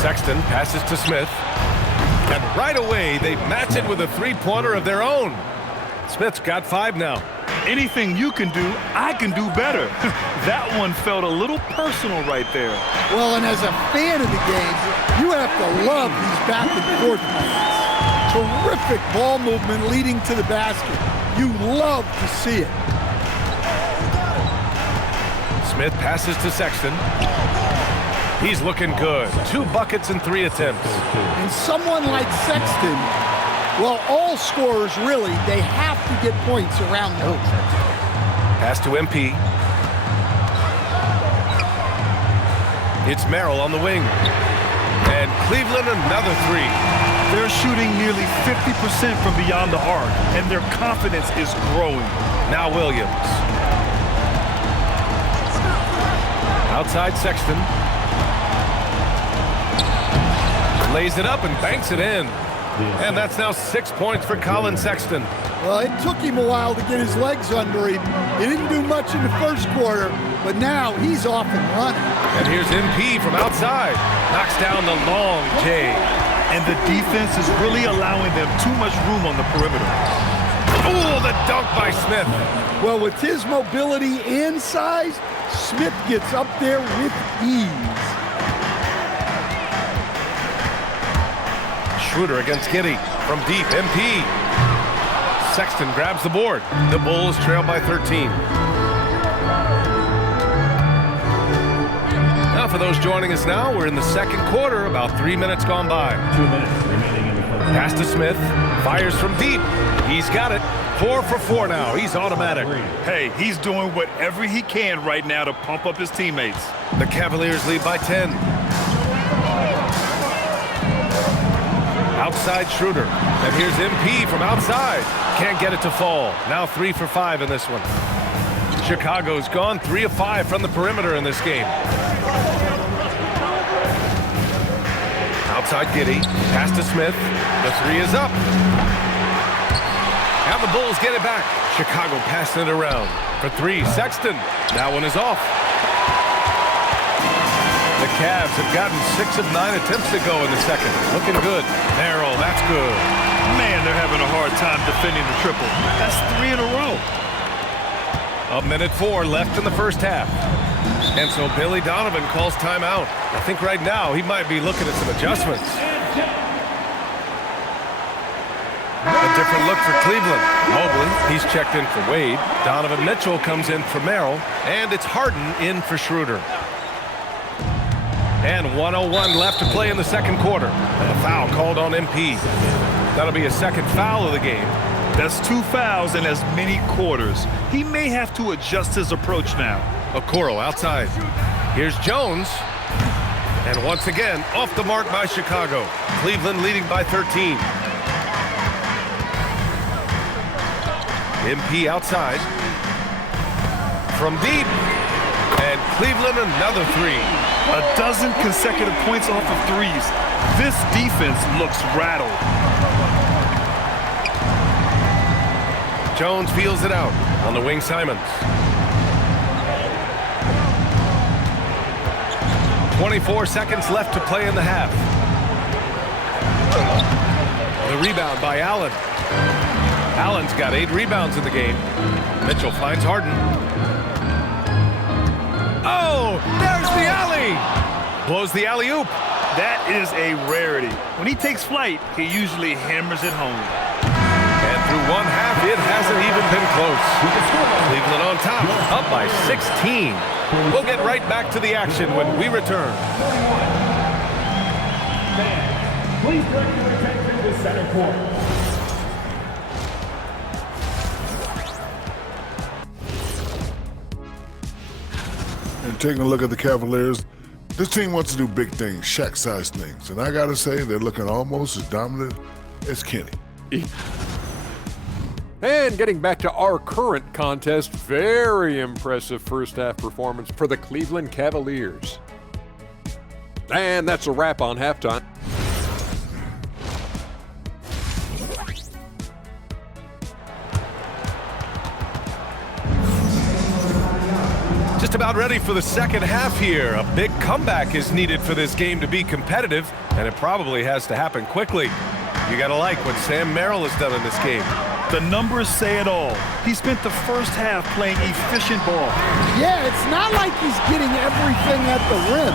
Sexton passes to Smith, and right away they match it with a three-pointer of their own. Smith's got 5 now. Anything you can do, I can do better. That one felt a little personal right there. Well, and as a fan of the game, you have to love these back and forth plays. Terrific ball movement leading to the basket. You love to see it. Smith passes to Sexton. He's looking good. 2 buckets and 3 attempts. And someone like Sexton, well, all scorers really, they have to get points around the hoop. Pass to MP. It's Merrill on the wing. And Cleveland another 3. They're shooting nearly 50% from beyond the arc, and their confidence is growing. Now Williams. Outside Sexton. Lays it up and banks it in. And that's now 6 points for Colin Sexton. Well, it took him a while to get his legs under him. He didn't do much in the first quarter, but now he's off and running. And here's MP from outside. Knocks down the long J. And the defense is really allowing them too much room on the perimeter. Oh, the dunk by Smith. Well, with his mobility and size, Smith gets up there with ease. Schroeder against Giddey from deep. MP. Sexton grabs the board. The Bulls trail by 13. Now for those joining us now, we're in the second quarter, about 3 minutes gone by. 2 minutes remaining in the first. Pass to Smith. Fires from deep. He's got it. 4 for 4 now. He's automatic. Hey, he's doing whatever he can right now to pump up his teammates. The Cavaliers lead by 10. Outside Schroeder. And here's MP from outside. Can't get it to fall. Now 3 for 5 in this one. Chicago's gone 3 of 5 from the perimeter in this game. Outside Giddey. Pass to Smith. The 3 is up. Now the Bulls get it back. Chicago passing it around. For 3, Sexton. That one is off. The Cavs have gotten 6 of 9 attempts to go in the second. Looking good. Merrill, that's good. Man, they're having a hard time defending the triple. That's 3 in a row. 1:04 left in the first half. And so Billy Donovan calls timeout. I think right now he might be looking at some adjustments. A different look for Cleveland. Mobley, he's checked in for Wade. Donovan Mitchell comes in for Merrill. And it's Harden in for Schroeder. And 1:01 left to play in the second quarter. And a foul called on MP. That'll be a second foul of the game. That's 2 fouls in as many quarters. He may have to adjust his approach now. Okoro outside. Here's Jones. And once again, off the mark by Chicago. Cleveland leading by 13. MP outside. From deep. And Cleveland another 3. A dozen consecutive points off of threes. This defense looks rattled. Jones feels it out on the wing. Simons. 24 seconds left to play in the half. The rebound by Allen. Allen's got 8 rebounds in the game. Mitchell finds Harden. Oh, there's the alley. Blows the alley-oop. That is a rarity. When he takes flight, he usually hammers it home. And through one half, it hasn't even been close. Cleveland on top, up by 16. We'll get right back to the action when we return. Please direct your attention to center court. And taking a look at the Cavaliers, this team wants to do big things, Shaq-sized things. And I got to say, they're looking almost as dominant as Kenny. And getting back to our current contest, very impressive first half performance for the Cleveland Cavaliers. And that's a wrap on halftime. Just about ready for the second half here. A big comeback is needed for this game to be competitive, and it probably has to happen quickly. You gotta like what Sam Merrill has done in this game. The numbers say it all. He spent the first half playing efficient ball. Yeah, it's not like he's getting everything at the rim.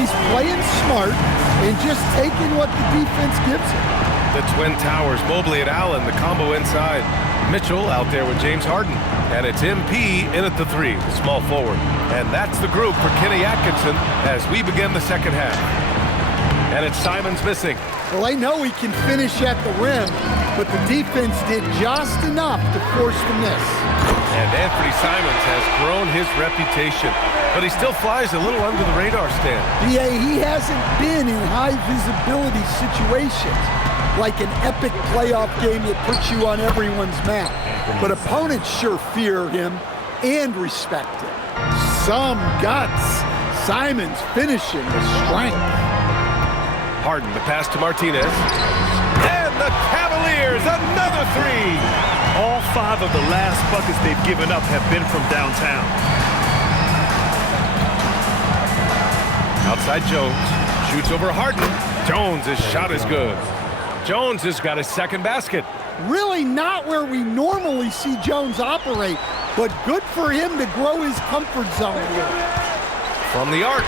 He's playing smart and just taking what the defense gives him. The Twin Towers, Mobley and Allen, the combo inside. Mitchell out there with James Harden. And it's MP in at the 3, the small forward. And that's the group for Kenny Atkinson as we begin the second half. And it's Simons missing. Well, I know he can finish at the rim, but the defense did just enough to force the miss. And Anthony Simons has grown his reputation, but he still flies a little under the radar stand. Yeah, he hasn't been in high visibility situations, like an epic playoff game that puts you on everyone's map. But opponents sure fear him and respect him. Some guts. Simons finishing with strength. Harden, the pass to Martinez. And the Cavaliers, another 3. All 5 of the last buckets they've given up have been from downtown. Outside Jones, shoots over Harden. Jones' shot is good. Jones has got his second basket. Really not where we normally see Jones operate, but good for him to grow his comfort zone here. From the arc.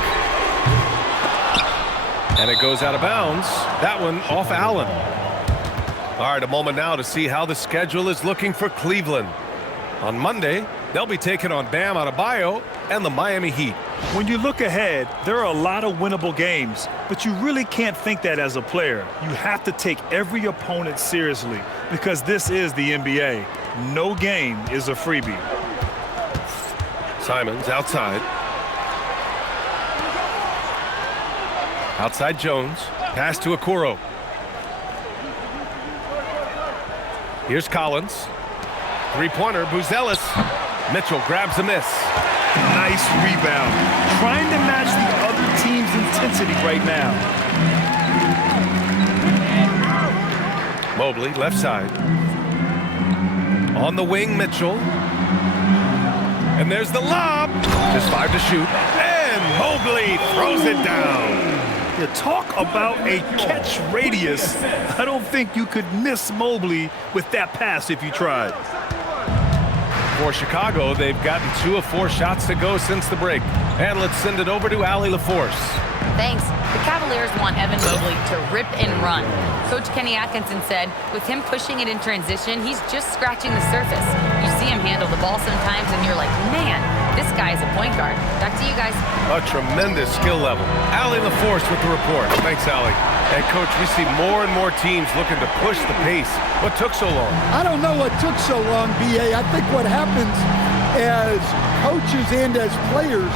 And it goes out of bounds. That one off Allen. All right, a moment now to see how the schedule is looking for Cleveland. On Monday, they'll be taking on Bam Adebayo and the Miami Heat. When you look ahead, there are a lot of winnable games, but you really can't think that as a player. You have to take every opponent seriously because this is the NBA. No game is a freebie. Simons outside. Outside Jones. Pass to Okoro. Here's Collins. Three-pointer, Buzelis. Mitchell grabs a miss. Nice rebound. Trying to match the other team's intensity right now. Mobley, left side. On the wing, Mitchell. And there's the lob. Just 5 to shoot. And Mobley throws it down. You talk about a catch radius. I don't think you could miss Mobley with that pass if you tried. For Chicago, they've gotten 2 of 4 shots to go since the break. And let's send it over to Allie LaForce. Thanks. The Cavaliers want Evan Mobley to rip and run. Coach Kenny Atkinson said, with him pushing it in transition, he's just scratching the surface. You see him handle the ball sometimes, and you're like, man, this guy is a point guard. Back to you guys. A tremendous skill level. Allie LaForce with the report. Thanks, Allie. And, Coach, we see more and more teams looking to push the pace. What took so long? I don't know what took so long, B.A. I think what happens as coaches and as players,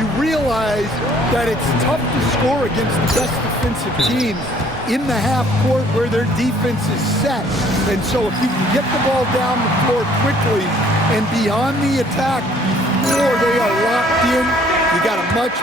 you realize that it's tough to score against the best defensive teams in the half court where their defense is set. And so if you can get the ball down the floor quickly and be on the attack before they are locked in, you got a much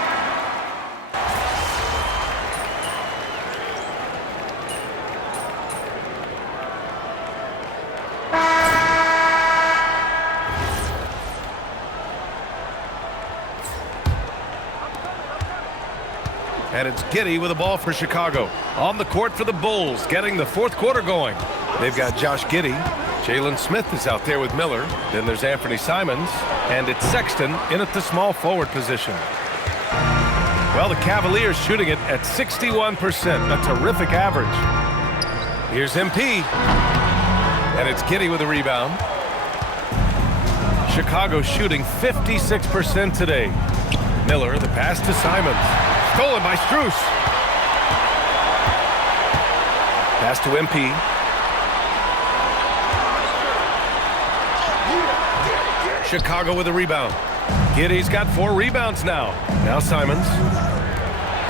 And it's Giddey with the ball for Chicago. On the court for the Bulls, getting the fourth quarter going. They've got Josh Giddey. Jalen Smith is out there with Miller. Then there's Anthony Simons. And it's Sexton in at the small forward position. Well, the Cavaliers shooting it at 61%, a terrific average. Here's MP. And it's Giddey with a rebound. Chicago shooting 56% today. Miller, the pass to Simons. Stolen by Str8. Pass to MP. Chicago with a rebound. Giddey's got 4 rebounds now. Now Simons.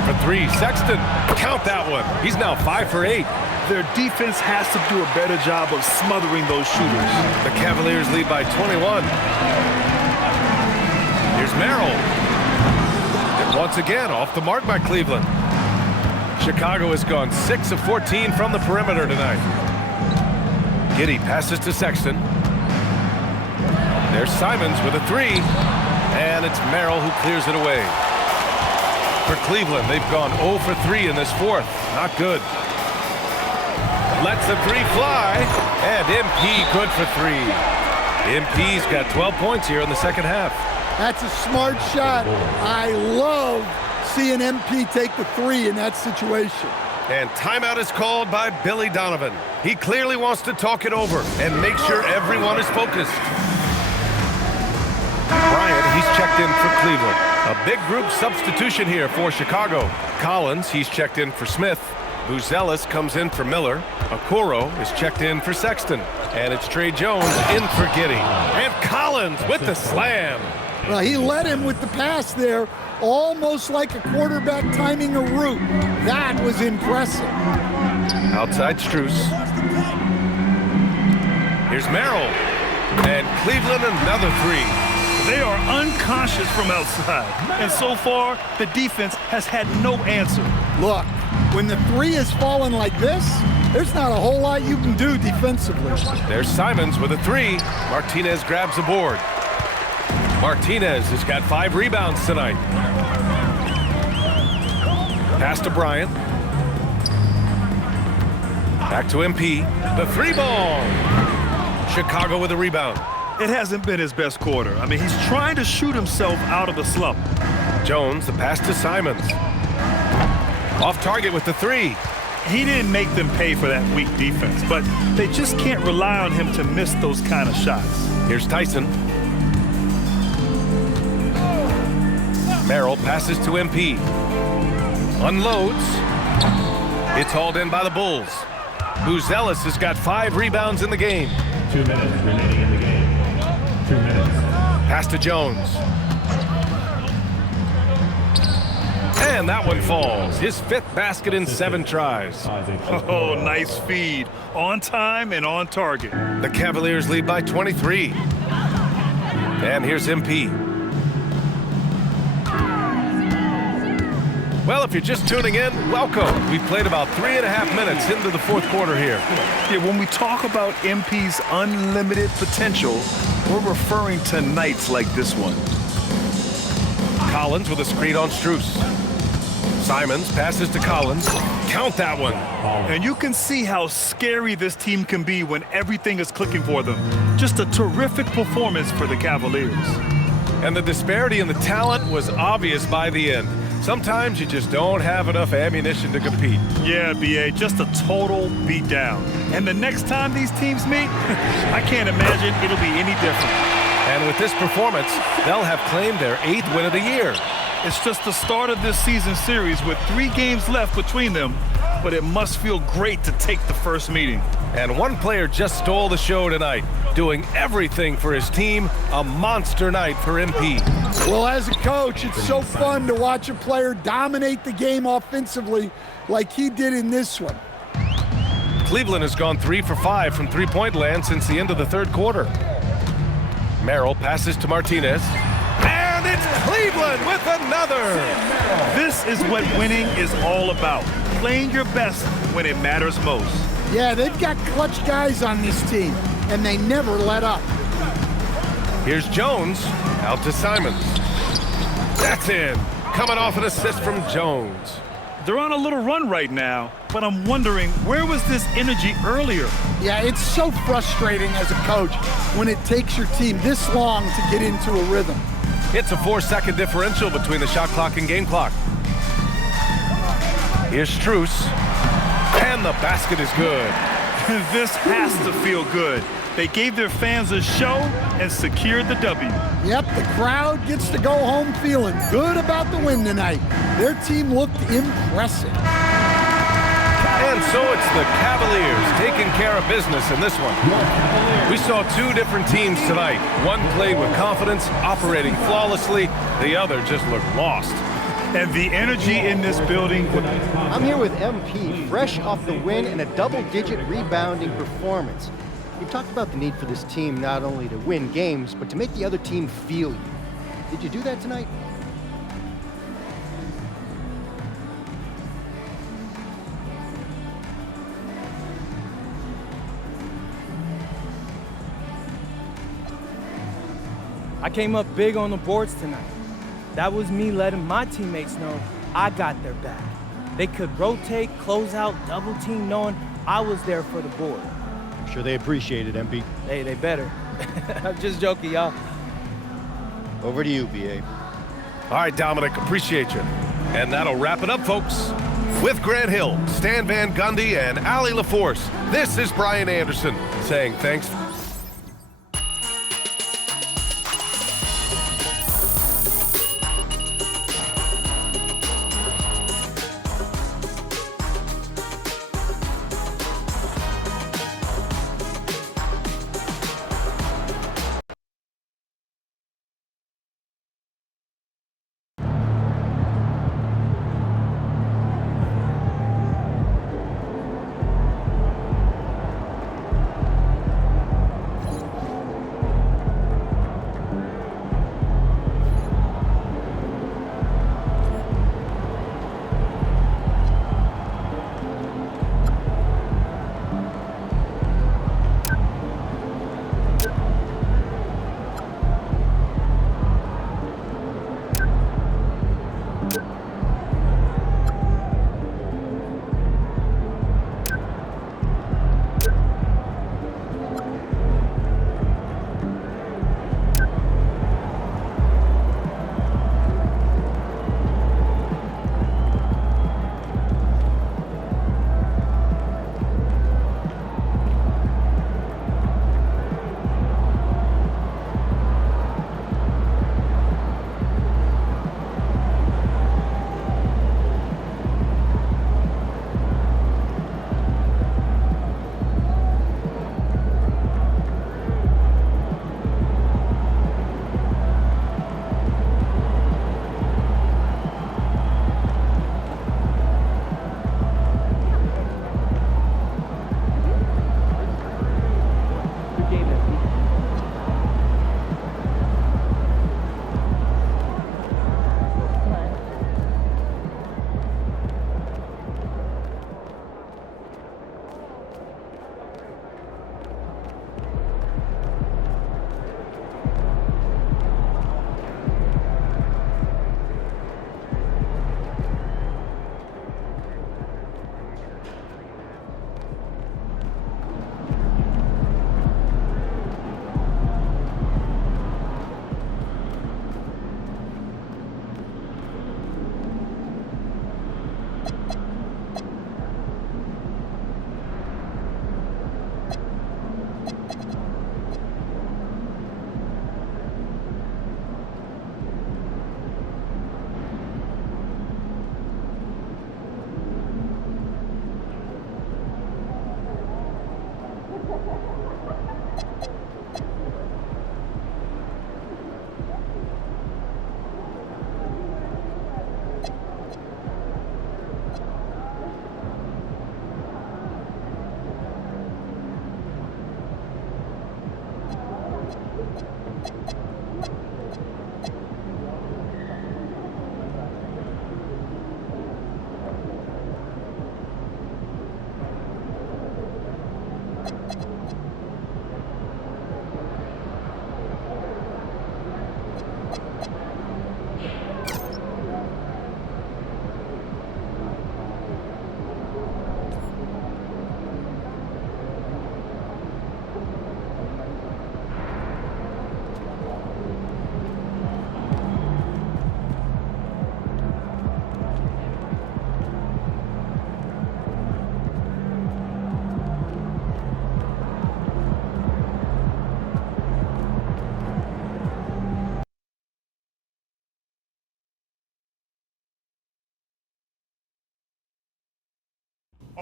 For 3, Sexton. Count that one. He's now 5 for 8. Their defense has to do a better job of smothering those shooters. The Cavaliers lead by 21. Here's Merrill. Once again, off the mark by Cleveland. Chicago has gone 6 of 14 from the perimeter tonight. Giddey passes to Sexton. There's Simons with a 3. And it's Merrill who clears it away. For Cleveland, they've gone 0 for 3 in this fourth. Not good. Lets the 3 fly. And MP good for 3. MP's got 12 points here in the second half. That's a smart shot. I love seeing MP take the 3 in that situation. And timeout is called by Billy Donovan. He clearly wants to talk it over and make sure everyone is focused. Bryant, he's checked in for Cleveland. A big group substitution here for Chicago. Collins, he's checked in for Smith. Buzelis comes in for Miller. Okoro is checked in for Sexton. And it's Tre Jones in for Giddey. And Collins with the slam. Well, he led him with the pass there, almost like a quarterback timing a route. That was impressive. Outside Str8. Here's Merrill. And Cleveland another 3. They are unconscious from outside. And so far, the defense has had no answer. Look, when the 3 is falling like this, there's not a whole lot you can do defensively. There's Simons with a 3. Martinez grabs the board. Martinez has got 5 rebounds tonight. Pass to Bryant. Back to MP. The 3-ball. Chicago with a rebound. It hasn't been his best quarter. I mean, he's trying to shoot himself out of the slump. Jones, the pass to Simons. Off target with the 3. He didn't make them pay for that weak defense, but they just can't rely on him to miss those kind of shots. Here's Tyson. Merrill passes to MP. Unloads. It's hauled in by the Bulls. Buzelis has got 5 rebounds in the game. 2 minutes remaining in the game. 2 minutes. Pass to Jones. And that one falls. His 5th basket in 7 tries. Oh, nice feed. On time and on target. The Cavaliers lead by 23. And here's MP. Well, if you're just tuning in, welcome. We've played about 3.5 minutes into the 4th quarter here. Yeah, when we talk about MP's unlimited potential, we're referring to nights like this one. Collins with a screen on Str8. Simons passes to Collins. Count that one. And you can see how scary this team can be when everything is clicking for them. Just a terrific performance for the Cavaliers. And the disparity in the talent was obvious by the end. Sometimes you just don't have enough ammunition to compete. Yeah, B.A., just a total beatdown. And the next time these teams meet, I can't imagine it'll be any different. And with this performance, they'll have claimed their 8th win of the year. It's just the start of this season series with 3 games left between them, but it must feel great to take the first meeting. And one player just stole the show tonight, doing everything for his team. A monster night for MP. Well, as a coach, it's so fun to watch a player dominate the game offensively like he did in this one. Cleveland has gone 3 for 5 from three-point land since the end of the 3rd quarter. Merrill passes to Martinez. And it's Cleveland with another. This is what winning is all about. Playing your best when it matters most. Yeah, they've got clutch guys on this team, and they never let up. Here's Jones, out to Simons. That's in. Coming off an assist from Jones. They're on a little run right now, but I'm wondering, where was this energy earlier? Yeah, it's so frustrating as a coach when it takes your team this long to get into a rhythm. It's a 4-second differential between the shot clock and game clock. Here's Str8. And the basket is good. This has to feel good. They gave their fans a show and secured the W. Yep, the crowd gets to go home feeling good about the win tonight. Their team looked impressive. And so it's the Cavaliers taking care of business in this one. We saw 2 different teams tonight. One played with confidence, operating flawlessly. The other just looked lost. And the energy in this building. I'm here with MP, fresh off the win and a double-digit rebounding performance. You talked about the need for this team not only to win games, but to make the other team feel you. Did you do that tonight? I came up big on the boards tonight. That was me letting my teammates know I got their back. They could rotate, close out, double team, knowing I was there for the board. I'm sure they appreciate it, MP. Hey, they better. I'm just joking, y'all. Over to you, B.A. All right, Dominic, appreciate you. And that'll wrap it up, folks. With Grant Hill, Stan Van Gundy, and Allie LaForce, this is Brian Anderson saying thanks.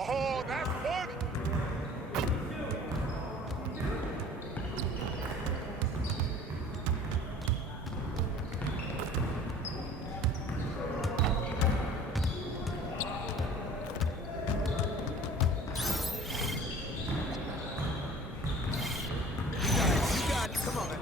Oh, that's funny! You got it. Come on, man.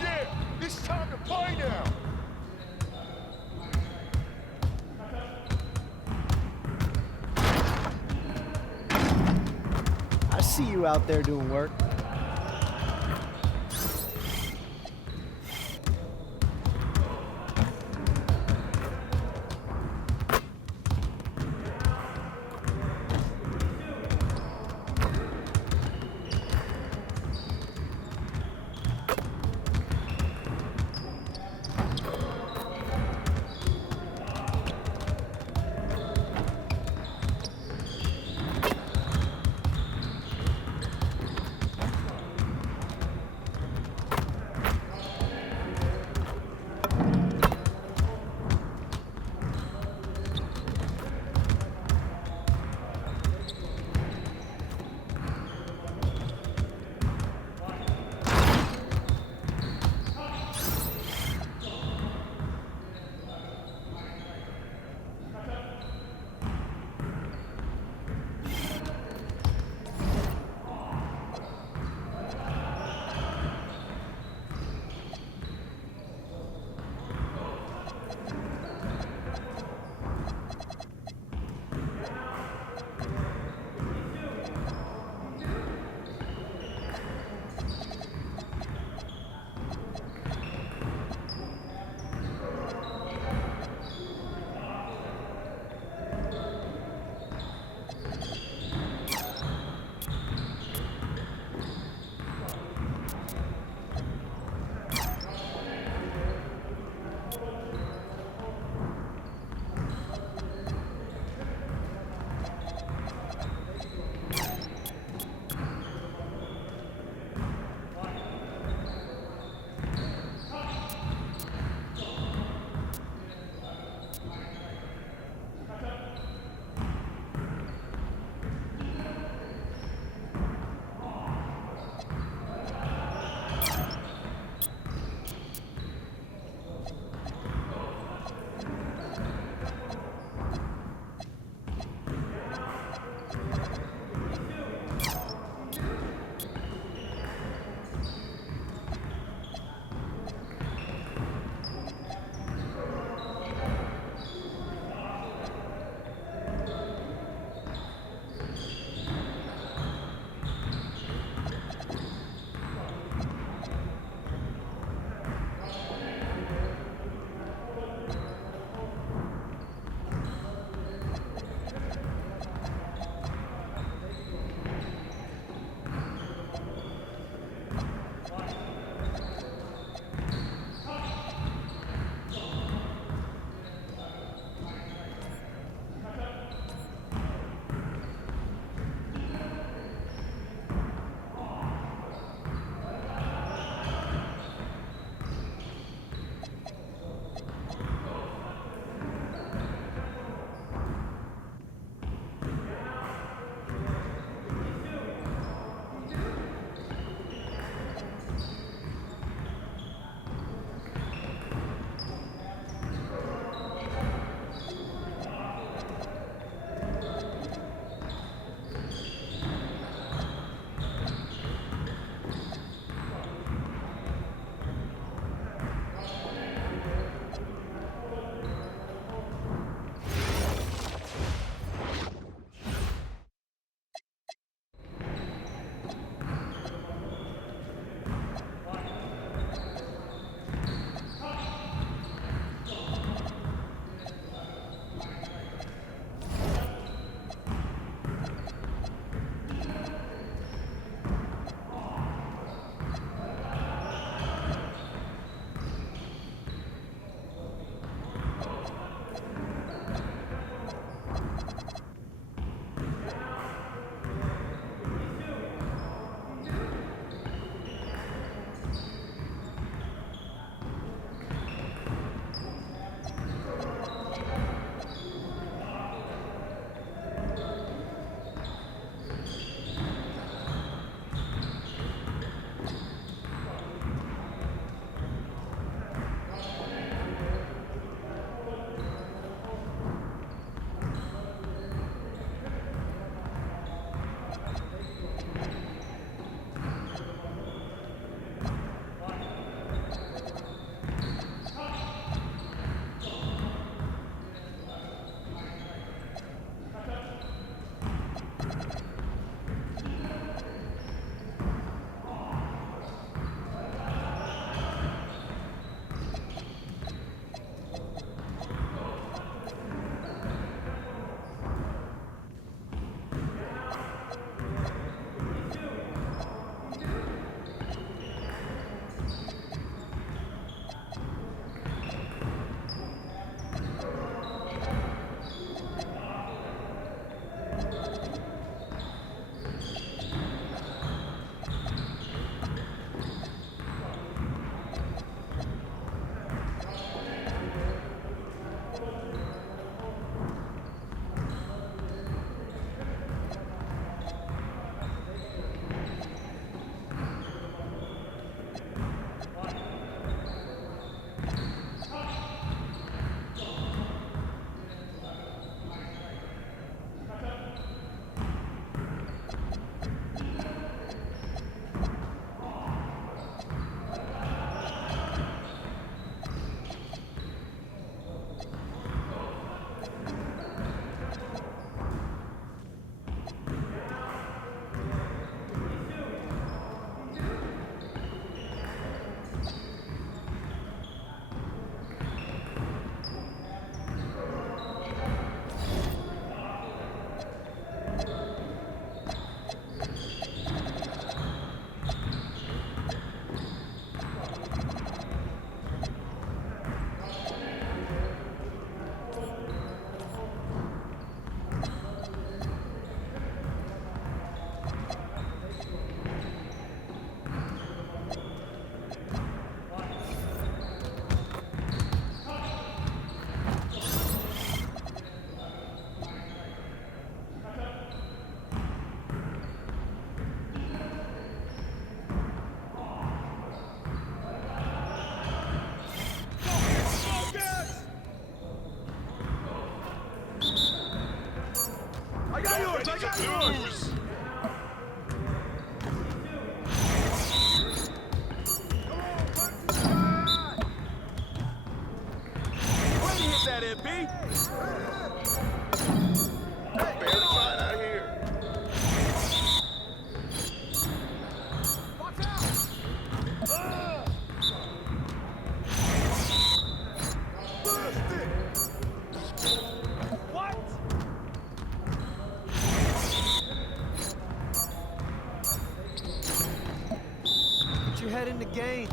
Yeah, it's time to play now! I see you out there doing work. Put your head in the game.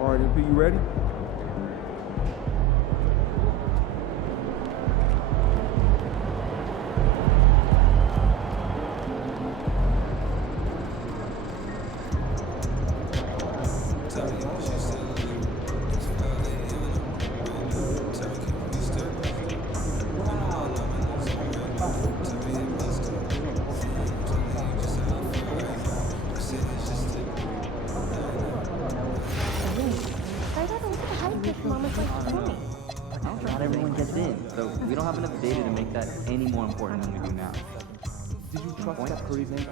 All right, MP, you ready? Not everyone gets in, so we don't have enough data to make that any more important than we do now. Did you trust that Curry's name?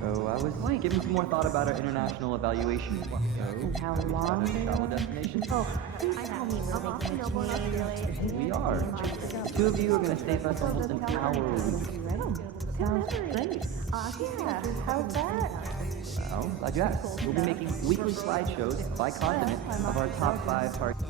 So I was giving some more thought about our international evaluation. So, How long? travel destination. We We are. 2 of you are going to stay for us almost an hour a week. Sounds great. Awesome. How's that? Well, glad you asked. We'll be making weekly slideshows by continent of our top 5 targets.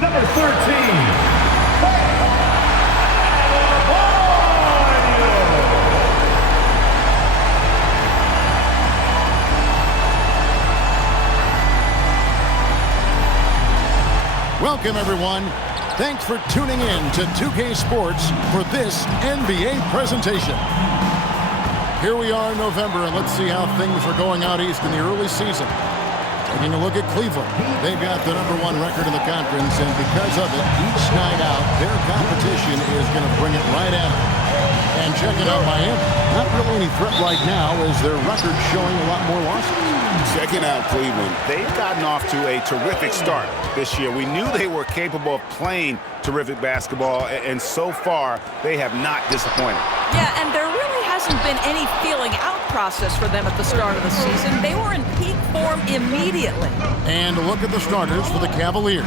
Number 13. Welcome, everyone. Thanks for tuning in to 2K Sports for this NBA presentation. Here we are in November, and let's see how things are going out east in the early season. Taking a look at Cleveland. They've got the #1 record in the conference, and because of it, each night out, their competition is going to bring it right at them. And checking out Miami. Not really any threat right now, as their record showing a lot more losses. Checking out Cleveland. They've gotten off to a terrific start this year. We knew they were capable of playing terrific basketball, and so far, they have not disappointed. Yeah, and there really hasn't been any feeling out process for them at the start of the season. They were in peak form immediately. And look at the starters for the Cavaliers.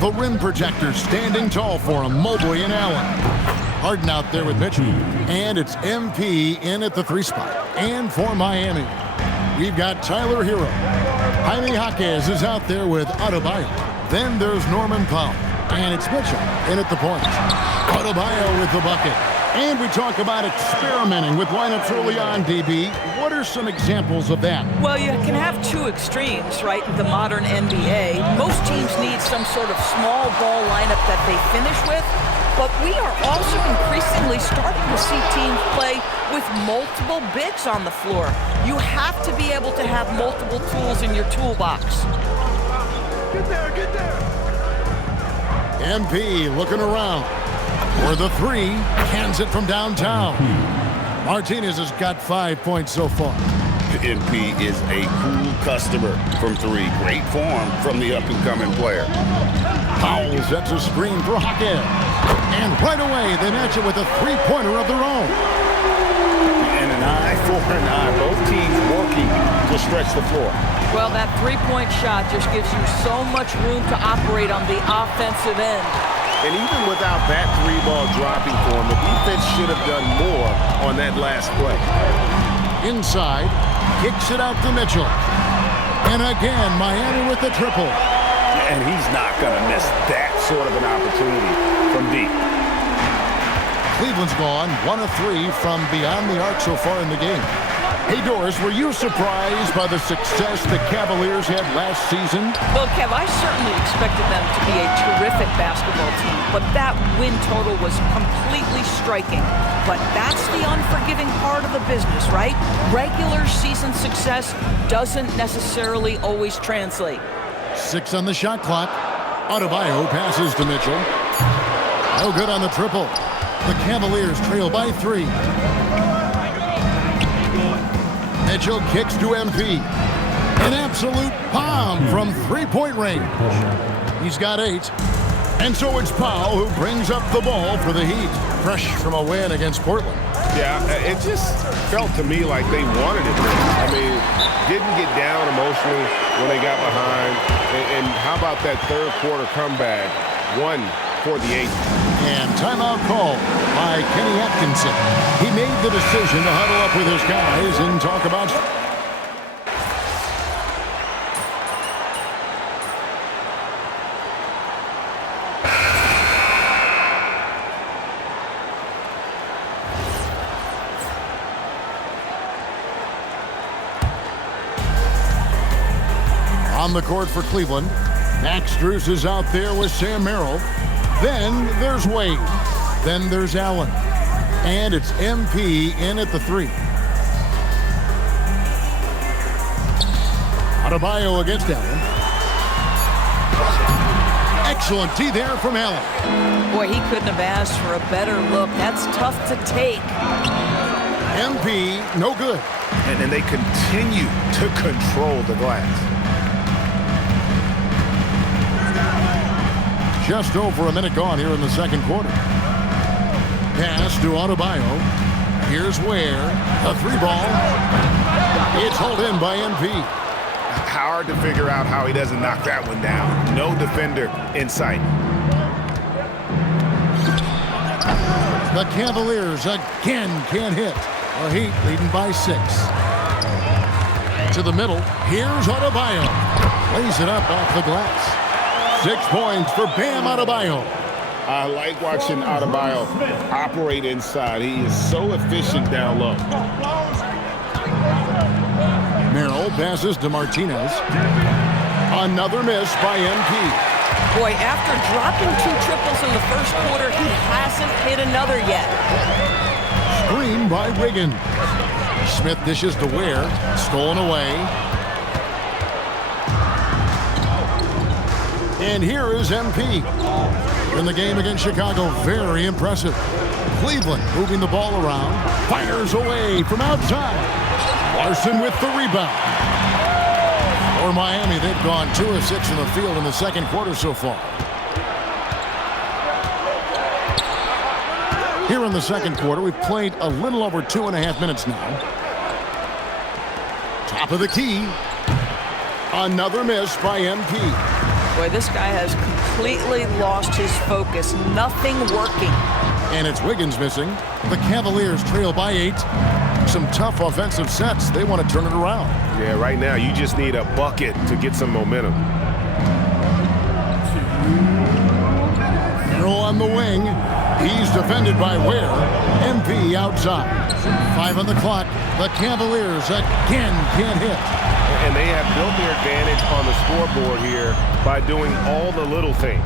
The rim protectors standing tall for them, Mobley and Allen. Harden out there with Mitchell. And it's MP in at the 3 spot. And for Miami, we've got Tyler Hero. Jaime Jaquez is out there with Adebayo. Then there's Norman Powell. And it's Mitchell in at the point. Adebayo with the bucket. And we talk about experimenting with lineups early on, DB. What are some examples of that? Well, you can have 2 extremes, right, in the modern NBA. Most teams need some sort of small ball lineup that they finish with, but we are also increasingly starting to see teams play with multiple bigs on the floor. You have to be able to have multiple tools in your toolbox. Get there, get there! MP looking around. For the 3, cans it from downtown. Martinez has got 5 points so far. MP is a cool customer from 3. Great form from the up-and-coming player. Powell sets a screen for Jaquez. And right away, they match it with a 3-pointer of their own. And an eye for an eye. Both teams working to stretch the floor. Well, that 3-point shot just gives you so much room to operate on the offensive end. And even without that 3-ball dropping for him, the defense should have done more on that last play. Inside, kicks it out to Mitchell. And again, Miami with the triple. And he's not going to miss that sort of an opportunity from deep. Cleveland's gone 1 of 3 from beyond the arc so far in the game. Hey, Doris, were you surprised by the success the Cavaliers had last season? Well, Kev, I certainly expected them to be a terrific basketball team, but that win total was completely striking. But that's the unforgiving part of the business, right? Regular season success doesn't necessarily always translate. 6 on the shot clock. Adebayo passes to Mitchell. No good on the triple. The Cavaliers trail by 3. Mitchell kicks to MP. An absolute bomb from 3-point range. He's got 8. And so it's Powell who brings up the ball for the Heat. Fresh from a win against Portland. Yeah, it just felt to me like they wanted it. I mean, didn't get down emotionally when they got behind. And how about that third quarter comeback? 1 for the 8. And timeout call by Kenny Atkinson. He made the decision to huddle up with his guys and talk about on the court for Cleveland. Max Strus is out there with Sam Merrill. Then there's Wade. Then there's Allen. And it's MP in at the 3. Adebayo against Allen. Excellent D there from Allen. Boy, he couldn't have asked for a better look. That's tough to take. MP, no good. And then they continue to control the glass. Just over a minute gone here in the second quarter. Pass to Adebayo. Here's Ware. A 3-ball. It's hauled in by MP. Hard to figure out how he doesn't knock that one down. No defender in sight. The Cavaliers again can't hit. The Heat leading by 6. To the middle. Here's Adebayo. Lays it up off the glass. 6 points for Bam Adebayo. I like watching Adebayo operate inside. He is so efficient down low. Merrill passes to Martinez. Another miss by MP. Boy, after dropping 2 triples in the first quarter, he hasn't hit another yet. Screen by Wiggins. Smith dishes to Ware. Stolen away. And here is MP. In the game against Chicago, very impressive. Cleveland moving the ball around. Fires away from outside. Larson with the rebound. For Miami, they've gone 2 of 6 in the field in the second quarter so far. Here in the second quarter, we've played a little over 2.5 minutes now. Top of the key. Another miss by MP. Boy, this guy has completely lost his focus. Nothing working. And it's Wiggins missing. The Cavaliers trail by 8. Some tough offensive sets. They want to turn it around. Yeah, right now you just need a bucket to get some momentum. Harrell on the wing. He's defended by Ware. MP outside. 5 on the clock. The Cavaliers again can't hit. And they have built their advantage on the scoreboard here by doing all the little things.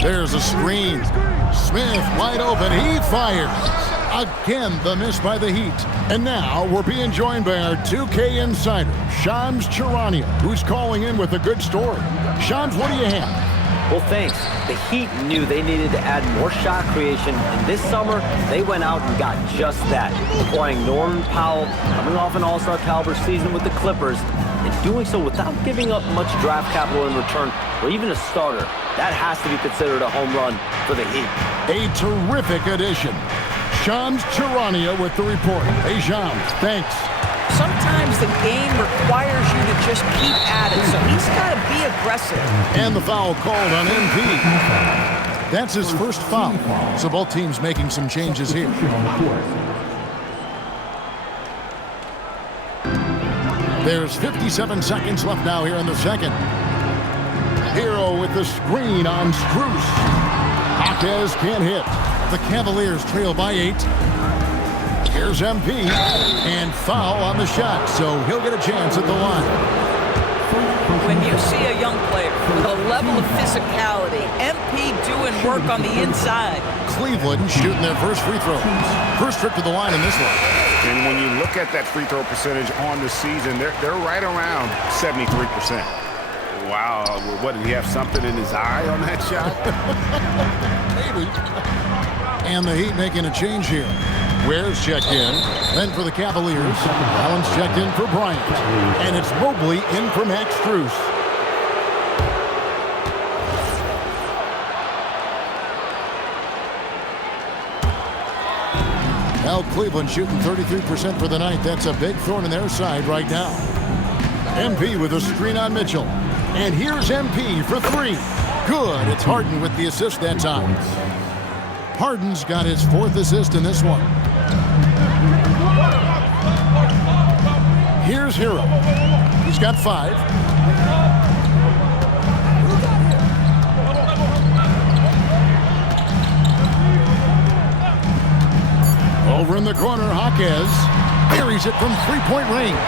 There's a screen. Smith wide open. He fires. Again, the miss by the Heat. And now we're being joined by our 2K insider, Shams Charania, who's calling in with a good story. Shams, what do you have? Well, thanks. The Heat knew they needed to add more shot creation, and this summer, they went out and got just that, acquiring Norman Powell, coming off an all-star caliber season with the Clippers, and doing so without giving up much draft capital in return, or even a starter. That has to be considered a home run for the Heat. A terrific addition. Shams Charania with the report. Hey, Shams, thanks. Sometimes the game requires you to just keep at it, so he's got to be aggressive. And the foul called on MP. That's his first foul, so both teams making some changes here. There's 57 seconds left now here in the second. Hero with the screen on Str8. Jaquez can't hit. The Cavaliers trail by 8. Here's MP, and foul on the shot, so he'll get a chance at the line. When you see a young player with a level of physicality, MP doing work on the inside. Cleveland shooting their first free throws. First trip to the line in this one. And when you look at that free throw percentage on the season, they're right around 73%. Wow, what, did he have something in his eye on that shot? Maybe. And the Heat making a change here. Ware's checked in. Then for the Cavaliers, Allen's checked in for Bryant. And it's Mobley in for Max Strus. Now Cleveland shooting 33% for the night. That's a big thorn in their side right now. MP with a screen on Mitchell. And here's MP for 3. Good. It's Harden with the assist that time. Harden's got his 4th assist in this one. Here's Hero. He's got 5. Over in the corner, Jaquez buries it from 3-point range.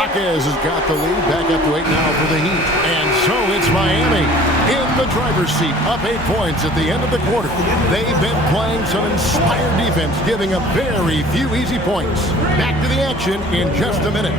Jaquez has got the lead, back up to 8 now for the Heat. And so it's Miami in the driver's seat, up 8 points at the end of the quarter. They've been playing some inspired defense, giving up very few easy points. Back to the action in just a minute.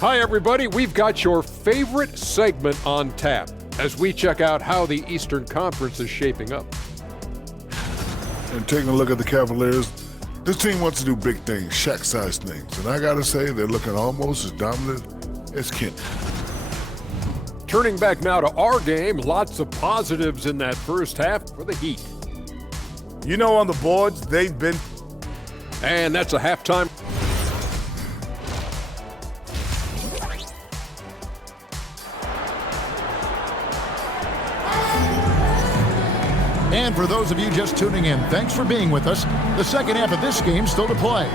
Hi, everybody. We've got your favorite segment on tap as we check out how the Eastern Conference is shaping up. And taking a look at the Cavaliers, this team wants to do big things, Shaq-sized things. And I got to say, they're looking almost as dominant as Kent. Turning back now to our game, lots of positives in that first half for the Heat. You know, on the boards, they've been... And that's a halftime. And for those of you just tuning in, thanks for being with us. The second half of this game still to play.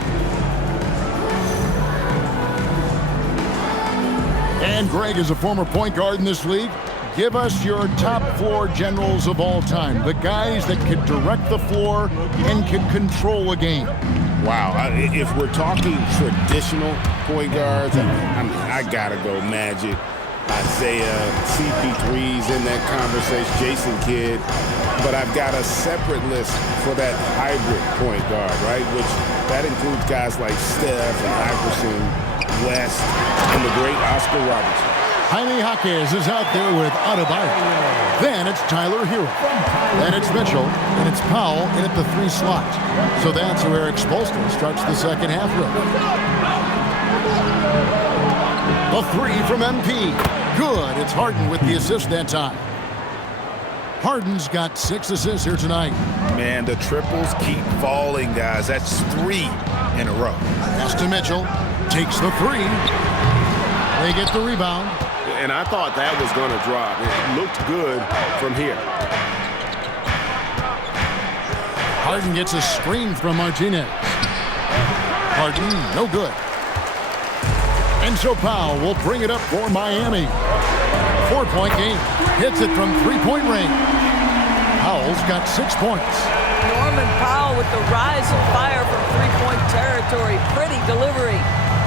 And Greg is a former point guard in this league. Give us your top floor generals of all time, the guys that could direct the floor and could control a game. Wow, if we're talking traditional point guards, I gotta go Magic, Isaiah, CP3's in that conversation, Jason Kidd. But I've got a separate list for that hybrid point guard, right? Which that includes guys like Steph and Iverson, West, and the great Oscar Robertson. Jaime Jaquez is out there with Adebayo. Then it's Tyler Hero. Then it's Mitchell, and it's Powell in at the 3 slot. So that's where Eric Spoelstra starts the second half. The The three from MP. Good. It's Harden with the assist that time. Harden's got 6 assists here tonight. Man, the triples keep falling, guys. That's 3 in a row. Pass to Mitchell. Takes the 3. They get the rebound. And I thought that was going to drop. It looked good from here. Harden gets a screen from Martinez. Harden, no good. And so Powell will bring it up for Miami. 4-point game. Hits it from 3-point range. Powell's got 6 points. Norman Powell with the rise of fire from 3-point territory. Pretty delivery.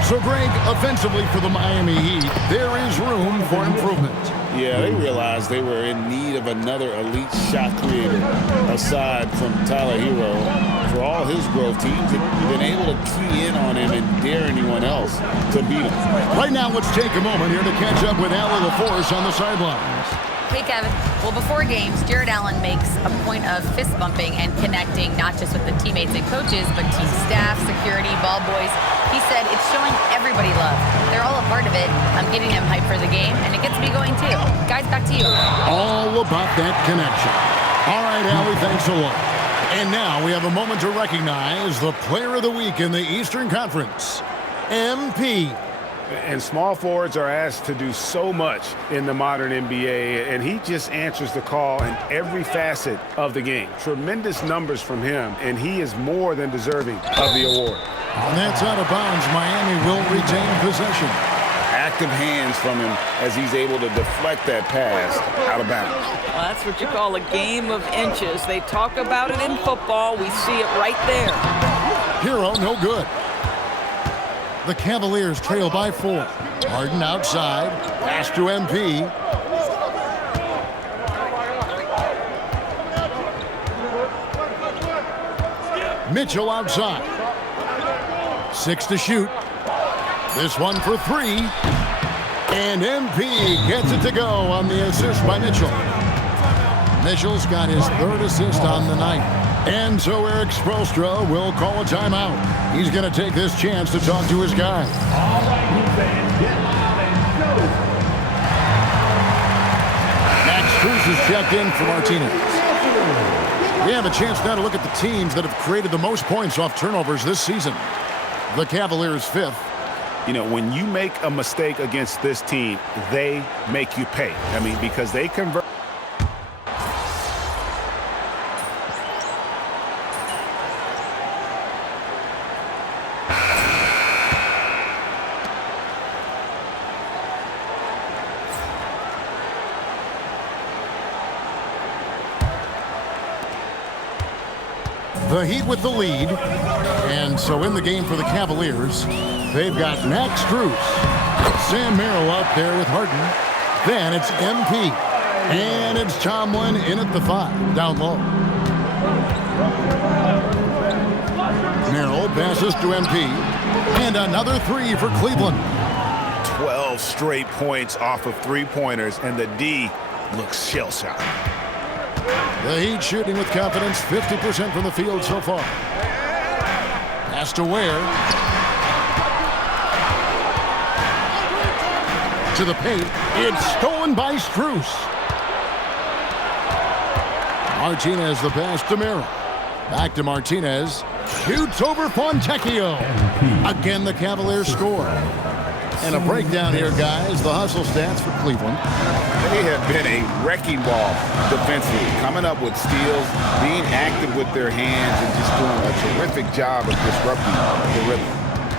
So, Greg, offensively for the Miami Heat, there is room for improvement. Yeah, they realized they were in need of another elite shot creator aside from Tyler Hero. For all his growth, teams have been able to key in on him and dare anyone else to beat him. Right now, let's take a moment here to catch up with Allie LaForce on the sidelines. Hey, Kevin. Well, before games, Jared Allen makes a point of fist bumping and connecting not just with the teammates and coaches, but team staff, security, ball boys. He said it's showing everybody love. They're all a part of it. I'm getting them hyped for the game, and it gets me going too. Guys, back to you. All about that connection. All right, Allie, thanks a lot. And now we have a moment to recognize the Player of the Week in the Eastern Conference, MP. And small forwards are asked to do so much in the modern NBA, and he just answers the call in every facet of the game. Tremendous numbers from him, and he is more than deserving of the award. And that's out of bounds. Miami will retain possession. Active hands from him as he's able to deflect that pass out of bounds. Well, that's what you call a game of inches. They talk about it in football. We see it right there. Hero, no good. The Cavaliers trail by 4. Harden outside. Pass to MP. Mitchell outside. 6 to shoot. This one for 3. And MP gets it to go on the assist by Mitchell. Mitchell's got his 3rd assist on the night. And so Eric Spoelstra will call a timeout. He's going to take this chance to talk to his guy. Max Strus is checked in for Martinez. We have a chance now to look at the teams that have created the most points off turnovers this season. The Cavaliers 5th. You know, when you make a mistake against this team, they make you pay. I mean, because they convert. The Heat with the lead. And so in the game for the Cavaliers, they've got Max Strus. Sam Merrill out there with Harden. Then it's MP. And it's Tomlin in at the 5, down low. Merrill passes to MP. And another 3 for Cleveland. 12 straight points off of 3-pointers, and the D looks shell-shocked. The Heat shooting with confidence, 50% from the field so far. Pass to Ware. To the paint. It's stolen by Strus. Martinez the pass to Merrill. Back to Martinez. Shoots over Fontecchio. Again, the Cavaliers score. And a breakdown here, guys. The hustle stats for Cleveland. They have been a wrecking ball defensively, coming up with steals, being active with their hands, and just doing a terrific job of disrupting the rhythm.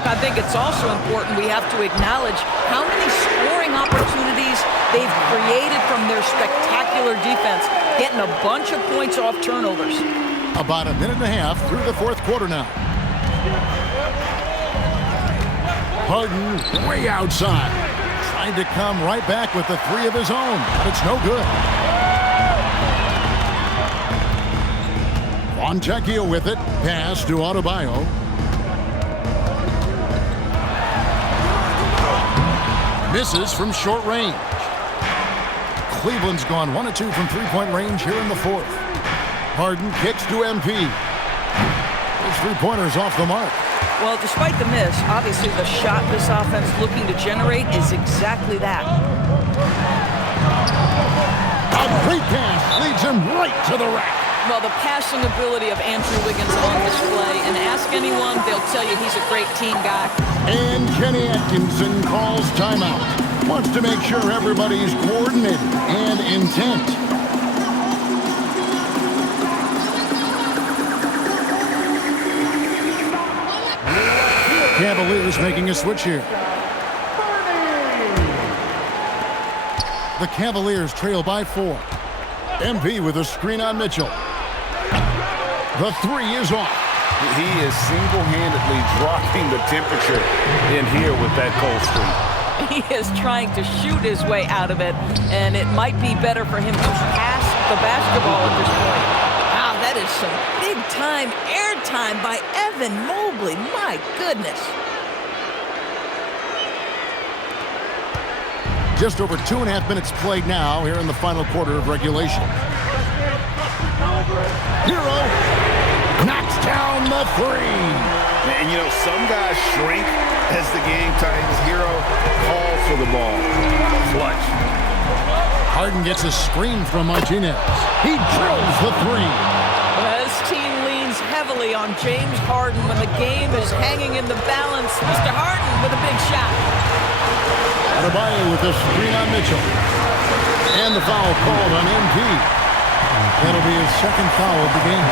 I think it's also important we have to acknowledge how many scoring opportunities they've created from their spectacular defense, getting a bunch of points off turnovers. About a minute and a half through the 4th quarter now. Harden way outside. Trying to come right back with the 3 of his own, but it's no good. Fontecchio with it. Pass to Adebayo. Misses from short range. Cleveland's gone 1 of 2 from 3-point range here in the 4th. Harden kicks to MP. Those 3-pointers off the mark. Well, despite the miss, obviously the shot this offense looking to generate is exactly that. A great pass leads him right to the rack. Well, the passing ability of Andrew Wiggins on display, and ask anyone, they'll tell you he's a great team guy. And Kenny Atkinson calls timeout. Wants to make sure everybody's coordinated and intent. Cavaliers making a switch here. The Cavaliers trail by 4. MP with a screen on Mitchell. The 3 is off. He is single-handedly dropping the temperature in here with that cold streak. He is trying to shoot his way out of it, and it might be better for him to pass the basketball at this point. Wow, that is some big-time airtime by Evan Mobley. My goodness. Just over 2.5 minutes played now here in the final quarter of regulation. Hero knocks down the 3. And you know, some guys shrink as the game tightens. Hero calls for the ball. Clutch. Harden gets a screen from Martinez. He drills the 3. This team leans heavily on James Harden when the game is hanging in the balance. Mr. Harden with a big shot. Adebayo with a screen on Mitchell. And the foul called on MP. That'll be his second foul of the game.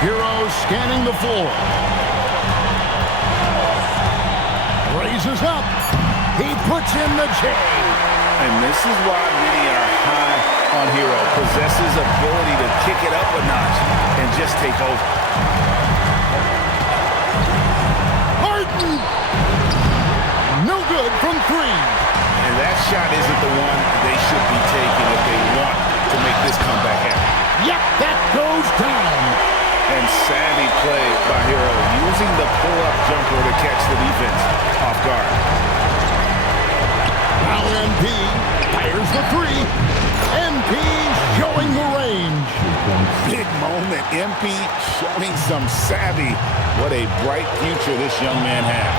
Hero scanning the floor. Raises up. He puts in the J. And this is why many are high on Hero. Possesses ability to kick it up a notch and just take over. Harden! No good from 3. And that shot isn't the one they should be taking if they want to make this comeback happen. Yep, that goes down. And savvy play by Hero, using the pull-up jumper to catch the defense off guard. Now MP fires the 3. MP showing the range. Big moment. MP showing some savvy. What a bright future this young man has.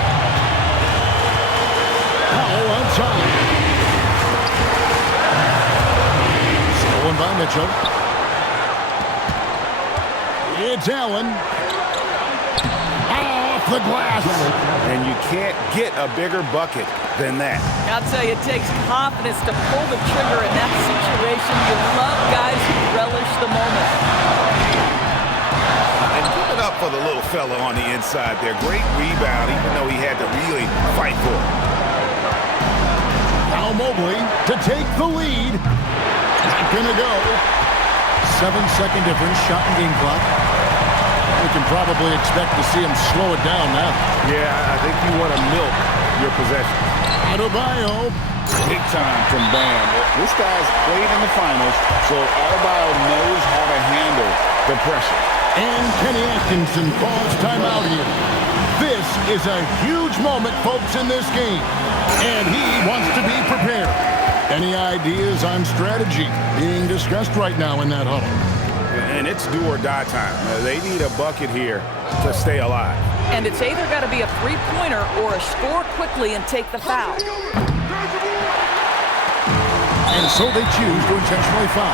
Powell outside. Stolen by Mitchell. It's Allen. Off the glass. And you can't get a bigger bucket than that. I'll tell you, it takes confidence to pull the trigger in that situation. You love guys who relish the moment. And give it up for the little fella on the inside there. Great rebound, even though he had to really fight for it. Now Mobley to take the lead. Not gonna go. 7-second difference, shot and game clock. We can probably expect to see him slow it down now. Yeah, I think you want to milk your possession. Adebayo. Big time from Bam. This guy's played in the finals, so Adebayo knows how to handle the pressure. And Kenny Atkinson calls timeout here. This is a huge moment, folks, in this game. And he wants to be prepared. Any ideas on strategy being discussed right now in that huddle? And it's do or die time. They need a bucket here to stay alive. And it's either got to be a three-pointer or a score quickly and take the foul. And so they choose to intentionally foul.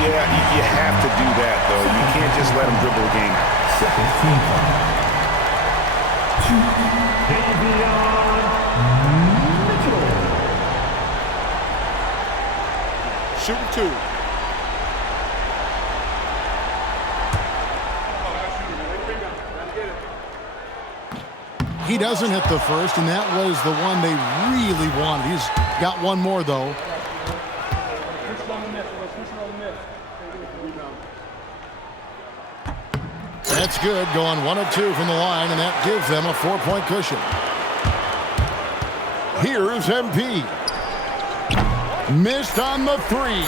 Yeah, you have to do that, though. You can't just let them dribble the game out. Shooting 2. He doesn't hit the first, and that was the one they really wanted. He's got one more, though. That's good, going 1 of 2 from the line, and that gives them a 4-point cushion. Here's MP. Missed on the 3.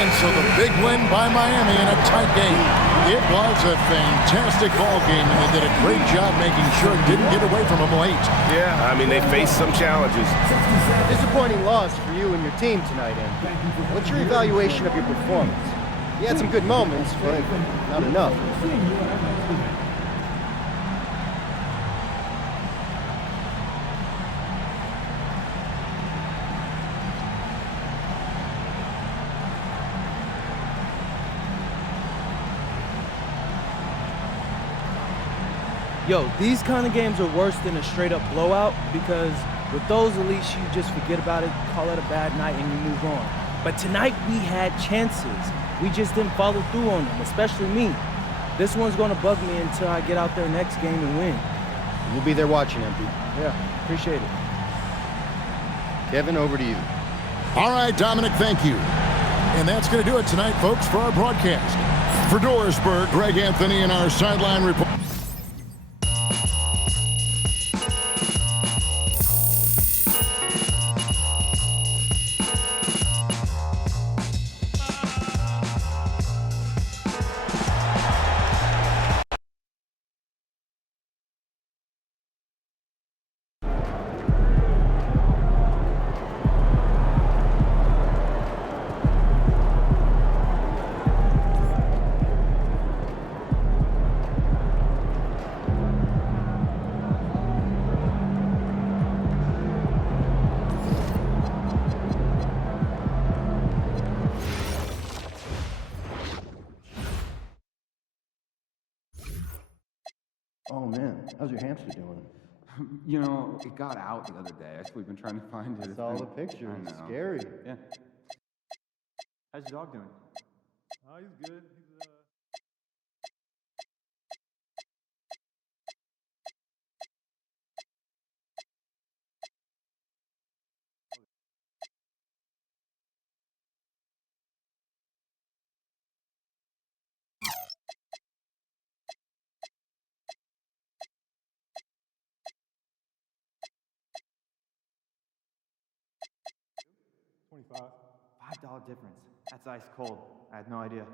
And so the big win by Miami in a tight game. It was a fantastic ball game, and they did a great job making sure it didn't get away from them late. Yeah, I mean, they faced some challenges. Disappointing loss for you and your team tonight, Andy. What's your evaluation of your performance? You had some good moments, but not enough. Yo, these kind of games are worse than a straight-up blowout because with those, at least you just forget about it, call it a bad night, and you move on. But tonight we had chances. We just didn't follow through on them, especially me. This one's going to bug me until I get out there next game and win. We'll be there watching, MP. Yeah, appreciate it. Kevin, over to you. All right, Dominic, thank you. And that's going to do it tonight, folks, for our broadcast. For Dorisburg, Greg Anthony and our sideline report. Oh, man. How's your hamster doing? You know, it got out the other day. We've been trying to find it. I saw the picture. It's scary. Yeah. How's your dog doing? Oh, he's good. $25 difference. That's ice cold. I had no idea.